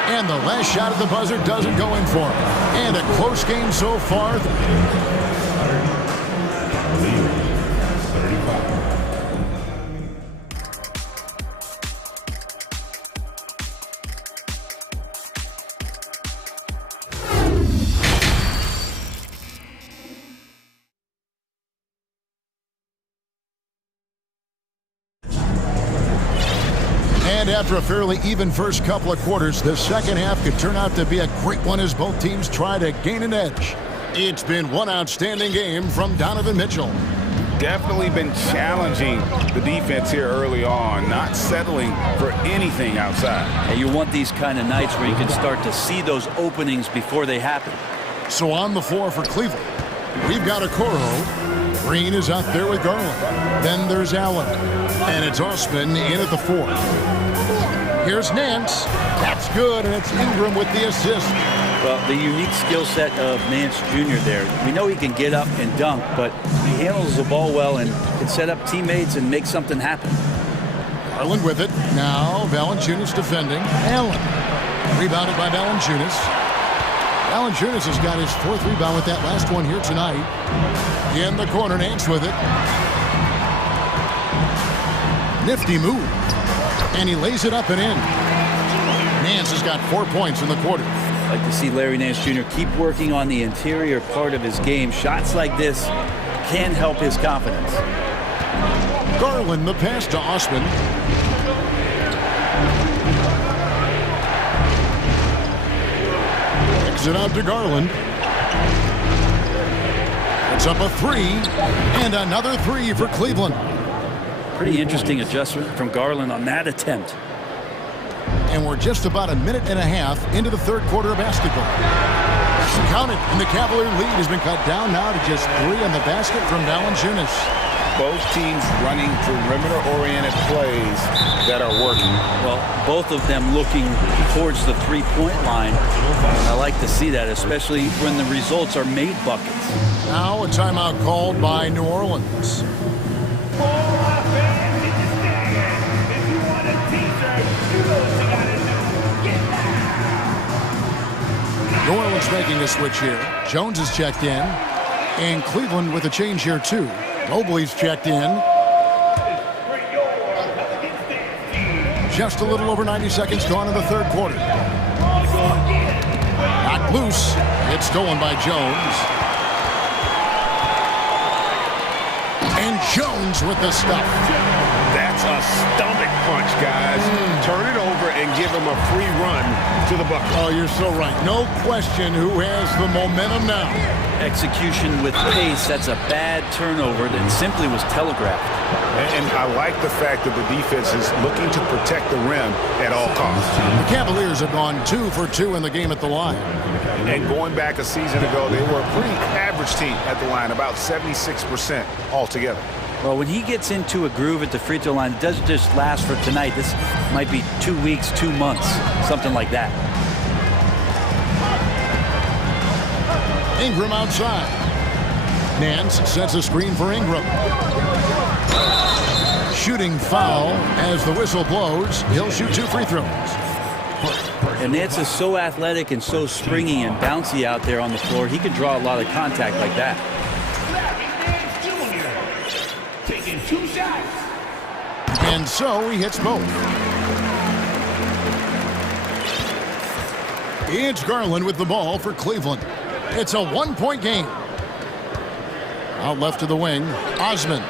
And the last shot at the buzzer doesn't go in for him. And a close game so far. And after a fairly even first couple of quarters, the second half could turn out to be a great one as both teams try to gain an edge. It's been one outstanding game from Donovan Mitchell. Definitely been challenging the defense here early on, not settling for anything outside. And you want these kind of nights where you can start to see those openings before they happen. So on the floor for Cleveland, we've got Okoro. Green is out there with Garland. Then there's Allen. And it's Osman in at the 4. Here's Nance. That's good, and it's Ingram with the assist. Well, the unique skill set of Nance Jr. there. We know he can get up and dunk, but he handles the ball well and can set up teammates and make something happen. Garland with it. Now Valanciunas defending. Allen. Rebounded by Valanciunas. Valanciunas has got his 4th rebound with that last one here tonight. In the corner, Nance with it. Nifty move. And he lays it up and in. Nance has got 4 points in the quarter. I'd like to see Larry Nance Jr. keep working on the interior part of his game. Shots like this can help his confidence. Garland, the pass to Osman. Kicks it out to Garland. It's up a 3, and another 3 for Cleveland. Pretty interesting adjustment from Garland on that attempt. And we're just about a minute and a half into the third quarter of basketball. Count it, and the Cavalier lead has been cut down now to just 3 on the basket from Valanciunas. Both teams running perimeter-oriented plays that are working. Well, both of them looking towards the three-point line. I like to see that, especially when the results are made buckets. Now a timeout called by New Orleans. New Orleans making a switch here. Jones is checked in. And Cleveland with a change here, too. Mobley's checked in. Just a little over 90 seconds gone in the third quarter. Knocked loose. It's stolen by Jones. And Jones with the stuff. That's a stomach punch, guys. Turn it over and give him a free run to the bucket. Oh, you're so right. No question who has the momentum now. Execution with pace, that's a bad turnover that simply was telegraphed. And I like the fact that the defense is looking to protect the rim at all costs. The Cavaliers have gone 2 for 2 in the game at the line. And going back a season ago, they were a pretty average team at the line, about 76% altogether. Well, when he gets into a groove at the free throw line, it doesn't just last for tonight. This might be 2 weeks, 2 months, something like that. Ingram outside. Nance sets a screen for Ingram. Shooting foul as the whistle blows. He'll shoot 2 free throws. And Nance is so athletic and so springy and bouncy out there on the floor. He can draw a lot of contact like that. Taking 2 shots. And so he hits both. It's Garland with the ball for Cleveland. It's a 1-point game. Out left to the wing, Osman.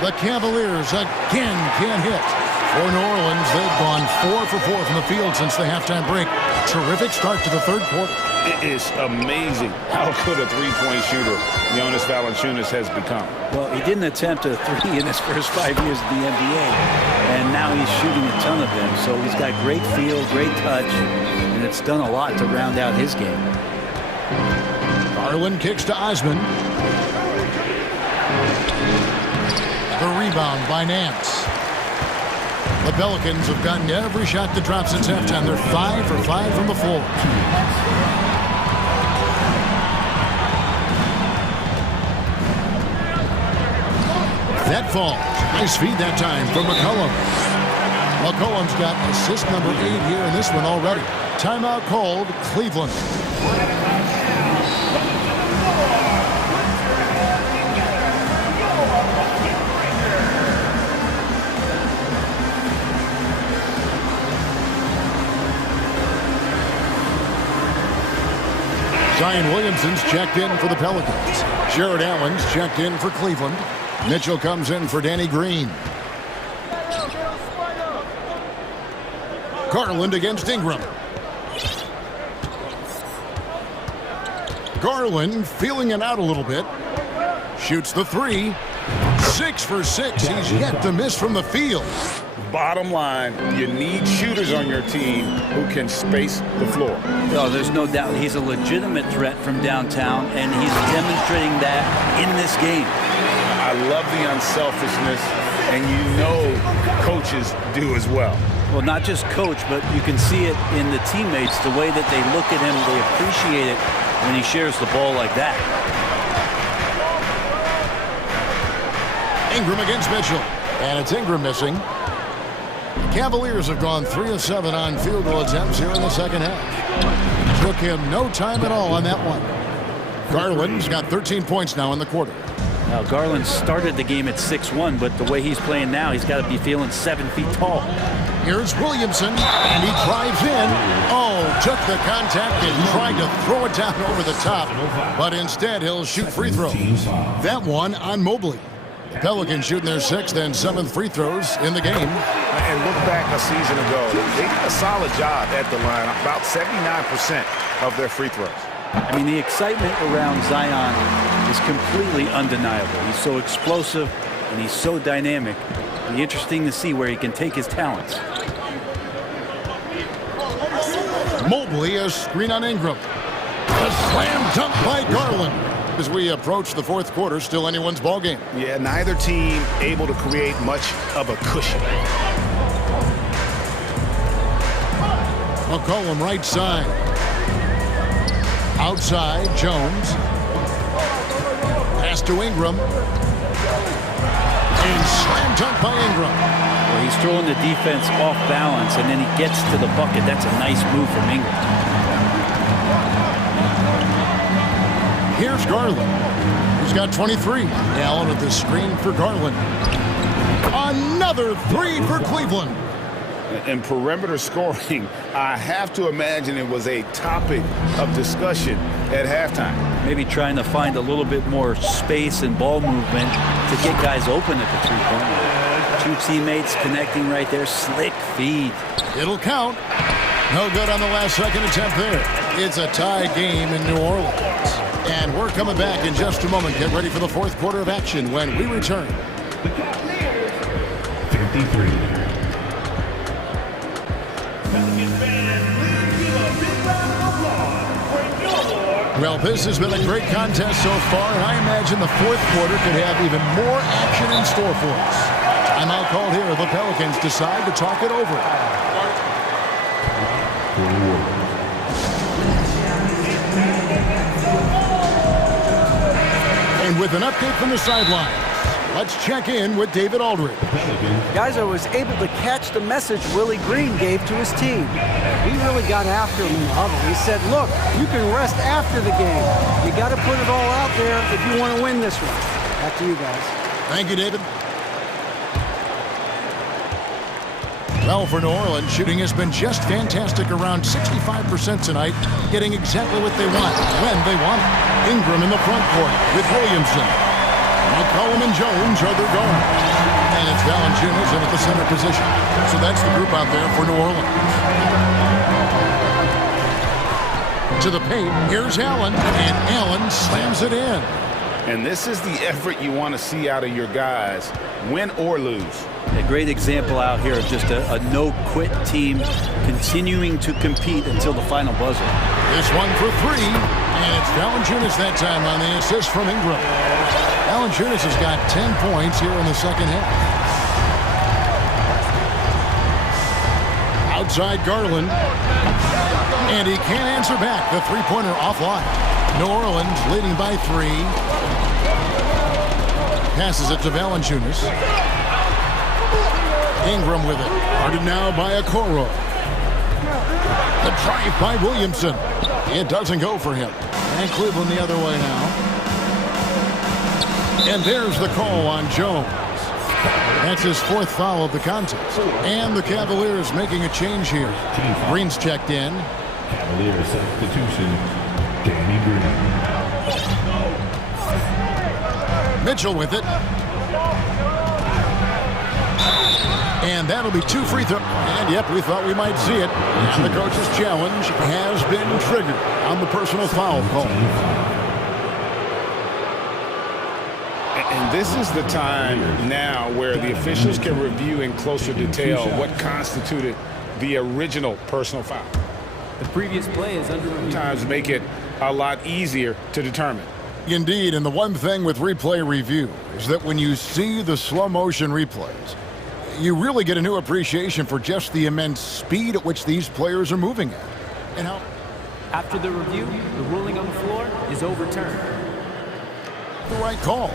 The Cavaliers again can't hit. For New Orleans, they've gone 4 for 4 from the field since the halftime break. Terrific start to the third quarter. It is amazing how good a three-point shooter Jonas Valanciunas has become. Well, he didn't attempt a 3 in his first 5 years of the NBA, and now he's shooting a ton of them. So he's got great feel, great touch, and it's done a lot to round out his game. Garland kicks to Osman. The rebound by Nance. The Pelicans have gotten every shot to drop since halftime. They're 5 for 5 from the floor. That falls. Nice feed that time from McCollum. McCollum's got assist number 8 here in this one already. Timeout called, Cleveland. Zion Williamson's checked in for the Pelicans. Jared Allen's checked in for Cleveland. Mitchell comes in for Danny Green. Garland against Ingram. Garland feeling it out a little bit. Shoots the three. 6 for 6. He's yet to miss from the field. Bottom line, you need shooters on your team who can space the floor. Oh, there's no doubt he's a legitimate threat from downtown, and he's demonstrating that in this game. I love the unselfishness, and you know coaches do as well. Well, not just coach, but you can see it in the teammates, the way that they look at him, they appreciate it when he shares the ball like that. Ingram against Mitchell, and it's Ingram missing. The Cavaliers have gone 3 of 7 on field goal attempts here in the second half. Took him no time at all on that one. Garland's got 13 points now in the quarter. Now, Garland started the game at 6'1", but the way he's playing now, he's got to be feeling 7 feet tall. Here's Williamson, and he drives in. Oh, took the contact and tried to throw it down over the top, but instead he'll shoot free throws. That one on Mobley. The Pelicans shooting their 6th and 7th free throws in the game. And look back a season ago, they did a solid job at the line, about 79% of their free throws. I mean, the excitement around Zion is completely undeniable. He's so explosive and he's so dynamic. It'll be interesting to see where he can take his talents. Mobley, a screen on Ingram. A slam dunk by Garland. As we approach the fourth quarter, still anyone's ball game. Yeah, neither team able to create much of a cushion. McCollum right side. Outside, Jones. Pass to Ingram. And slam dunk by Ingram. Well, he's throwing the defense off balance, and then he gets to the bucket. That's a nice move from Ingram. Here's Garland, who's got 23. Allen with the screen for Garland. Another 3 for Cleveland. And perimeter scoring, I have to imagine it was a topic of discussion at halftime. Maybe trying to find a little bit more space and ball movement to get guys open at the three-point line. 2 teammates connecting right there. Slick feed. It'll count. No good on the last second attempt there. It's a tie game in New Orleans. And we're coming back in just a moment. Get ready for the fourth quarter of action when we return. 53. Well, this has been a great contest so far, and I imagine the fourth quarter could have even more action in store for us. Timeout called here. The Pelicans decide to talk it over. And with an update from the sideline, let's check in with David Aldridge. Guys, I was able to catch the message Willie Green gave to his team. He really got after him in the huddle. He said, look, you can rest after the game. You got to put it all out there if you want to win this one. Back to you guys. Thank you, David. Well, for New Orleans, shooting has been just fantastic, around 65% tonight, getting exactly what they want, when they want it. Ingram in the front court with Williamson. McCollum and Jones are their guards. And it's Valanciunas in at the center position. So that's the group out there for New Orleans. To the paint, here's Allen, and Allen slams it in. And this is the effort you want to see out of your guys, win or lose. A great example out here of just a no-quit team continuing to compete until the final buzzer. This one for 3, and it's Valanciunas that time on the assist from Ingram. Valanciunas has got 10 points here in the second half. Outside Garland, and he can't answer back. The three-pointer offline. New Orleans leading by 3. Passes it to Valanciunas. Ingram with it. Guarded now by Okoro. The drive by Williamson. It doesn't go for him. And Cleveland the other way now. And there's the call on Jones. That's his 4th foul of the contest. And the Cavaliers making a change here. Green's checked in. Cavaliers substitution, Danny Green. Mitchell with it. And that'll be 2 free throws. And yep, we thought we might see it. And the coach's challenge has been triggered on the personal foul call. And this is the time now where the officials can review in closer detail what constituted the original personal foul. The previous play is under review. Sometimes make it a lot easier to determine. Indeed, and the one thing with replay review is that when you see the slow motion replays, you really get a new appreciation for just the immense speed at which these players are moving at. And how After the review, the ruling on the floor is overturned. the right call.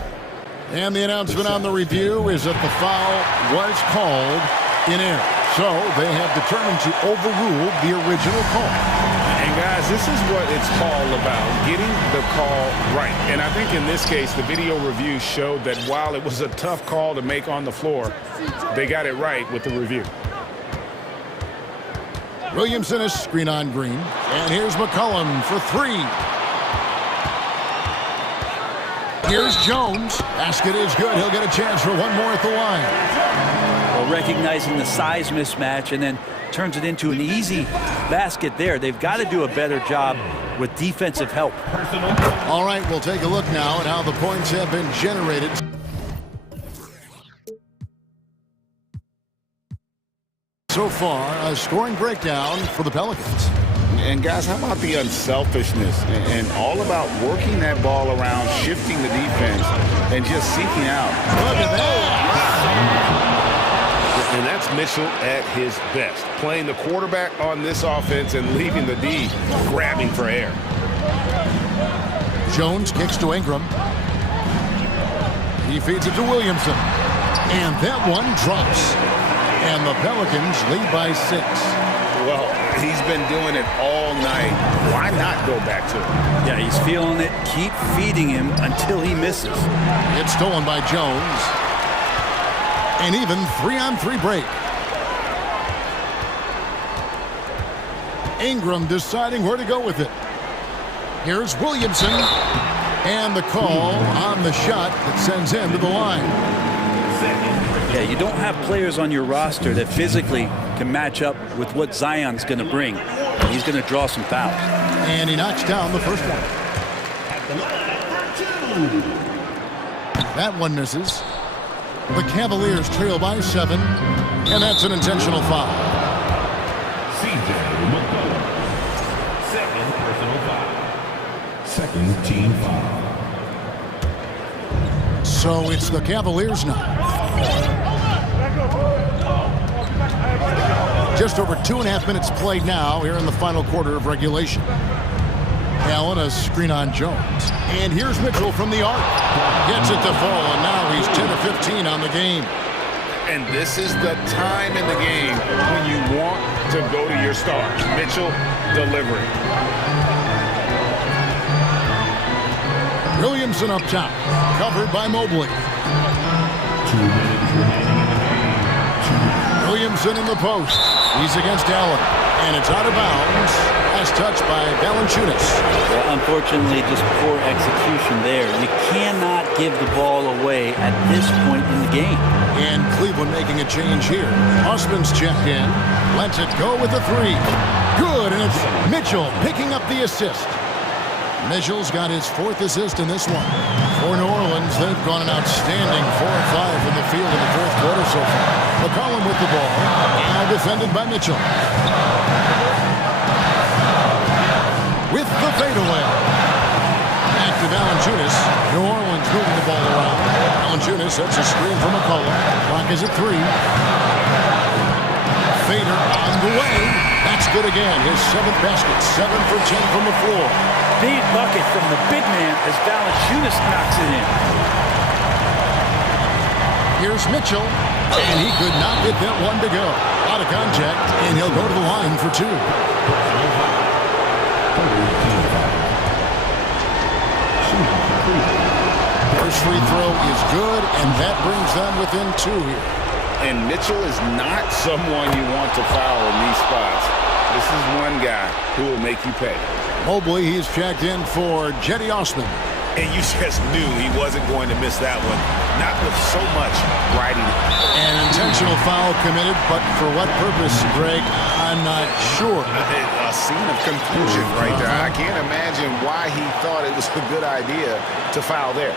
And the announcement on the review is that the foul was called in error. So they have determined to overrule the original call. And guys, this is what it's all about, getting the call right. And I think in this case, the video review showed that while it was a tough call to make on the floor, they got it right with the review. Williamson is screen on Green. And here's McCollum for 3. Here's Jones. Basket is good. He'll get a chance for one more at the line. Well, recognizing the size mismatch and then turns it into an easy basket there. They've got to do a better job with defensive help. All right, we'll take a look now at how the points have been generated. So far, a scoring breakdown for the Pelicans. And guys, how about the unselfishness and all about working that ball around, shifting the defense, and just seeking out. Look at that. And that's Mitchell at his best, playing the quarterback on this offense and leaving the D grabbing for air. Jones kicks to Ingram. He feeds it to Williamson. And that one drops. And the Pelicans lead by 6. Well, he's been doing it all night. Why not go back to it? Yeah, he's feeling it. Keep feeding him until he misses. It's stolen by Jones. And even 3-on-3 break. Ingram deciding where to go with it. Here's Williamson. And the call on the shot that sends him to the line. Yeah, you don't have players on your roster that physically can match up with what Zion's going to bring. He's going to draw some fouls. And he knocks down the first one. That one misses. The Cavaliers trail by 7, and that's an intentional foul. Second personal foul. Second team foul. So it's the Cavaliers now. Just over 2.5 minutes played now here in the final quarter of regulation. Allen, a screen on Jones. And here's Mitchell from the arc. Gets it to fall, and now he's 10 of 15 on the game. And this is the time in the game when you want to go to your stars. Mitchell delivering. Williamson up top, covered by Mobley. 2 minutes remaining. Williamson in the post. He's against Allen, and it's out of bounds as touched by Valanciunas. Well, unfortunately, just poor execution there. You cannot give the ball away at this point in the game. And Cleveland making a change here. Osman's checked in, lets it go with the 3. Good, and it's Mitchell picking up the assist. Mitchell's got his 4th assist in this one. For New Orleans, they've gone an outstanding 4 of 5 from the field in the 4th quarter so far. McCollum with the ball, now defended by Mitchell. With the fadeaway. Back to Valanciunas. New Orleans moving the ball around. Valanciunas sets a screen for McCollum. Clock is at 3. Fader on the way. That's good again. His 7th basket. 7 for 10 from the floor. Big bucket from the big man as Valanciunas knocks it in. Here's Mitchell, and he could not get that one to go. Out of contact, and he'll go to the line for 2. First free throw is good, and that brings them within 2 here. And Mitchell is not someone you want to foul in these spots. This is one guy who will make you pay. Mobley, he's checked in for Jetty Osman. and you just knew he wasn't going to miss that one. Not with so much riding it. An intentional foul committed, but for what purpose, Greg, I'm not sure. A scene of confusion right there. I can't imagine why he thought it was a good idea to foul there.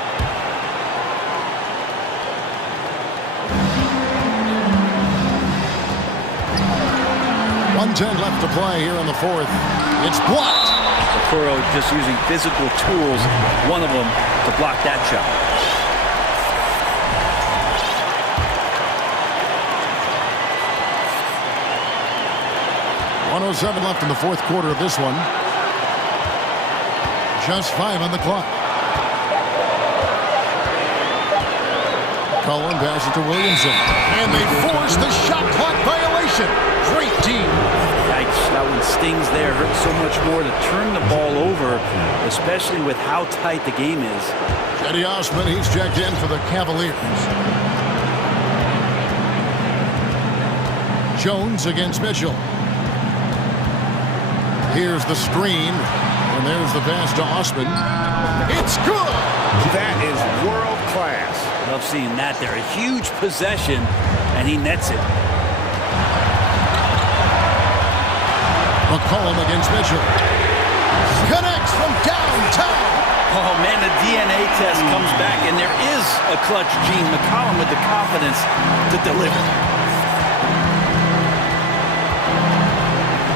.10 left to play here in the fourth. It's blocked. Okoro just using physical tools, one of them, to block that shot. .107 left in the fourth quarter of this one. Just 5 on the clock. Cullen passes to Williamson. And they force the shot clock violation. Great team. Yikes, that one stings there. Hurts so much more to turn the ball over, especially with how tight the game is. Cedi Osman, he's checked in for the Cavaliers. Jones against Mitchell. Here's the screen. And there's the pass to Osman. It's good. That is world class. Love seeing that there. A huge possession, and he nets it. McCollum against Mitchell. Connects from downtown. Oh, man, the DNA test comes back, and there is a clutch gene. McCollum with the confidence to deliver.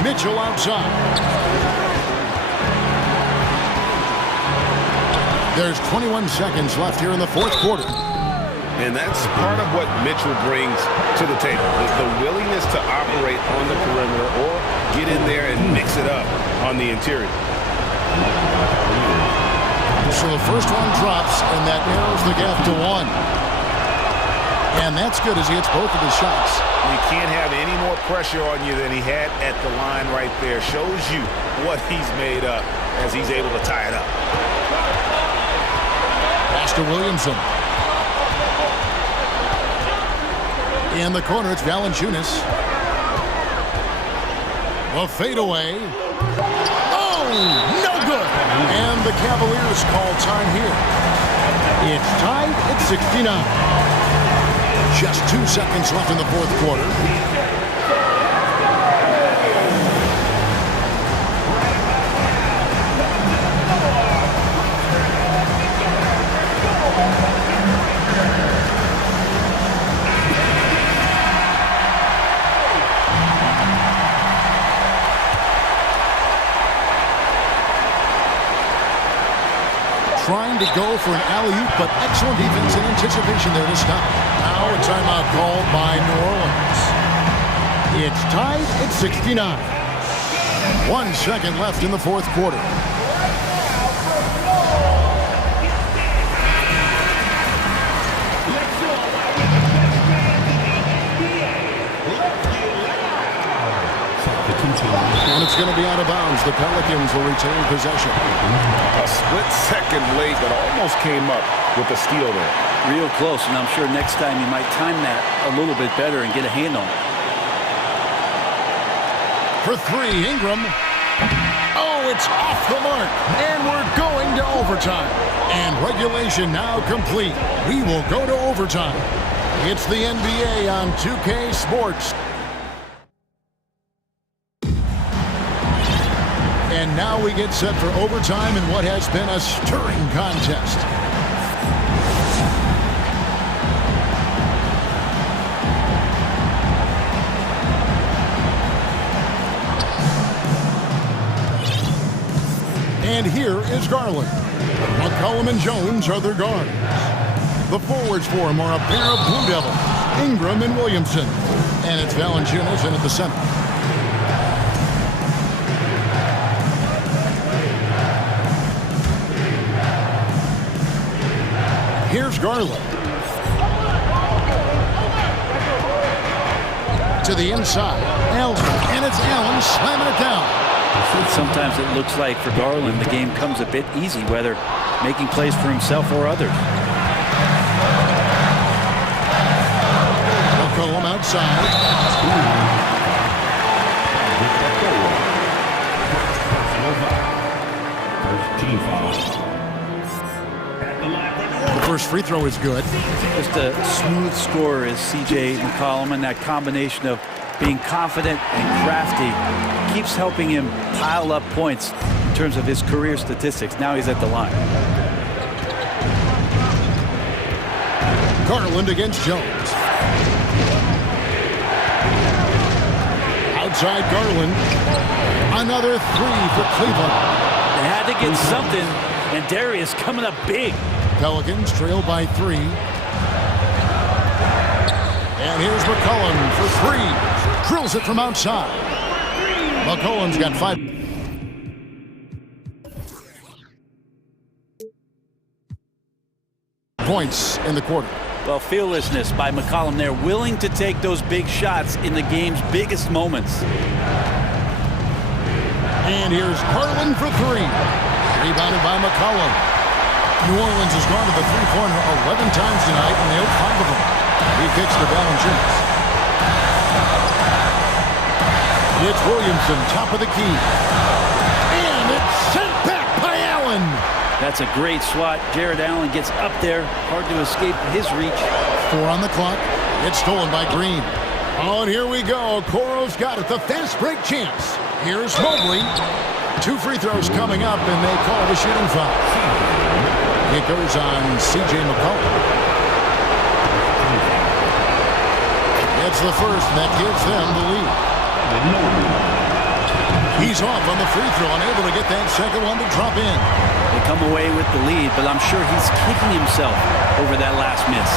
Mitchell outside. There's 21 seconds left here in the fourth quarter. And that's part of what Mitchell brings to the table, is the willingness to operate on the perimeter or get in there and mix it up on the interior. So the first one drops, and that narrows the gap to 1. And that's good as he hits both of his shots. You can't have any more pressure on you than he had at the line right there. Shows you what he's made up as he's able to tie it up. Pass to Williamson. In the corner, it's Valanciunas. A fadeaway. Oh, no good. And the Cavaliers call time here. It's tied at 69. Just 2 seconds left in the fourth quarter. Trying to go for an alley-oop, but excellent defense and anticipation there to stop. Now a timeout called by New Orleans. It's tied at 69. 1 second left in the fourth quarter. And it's going to be out of bounds. The Pelicans will retain possession. A split second late, but almost came up with the steal there. Real close, and I'm sure next time you might time that a little bit better and get a hand on it. For 3, Ingram. Oh, it's off the mark. And we're going to overtime. And regulation now complete. We will go to overtime. It's the NBA on 2K Sports. And now we get set for overtime in what has been a stirring contest. And here is Garland. McCollum and Jones are their guards. The forwards for him are a pair of Blue Devils, Ingram and Williamson. And it's Valanciunas in at the center. Here's Garland. To the inside. Allen. And it's Allen slamming it down. Sometimes it looks like for Garland the game comes a bit easy, whether making plays for himself or others. McCollum outside. First free throw is good. Just a smooth scorer is C.J. McCollum, and that combination of being confident and crafty keeps helping him pile up points in terms of his career statistics. Now he's at the line. Garland against Jones. Outside Garland. Another three for Cleveland. They had to get something, and Darius coming up big. Pelicans trail by 3. And here's McCollum for 3. Drills it from outside. McCollum's got 5 points in the quarter. Well, fearlessness by McCollum there, willing to take those big shots in the game's biggest moments. And here's Garland for 3. Rebounded by McCollum. New Orleans has gone to the three-pointer 11 times tonight, and they hit 5 of them. He kicks to Valanciunas. It's Williamson, top of the key. And it's sent back by Allen. That's a great swat. Jared Allen gets up there. Hard to escape his reach. 4 on the clock. It's stolen by Green. Oh, and here we go. Coro's got it. The fast break chance. Here's Mobley. 2 free throws coming up, and they call the shooting foul. It goes on C.J. McCollum. It's the first, and that gives them the lead. He's off on the free throw, unable to get that second one to drop in. They come away with the lead, but I'm sure he's kicking himself over that last miss.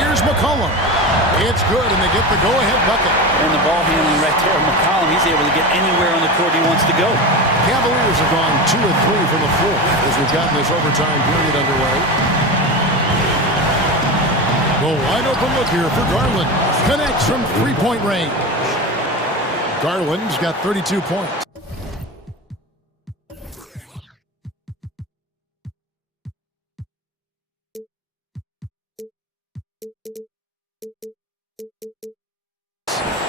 Here's McCollum. It's good, and they get the go-ahead bucket. And the ball handling right there. McCollum, he's able to get anywhere on the court he wants to go. Cavaliers have gone 2 of 3 from the floor as we've gotten this overtime period underway. The wide open look here for Garland. Connects from three-point range. Garland's got 32 points.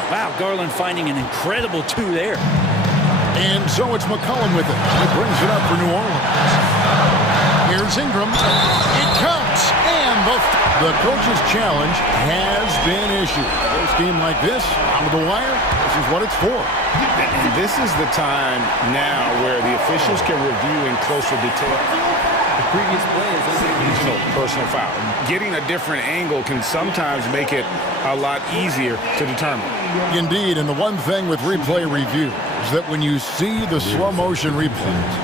Wow, Garland finding an incredible 2 there. And so it's McCollum with it. It brings it up for New Orleans. Here's Ingram. It counts. And the coach's challenge has been issued. This game like this, out of the wire, this is what it's for. And this is the time now where the officials can review in closer detail. The previous play is Regional personal foul. Getting a different angle can sometimes make it a lot easier to determine. Indeed, and the one thing with replay review is that when you see the slow motion replays,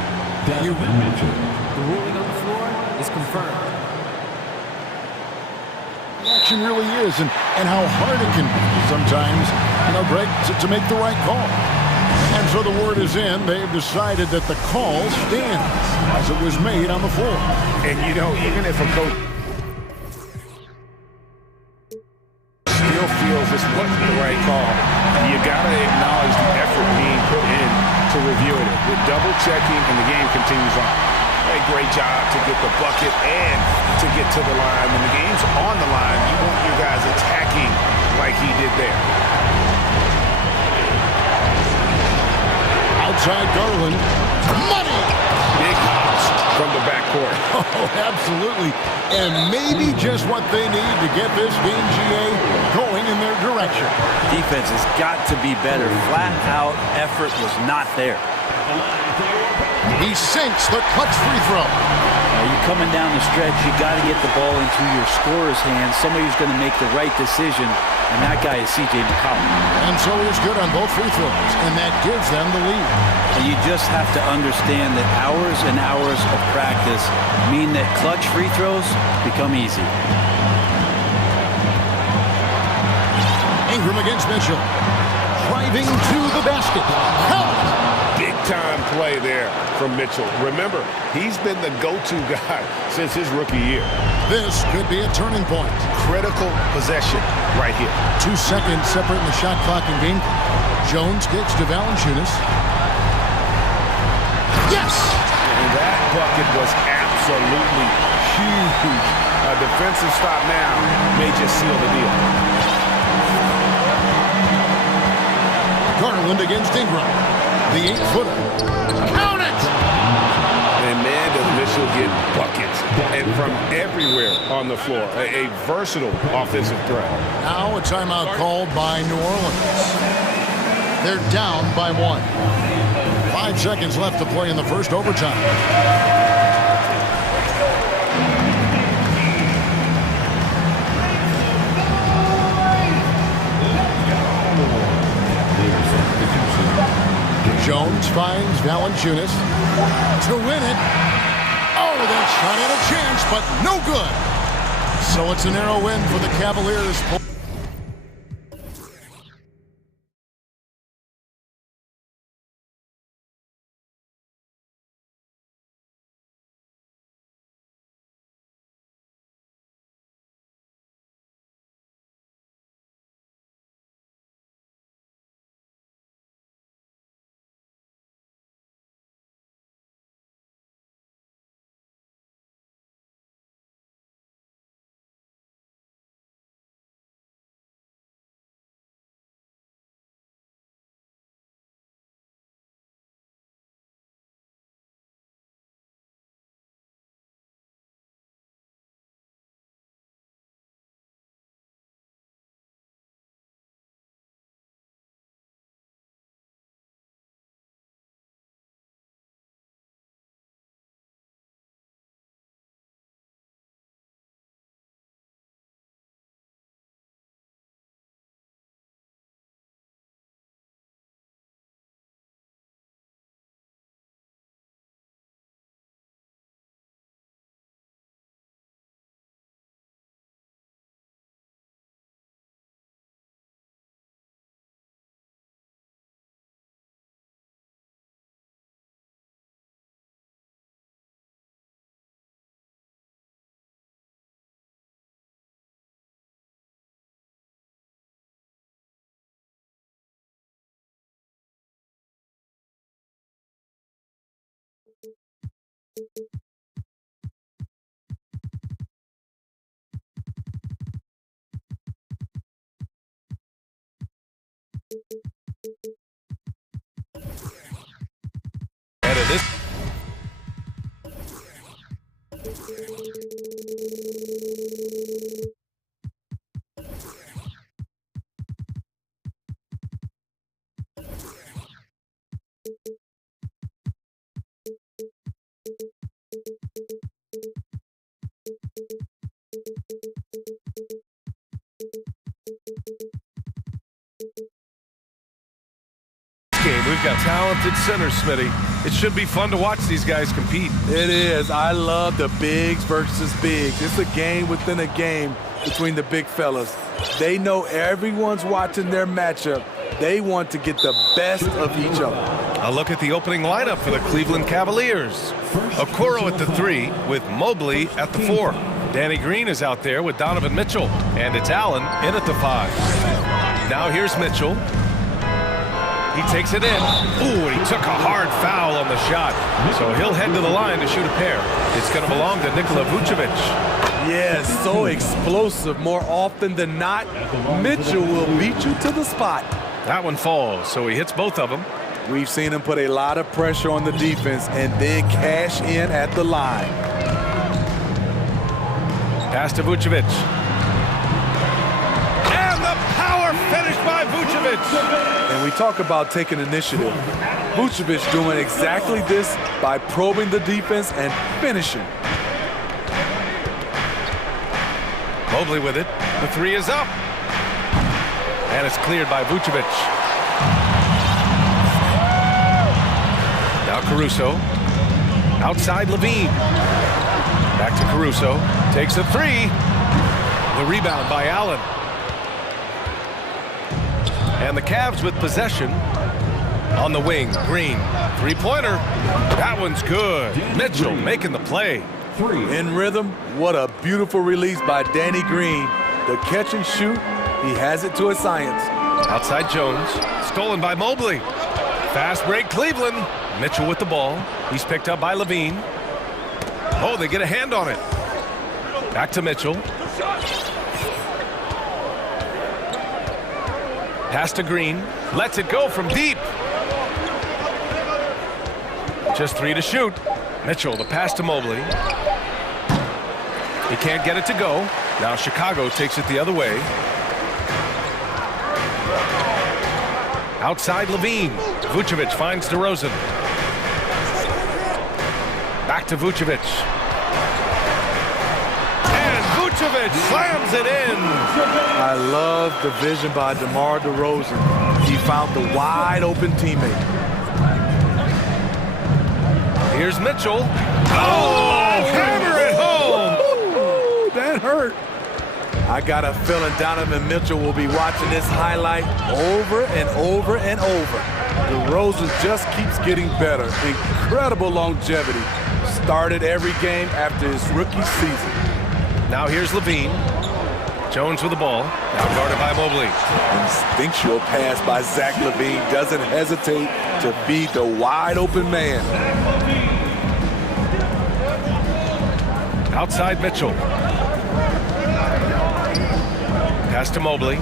the ruling on the floor is confirmed. The action really is, and how hard it can be sometimes, Greg, to make the right call. And so the word is in. They've decided that the call stands as it was made on the floor. And, even if a coach still feels this wasn't the right call, you got to acknowledge the effort being put in to review it. With double checking, and the game continues on. A great job to get the bucket and to get to the line. When the game's on the line, you want your guys attacking like he did there. Outside Garland. Money! Big hops from the backcourt. Oh, absolutely. And maybe just what they need to get this game, GA, going in their direction. Defense has got to be better. Flat-out effort was not there. He sinks the clutch free throw. You're coming down the stretch. You got to get the ball into your scorer's hands. Somebody who's going to make the right decision, and that guy is C.J. McCollum. And so he's good on both free throws, and that gives them the lead. And you just have to understand that hours and hours of practice mean that clutch free throws become easy. Ingram against Mitchell. Driving to the basket. Count! Big-time play there from Mitchell. Remember, he's been the go-to guy since his rookie year. This could be a turning point. Critical possession right here. 2 seconds separating the shot clock and game clock. Jones kicks to Valanciunas. Yes! And that bucket was absolutely huge. A defensive stop now may just seal the deal. Garland against Ingram. The 8-footer. Count it! And man, does Mitchell get buckets. and from everywhere on the floor. A versatile offensive threat. Now a timeout called by New Orleans. They're down by 1. 5 seconds left to play in the first overtime. Jones finds Valanciunas to win it. Oh, that shot had a chance, but no good. So it's a narrow win for the Cavaliers. And it is. We've got talented centers, Smitty. It should be fun to watch these guys compete. It is. I love the bigs versus bigs. It's a game within a game between the big fellas. They know everyone's watching their matchup. They want to get the best of each other. A look at the opening lineup for the Cleveland Cavaliers. Okoro at the 3 with Mobley at the 4. Danny Green is out there with Donovan Mitchell. And it's Allen in at the 5. Now here's Mitchell. He takes it in. Ooh, and he took a hard foul on the shot. So he'll head to the line to shoot a pair. It's going to belong to Nikola Vucevic. Yes, so explosive. More often than not, Mitchell will beat you to the spot. That one falls, so he hits both of them. We've seen him put a lot of pressure on the defense and then cash in at the line. Pass to Vucevic. And the power finish by Vucevic. And we talk about taking initiative. Vucevic doing exactly this by probing the defense and finishing. Mobley with it. The 3 is up. And it's cleared by Vucevic. Now Caruso. Outside Levine. Back to Caruso. Takes a 3. The rebound by Allen. And the Cavs with possession. On the wing, Green. 3-pointer. That one's good. Mitchell making the play. In rhythm, what a beautiful release by Danny Green. The catch and shoot, he has it to a science. Outside Jones. Stolen by Mobley. Fast break Cleveland. Mitchell with the ball. He's picked up by Levine. Oh, they get a hand on it. Back to Mitchell. Pass to Green. Lets it go from deep. Just 3 to shoot. Mitchell, the pass to Mobley. He can't get it to go. Now Chicago takes it the other way. Outside Levine. Vucevic finds DeRozan. Back to Vucevic. And Vucevic slams it in. I love the vision by DeMar DeRozan. He found the wide open teammate. Here's Mitchell. Oh, hammer it home. Ooh, that hurt. I got a feeling Donovan Mitchell will be watching this highlight over and over and over. DeRozan just keeps getting better. Incredible longevity. Started every game after his rookie season. Now here's Levine. Jones with the ball. Now guarded by Mobley. Instinctual pass by Zach Levine. Doesn't hesitate to feed the wide open man. Outside Mitchell. Pass to Mobley.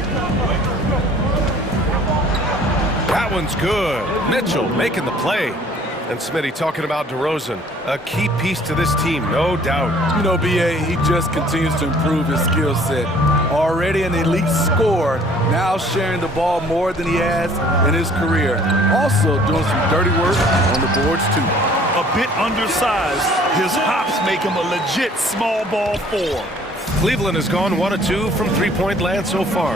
That one's good. Mitchell making the play. And Smitty talking about DeRozan, a key piece to this team, no doubt. You know, B.A., he just continues to improve his skill set. Already an elite scorer, now sharing the ball more than he has in his career. Also doing some dirty work on the boards, too. A bit undersized, his hops make him a legit small ball 4. Cleveland has gone 1 of 2 from three-point land so far.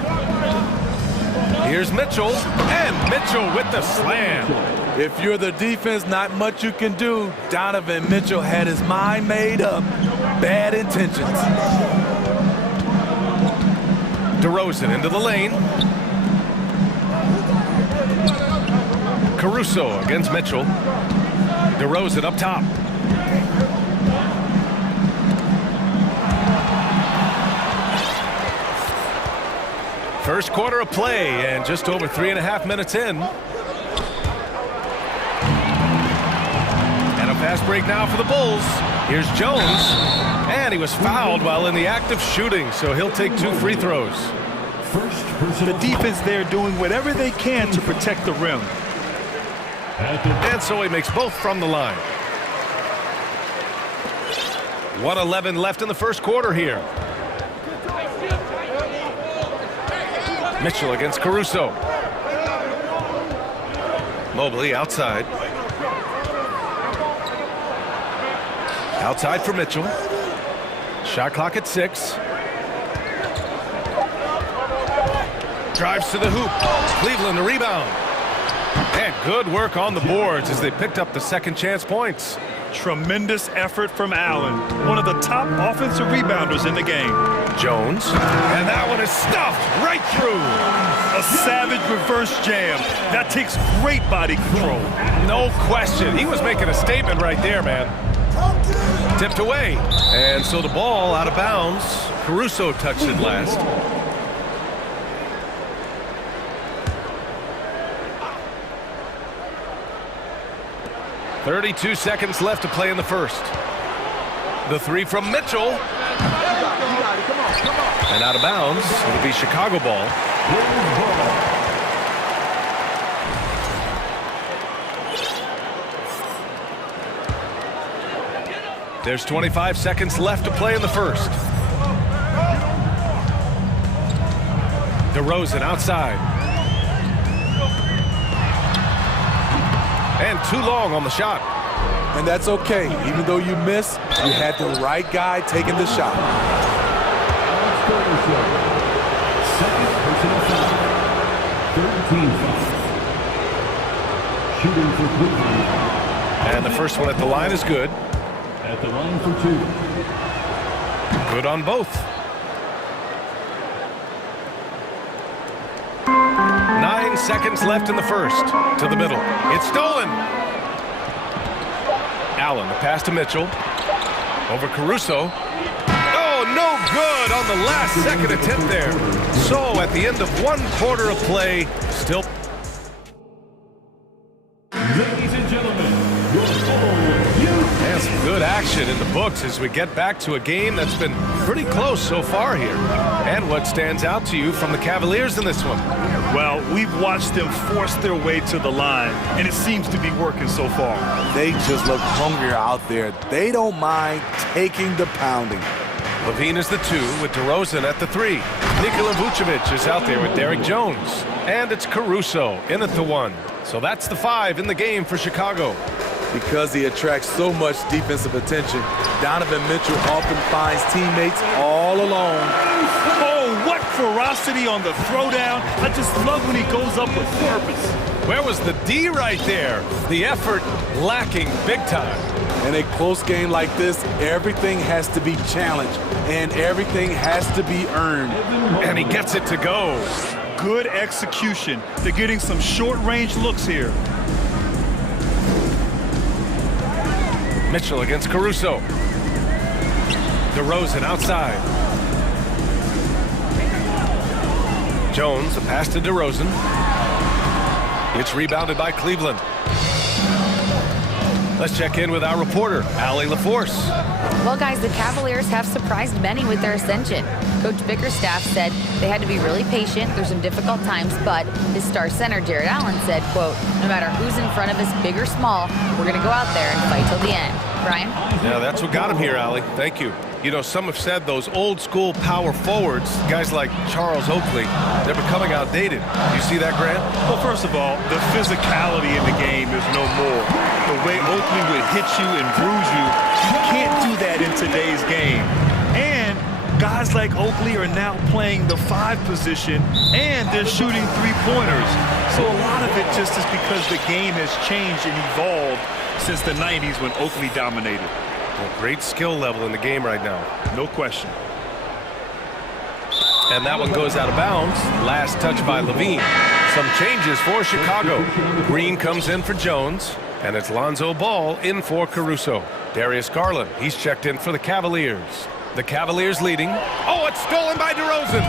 Here's Mitchell, and Mitchell with the slam. If you're the defense, not much you can do. Donovan Mitchell had his mind made up. Bad intentions. DeRozan into the lane. Caruso against Mitchell. DeRozan up top. First quarter of play, and just over 3.5 minutes in. And a fast break now for the Bulls. Here's Jones, and he was fouled while in the act of shooting, so he'll take 2 free throws. The defense there doing whatever they can to protect the rim. And so he makes both from the line. 1:11 left in the first quarter here. Mitchell against Caruso. Mobley outside. Outside for Mitchell. Shot clock at 6. Drives to the hoop. Cleveland the rebound. And good work on the boards as they picked up the second chance points. Tremendous effort from Allen, one of the top offensive rebounders in the game. Jones, and that one is stuffed right through. A savage reverse jam. That takes great body control. No question. He was making a statement right there, man. Tipped away. And so the ball out of bounds. Caruso touched it last. .32 seconds left to play in the first. The 3 from Mitchell. And out of bounds. It'll be Chicago ball. There's 25 seconds left to play in the first. DeRozan outside. And too long on the shot. And that's okay. Even though you miss, you had the right guy taking the shot. Second personal foul. 13 foul. Shooting for Cleveland. And the first one at the line is good. At the line for 2. Good on both. 9 seconds left in the first. To the middle. It's stolen. Allen, the pass to Mitchell. Over Caruso. Oh, no good on the last second attempt there. So at the end of 1 quarter of play, still. Ladies and gentlemen, your and some good action in the books as we get back to a game that's been pretty close so far here. And what stands out to you from the Cavaliers in this one? Well, we've watched them force their way to the line, and it seems to be working so far. They just look hungrier out there. They don't mind taking the pounding. Levine is the 2 with DeRozan at the 3. Nikola Vucevic is out there with Derek Jones. And it's Caruso in at the 1. So that's the 5 in the game for Chicago. Because he attracts so much defensive attention, Donovan Mitchell often finds teammates all alone. Oh, what ferocity on the throwdown. I just love when he goes up with purpose. Where was the D right there? The effort lacking big time. In a close game like this, everything has to be challenged and everything has to be earned. And he gets it to go. Good execution. They're getting some short-range looks here. Mitchell against Caruso. DeRozan outside. Jones, a pass to DeRozan. It's rebounded by Cleveland. Let's check in with our reporter, Allie LaForce. Well, guys, the Cavaliers have surprised many with their ascension. Coach Bickerstaff said they had to be really patient through some difficult times, but his star center, Jared Allen, said, quote, no matter who's in front of us, big or small, we're going to go out there and fight till the end. Brian? Yeah, that's what got him here, Allie. Thank you. You know, some have said those old school power forwards, guys like Charles Oakley, they're becoming outdated. You see that, Grant? Well, first of all, the physicality in the game is no more. The way Oakley would hit you and bruise you, you can't do that in today's game. And guys like Oakley are now playing the 5 position, and they're shooting 3-pointers. So a lot of it just is because the game has changed and evolved since the 90s when Oakley dominated. A great skill level in the game right now. No question. And that one goes out of bounds. Last touch by Levine. Some changes for Chicago. Green comes in for Jones, and it's Lonzo Ball in for Caruso. Darius Garland, he's checked in for the Cavaliers. The Cavaliers leading. Oh, it's stolen by DeRozan.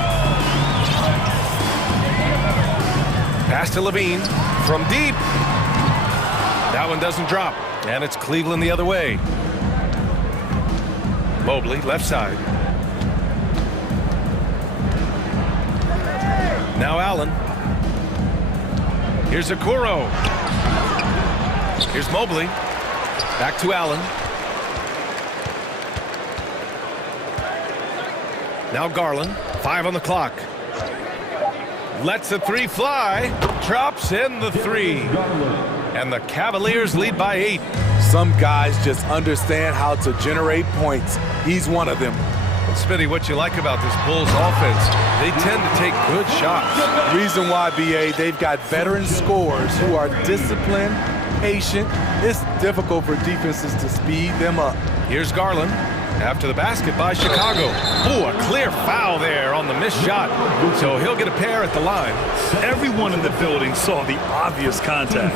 Pass to Levine from deep. That one doesn't drop, and it's Cleveland the other way. Mobley, left side. Now Allen. Here's Okoro. Here's Mobley. Back to Allen. Now Garland. 5 on the clock. Lets the 3 fly. Drops in the 3. And the Cavaliers lead by 8. Some guys just understand how to generate points. He's one of them. Smitty, what you like about this Bulls offense, they tend to take good shots. Reason why, BA, they've got veteran scorers who are disciplined, patient. It's difficult for defenses to speed them up. Here's Garland. After the basket by Chicago. Ooh, a clear foul there on the missed shot. So he'll get a pair at the line. Everyone in the building saw the obvious contact.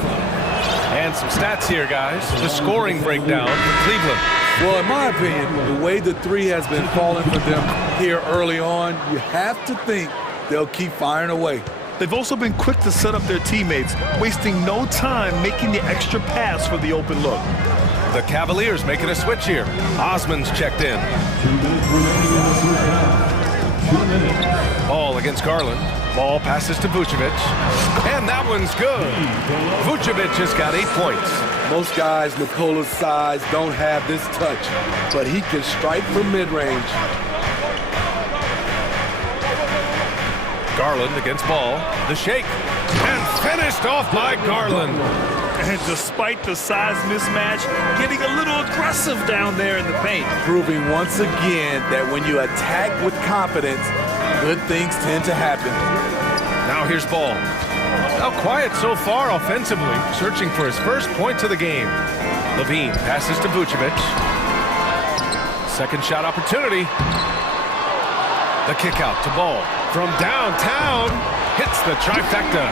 And some stats here, guys. The scoring breakdown for Cleveland. Well, in my opinion, the way the 3 has been falling for them here early on, you have to think they'll keep firing away. They've also been quick to set up their teammates, wasting no time making the extra pass for the open look. The Cavaliers making a switch here. Osman's checked in. Ball against Garland. Ball passes to Vucevic. And that one's good. Vucevic has got 8 points. Most guys Nikola's size don't have this touch, but he can strike from mid-range. Garland against Ball. The shake. And finished off by Garland. And despite the size mismatch, getting a little aggressive down there in the paint. Proving once again that when you attack with confidence, good things tend to happen. Now here's Ball. Now quiet so far offensively, searching for his first points of the game. Levine passes to Vucevic. Second shot opportunity. The kick out to Ball. From downtown, hits the trifecta.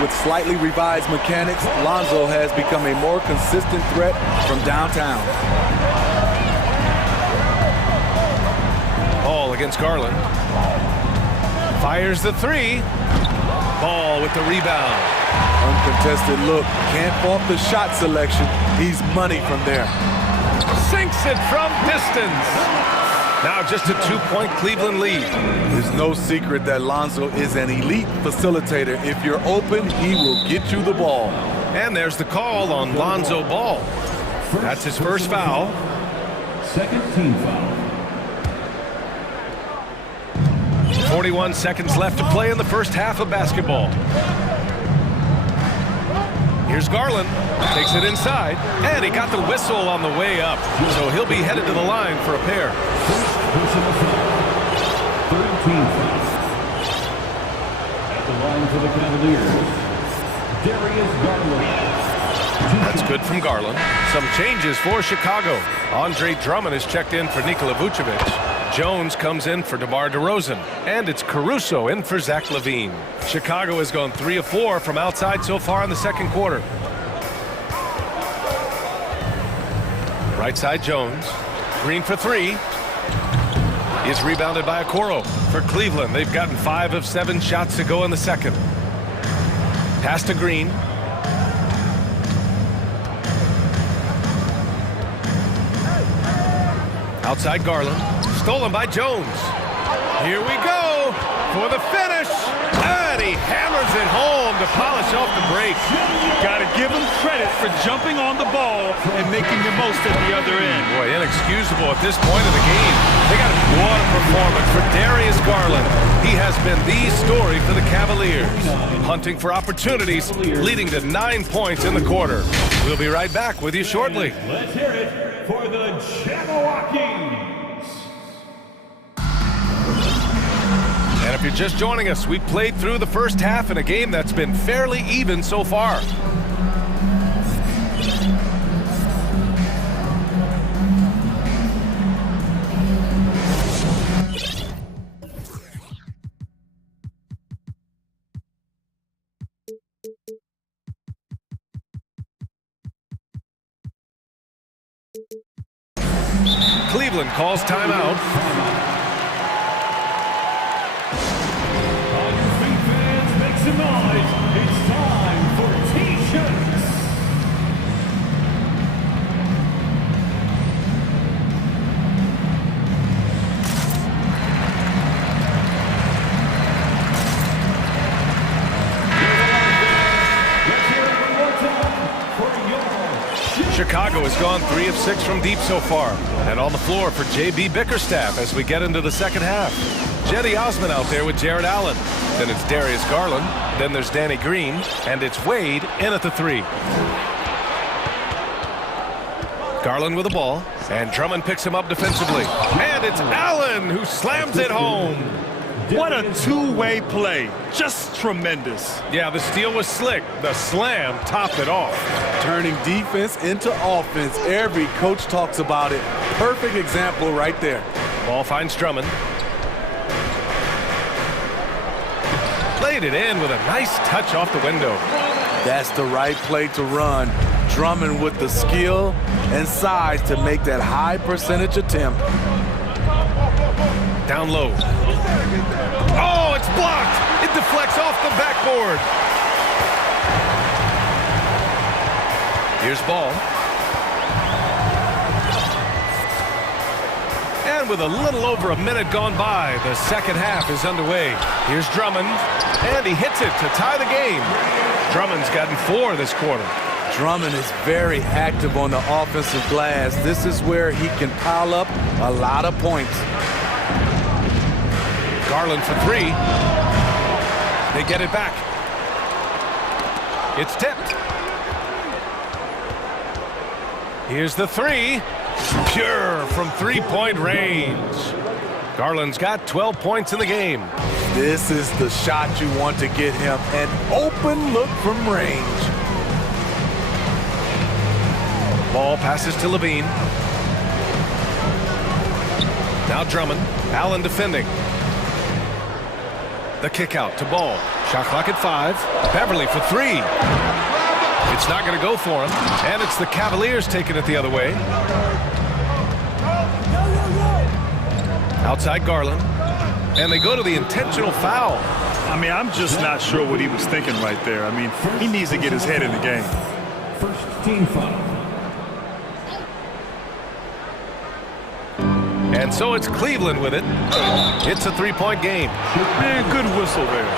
With slightly revised mechanics, Lonzo has become a more consistent threat from downtown. Ball against Garland. Fires the 3. Ball with the rebound. Uncontested look. Can't fault the shot selection. He's money from there. Sinks it from distance. Now just a 2-point Cleveland lead. There's no secret that Lonzo is an elite facilitator. If you're open, he will get you the ball. And there's the call on Lonzo Ball. That's his first foul. Second team foul. 41 seconds left to play in the first half of basketball. Here's Garland, takes it inside, and he got the whistle on the way up. So he'll be headed to the line for a pair. At the line for the Cavaliers, Darius Garland. That's good from Garland. Some changes for Chicago. Andre Drummond is checked in for Nikola Vucevic. Jones comes in for DeMar DeRozan. And it's Caruso in for Zach LaVine. Chicago has gone 3 of 4 from outside so far in the second quarter. Right side Jones. Green for 3. Is rebounded by Okoro. For Cleveland, they've gotten 5 of 7 shots to go in the second. Pass to Green. Outside Garland. Stolen by Jones. Here we go for the finish. And he hammers it home to polish off the break. Got to give him credit for jumping on the ball and making the most at the other end. Boy, inexcusable at this point of the game. They got what a performance for Darius Garland. He has been the story for the Cavaliers. Hunting for opportunities, leading to 9 points in the quarter. We'll be right back with you shortly. Let's hear it for the Jabberwockies. And if you're just joining us, we played through the first half in a game that's been fairly even so far. Cleveland calls timeout. All you big fans, make some noise. It's time for T-shirts. Let's hear it one more time for your Chicago has gone 3 of 6 from deep so far. And on the floor for J.B. Bickerstaff as we get into the second half. Jetty Osman out there with Jared Allen. Then it's Darius Garland. Then there's Danny Green. And it's Wade in at the 3. Garland with the ball. And Drummond picks him up defensively. And it's Allen who slams it home. What a two-way play. Just tremendous. Yeah, the steal was slick. The slam topped it off. Turning defense into offense. Every coach talks about it. Perfect example right there. Ball finds Drummond. Played it in with a nice touch off the window. That's the right play to run. Drummond with the skill and size to make that high percentage attempt. Down low. Oh, it's blocked. It deflects off the backboard. Here's ball. And with a little over a minute gone by, the second half is underway. Here's Drummond, and he hits it to tie the game. Drummond's gotten 4 this quarter. Drummond is very active on the offensive glass. This is where he can pile up a lot of points. Garland for 3. They get it back. It's tipped. Here's the 3. Pure from 3-point range. Garland's got 12 points in the game. This is the shot you want to get him. An open look from range. Ball passes to LaVine. Now Drummond. Allen defending. The kick out to Ball. Shot clock at 5. Beverly for 3. It's not going to go for him. And it's the Cavaliers taking it the other way. Outside Garland. And they go to the intentional foul. I mean, I'm just not sure what he was thinking right there. I mean, he needs to get his head in the game. first team foul. And so it's Cleveland with it. It's a 3-point game. Man, good whistle there.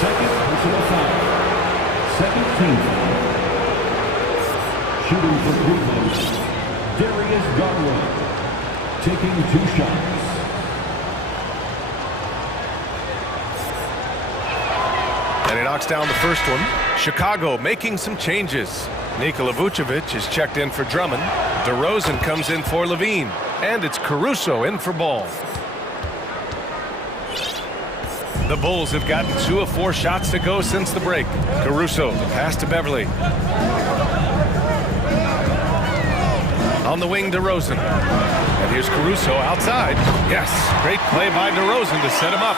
Second personal foul. Second team foul. Shooting for Cleveland, Darius Garland. Taking 2 shots. knocks down the first one. Chicago making some changes. Nikola Vucevic is checked in for Drummond. DeRozan comes in for Levine. And it's Caruso in for Ball. The Bulls have gotten 2 of 4 shots to go since the break. Caruso, the pass to Beverly. On the wing, DeRozan. And here's Caruso outside. Yes, great play by DeRozan to set him up.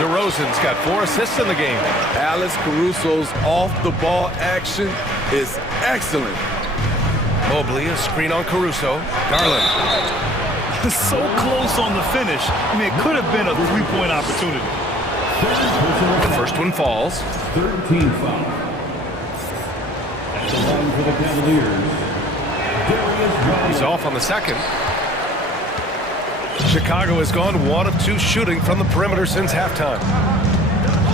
DeRozan's got 4 assists in the game. Alex Caruso's off-the-ball action is excellent. Mobley, a screen on Caruso. Garland. So close on the finish. I mean, it could have been a 3-point opportunity. The first one falls. 13 foul. At the line for the Cavaliers, He's off on the second. Chicago has gone 1 of 2 shooting from the perimeter since halftime.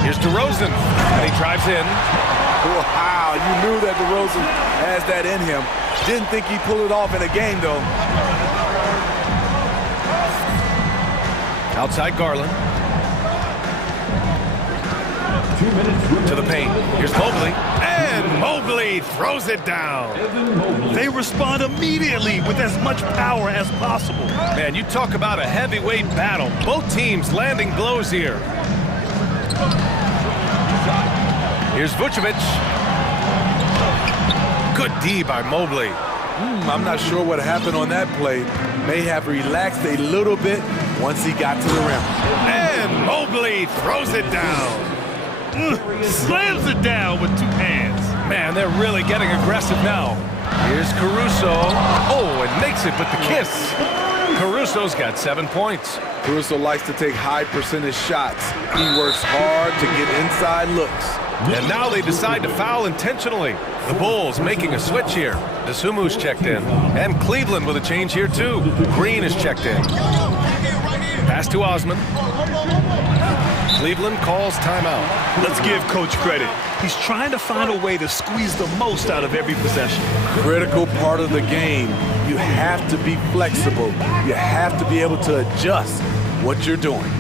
Here's DeRozan, and he drives in. Wow, you knew that DeRozan has that in him. Didn't think he'd pull it off in a game, though. Outside Garland. 2 minutes. To the paint. Here's Mobley. And Mobley throws it down. They respond immediately with as much power as possible. Man, you talk about a heavyweight battle. Both teams landing blows here. Here's Vucevic. Good D by Mobley. I'm not sure what happened on that play. May have relaxed a little bit once he got to the rim. And Mobley throws it down. Slams it down with 2 hands. Man, they're really getting aggressive now. Here's Caruso. Oh, and makes it with the kiss. Caruso's got 7 points. Caruso likes to take high percentage shots. He works hard to get inside looks. And now they decide to foul intentionally. The Bulls making a switch here. Desumu's checked in. And Cleveland with a change here too. Green is checked in. Pass to Osman. Cleveland calls timeout. Let's give Coach credit. He's trying to find a way to squeeze the most out of every possession. Critical part of the game. You have to be flexible. You have to be able to adjust what you're doing.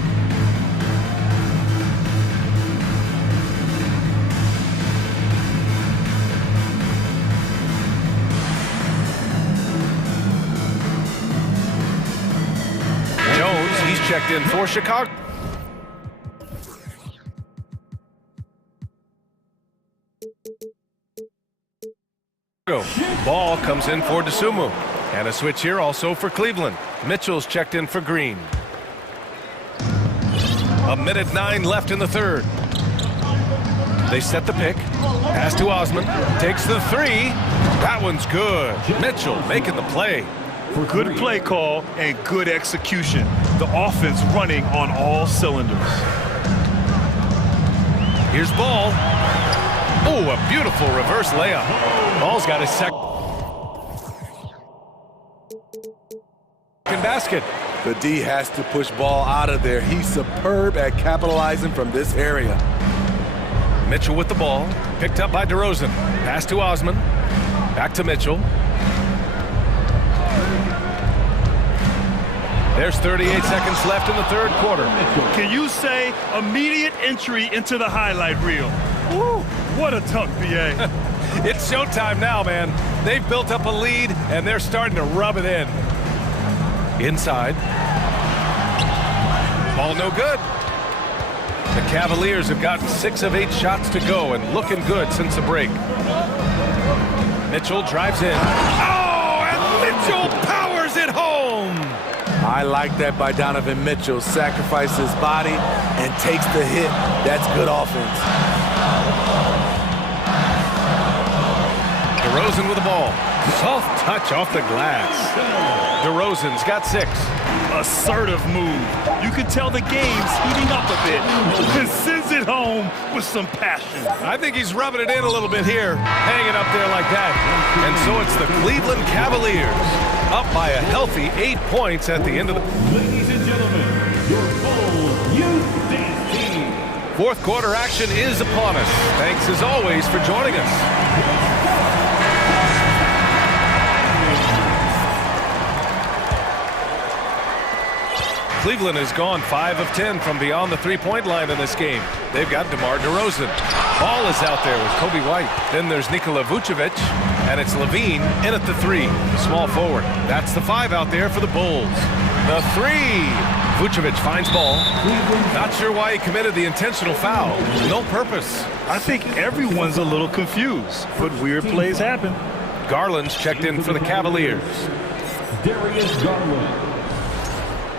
Jones, he's checked in for Chicago. Ball comes in for Desumu. And a switch here also for Cleveland. Mitchell's checked in for Green. 1:09 left in the third. They set the pick. Pass to Osman. Takes the 3. That one's good. Mitchell making the play. Good play call and good execution. The offense running on all cylinders. Here's Ball. Oh, a beautiful reverse layup. Ball's got his second basket. The D has to push Ball out of there. He's superb at capitalizing from this area. Mitchell with the ball. Picked up by DeRozan. Pass to Osman. Back to Mitchell. There's 38 seconds left in the third quarter. Can you say immediate entry into the highlight reel? Woo, what a dunk, BA. It's showtime now, man. They've built up a lead, and they're starting to rub it in. Inside. Ball no good. The Cavaliers have gotten 6 of 8 shots to go and looking good since the break. Mitchell drives in. Oh, and Mitchell powers it home. I like that by Donovan Mitchell. Sacrifices his body and takes the hit. That's good offense. DeRozan with the ball. Soft touch off the glass. DeRozan's got 6. Assertive move. You can tell the game's heating up a bit and sends it home with some passion. I think he's rubbing it in a little bit here, hanging up there like that. And so it's the Cleveland Cavaliers up by a healthy 8 points at the end of the... Ladies and gentlemen, your Bulls Youth Dance Team. Fourth quarter action is upon us. Thanks as always for joining us. Cleveland has gone 5 of 10 from beyond the three-point line in this game. They've got DeMar DeRozan. Ball is out there with Kobe White. Then there's Nikola Vucevic, and it's Levine in at the 3, the small forward. That's the 5 out there for the Bulls. The 3. Vucevic finds ball. Not sure why he committed the intentional foul. No purpose. I think everyone's a little confused, but weird plays happen. Garland's checked in for the Cavaliers. Darius Garland.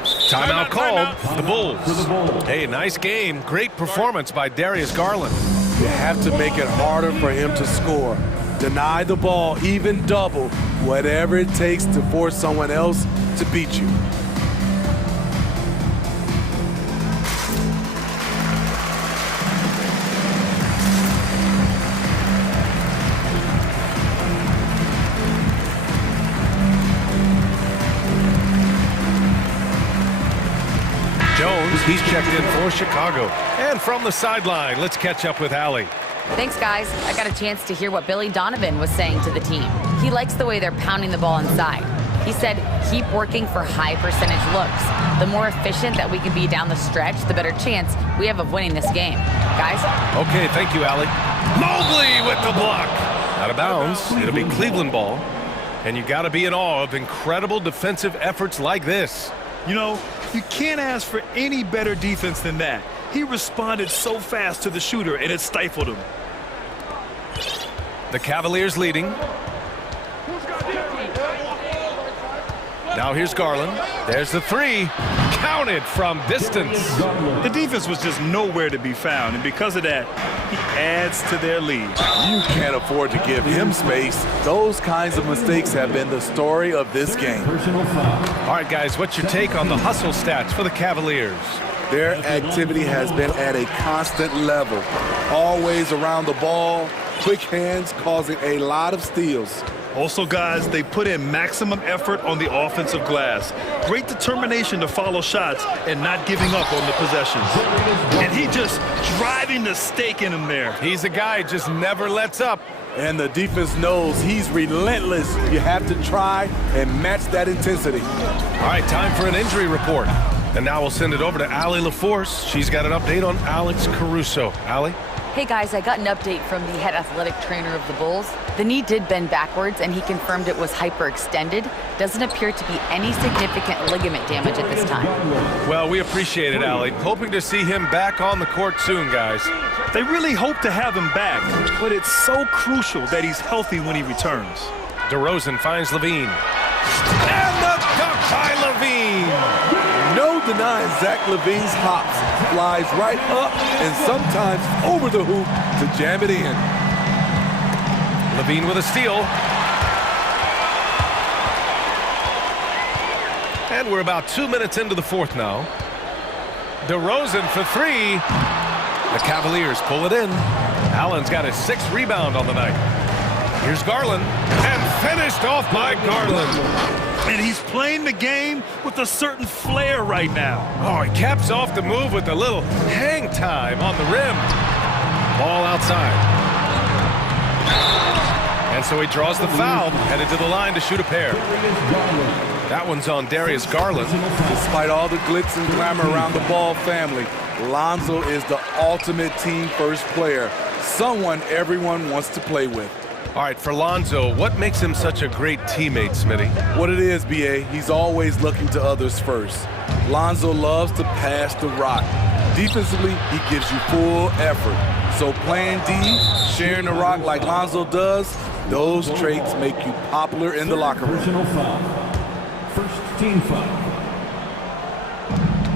Timeout called for the Bulls. Hey, nice game. Great performance by Darius Garland. You have to make it harder for him to score. Deny the ball, even double, whatever it takes to force someone else to beat you. He's checked in for Chicago. And from the sideline, let's catch up with Allie. Thanks, guys. I got a chance to hear what Billy Donovan was saying to the team. He likes the way they're pounding the ball inside. He said, keep working for high percentage looks. The more efficient that we can be down the stretch, the better chance we have of winning this game. Guys? Okay, thank you, Allie. Mobley with the block. Out of bounds. It'll be Cleveland ball. And you got to be in awe of incredible defensive efforts like this. You know, you can't ask for any better defense than that. He responded so fast to the shooter, and it stifled him. The Cavaliers leading. Now here's Garland. There's the 3. Counted from distance. The defense was just nowhere to be found, and because of that, he adds to their lead. You can't afford to give him space. Those kinds of mistakes have been the story of this game. All right, guys, what's your take on the hustle stats for the Cavaliers? Their activity has been at a constant level. Always around the ball, quick hands causing a lot of steals. Also, guys, they put in maximum effort on the offensive glass. Great determination to follow shots and not giving up on the possessions. And he just driving the stake in him there. He's a guy who just never lets up. And the defense knows he's relentless. You have to try and match that intensity. All right, time for an injury report. And now we'll send it over to Allie LaForce. She's got an update on Alex Caruso. Allie? Hey guys, I got an update from the head athletic trainer of the Bulls. The knee did bend backwards and he confirmed it was hyperextended. Doesn't appear to be any significant ligament damage at this time. Well, we appreciate it, Allie. Hoping to see him back on the court soon, guys. They really hope to have him back, but it's so crucial that he's healthy when he returns. DeRozan finds Levine. And the dunk by Levine! No denying Zach Levine's hops. Flies right up and sometimes over the hoop to jam it in. Levine with a steal. And we're about 2 minutes into the fourth now. DeRozan for 3. The Cavaliers pull it in. Allen's got his 6th rebound on the night. Here's Garland. And finished off by Garland. And he's playing the game with a certain flair right now. Oh, he caps off the move with a little hang time on the rim. Ball outside. And so he draws the foul, headed to the line to shoot a pair. That one's on Darius Garland. Despite all the glitz and glamour around the Ball family, Lonzo is the ultimate team-first player, someone everyone wants to play with. All right, for Lonzo, what makes him such a great teammate, Smitty? What it is, B.A., he's always looking to others first. Lonzo loves to pass the rock. Defensively, he gives you full effort. So playing D, sharing the rock like Lonzo does, those traits make you popular in the locker room. First team foul.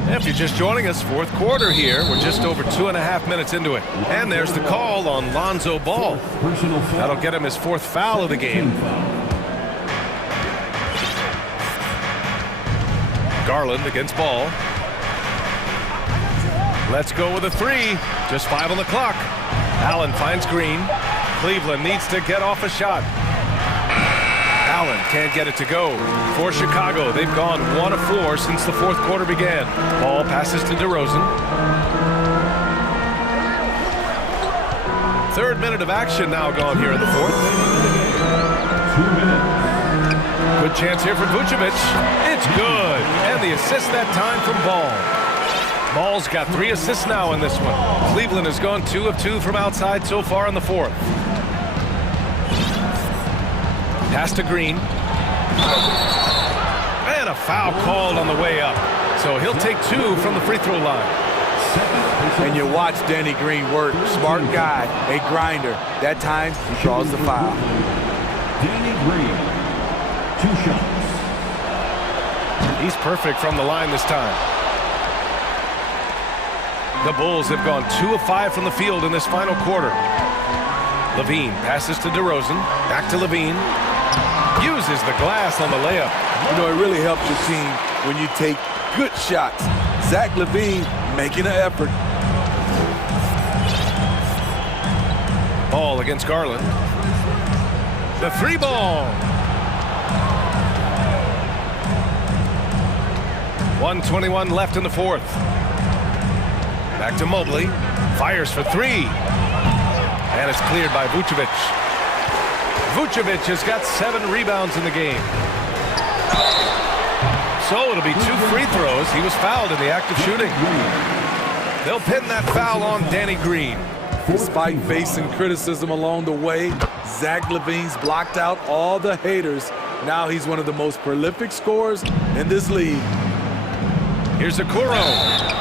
If you're just joining us, fourth quarter here. We're just over 2.5 minutes into it. And there's the call on Lonzo Ball. That'll get him his 4th foul of the game. Garland against Ball. Let's go with a 3. Just 5 on the clock. Allen finds Green. Cleveland needs to get off a shot. Allen can't get it to go. For Chicago, they've gone 1 of 4 since the 4th quarter began. Ball passes to DeRozan. 3rd minute of action now gone here in the 4th. Good chance here for Vucevic. It's good. And the assist that time from Ball. Ball's got 3 assists now in this one. Cleveland has gone 2 of 2 from outside so far in the fourth. Pass to Green. And a foul called on the way up. So he'll take 2 from the free throw line. And you watch Danny Green work. Smart guy, a grinder. That time, he draws the foul. Danny Green, 2 shots. He's perfect from the line this time. The Bulls have gone 2 of 5 from the field in this final quarter. Levine passes to DeRozan. Back to Levine. Uses the glass on the layup. You know, it really helps your team when you take good shots. Zach LaVine making an effort. Ball against Garland. The 3 ball. 1:21 left in the fourth. Back to Mobley. Fires for 3. And it's cleared by Vucevic. Vucevic has got 7 rebounds in the game. So it'll be 2 free throws. He was fouled in the act of shooting. They'll pin that foul on Danny Green. Despite facing criticism along the way, Zach LaVine's blocked out all the haters. Now he's one of the most prolific scorers in this league. Here's Okoro.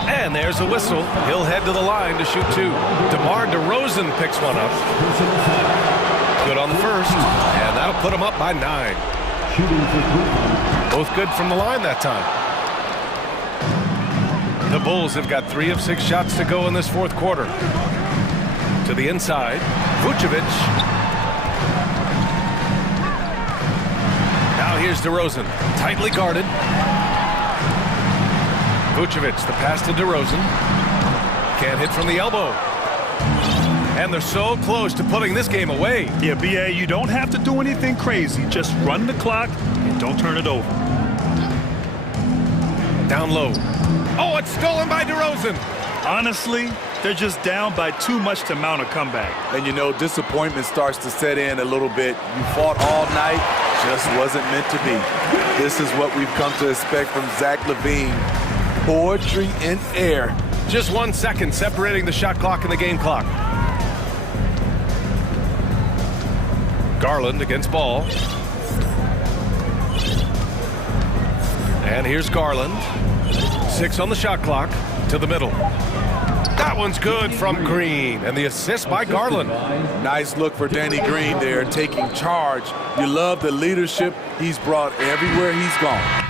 And there's a whistle. He'll head to the line to shoot 2. DeMar DeRozan picks one up. Good on the first. And that'll put him up by 9. Both good from the line that time. The Bulls have got 3 of 6 shots to go in this fourth quarter. To the inside. Vucevic. Now here's DeRozan. Tightly guarded. Vucevic, the pass to DeRozan. Can't hit from the elbow. And they're so close to putting this game away. Yeah, BA, you don't have to do anything crazy. Just run the clock and don't turn it over. Down low. Oh, it's stolen by DeRozan. Honestly, they're just down by too much to mount a comeback. And you know, disappointment starts to set in a little bit. You fought all night, just wasn't meant to be. This is what we've come to expect from Zach LaVine. Poetry in air. Just 1 second separating the shot clock and the game clock. Garland against Ball. And here's Garland. 6 on the shot clock to the middle. That one's good from Green. And the assist by Garland. Nice look for Danny Green there, taking charge. You love the leadership he's brought everywhere he's gone.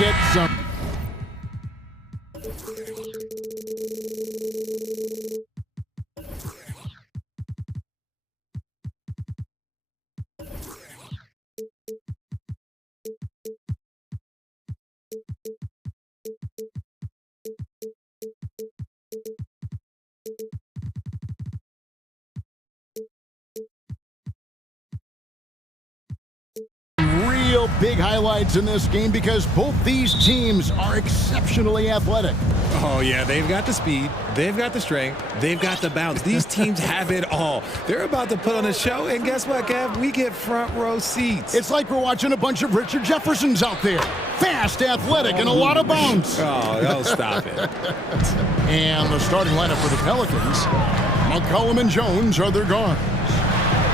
get some. Real big highlights in this game because both these teams are exceptionally athletic. Oh, yeah, they've got the speed, they've got the strength, they've got the bounce. These teams have it all. They're about to put on a show, and guess what, Kev? We get front row seats. It's like we're watching a bunch of Richard Jeffersons out there. Fast, athletic, and a lot of bounce. Oh, stop it. And the starting lineup for the Pelicans, McCollum and Jones are their guards.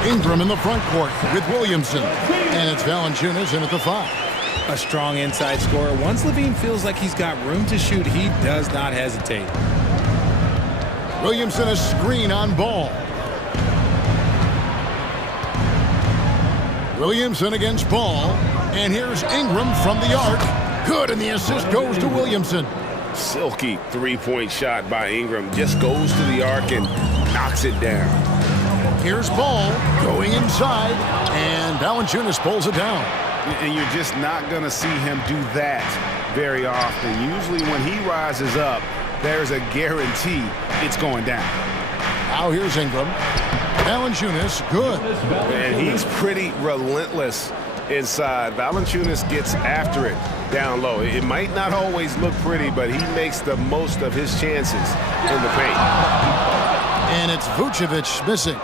Ingram in the front court with Williamson. And it's Valanciunas in at the 5. A strong inside scorer. Once Levine feels like he's got room to shoot, he does not hesitate. Williamson a screen on Ball. Williamson against Ball. And here's Ingram from the arc. Good, and the assist goes to Williamson. Silky three-point shot by Ingram. Just goes to the arc and knocks it down. Here's Ball going inside, and Valanciunas pulls it down. And you're just not going to see him do that very often. Usually when he rises up, there's a guarantee it's going down. Now here's Ingram. Valanciunas, good. And he's pretty relentless inside. Valanciunas gets after it down low. It might not always look pretty, but he makes the most of his chances in the paint. And it's Vucevic missing.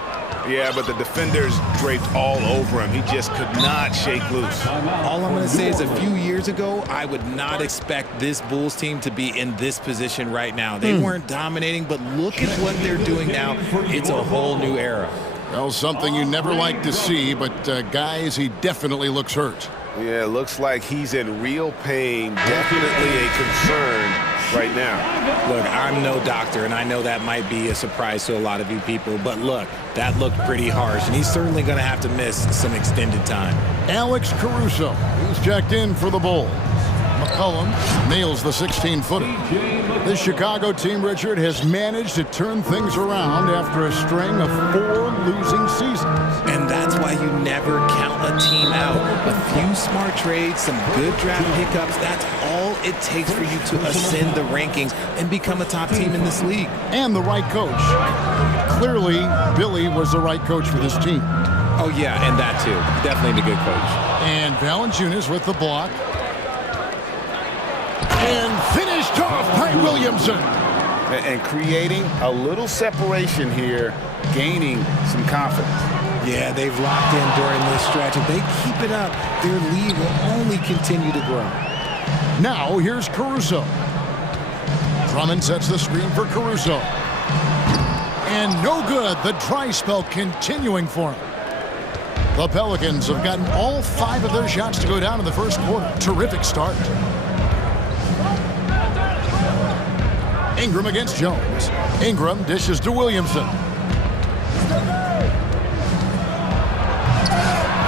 Yeah, but the defenders draped all over him. He just could not shake loose. All I'm going to say is a few years ago, I would not expect this Bulls team to be in this position right now. They weren't dominating, but look at what they're doing now. It's a whole new era. Well, something you never like to see, but guys, he definitely looks hurt. Yeah, looks like he's in real pain. Definitely a concern right now. Look, I'm no doctor, and I know that might be a surprise to a lot of you people, but look, that looked pretty harsh, and he's certainly going to have to miss some extended time. Alex Caruso, who's checked in for the Bulls. McCollum nails the 16-footer. This Chicago team, Richard, has managed to turn things around after a string of 4 losing seasons. And that's why you never count a team out. A few smart trades, some good draft pickups, that's all it takes for you to ascend the rankings and become a top team in this league. And the right coach. Clearly, Billy was the right coach for this team. Oh, yeah, and that too. Definitely the good coach. And Valanciunas with the block. And finished off by Williamson. And creating a little separation here, gaining some confidence. Yeah, they've locked in during this stretch. If they keep it up, their lead will only continue to grow. Now, here's Caruso. Drummond sets the screen for Caruso. And no good. The dry spell continuing for him. The Pelicans have gotten all 5 of their shots to go down in the first quarter. Terrific start. Ingram against Jones. Ingram dishes to Williamson.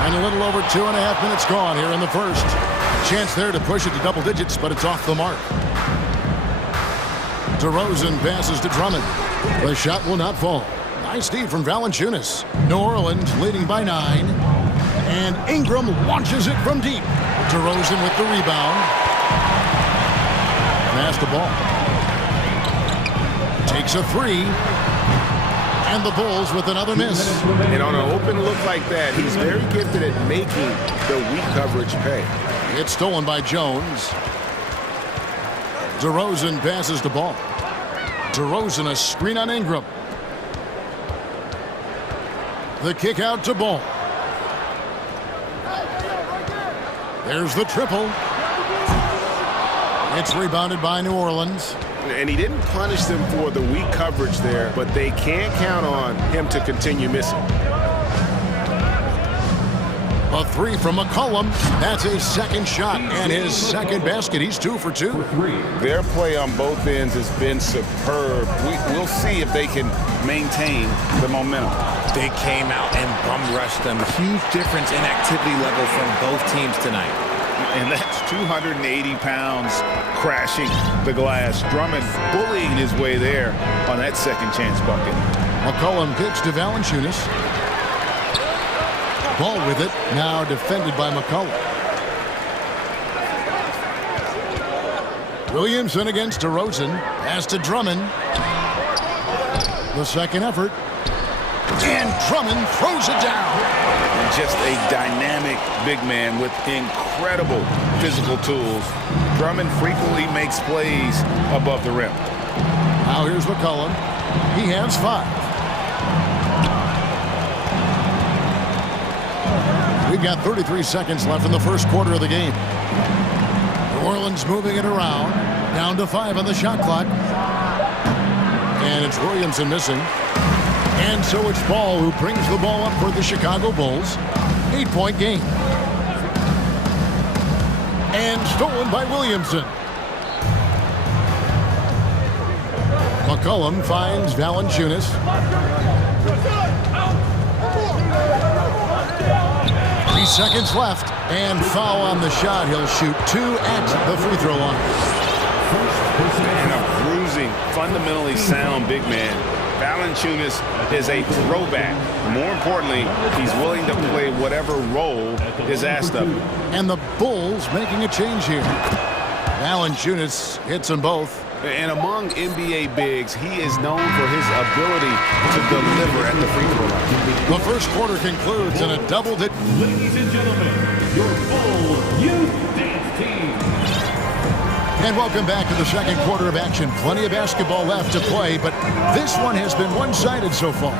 And a little over 2.5 minutes gone here in the first. Chance there to push it to double digits, but it's off the mark. DeRozan passes to Drummond. The shot will not fall. Nice D from Valanciunas. New Orleans leading by 9. And Ingram launches it from deep. DeRozan with the rebound. Pass the ball. Takes a 3. And the Bulls with another miss. And on an open look like that, he's very gifted at making the weak coverage pay. It's stolen by Jones. DeRozan passes the ball. DeRozan a screen on Ingram. The kick out to Ball. There's the triple. It's rebounded by New Orleans. And he didn't punish them for the weak coverage there, but they can't count on him to continue missing. A 3 from McCollum. That's a second shot and his second basket. He's 2 for 2. Their play on both ends has been superb. We'll see if they can maintain the momentum. They came out and bum rushed them. Huge difference in activity level from both teams tonight. And that's 280 pounds crashing the glass. Drummond bullying his way there on that second chance bucket. McCollum pitch to Valanciunas. Ball with it, now defended by McCollum. Williamson against DeRozan. Pass to Drummond. The second effort. And Drummond throws it down. And just a dynamic big man with incredible physical tools. Drummond frequently makes plays above the rim. Now here's McCollum. He has 5. We've got 33 seconds left in the first quarter of the game. New Orleans moving it around. Down to 5 on the shot clock. And it's Williamson missing. And so it's Ball who brings the ball up for the Chicago Bulls. 8-point game. And stolen by Williamson. McCollum finds Valanciunas. 3 seconds left. And foul on the shot. He'll shoot 2 at the free throw line. And a bruising, fundamentally sound big man. Valanciunas is a throwback. More importantly, he's willing to play whatever role is asked of him. And the Bulls making a change here. Valanciunas hits them both. And among NBA bigs, he is known for his ability to deliver at the free throw line. The first quarter concludes in a double-digit. Ladies and gentlemen, your Bull Youth Dance Team. And welcome back to the second quarter of action. Plenty of basketball left to play, but this one has been one-sided so far.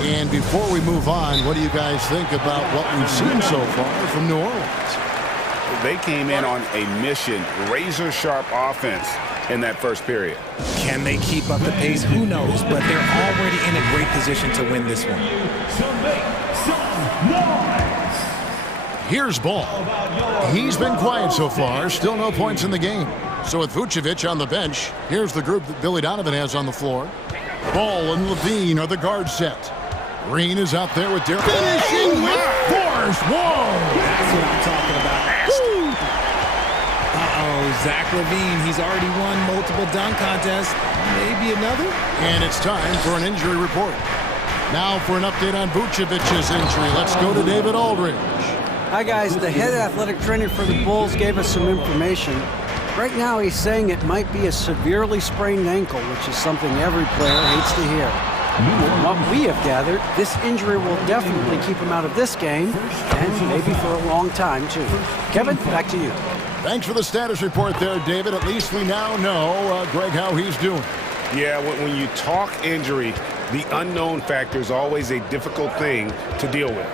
And before we move on, what do you guys think about what we've seen so far from New Orleans? They came in on a mission, razor-sharp offense in that first period. Can they keep up the pace? Who knows? But they're already in a great position to win this one. Here's Ball. He's been quiet so far. Still no points in the game. So with Vucevic on the bench, here's the group that Billy Donovan has on the floor. Ball and Levine are the guard set. Green is out there with Derek. Finishing with force. Whoa! That's what I'm talking about. Zach LaVine, he's already won multiple dunk contests. Maybe another? And it's time for an injury report. Now for an update on Vucevic's injury. Let's go to David Aldridge. Hi, guys. The head athletic trainer for the Bulls gave us some information. Right now, he's saying it might be a severely sprained ankle, which is something every player hates to hear. From what we have gathered, this injury will definitely keep him out of this game, and maybe for a long time, too. Kevin, back to you. Thanks for the status report there, David. At least we now know, Greg, how he's doing. Yeah, when you talk injury, the unknown factor is always a difficult thing to deal with.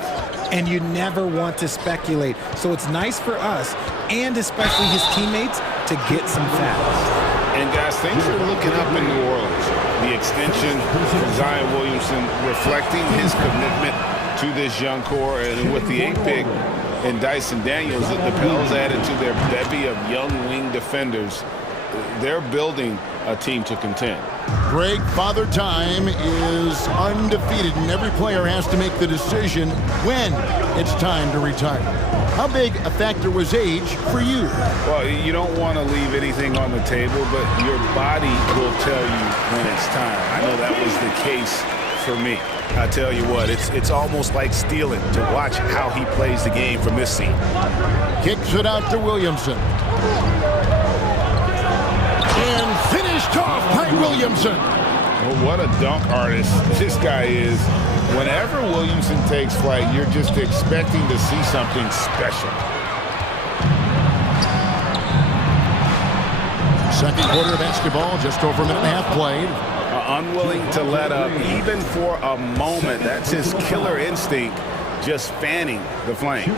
And you never want to speculate. So it's nice for us, and especially his teammates, to get some facts. And guys, things are looking up in New Orleans. The extension for Zion Williamson reflecting his commitment to this young core, and with the 8th pick and Dyson Daniels, the Pels added to their bevy of young wing defenders. They're building a team to contend. Greg, Father Time is undefeated, and every player has to make the decision when it's time to retire. How big a factor was age for you? Well, you don't want to leave anything on the table, but your body will tell you when it's time. I know that was the case for me. I tell you what, it's almost like stealing to watch how he plays the game from this seat. Kicks it out to Williamson. And finished off by Williamson. Well, what a dunk artist this guy is. Whenever Williamson takes flight, you're just expecting to see something special. Second quarter of basketball, just over a minute and a half played. Unwilling to let up even for a moment. That's his killer instinct, just fanning the flame.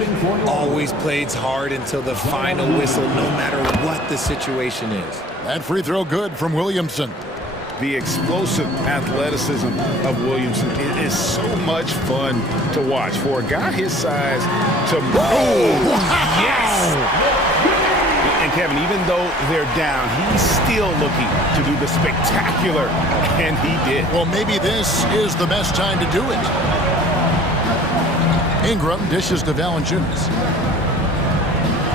Always plays hard until the final whistle, no matter what the situation is. That free throw good from Williamson. The explosive athleticism of Williamson is so much fun to watch. For a guy his size to... Oh, yes! And Kevin, even though they're down, he's still looking to do the spectacular, and he did. Well, maybe this is the best time to do it. Ingram dishes to Valanciunas.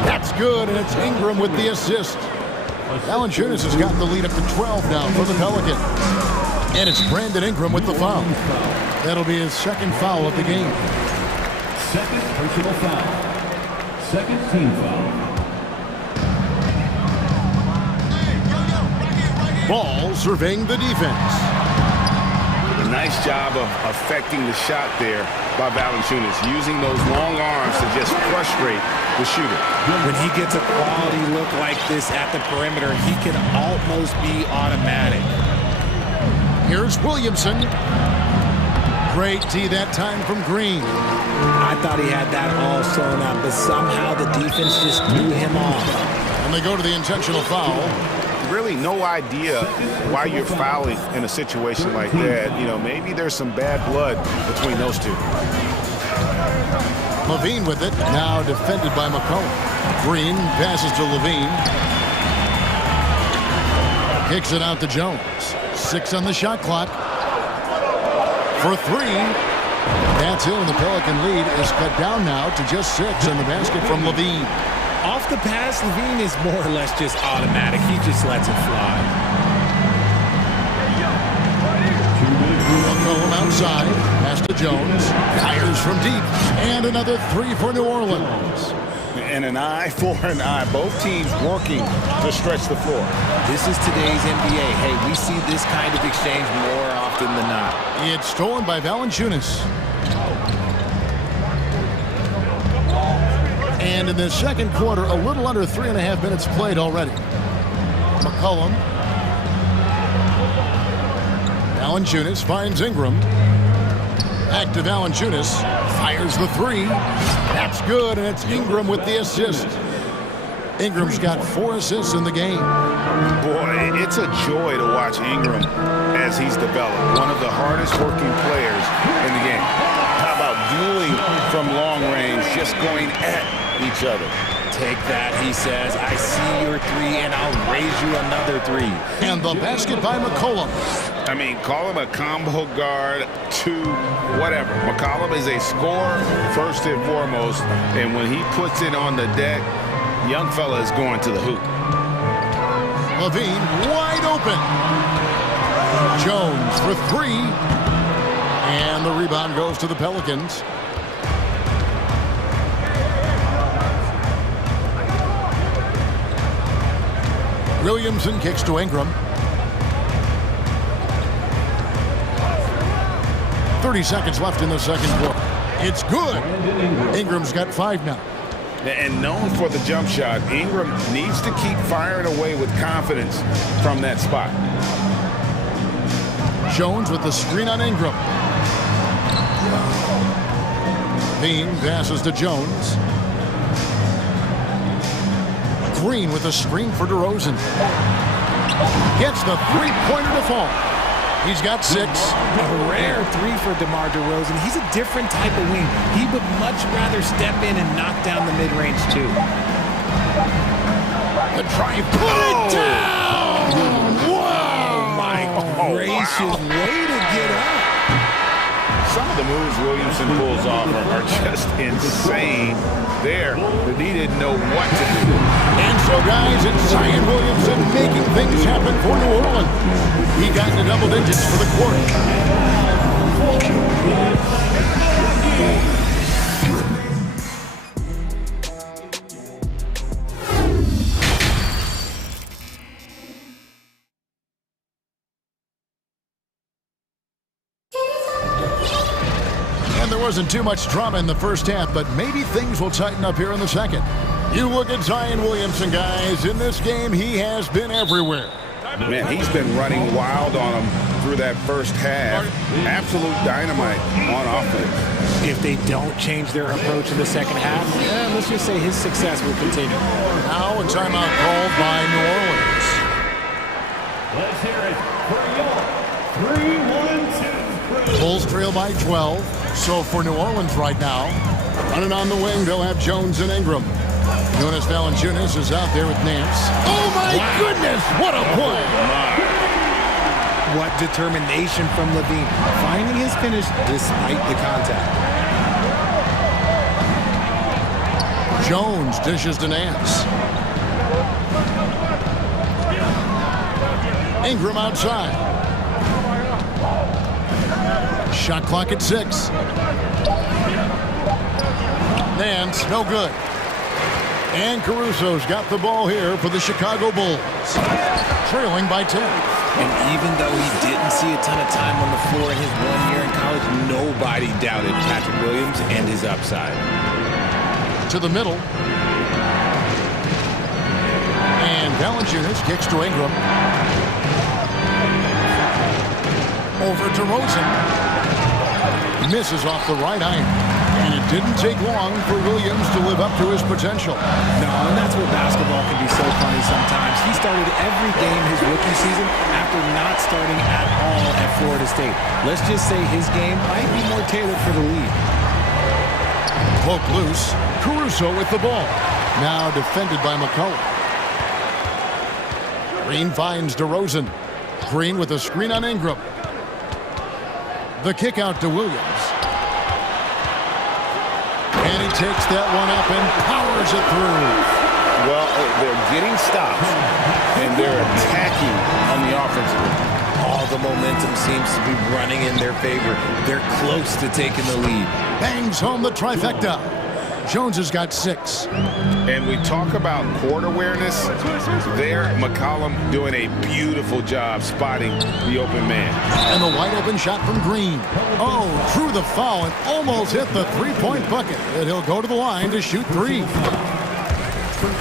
That's good, and it's Ingram with the assist. Valanciunas has got the lead up to 12 now for the Pelicans. And it's Brandon Ingram with the foul. That'll be his second foul of the game. Second personal foul. Second team foul. Ball surveying the defense. A nice job of affecting the shot there by Valanciunas, using those long arms to just frustrate the shooter. When he gets a quality look like this at the perimeter, he can almost be automatic. Here's Williamson. Great tee that time from Green. I thought he had that all sewn up, but somehow the defense just threw him off. And they go to the intentional foul. Really no idea why you're fouling in a situation like that. You know, maybe there's some bad blood between those two. Levine with it, now defended by McCollum. Green passes to Levine. Kicks it out to Jones. 6 on the shot clock. For 3. That's it, and the Pelican lead is cut down now to just 6 on the basket from Levine. Off the pass, Levine is more or less just automatic. He just lets it fly. McCollum outside. Pass to Jones. Fires from deep. And another 3 for New Orleans. And an eye for an eye. Both teams working to stretch the floor. This is today's NBA. Hey, we see this kind of exchange more often than not. It's stolen by Valanciunas. And in the second quarter, a little under 3.5 minutes played already. McCollum. Valanciunas finds Ingram. Back to Valanciunas. Fires the 3. That's good, and it's Ingram with the assist. Ingram's got 4 assists in the game. Boy, it's a joy to watch Ingram as he's developed. One of the hardest working players in the game. How about dueling from long range, just going at each other? Take that, he says. I see your 3, and I'll raise you another 3. And the basket by McCollum. I mean, call him a combo guard, 2, whatever. McCollum is a scorer first and foremost, and when he puts it on the deck, young fella is going to the hoop. Levine wide open. Jones for 3. And the rebound goes to the Pelicans. Williamson kicks to Ingram. 30 seconds left in the second quarter. It's good. Ingram's got 5 now. And known for the jump shot, Ingram needs to keep firing away with confidence from that spot. Jones with the screen on Ingram. Bean passes to Jones. Green with a screen for DeRozan. Gets the 3-pointer to fall. He's got 6. A rare 3 for DeMar DeRozan. He's a different type of wing. He would much rather step in and knock down the mid-range too. The try, put it down! Wow! My gracious, way to get up. Some of the moves Williamson pulls off are just insane there, but he didn't know what to do. And so, guys, it's Zion Williamson making things happen for New Orleans. He got into double digits for the quarter. And there wasn't too much drama in the first half, but maybe things will tighten up here in the second. You look at Zion Williamson, guys. In this game, he has been everywhere. Man, he's been running wild on him through that first half. Absolute dynamite on offense. If they don't change their approach in the second half, let's just say his success will continue. Now a timeout called by New Orleans. Let's hear it for your 3-1-2. Bulls trail by 12. So for New Orleans right now, running on the wing, they'll have Jones and Ingram. Jonas Valanciunas is out there with Nance. Oh, my goodness! What a play! What determination from Levine, finding his finish despite the contact. Jones dishes to Nance. Ingram outside. Shot clock at 6. Nance, no good. And Caruso's got the ball here for the Chicago Bulls. Trailing by 10. And even though he didn't see a ton of time on the floor in his 1 year in college, nobody doubted Patrick Williams and his upside. To the middle. And Valanciunas kicks to Ingram. Over to Rosen. Misses off the right iron. And it didn't take long for Williams to live up to his potential. No, and that's where basketball can be so funny sometimes. He started every game his rookie season after not starting at all at Florida State. Let's just say his game might be more tailored for the league. Poke loose. Caruso with the ball. Now defended by McCullough. Green finds DeRozan. Green with a screen on Ingram. The kick out to Williams. And he takes that one up and powers it through. Well, they're getting stops, and they're attacking on the offensive. All the momentum seems to be running in their favor. They're close to taking the lead. Bangs home the trifecta. Jones has got 6. And we talk about court awareness. There, McCollum doing a beautiful job spotting the open man. And the wide open shot from Green. Oh, drew the foul and almost hit the three-point bucket. And he'll go to the line to shoot 3.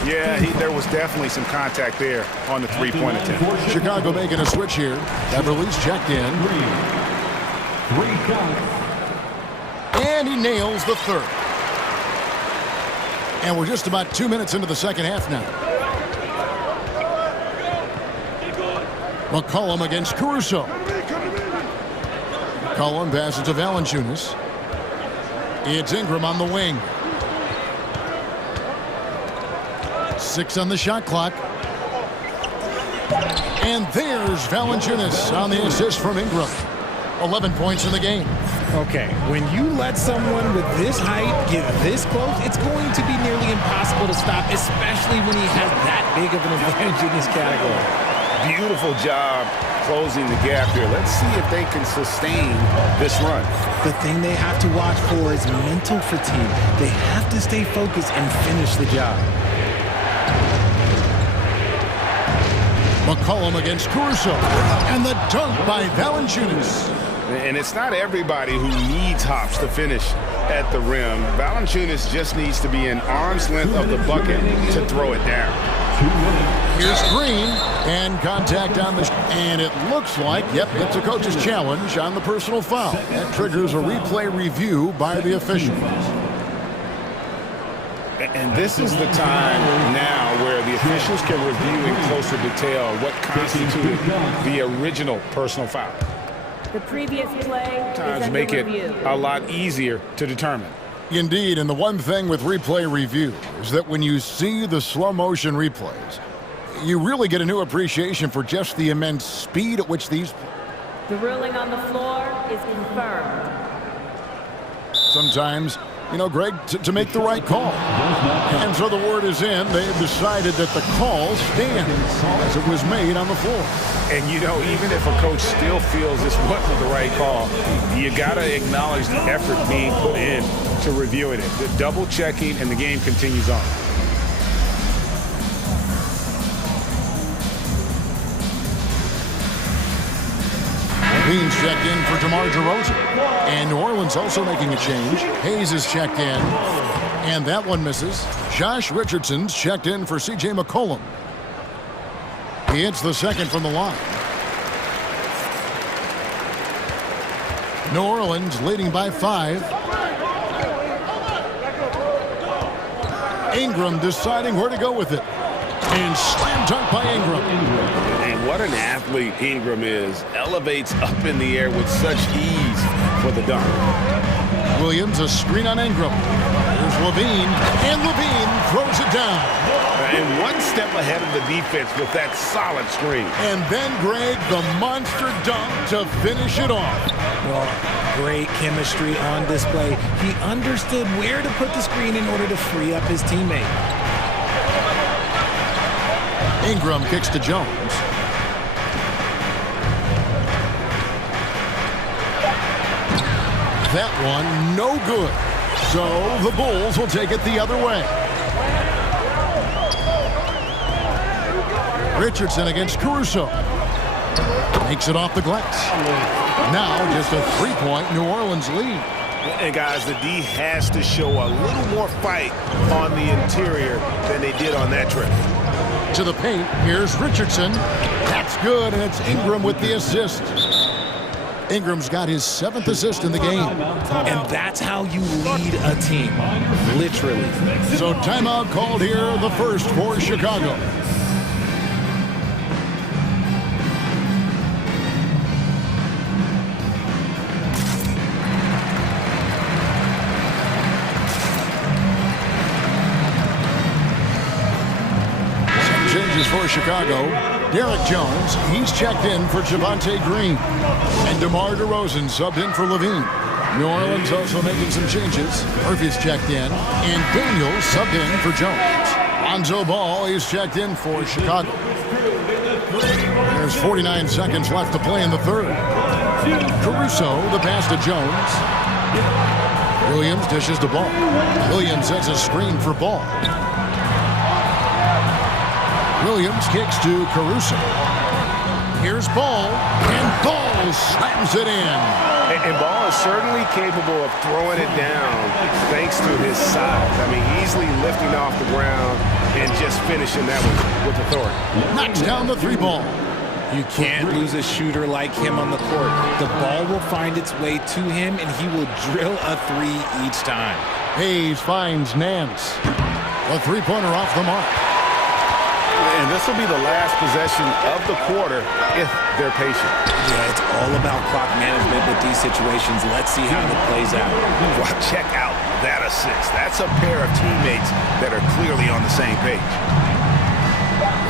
Yeah, there was definitely some contact there on the three-point attempt. Chicago making a switch here. Beverly's checked in. And he nails the third. And we're just about 2 minutes into the second half now. McCollum against Caruso. McCollum passes to Valanciunas. It's Ingram on the wing. 6 on the shot clock. And there's Valanciunas on the assist from Ingram. 11 points in the game. Okay, when you let someone with this height get this close, it's going to be nearly impossible to stop, especially when he has that big of an advantage in this category. Beautiful job closing the gap here. Let's see if they can sustain this run. The thing they have to watch for is mental fatigue. They have to stay focused and finish the job. McCollum against Caruso. And the dunk by Valanciunas. And it's not everybody who needs hops to finish at the rim. Valanciunas just needs to be an arm's length of the bucket to throw it down. Here's Green, and contact on the... And it looks like, yep, it's a coach's challenge on the personal foul. That triggers a replay review by the officials. And this is the time now where the officials can review in closer detail what constituted the original personal foul. The previous play is Times under make it review. a lot easier to determine. Indeed, and the one thing with replay review is that when you see the slow motion replays, you really get a new appreciation for just the immense speed at which these... The ruling on the floor is confirmed. Sometimes, you know, Greg, to make the right call. And so the word is in. They've decided that the call stands as it was made on the floor. And, you know, even if a coach still feels this wasn't the right call, you got to acknowledge the effort being put in to reviewing it. The double checking, and the game continues on. Beans checked in for DeMar DeRozan. And New Orleans also making a change. Hayes is checked in. And that one misses. Josh Richardson's checked in for C.J. McCollum. He hits the second from the line. New Orleans leading by 5. Ingram deciding where to go with it. And slam dunk by Ingram. And what an athlete Ingram is. Elevates up in the air with such ease for the dunk. Williams, a screen on Ingram. There's Levine, and Levine throws it down. And one step ahead of the defense with that solid screen. And then, Greg, the monster dunk to finish it off. Well, great chemistry on display. He understood where to put the screen in order to free up his teammate. Ingram kicks to Jones. That one, no good. So the Bulls will take it the other way. Richardson against Caruso. Makes it off the glass. Now just a three-point New Orleans lead. And guys, the D has to show a little more fight on the interior than they did on that trip. To the paint, here's Richardson. That's good, and it's Ingram with the assist. Ingram's got his 7th assist in the game. And that's how you lead a team, literally. So timeout called here, the first for Chicago. Changes for Chicago. Derek Jones, he's checked in for Javonte Green. And DeMar DeRozan subbed in for Levine. New Orleans also making some changes. Murphy's checked in. And Daniels subbed in for Jones. Lonzo Ball is checked in for Chicago. There's 49 seconds left to play in the third. Caruso, the pass to Jones. Williams dishes the ball. Williams sets a screen for Ball. Williams kicks to Caruso. Here's Ball, and Ball slams it in. And Ball is certainly capable of throwing it down thanks to his size. I mean, easily lifting off the ground and just finishing that one with authority. Knocks down the three ball. You can't lose a shooter like him on the court. The ball will find its way to him, and he will drill a three each time. Hayes finds Nance. A three-pointer off the mark. And this will be the last possession of the quarter if they're patient. Yeah, it's all about clock management with these situations. Let's see how it plays out. Well, check out that assist. That's a pair of teammates that are clearly on the same page.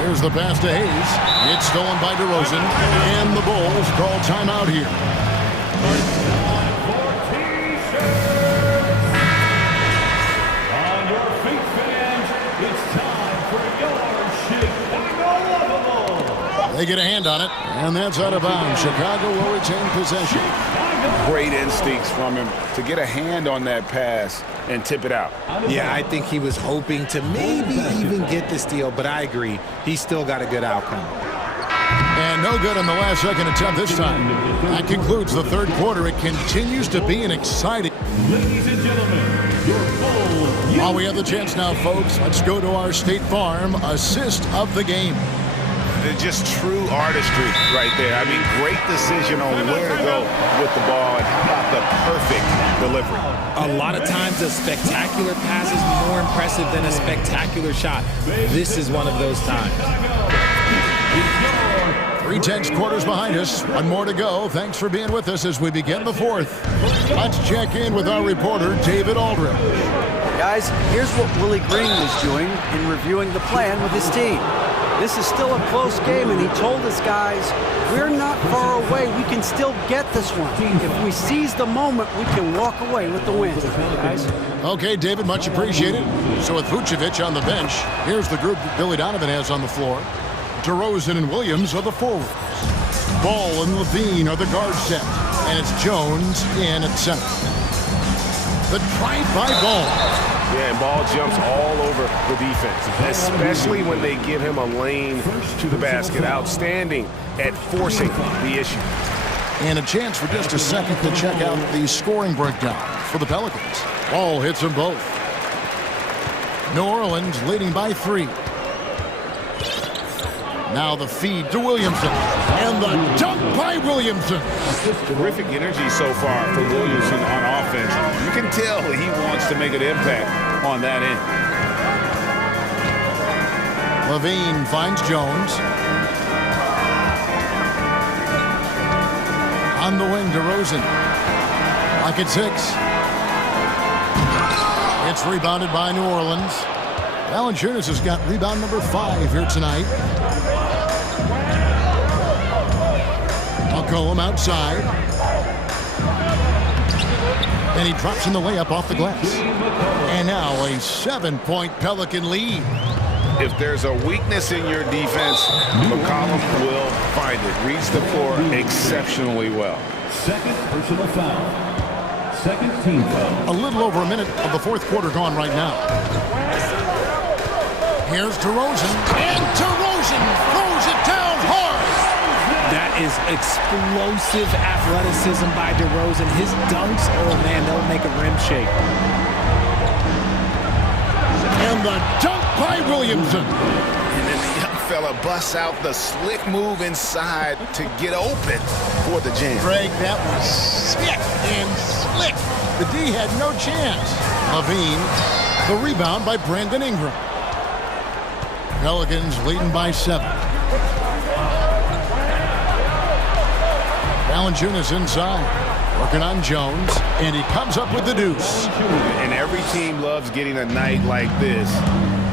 There's the pass to Hayes. It's stolen by DeRozan. And the Bulls call timeout here. On your feet, fans, it's time for your Chicago. They get a hand on it, and that's out of bounds. Chicago will retain possession. Great instincts from him to get a hand on that pass and tip it out. Yeah, I think he was hoping to maybe even get the steal, but I agree. He still got a good outcome. And no good on the last second attempt this time. That concludes the third quarter. It continues to be an exciting... Ladies and gentlemen, your Bull. While we have the chance now, folks, let's go to our State Farm assist of the game. Just true artistry right there. I mean, great decision on where to go with the ball, and how about the perfect delivery. A lot of times a spectacular pass is more impressive than a spectacular shot. This is one of those times. 3/10 quarters behind us. One more to go. Thanks for being with us as we begin the fourth. Let's check in with our reporter, David Aldridge. Guys, here's what Willie Green was doing in reviewing the plan with his team. This is still a close game, and he told his guys, we're not far away. We can still get this one. If we seize the moment, we can walk away with the win. Guys. Okay, David, much appreciated. So with Vucevic on the bench, here's the group that Billy Donovan has on the floor. DeRozan and Williams are the forwards. Ball and Levine are the guard set. And it's Jones in at center. The drive by Ball. Yeah, and Ball jumps all over the defense, especially when they give him a lane to the basket. Outstanding at forcing the issue. And a chance for just a second to check out the scoring breakdown for the Pelicans. Ball hits them both. New Orleans leading by 3. Now the feed to Williamson. And the dunk by Williamson. Terrific energy so far for Williamson on offense. You can tell he wants to make an impact on that end. Levine finds Jones. On the wing, DeRozan. Lock at 6. It's rebounded by New Orleans. Valanciunas has got rebound number 5 here tonight. McCollum outside. And he drops in the layup off the glass. And now a 7-point Pelican lead. If there's a weakness in your defense, McCollum will find it. Reads the floor exceptionally well. Second personal foul. Second team foul. A little over a minute of the fourth quarter gone right now. Here's DeRozan. And DeRozan throws it down hard. That is explosive athleticism by DeRozan. His dunks, oh man, they'll make a rim shake. And the dunk by Williamson. And then the young fella busts out the slick move inside to get open for the jam. Greg, that was sick and slick. The D had no chance. Levine, the rebound by Brandon Ingram. Pelicans leading by 7. Valanciunas inside, working on Jones, and he comes up with the deuce. And every team loves getting a night like this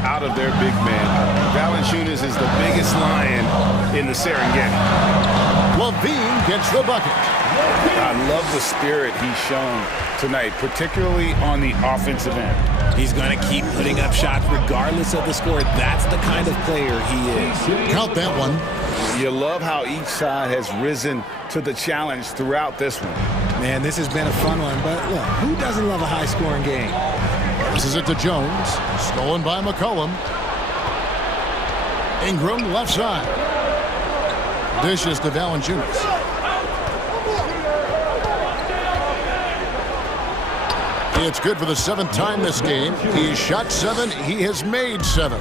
out of their big man. Valanciunas is the biggest lion in the Serengeti. Levine gets the bucket. I love the spirit he's shown tonight, particularly on the offensive end. He's going to keep putting up shots regardless of the score. That's the kind of player he is. Count that one. You love how each side has risen to the challenge throughout this one. Man, this has been a fun one, but look, who doesn't love a high-scoring game? This is it to Jones. Stolen by McCollum. Ingram left side. Dishes to Valanciunas. It's good for the 7th time this game. He's shot 7. He has made 7.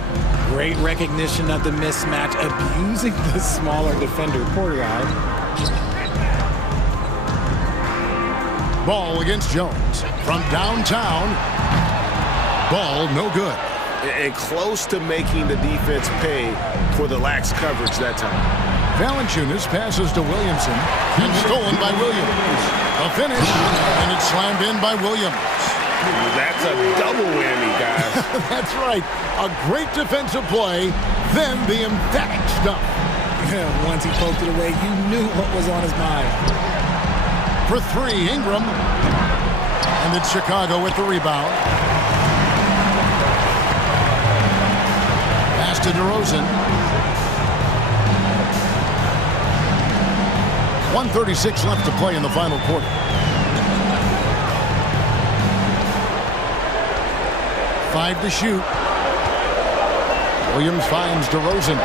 Great recognition of the mismatch, abusing the smaller defender. Poor guy. Ball against Jones from downtown. Ball no good. And close to making the defense pay for the lax coverage that time. Valanciunas passes to Williamson and stolen by Williams. A finish, and it's slammed in by Williams. That's a double whammy, guys. That's right. A great defensive play, then the emphatic stuff. Yeah, once he poked it away, you knew what was on his mind. For 3, Ingram. And it's Chicago with the rebound. Pass to DeRozan. 1:36 left to play in the final quarter. Five to shoot. Williams finds DeRozan.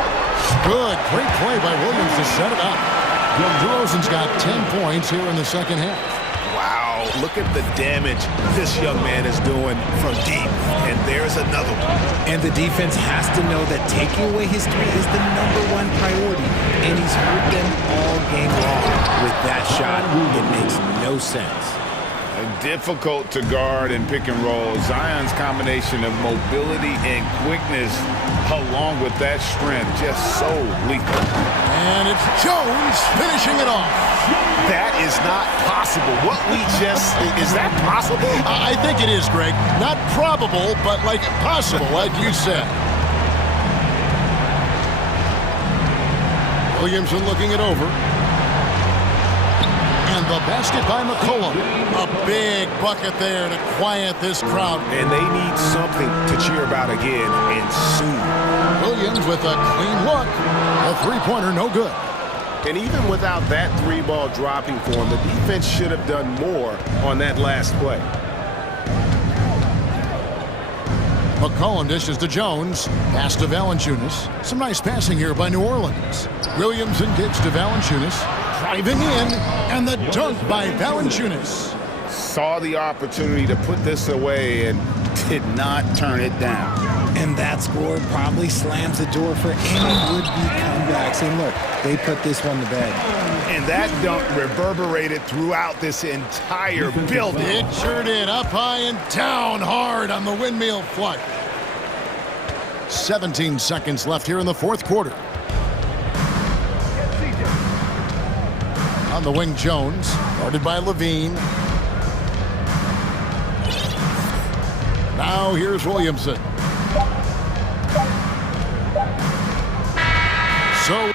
Good. Great play by Williams to set it up. DeRozan's got 10 points here in the second half. Wow. Look at the damage this young man is doing from deep. And there's another one. And the defense has to know that taking away his 3 is the #1 priority. And he's hurt them all game long with that shot. It makes no sense. Difficult to guard and pick and roll. Zion's combination of mobility and quickness along with that strength just so lethal. And it's Jones finishing it off. That is not possible. What we just, is that possible? I think it is, Greg. Not probable, but like possible, like you said. Williamson looking it over. And the basket by McCollum. A big bucket there to quiet this crowd. And they need something to cheer about again, and soon. Williams with a clean look. A three-pointer, no good. And even without that 3-ball dropping for him, the defense should have done more on that last play. McCollum dishes to Jones. Pass to Valanciunas. Some nice passing here by New Orleans. Williamson gets to Valanciunas. Driving in, and the dunk by Valanciunas. Saw the opportunity to put this away and did not turn it down. And that score probably slams the door for any would-be comebacks. And look, they put this one to bed. And that dunk reverberated throughout this entire building. It sure did. Up high and down hard on the windmill flight. 17 seconds left here in the fourth quarter. On the wing, Jones, guarded by Levine. Now here's Williamson. So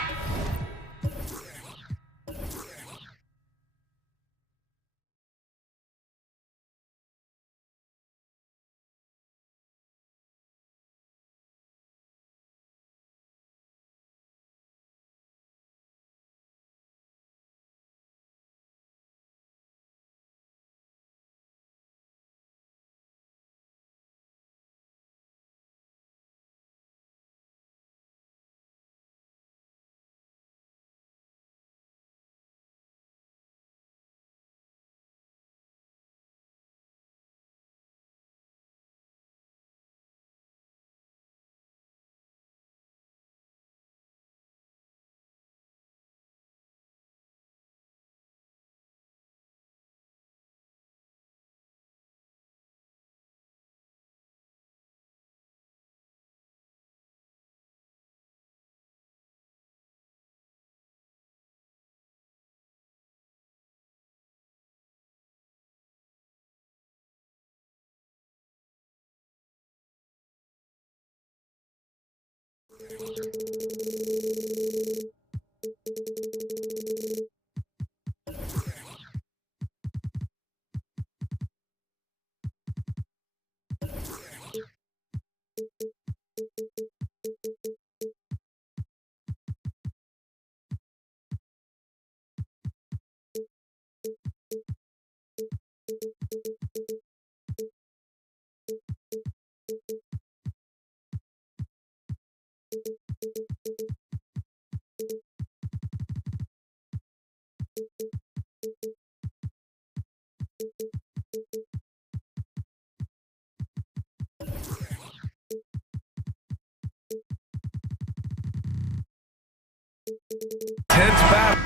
Tense battle.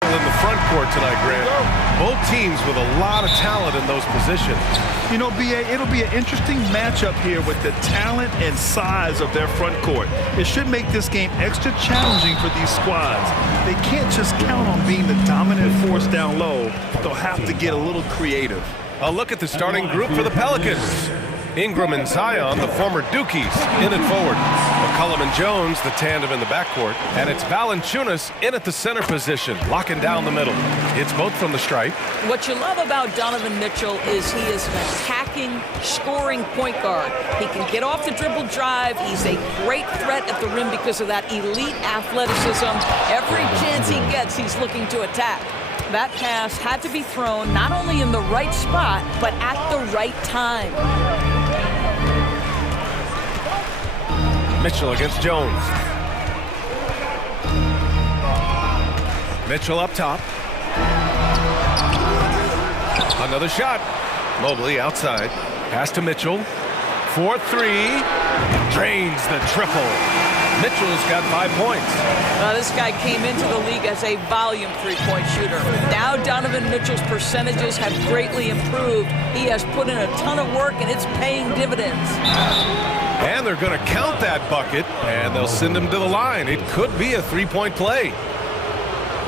In the front court tonight, Grant. Both teams with a lot of talent in those positions. You know, BA, it'll be an interesting matchup here with the talent and size of their front court. It should make this game extra challenging for these squads. They can't just count on being the dominant force down low. They'll have to get a little creative. A look at the starting group for the Pelicans. Ingram and Zion, the former Dukies, in and forward. McCollum and Jones, the tandem in the backcourt. And it's Valanciunas in at the center position, locking down the middle. It's both from the stripe. What you love about Donovan Mitchell is he is an attacking, scoring point guard. He can get off the dribble drive. He's a great threat at the rim because of that elite athleticism. Every chance he gets, he's looking to attack. That pass had to be thrown not only in the right spot, but at the right time. Mitchell against Jones. Mitchell up top. Another shot. Mobley outside. Pass to Mitchell. 4-3. Drains the triple. Mitchell's got 5 points. This guy came into the league as a volume three-point shooter. Now Donovan Mitchell's percentages have greatly improved. He has put in a ton of work, and it's paying dividends. And they're going to count that bucket, and they'll send him to the line. It could be a three-point play.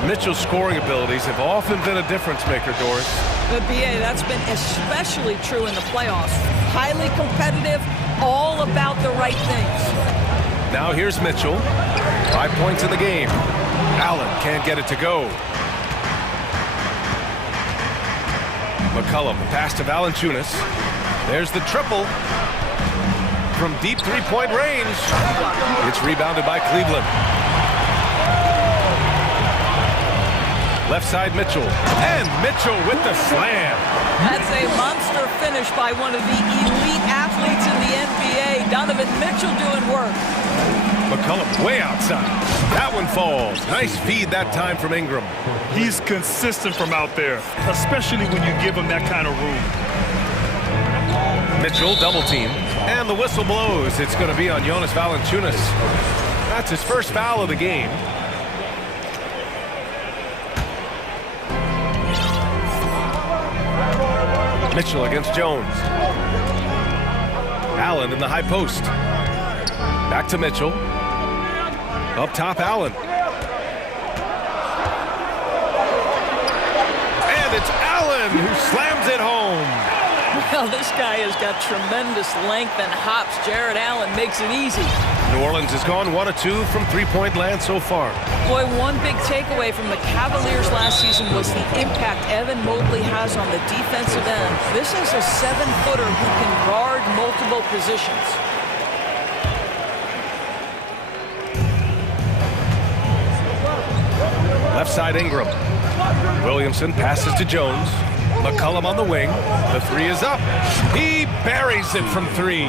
Mitchell's scoring abilities have often been a difference maker, Doris. The BA, that's been especially true in the playoffs. Highly competitive, all about the right things. Now here's Mitchell. 5 points in the game. Allen can't get it to go. McCollum, pass to Valanciunas. There's the triple. From deep three-point range. It's rebounded by Cleveland. Left side Mitchell. And Mitchell with the slam. That's a monster finish by one of the elite athletes in the NBA. Donovan Mitchell doing work. McCollum way outside. That one falls. Nice feed that time from Ingram. He's consistent from out there, especially when you give him that kind of room. Mitchell double team. And the whistle blows. It's going to be on Jonas Valanciunas. That's his first foul of the game. Mitchell against Jones. Allen in the high post. Back to Mitchell. Up top, Allen. And it's Allen who slams it home. Well, this guy has got tremendous length and hops. Jared Allen makes it easy. New Orleans has gone 1 of 2 from three-point land so far. Boy, one big takeaway from the Cavaliers last season was the impact Evan Mobley has on the defensive end. This is a 7-footer who can guard multiple positions. Left side Ingram. Williamson passes to Jones. McCollum on the wing. The three is up. He buries it from 3.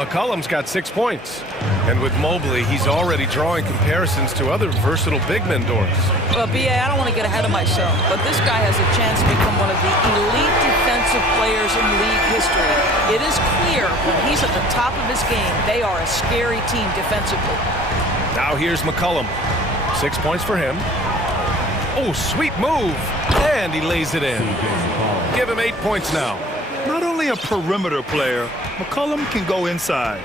McCollum's got 6 points. And with Mobley, he's already drawing comparisons to other versatile big men, Doris. Well, B.A., I don't want to get ahead of myself, but this guy has a chance to become one of the elite defensive players in league history. It is clear when he's at the top of his game, they are a scary team defensively. Now here's McCollum. 6 points for him. Oh, sweet move. And he lays it in. Give him 8 points now. Not only a perimeter player, McCollum can go inside.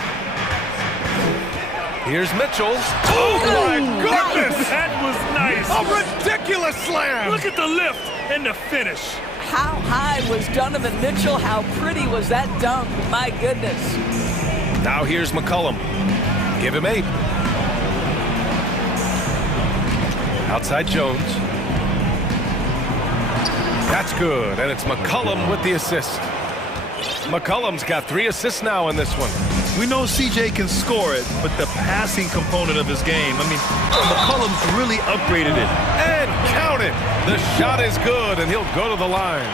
Here's Mitchell. Oh, my goodness! That was nice. A ridiculous slam. Look at the lift and the finish. How high was Donovan Mitchell? How pretty was that dunk? My goodness. Now here's McCollum. Give him 8. Outside Jones. That's good, and it's McCollum with the assist. McCollum's got 3 assists now in this one. We know CJ can score it, but the passing component of his game, I mean, McCollum's really upgraded it. And count it! The shot is good, and he'll go to the line.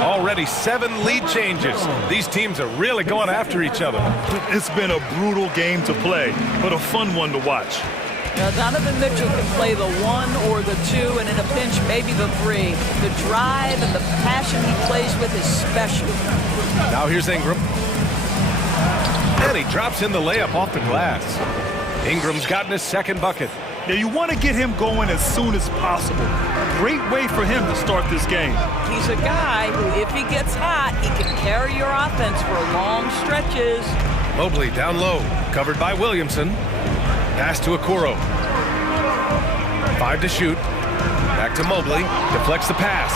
Already 7 lead changes. These teams are really going after each other. It's been a brutal game to play, but a fun one to watch. Now, Donovan Mitchell can play the 1 or the 2, and in a pinch, maybe the 3. The drive and the passion he plays with is special. Now here's Ingram. And he drops in the layup off the glass. Ingram's gotten his second bucket. Now, you want to get him going as soon as possible. Great way for him to start this game. He's a guy who, if he gets hot, he can carry your offense for long stretches. Mobley down low, covered by Williamson. Pass to Okoro. 5 to shoot. Back to Mobley. Deflects the pass.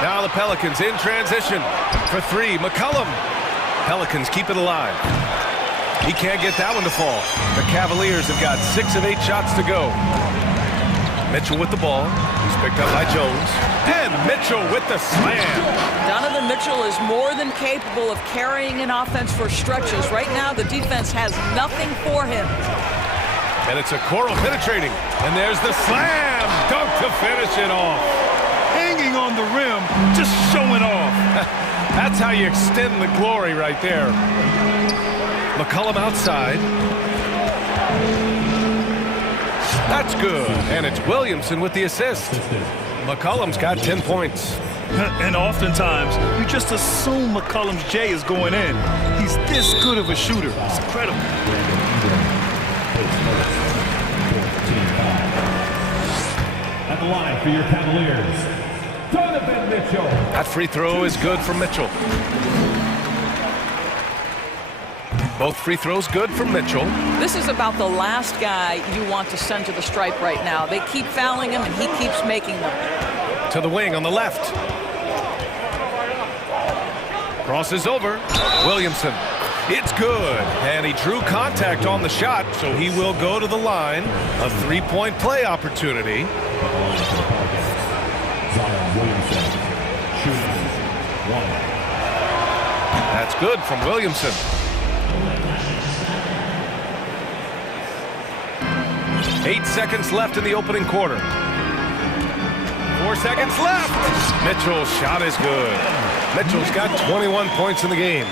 Now the Pelicans in transition. For 3, McCollum. Pelicans keep it alive. He can't get that one to fall. The Cavaliers have got 6 of 8 shots to go. Mitchell with the ball. He's picked up by Jones. And Mitchell with the slam. Donovan Mitchell is more than capable of carrying an offense for stretches. Right now, the defense has nothing for him. And it's Okoro penetrating. And there's the slam. Dunk to finish it off. Hanging on the rim, just showing off. That's how you extend the glory right there. McCollum outside. That's good. And it's Williamson with the assist. McCollum's got 10 points. And oftentimes, you just assume McCollum's J is going in. He's this good of a shooter. It's incredible. At the line for your Cavaliers, Donovan Mitchell. That free throw is good for Mitchell. Both free throws good from Mitchell. This is about the last guy you want to send to the stripe right now. They keep fouling him, and he keeps making them. To the wing on the left. Crosses over. Williamson. It's good. And he drew contact on the shot, so he will go to the line. A 3-point play opportunity. That's good from Williamson. 8 seconds left in the opening quarter. 4 seconds left. Mitchell's shot is good. Mitchell's got 21 points in the game.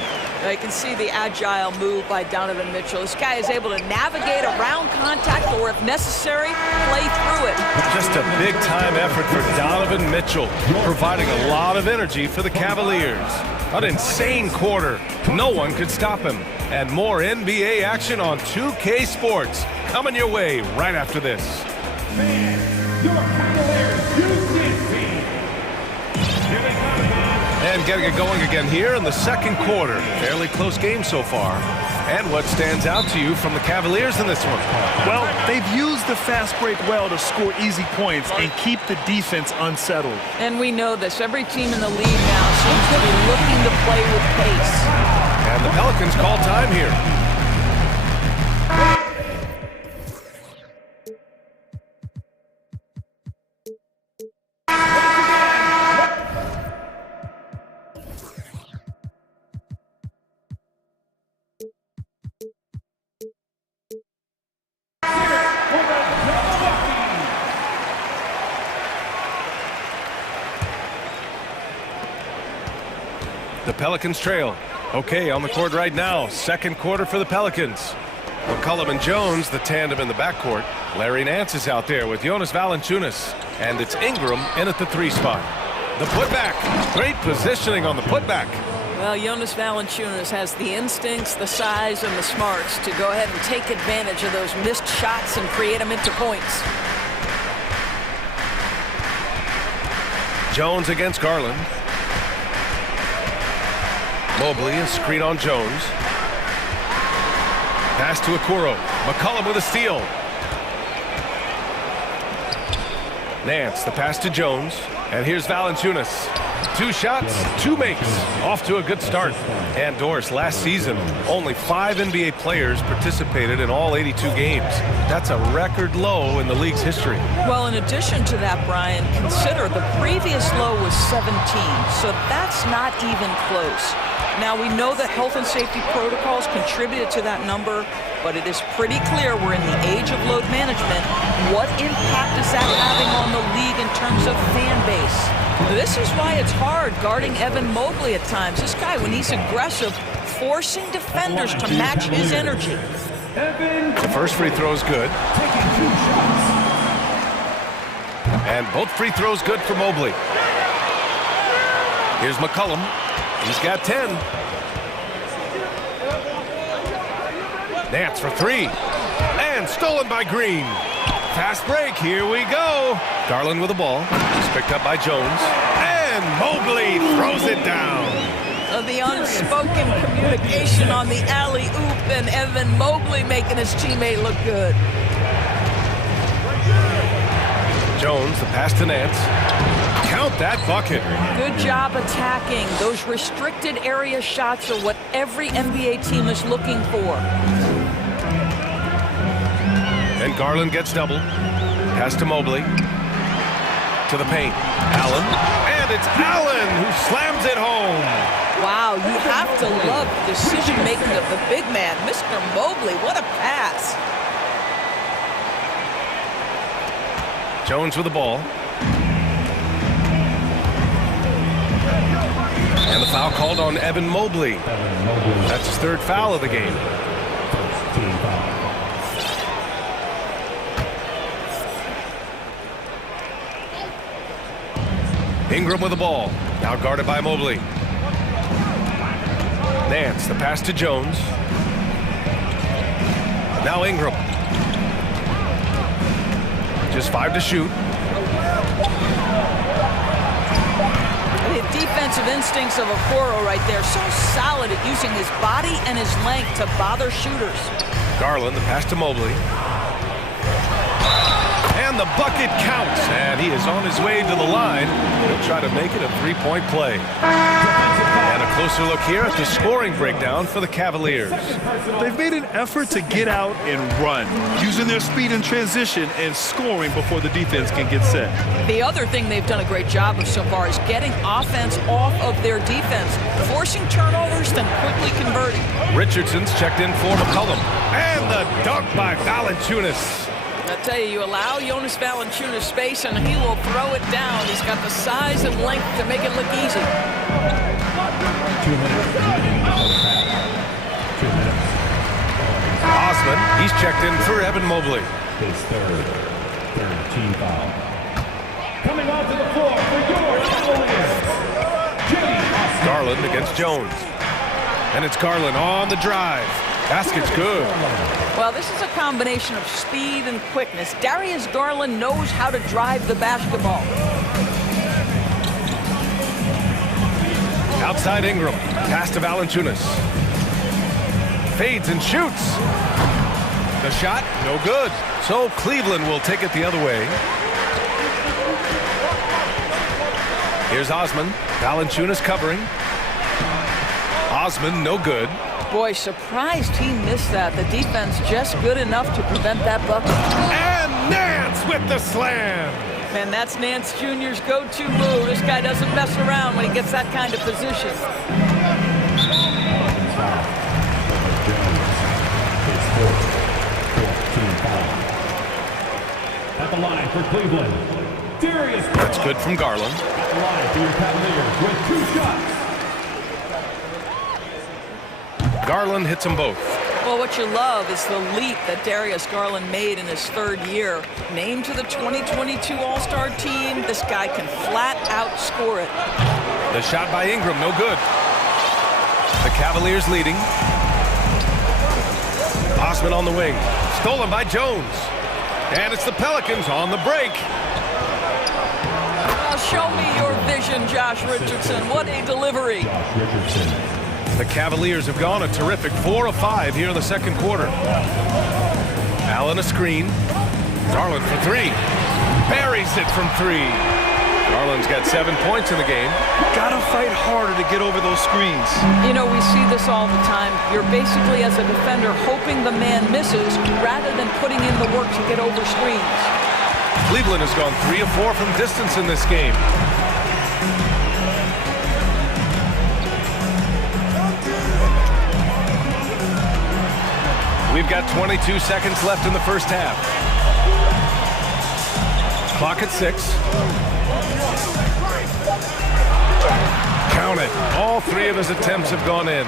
You can see the agile move by Donovan Mitchell. This guy is able to navigate around contact or, if necessary, play through it. Just a big-time effort for Donovan Mitchell, providing a lot of energy for the Cavaliers. An insane quarter. No one could stop him. And more NBA action on 2K Sports coming your way right after this. Your Cavaliers Houston team. Here they come again. And getting it going again here in the second quarter. Fairly close game so far. And what stands out to you from the Cavaliers in this one? Well, they've used the fast break well to score easy points and keep the defense unsettled. And we know this. Every team in the league now seems to be looking to play with pace. And the Pelicans call time here. The Pelicans trail. Okay, on the court right now. Second quarter for the Pelicans. McCollum and Jones, the tandem in the backcourt. Larry Nance is out there with Jonas Valanciunas. And it's Ingram in at the 3 spot. The putback. Great positioning on the putback. Well, Jonas Valanciunas has the instincts, the size, and the smarts to go ahead and take advantage of those missed shots and create them into points. Jones against Garland. Mobley, a screen on Jones. Pass to Okoro. McCollum with a steal. Nance, the pass to Jones. And here's Valanciunas. 2 shots, 2 makes. Off to a good start. And Doris, last season, only 5 NBA players participated in all 82 games. That's a record low in the league's history. Well, in addition to that, Brian, consider the previous low was 17, so that's not even close. Now, we know that health and safety protocols contributed to that number, but it is pretty clear we're in the age of load management. What impact is that having on the league in terms of fan base? This is why it's hard guarding Evan Mobley at times. This guy, when he's aggressive, forcing defenders to match his energy. The first free throw is good. And both free throws good for Mobley. Here's McCollum. He's got 10. Nance for 3. And stolen by Green. Fast break. Here we go. Garland with the ball. He's picked up by Jones. And Mobley throws it down. The unspoken communication on the alley-oop, and Evan Mobley making his teammate look good. Jones, the pass to Nance. Count that bucket. Good job attacking. Those restricted area shots are what every NBA team is looking for. And Garland gets doubled. Pass to Mobley. To the paint. Allen. And it's Allen who slams it home. Wow, you have to love the decision-making of the big man. Mr. Mobley, what a pass. Jones with the ball. And the foul called on Evan Mobley. That's his 3rd foul of the game. Ingram with the ball. Now guarded by Mobley. Nance, the pass to Jones. Now Ingram. Just 5 to shoot. The defensive instincts of Okoro right there. So solid at using his body and his length to bother shooters. Garland, the pass to Mobley. And the bucket counts. And he is on his way to the line. He'll try to make it a 3-point play. And a closer look here at the scoring breakdown for the Cavaliers. They've made an effort to get out and run, using their speed in transition and scoring before the defense can get set. The other thing they've done a great job of so far is getting offense off of their defense, forcing turnovers, then quickly converting. Richardson's checked in for McCollum. And the dunk by Valanciunas. I tell you, you allow Jonas Valanciunas space and he will throw it down. He's got the size and length to make it look easy. 2 minutes remaining before the pass. 2 minutes. Osman, he's checked in for Evan Mobley. His third team foul. Coming onto the floor for your Cavaliers, Garland against Jones. And it's Garland on the drive. Basket's good. Well, this is a combination of speed and quickness. Darius Garland knows how to drive the basketball. Outside Ingram. Pass to Valanciunas. Fades and shoots. The shot, no good. So Cleveland will take it the other way. Here's Osman. Valanciunas covering. Osman, no good. Boy, surprised he missed that. The defense just good enough to prevent that bucket. And Nance with the slam. Man, that's Nance Jr.'s go-to move. This guy doesn't mess around when he gets that kind of position. At the line for Cleveland, Darius. That's good from Garland. At the line for your Cavaliers with 2 shots. Garland hits them both. Well, what you love is the leap that Darius Garland made in his 3rd year. Named to the 2022 All-Star team, this guy can flat out score it. The shot by Ingram, no good. The Cavaliers leading. Osman on the wing. Stolen by Jones. And it's the Pelicans on the break. Show me your vision, Josh Richardson. What a delivery. The Cavaliers have gone a terrific 4 of 5 here in the 2nd quarter. Allen a screen. Garland for 3. Buries it from 3. Garland's got 7 points in the game. Gotta fight harder to get over those screens. You know, we see this all the time. You're basically, as a defender, hoping the man misses rather than putting in the work to get over screens. Cleveland has gone 3 of 4 from distance in this game. We've got 22 seconds left in the first half. Clock at 6. Count it. All 3 of his attempts have gone in.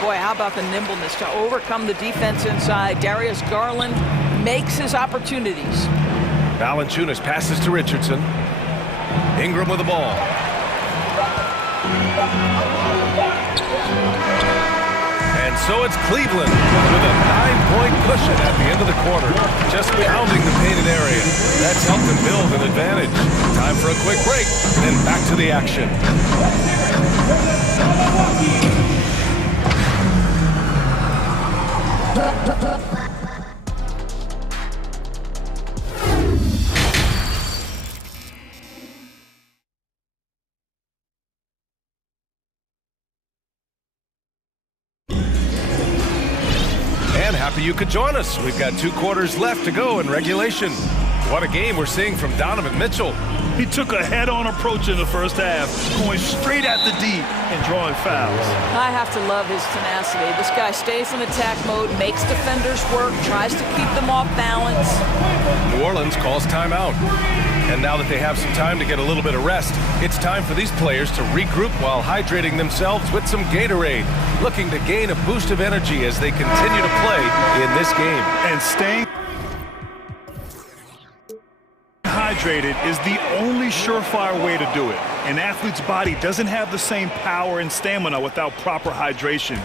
Boy, how about the nimbleness to overcome the defense inside. Darius Garland makes his opportunities. Valanciunas passes to Richardson. Ingram with the ball. And so it's Cleveland with a 9-point cushion at the end of the quarter, just pounding the painted area. That's helped them build an advantage. Time for a quick break, then back to the action. Happy you could join us. We've got 2 quarters left to go in regulation. What a game we're seeing from Donovan Mitchell. He took a head-on approach in the first half, going straight at the D and drawing fouls. I have to love his tenacity. This guy stays in attack mode, makes defenders work, tries to keep them off balance. New Orleans calls timeout. And now that they have some time to get a little bit of rest, it's time for these players to regroup while hydrating themselves with some Gatorade, looking to gain a boost of energy as they continue to play in this game. And staying hydrated is the only surefire way to do it. An athlete's body doesn't have the same power and stamina without proper hydration.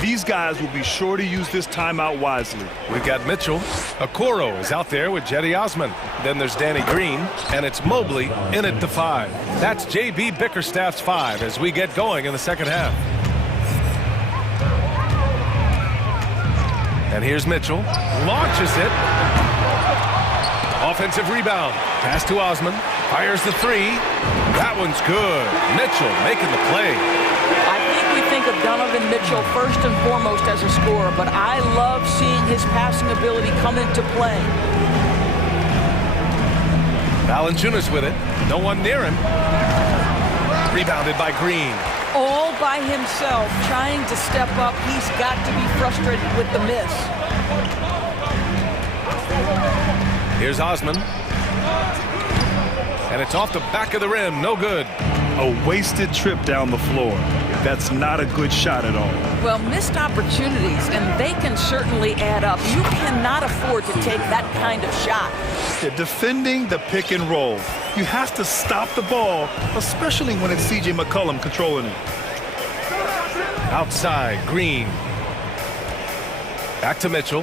These guys will be sure to use this timeout wisely. We've got Mitchell. Okoro is out there with Cedi Osman. Then there's Danny Green, and it's Mobley in at the 5. That's J.B. Bickerstaff's 5 as we get going in the second half. And here's Mitchell. Launches it. Offensive rebound. Pass to Osman. Fires the 3. That one's good. Mitchell making the play. We think of Donovan Mitchell first and foremost as a scorer, but I love seeing his passing ability come into play. Valanciunas with it. No one near him. Rebounded by Green. All by himself, trying to step up. He's got to be frustrated with the miss. Here's Osman. And it's off the back of the rim. No good. A wasted trip down the floor. that's not a good shot at all. Well, missed opportunities, and they can certainly add up. You cannot afford to take that kind of shot. They're defending the pick and roll. You have to stop the ball, especially when it's C.J. McCollum controlling it. Outside, Green. Back to Mitchell.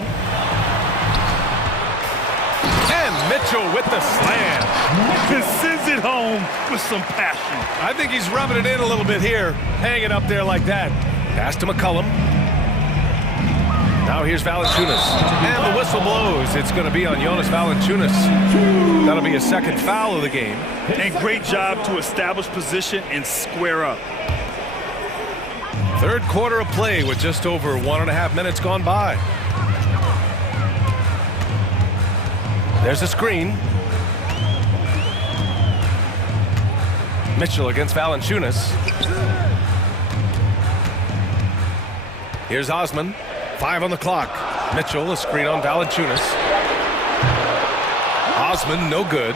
And Mitchell with the slam. Sends it home with some passion. I think he's rubbing it in a little bit here, hanging up there like that. Pass to McCollum. Now here's Valanciunas. And the whistle blows. It's going to be on Jonas Valanciunas. That'll be a second foul of the game. And great job to establish position and square up. Third quarter of play with just over 1.5 minutes gone by. There's a screen. Mitchell against Valanciunas. Here's Osman. 5 on the clock. Mitchell, a screen on Valanciunas. Osman, no good.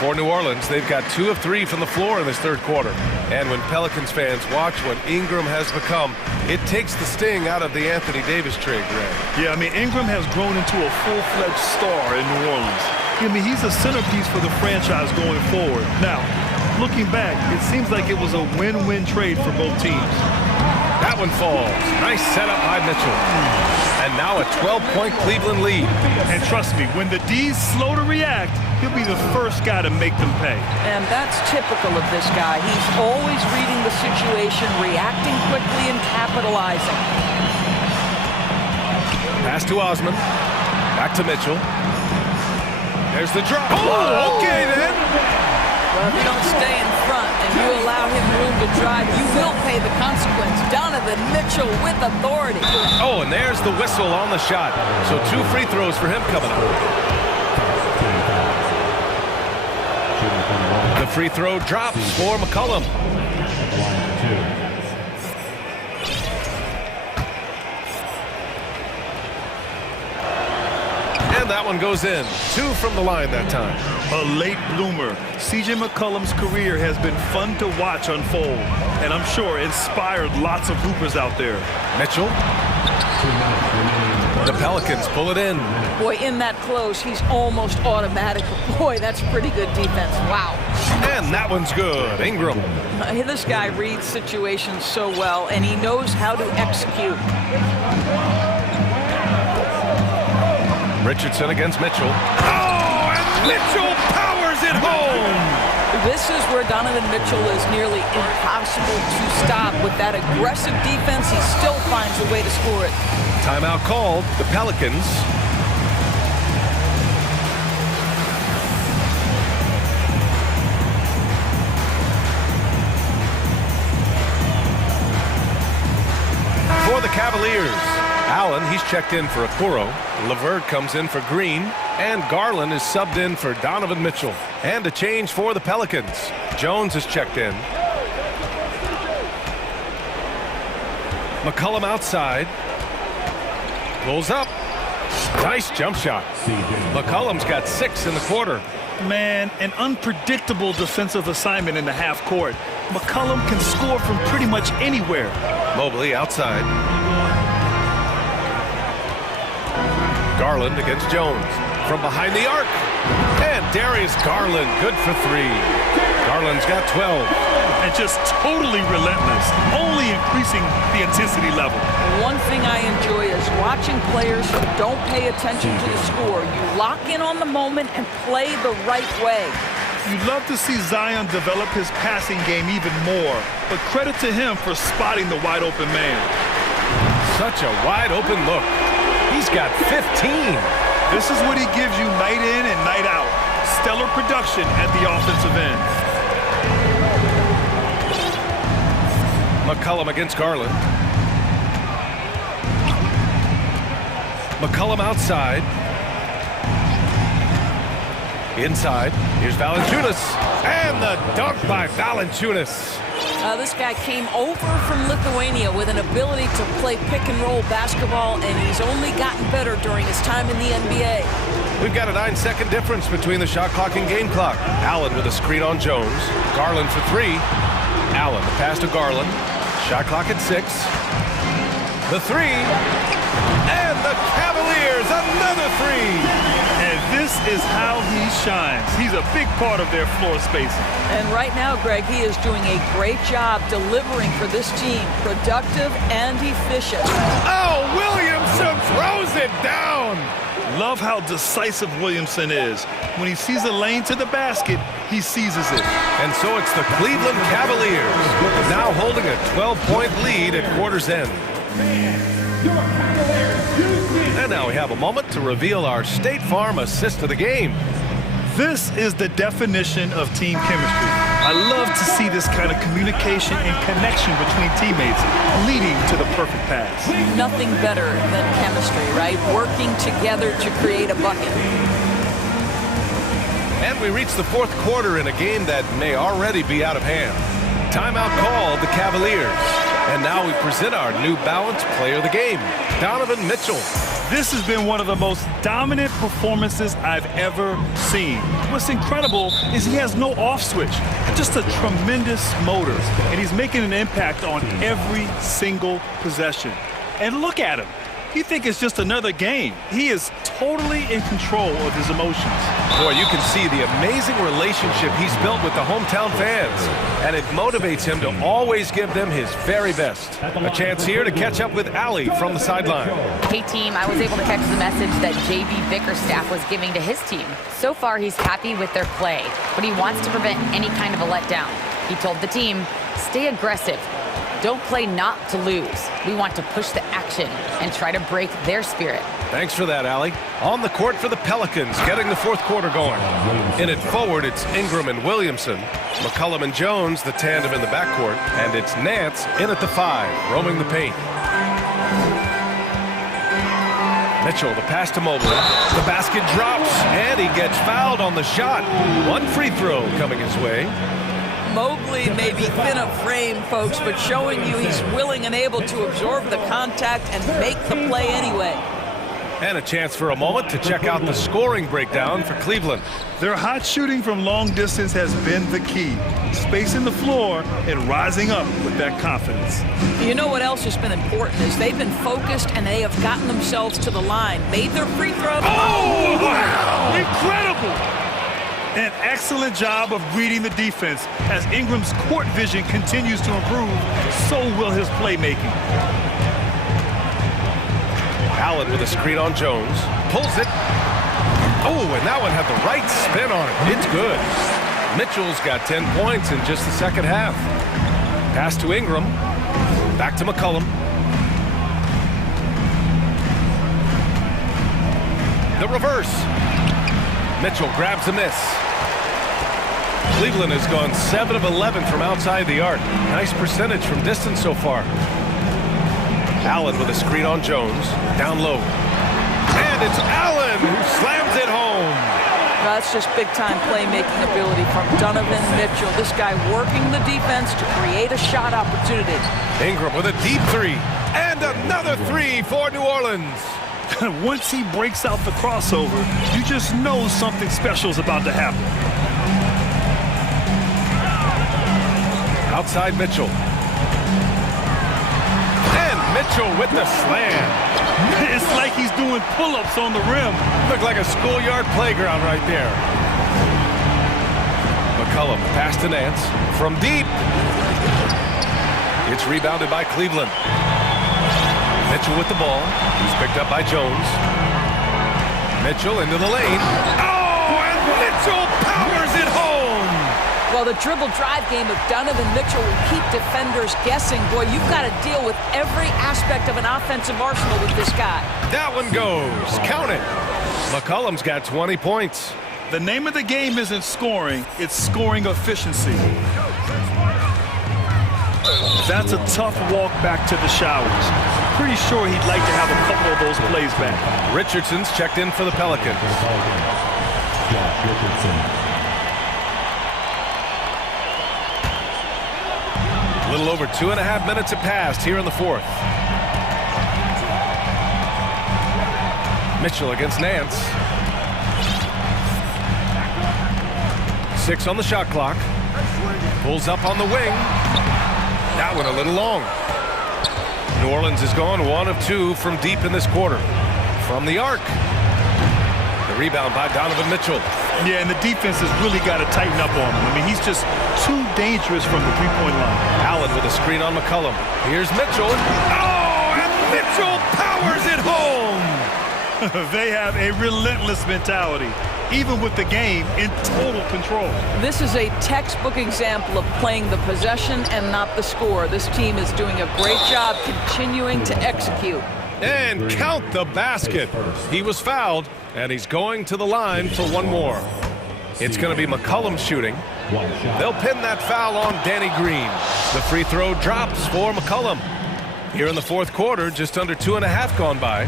For New Orleans, they've got 2 of 3 from the floor in this third quarter. And when Pelicans fans watch what Ingram has become, it takes the sting out of the Anthony Davis trade, Greg. Yeah, I mean, Ingram has grown into a full-fledged star in New Orleans. I mean, he's a centerpiece for the franchise going forward. Now, looking back, it seems like it was a win-win trade for both teams. That one falls. Nice setup by Mitchell. And now a 12-point Cleveland lead. And trust me, when the D's slow to react, he'll be the first guy to make them pay. And that's typical of this guy. He's always reading the situation, reacting quickly, and capitalizing. Pass to Osman. Back to Mitchell. There's the drop. Oh, okay then. Well, if you don't stay in front and you allow him room to drive, you will pay the consequence. Donovan Mitchell with authority. Oh, and there's the whistle on the shot. So 2 free throws for him coming up. The free throw drops for McCollum. And that one goes in. 2 from the line that time. A late bloomer. C.J. McCollum's career has been fun to watch unfold, and I'm sure inspired lots of hoopers out there. Mitchell. The Pelicans pull it in. Boy, in that close, he's almost automatic. Boy, that's pretty good defense. Wow. And that one's good. Ingram. This guy reads situations so well, and he knows how to execute. Richardson against Mitchell. Oh, and Mitchell powers it home. This is where Donovan Mitchell is nearly impossible to stop. With that aggressive defense, he still finds a way to score it. Timeout called. The Pelicans. For the Cavaliers, Allen, he's checked in for Okoro. LeVert comes in for Green. And Garland is subbed in for Donovan Mitchell. And a change for the Pelicans. Jones is checked in. McCollum outside. Pulls up. Nice jump shot. McCollum's got 6 in the quarter. Man, an unpredictable defensive assignment in the half court. McCollum can score from pretty much anywhere. Mobley outside. Garland against Jones. From behind the arc. And Darius Garland, good for 3. Garland's got 12. And just totally relentless, only increasing the intensity level. One thing I enjoy is watching players who don't pay attention to the score. You lock in on the moment and play the right way. You'd love to see Zion develop his passing game even more, but credit to him for spotting the wide open man. Such a wide open look. He's got 15. This is what he gives you night in and night out. Stellar production at the offensive end. McCollum against Garland. McCollum outside. Inside. Here's Valanciunas. And the dunk by Valanciunas. This guy came over from Lithuania with an ability to play pick-and-roll basketball, and he's only gotten better during his time in the NBA. We've got a 9-second difference between the shot clock and game clock. Allen with a screen on Jones. Garland for 3. Allen, the pass to Garland. Shot clock at 6. The three. And the Cavaliers, another three. And this is how he shines. He's a big part of their floor spacing. And right now, Greg, he is doing a great job delivering for this team. Productive and efficient. Oh, Williamson throws it down. Love how decisive Williamson is. When he sees a lane to the basket, he seizes it. And so it's the Cleveland Cavaliers, now holding a 12-point lead at quarter's end. And now we have a moment to reveal our State Farm assist of the game. This is the definition of team chemistry. I love to see this kind of communication and connection between teammates leading to the perfect pass. Nothing better than chemistry, right? Working together to create a bucket. And we reach the fourth quarter in a game that may already be out of hand. Timeout called the Cavaliers. And now we present our New Balance player of the game, Donovan Mitchell. This has been one of the most dominant performances I've ever seen. What's incredible is he has no off switch, just a tremendous motor, and he's making an impact on every single possession. And look at him. You think it's just another game. He is totally in control of his emotions. Boy, you can see the amazing relationship he's built with the hometown fans, and it motivates him to always give them his very best. A chance here to catch up with Allie from the sideline. Hey team, I was able to catch the message that JB Bickerstaff was giving to his team. So far, he's happy with their play, but he wants to prevent any kind of a letdown. He told the team, stay aggressive. Don't play not to lose. We want to push the action and try to break their spirit. Thanks for that, Allie. On the court for the Pelicans, getting the fourth quarter going. In it forward, it's Ingram and Williamson. McCollum and Jones, the tandem in the backcourt. And it's Nance in at the 5, roaming the paint. Mitchell, the pass to Mobley. The basket drops, and he gets fouled on the shot. One free throw coming his way. Mobley may be thin of frame, folks, but showing you he's willing and able to absorb the contact and make the play anyway. And a chance for a moment to check out the scoring breakdown for Cleveland. Their hot shooting from long distance has been the key. Spacing the floor and rising up with that confidence. You know what else has been important is they've been focused and they have gotten themselves to the line, made their free throw. Oh, wow! Incredible! An excellent job of reading the defense. As Ingram's court vision continues to improve, so will his playmaking. Allen with a screen on Jones. Pulls it. Oh, and that one had the right spin on it. It's good. Mitchell's got 10 points in just the second half. Pass to Ingram. Back to McCollum. The reverse. Mitchell grabs a miss. Cleveland has gone 7 of 11 from outside the arc. Nice percentage from distance so far. Allen with a screen on Jones. Down low. And it's Allen who slams it home. That's just big-time playmaking ability from Donovan Mitchell. This guy working the defense to create a shot opportunity. Ingram with a deep 3. And another 3 for New Orleans. Once he breaks out the crossover, you just know something special is about to happen. Outside Mitchell. And Mitchell with the slam. It's like he's doing pull-ups on the rim. Looked like a schoolyard playground right there. McCollum pass to Nance from deep. It's rebounded by Cleveland. Mitchell with the ball. He's picked up by Jones. Mitchell into the lane. Oh, and Mitchell powers it home. Well, the dribble drive game of Donovan Mitchell will keep defenders guessing. Boy, you've got to deal with every aspect of an offensive arsenal with this guy. That one goes. Count it. McCollum's got 20 points. The name of the game isn't scoring, it's scoring efficiency. That's a tough walk back to the showers. Pretty sure he'd like to have a couple of those plays back. Richardson's checked in for the Pelicans. A little over 2.5 minutes have passed here in the fourth. Mitchell against Nance. 6 on the shot clock. Pulls up on the wing. That one a little long. New Orleans has gone 1 of 2 from deep in this quarter. From the arc. The rebound by Donovan Mitchell. Yeah, and the defense has really got to tighten up on him. I mean, he's just too dangerous from the three-point line. Allen with a screen on McCollum. Here's Mitchell. Oh, and Mitchell powers it home. They have a relentless mentality, even with the game in total control. This is a textbook example of playing the possession and not the score. This team is doing a great job continuing to execute. And count the basket. He was fouled, and he's going to the line for one more. It's going to be McCollum shooting. They'll pin that foul on Danny Green. The free throw drops for McCollum. Here in the fourth quarter, just under 2.5 gone by.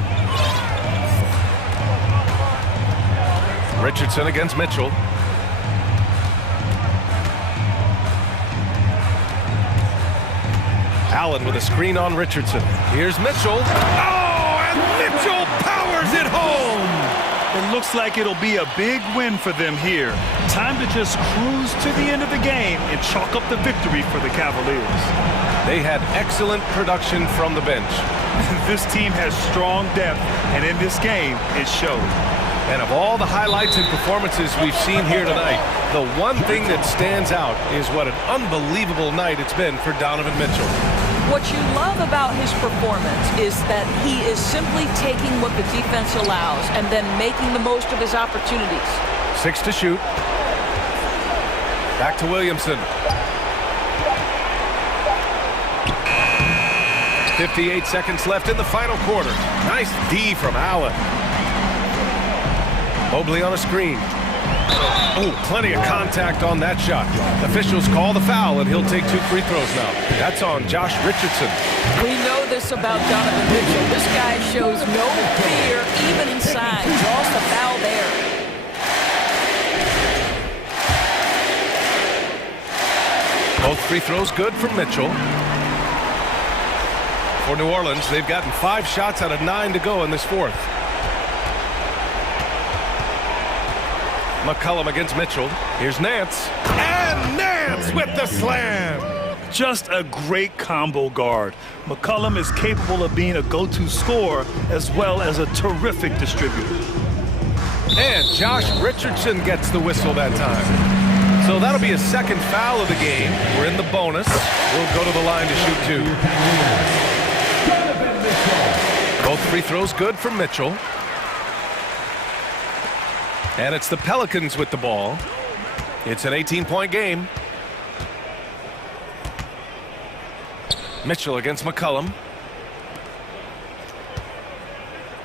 Richardson against Mitchell. Allen with a screen on Richardson. Here's Mitchell. Oh, and Mitchell powers it home. It looks like it'll be a big win for them here. Time to just cruise to the end of the game and chalk up the victory for the Cavaliers. They had excellent production from the bench. This team has strong depth, and in this game, it showed. And of all the highlights and performances we've seen here tonight, the one thing that stands out is what an unbelievable night it's been for Donovan Mitchell. What you love about his performance is that he is simply taking what the defense allows and then making the most of his opportunities. 6 to shoot. Back to Williamson. 58 seconds left in the final quarter. Nice D from Allen. Mobley on a screen. Oh, plenty of contact on that shot. Officials call the foul, and he'll take 2 free throws now. That's on Josh Richardson. We know this about Donovan Mitchell. This guy shows no fear, even inside. Draws the foul there. Both free throws good for Mitchell. For New Orleans, they've gotten 5 shots out of 9 to go in this fourth. McCollum against Mitchell. Here's Nance. And Nance with the slam. Just a great combo guard. McCollum is capable of being a go-to scorer as well as a terrific distributor. And Josh Richardson gets the whistle that time. So that'll be his second foul of the game. We're in the bonus. We'll go to the line to shoot 2. Both free throws good for Mitchell. And it's the Pelicans with the ball. It's an 18-point game. Mitchell against McCollum.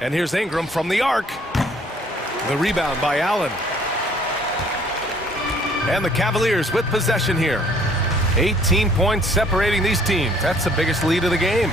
And here's Ingram from the arc. The rebound by Allen. And the Cavaliers with possession here. 18 points separating these teams. That's the biggest lead of the game.